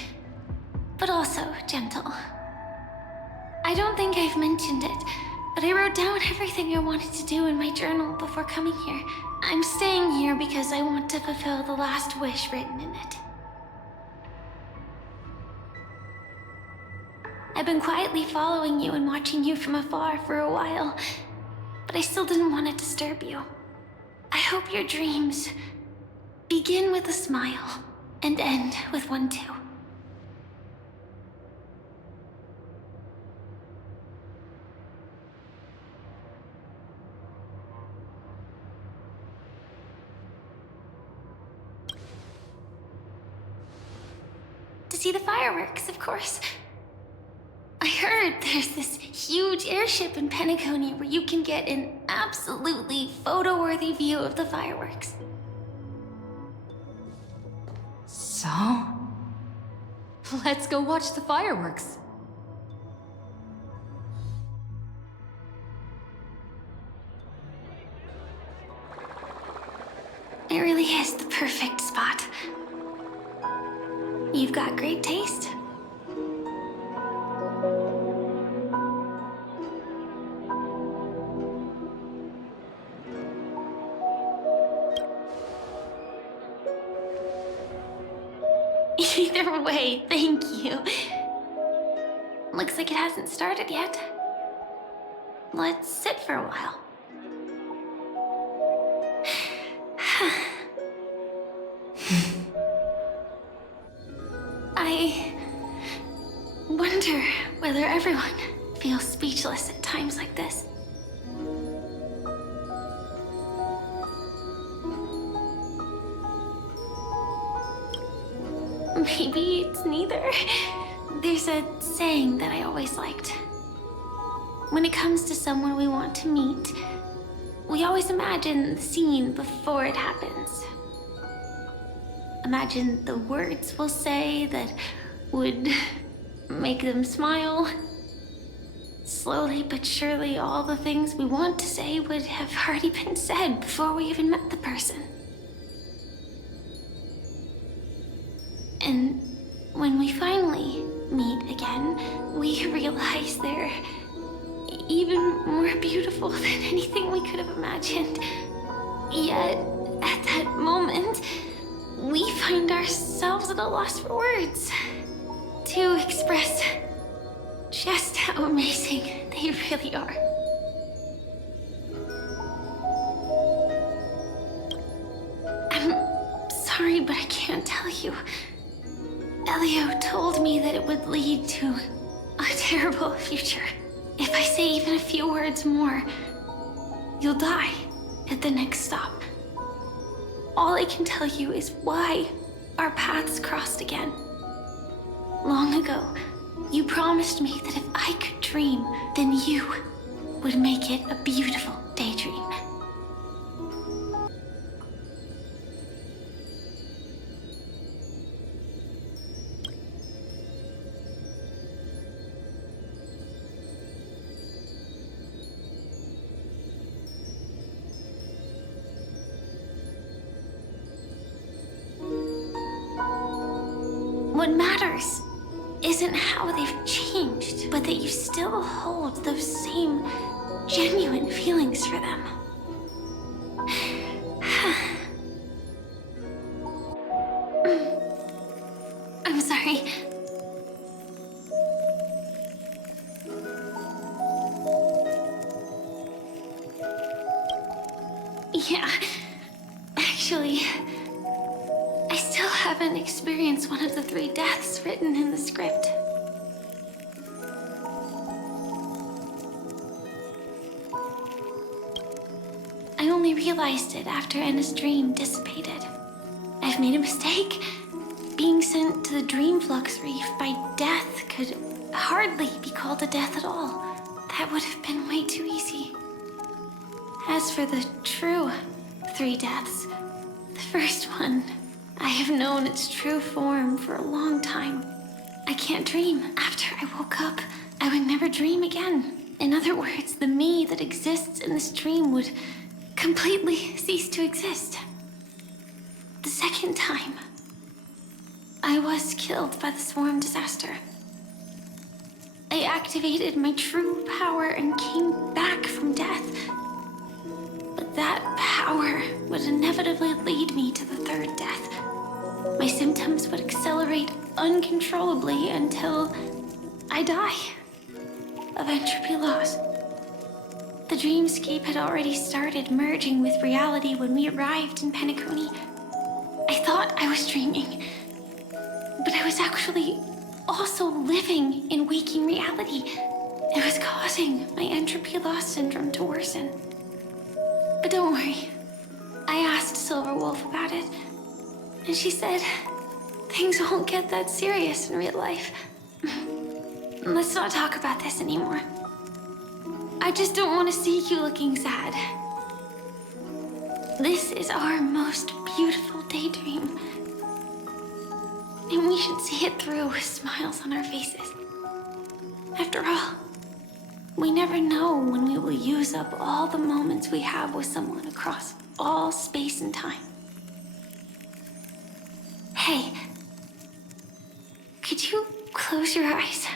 but also gentle. I don't think I've mentioned it, but I wrote down everything I wanted to do in my journal before coming here. I'm staying here because I want to fulfill the last wish written in it. I've been quietly following you and watching you from afar for a while, but I still didn't want to disturb you. I hope your dreams begin with a smile and end with one too. To see the fireworks, of course. I heard there's this huge airship in Penacony where you can get an absolutely photo-worthy view of the fireworks. So? Let's go watch the fireworks. It really is the perfect spot. You've got great taste. Either way, thank you. Looks like it hasn't started yet. Let's sit for a while. I wonder whether everyone feels speechless at times like this. Maybe it's neither. There's a saying that I always liked. When it comes to someone we want to meet, we always imagine the scene before it happens. Imagine the words we'll say that would make them smile. Slowly but surely, all the things we want to say would have already been said before we even met the person. And when we finally meet again, we realize they're even more beautiful than anything we could have imagined. Yet, at that moment, we find ourselves at a loss for words to express just how amazing they really are. I'm sorry, but I can't tell you. Elio told me that it would lead to a terrible future. If I say even a few words more, you'll die at the next stop. All I can tell you is why our paths crossed again. Long ago, You promised me that if I could dream, then you would make it a beautiful daydream. What matters isn't how they've changed, but that you still hold those same genuine feelings for them. I'm sorry. Yeah, actually, I still haven't experienced one of the 3 deaths written in the script. I only realized it after Anna's dream dissipated. I've made a mistake. Being sent to the Dream Flux Reef by death could hardly be called a death at all. That would have been way too easy. As for the true 3 deaths, the first one, I have known its true form for a long time. I can't dream. After I woke up, I would never dream again. In other words, the me that exists in this dream would completely cease to exist. The second time, I was killed by the swarm disaster. I activated my true power and came back from death. But that power would inevitably lead me to the 3rd death. My symptoms would accelerate uncontrollably until I die of entropy loss. The dreamscape had already started merging with reality when we arrived in Penacony. I thought I was dreaming, but I was actually also living in waking reality. It was causing my entropy loss syndrome to worsen. But don't worry, I asked Silver Wolf about it, and she said things won't get that serious in real life. Let's not talk about this anymore. I just don't want to see you looking sad. This is our most beautiful daydream, and we should see it through with smiles on our faces. After all, we never know when we will use up all the moments we have with someone across all space and time. Hey, could you close your eyes?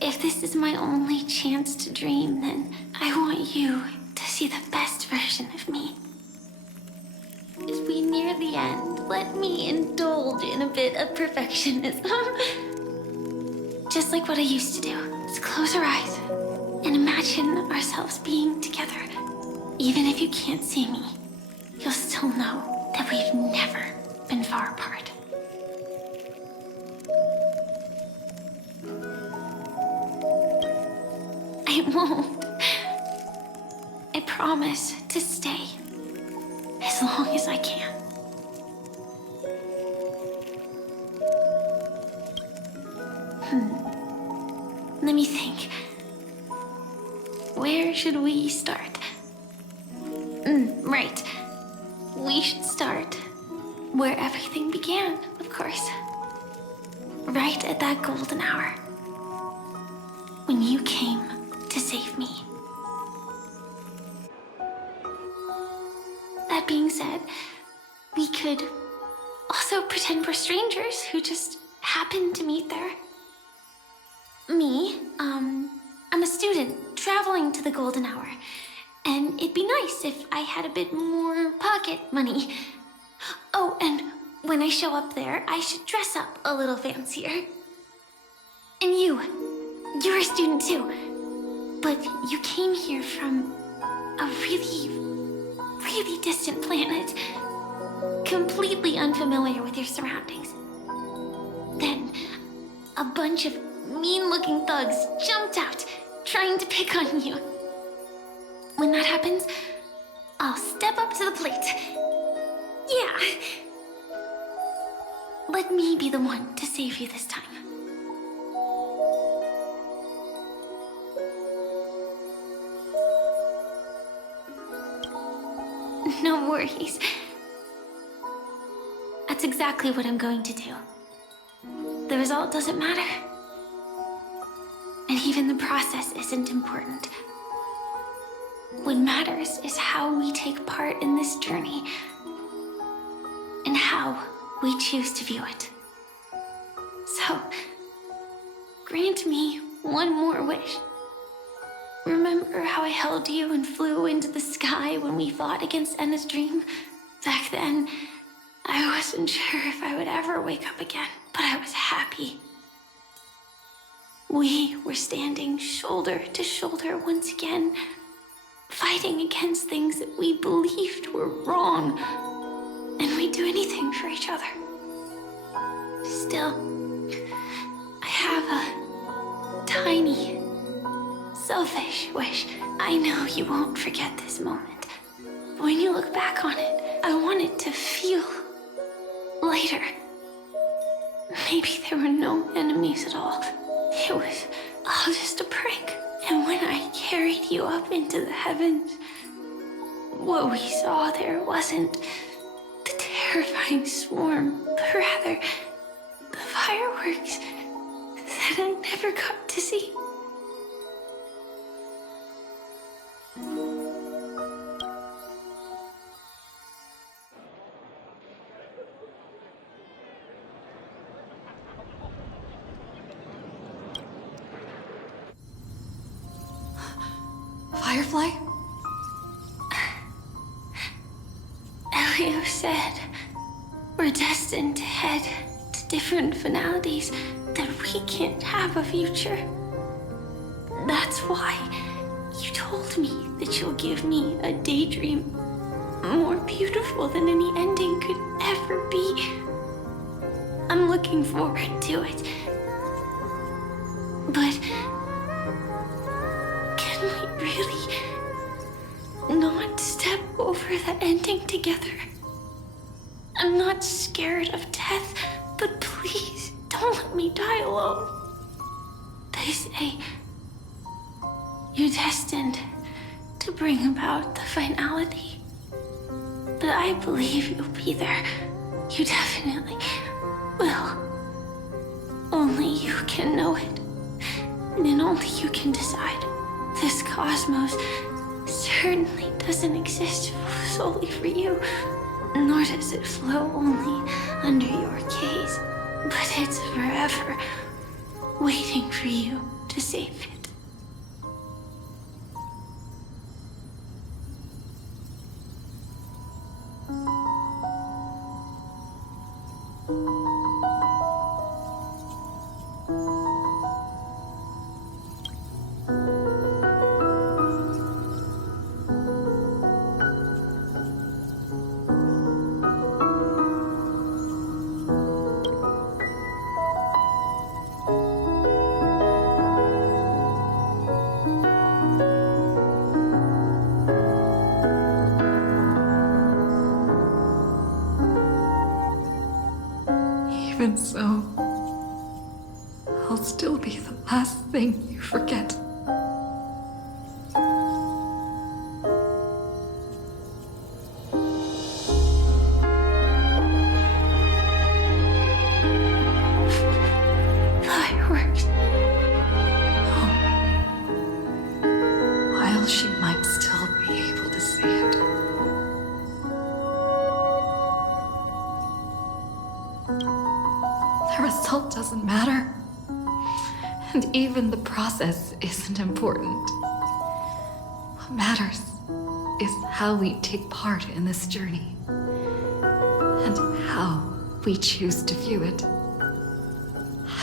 If this is my only chance to dream, then I want you to see the best version of me. As we near the end, let me indulge in a bit of perfectionism. Just like what I used to do. Let's close our eyes and imagine ourselves being together. Even if you can't see me, you'll still know that we've never been far apart. I won't. I promise to stay as long as I can. Let me think. Where should we start? Right. We should start where everything began, of course. Right at that golden hour. When you came to save me. That being said, we could also pretend we're strangers who just happened to meet there. Me, I'm a student traveling to the golden hour, and it'd be nice if I had a bit more pocket money. Oh, and when I show up there, I should dress up a little fancier. And you're a student too, but you came here from a really distant planet, completely unfamiliar with your surroundings. Then, a bunch of mean-looking thugs jumped out, trying to pick on you. When that happens, I'll step up to the plate. Yeah. Let me be the one to save you this time. No worries. That's exactly what I'm going to do. The result doesn't matter. And even the process isn't important. What matters is how we take part in this journey and how we choose to view it. So, grant me one more wish. Remember how I held you and flew into the sky when we fought against Enna's dream? Back then, I wasn't sure if I would ever wake up again, but I was happy. We were standing shoulder to shoulder once again, fighting against things that we believed were wrong, and we'd do anything for each other. Still, I have a tiny, selfish wish. I know you won't forget this moment, but when you look back on it, I want it to feel lighter. Maybe there were no enemies at all. It was all just a prank. And when I carried you up into the heavens, what we saw there wasn't the terrifying swarm, but rather the fireworks that I never got to see. Firefly? Elio said we're destined to head to different finalities, that we can't have a future. That's why you told me that you'll give me a daydream more beautiful than any ending could ever be. I'm looking forward to it. But can we really not step over the ending together? I'm not scared of death, but please don't let me die alone. They say you're destined to bring about the finality, but I believe you'll be there. You definitely will. Only you can know it, and only you can decide. This cosmos certainly doesn't exist solely for you, nor does it flow only under your gaze, but it's forever waiting for you to save it. Even so, I'll still be the last thing you forget. Fireworks. While she might still be able to see it. The result doesn't matter. And even the process isn't important. What matters is how we take part in this journey. And how we choose to view it.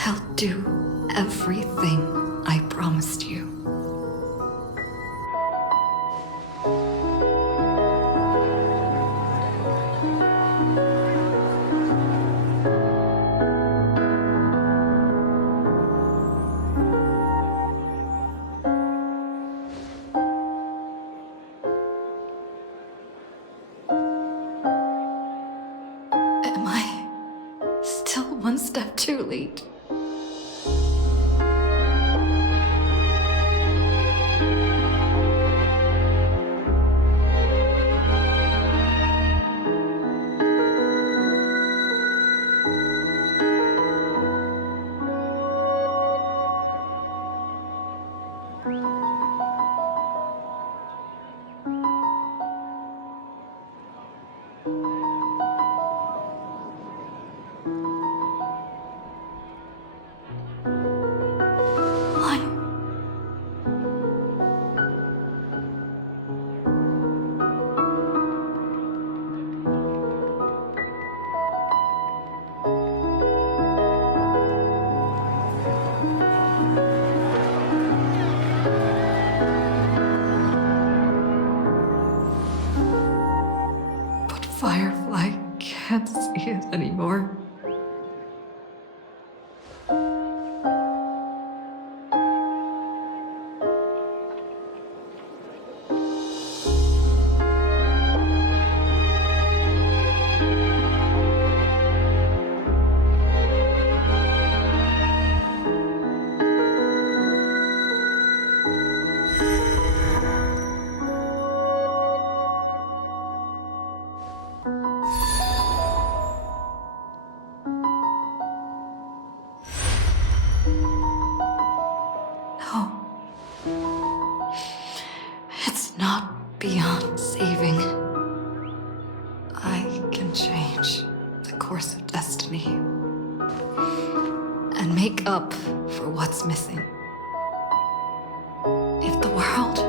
I'll do everything I promised you. Am I still one step too late? No. It's not beyond saving. I can change the course of destiny and make up for what's missing. If the world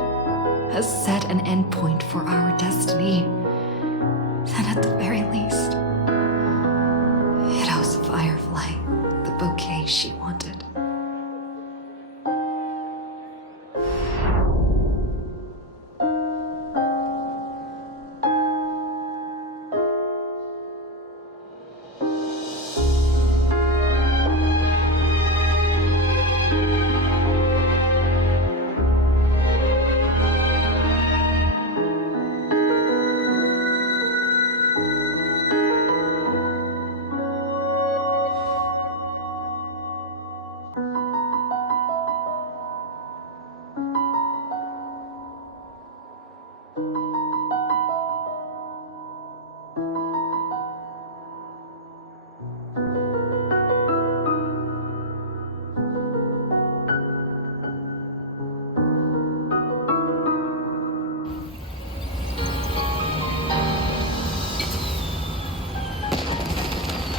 has set an endpoint for our destiny, then at the very least, it owes Firefly the bouquet she wanted.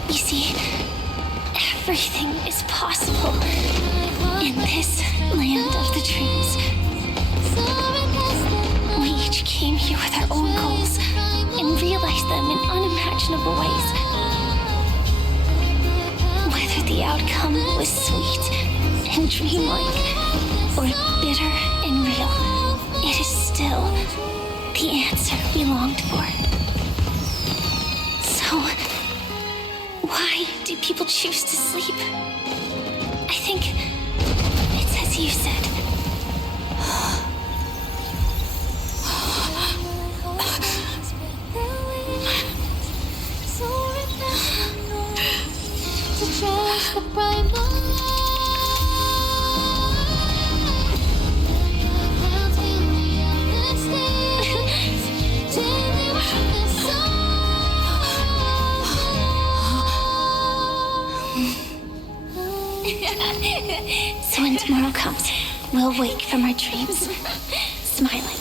You see, everything is possible in this land of the dreams. We each came here with our own goals and realized them in unimaginable ways. Whether the outcome was sweet and dreamlike or bitter and real, it is still the answer we longed for. So, why do people choose to sleep? I think it's as you said. So when tomorrow comes, we'll wake from our dreams, smiling.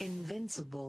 Invincible.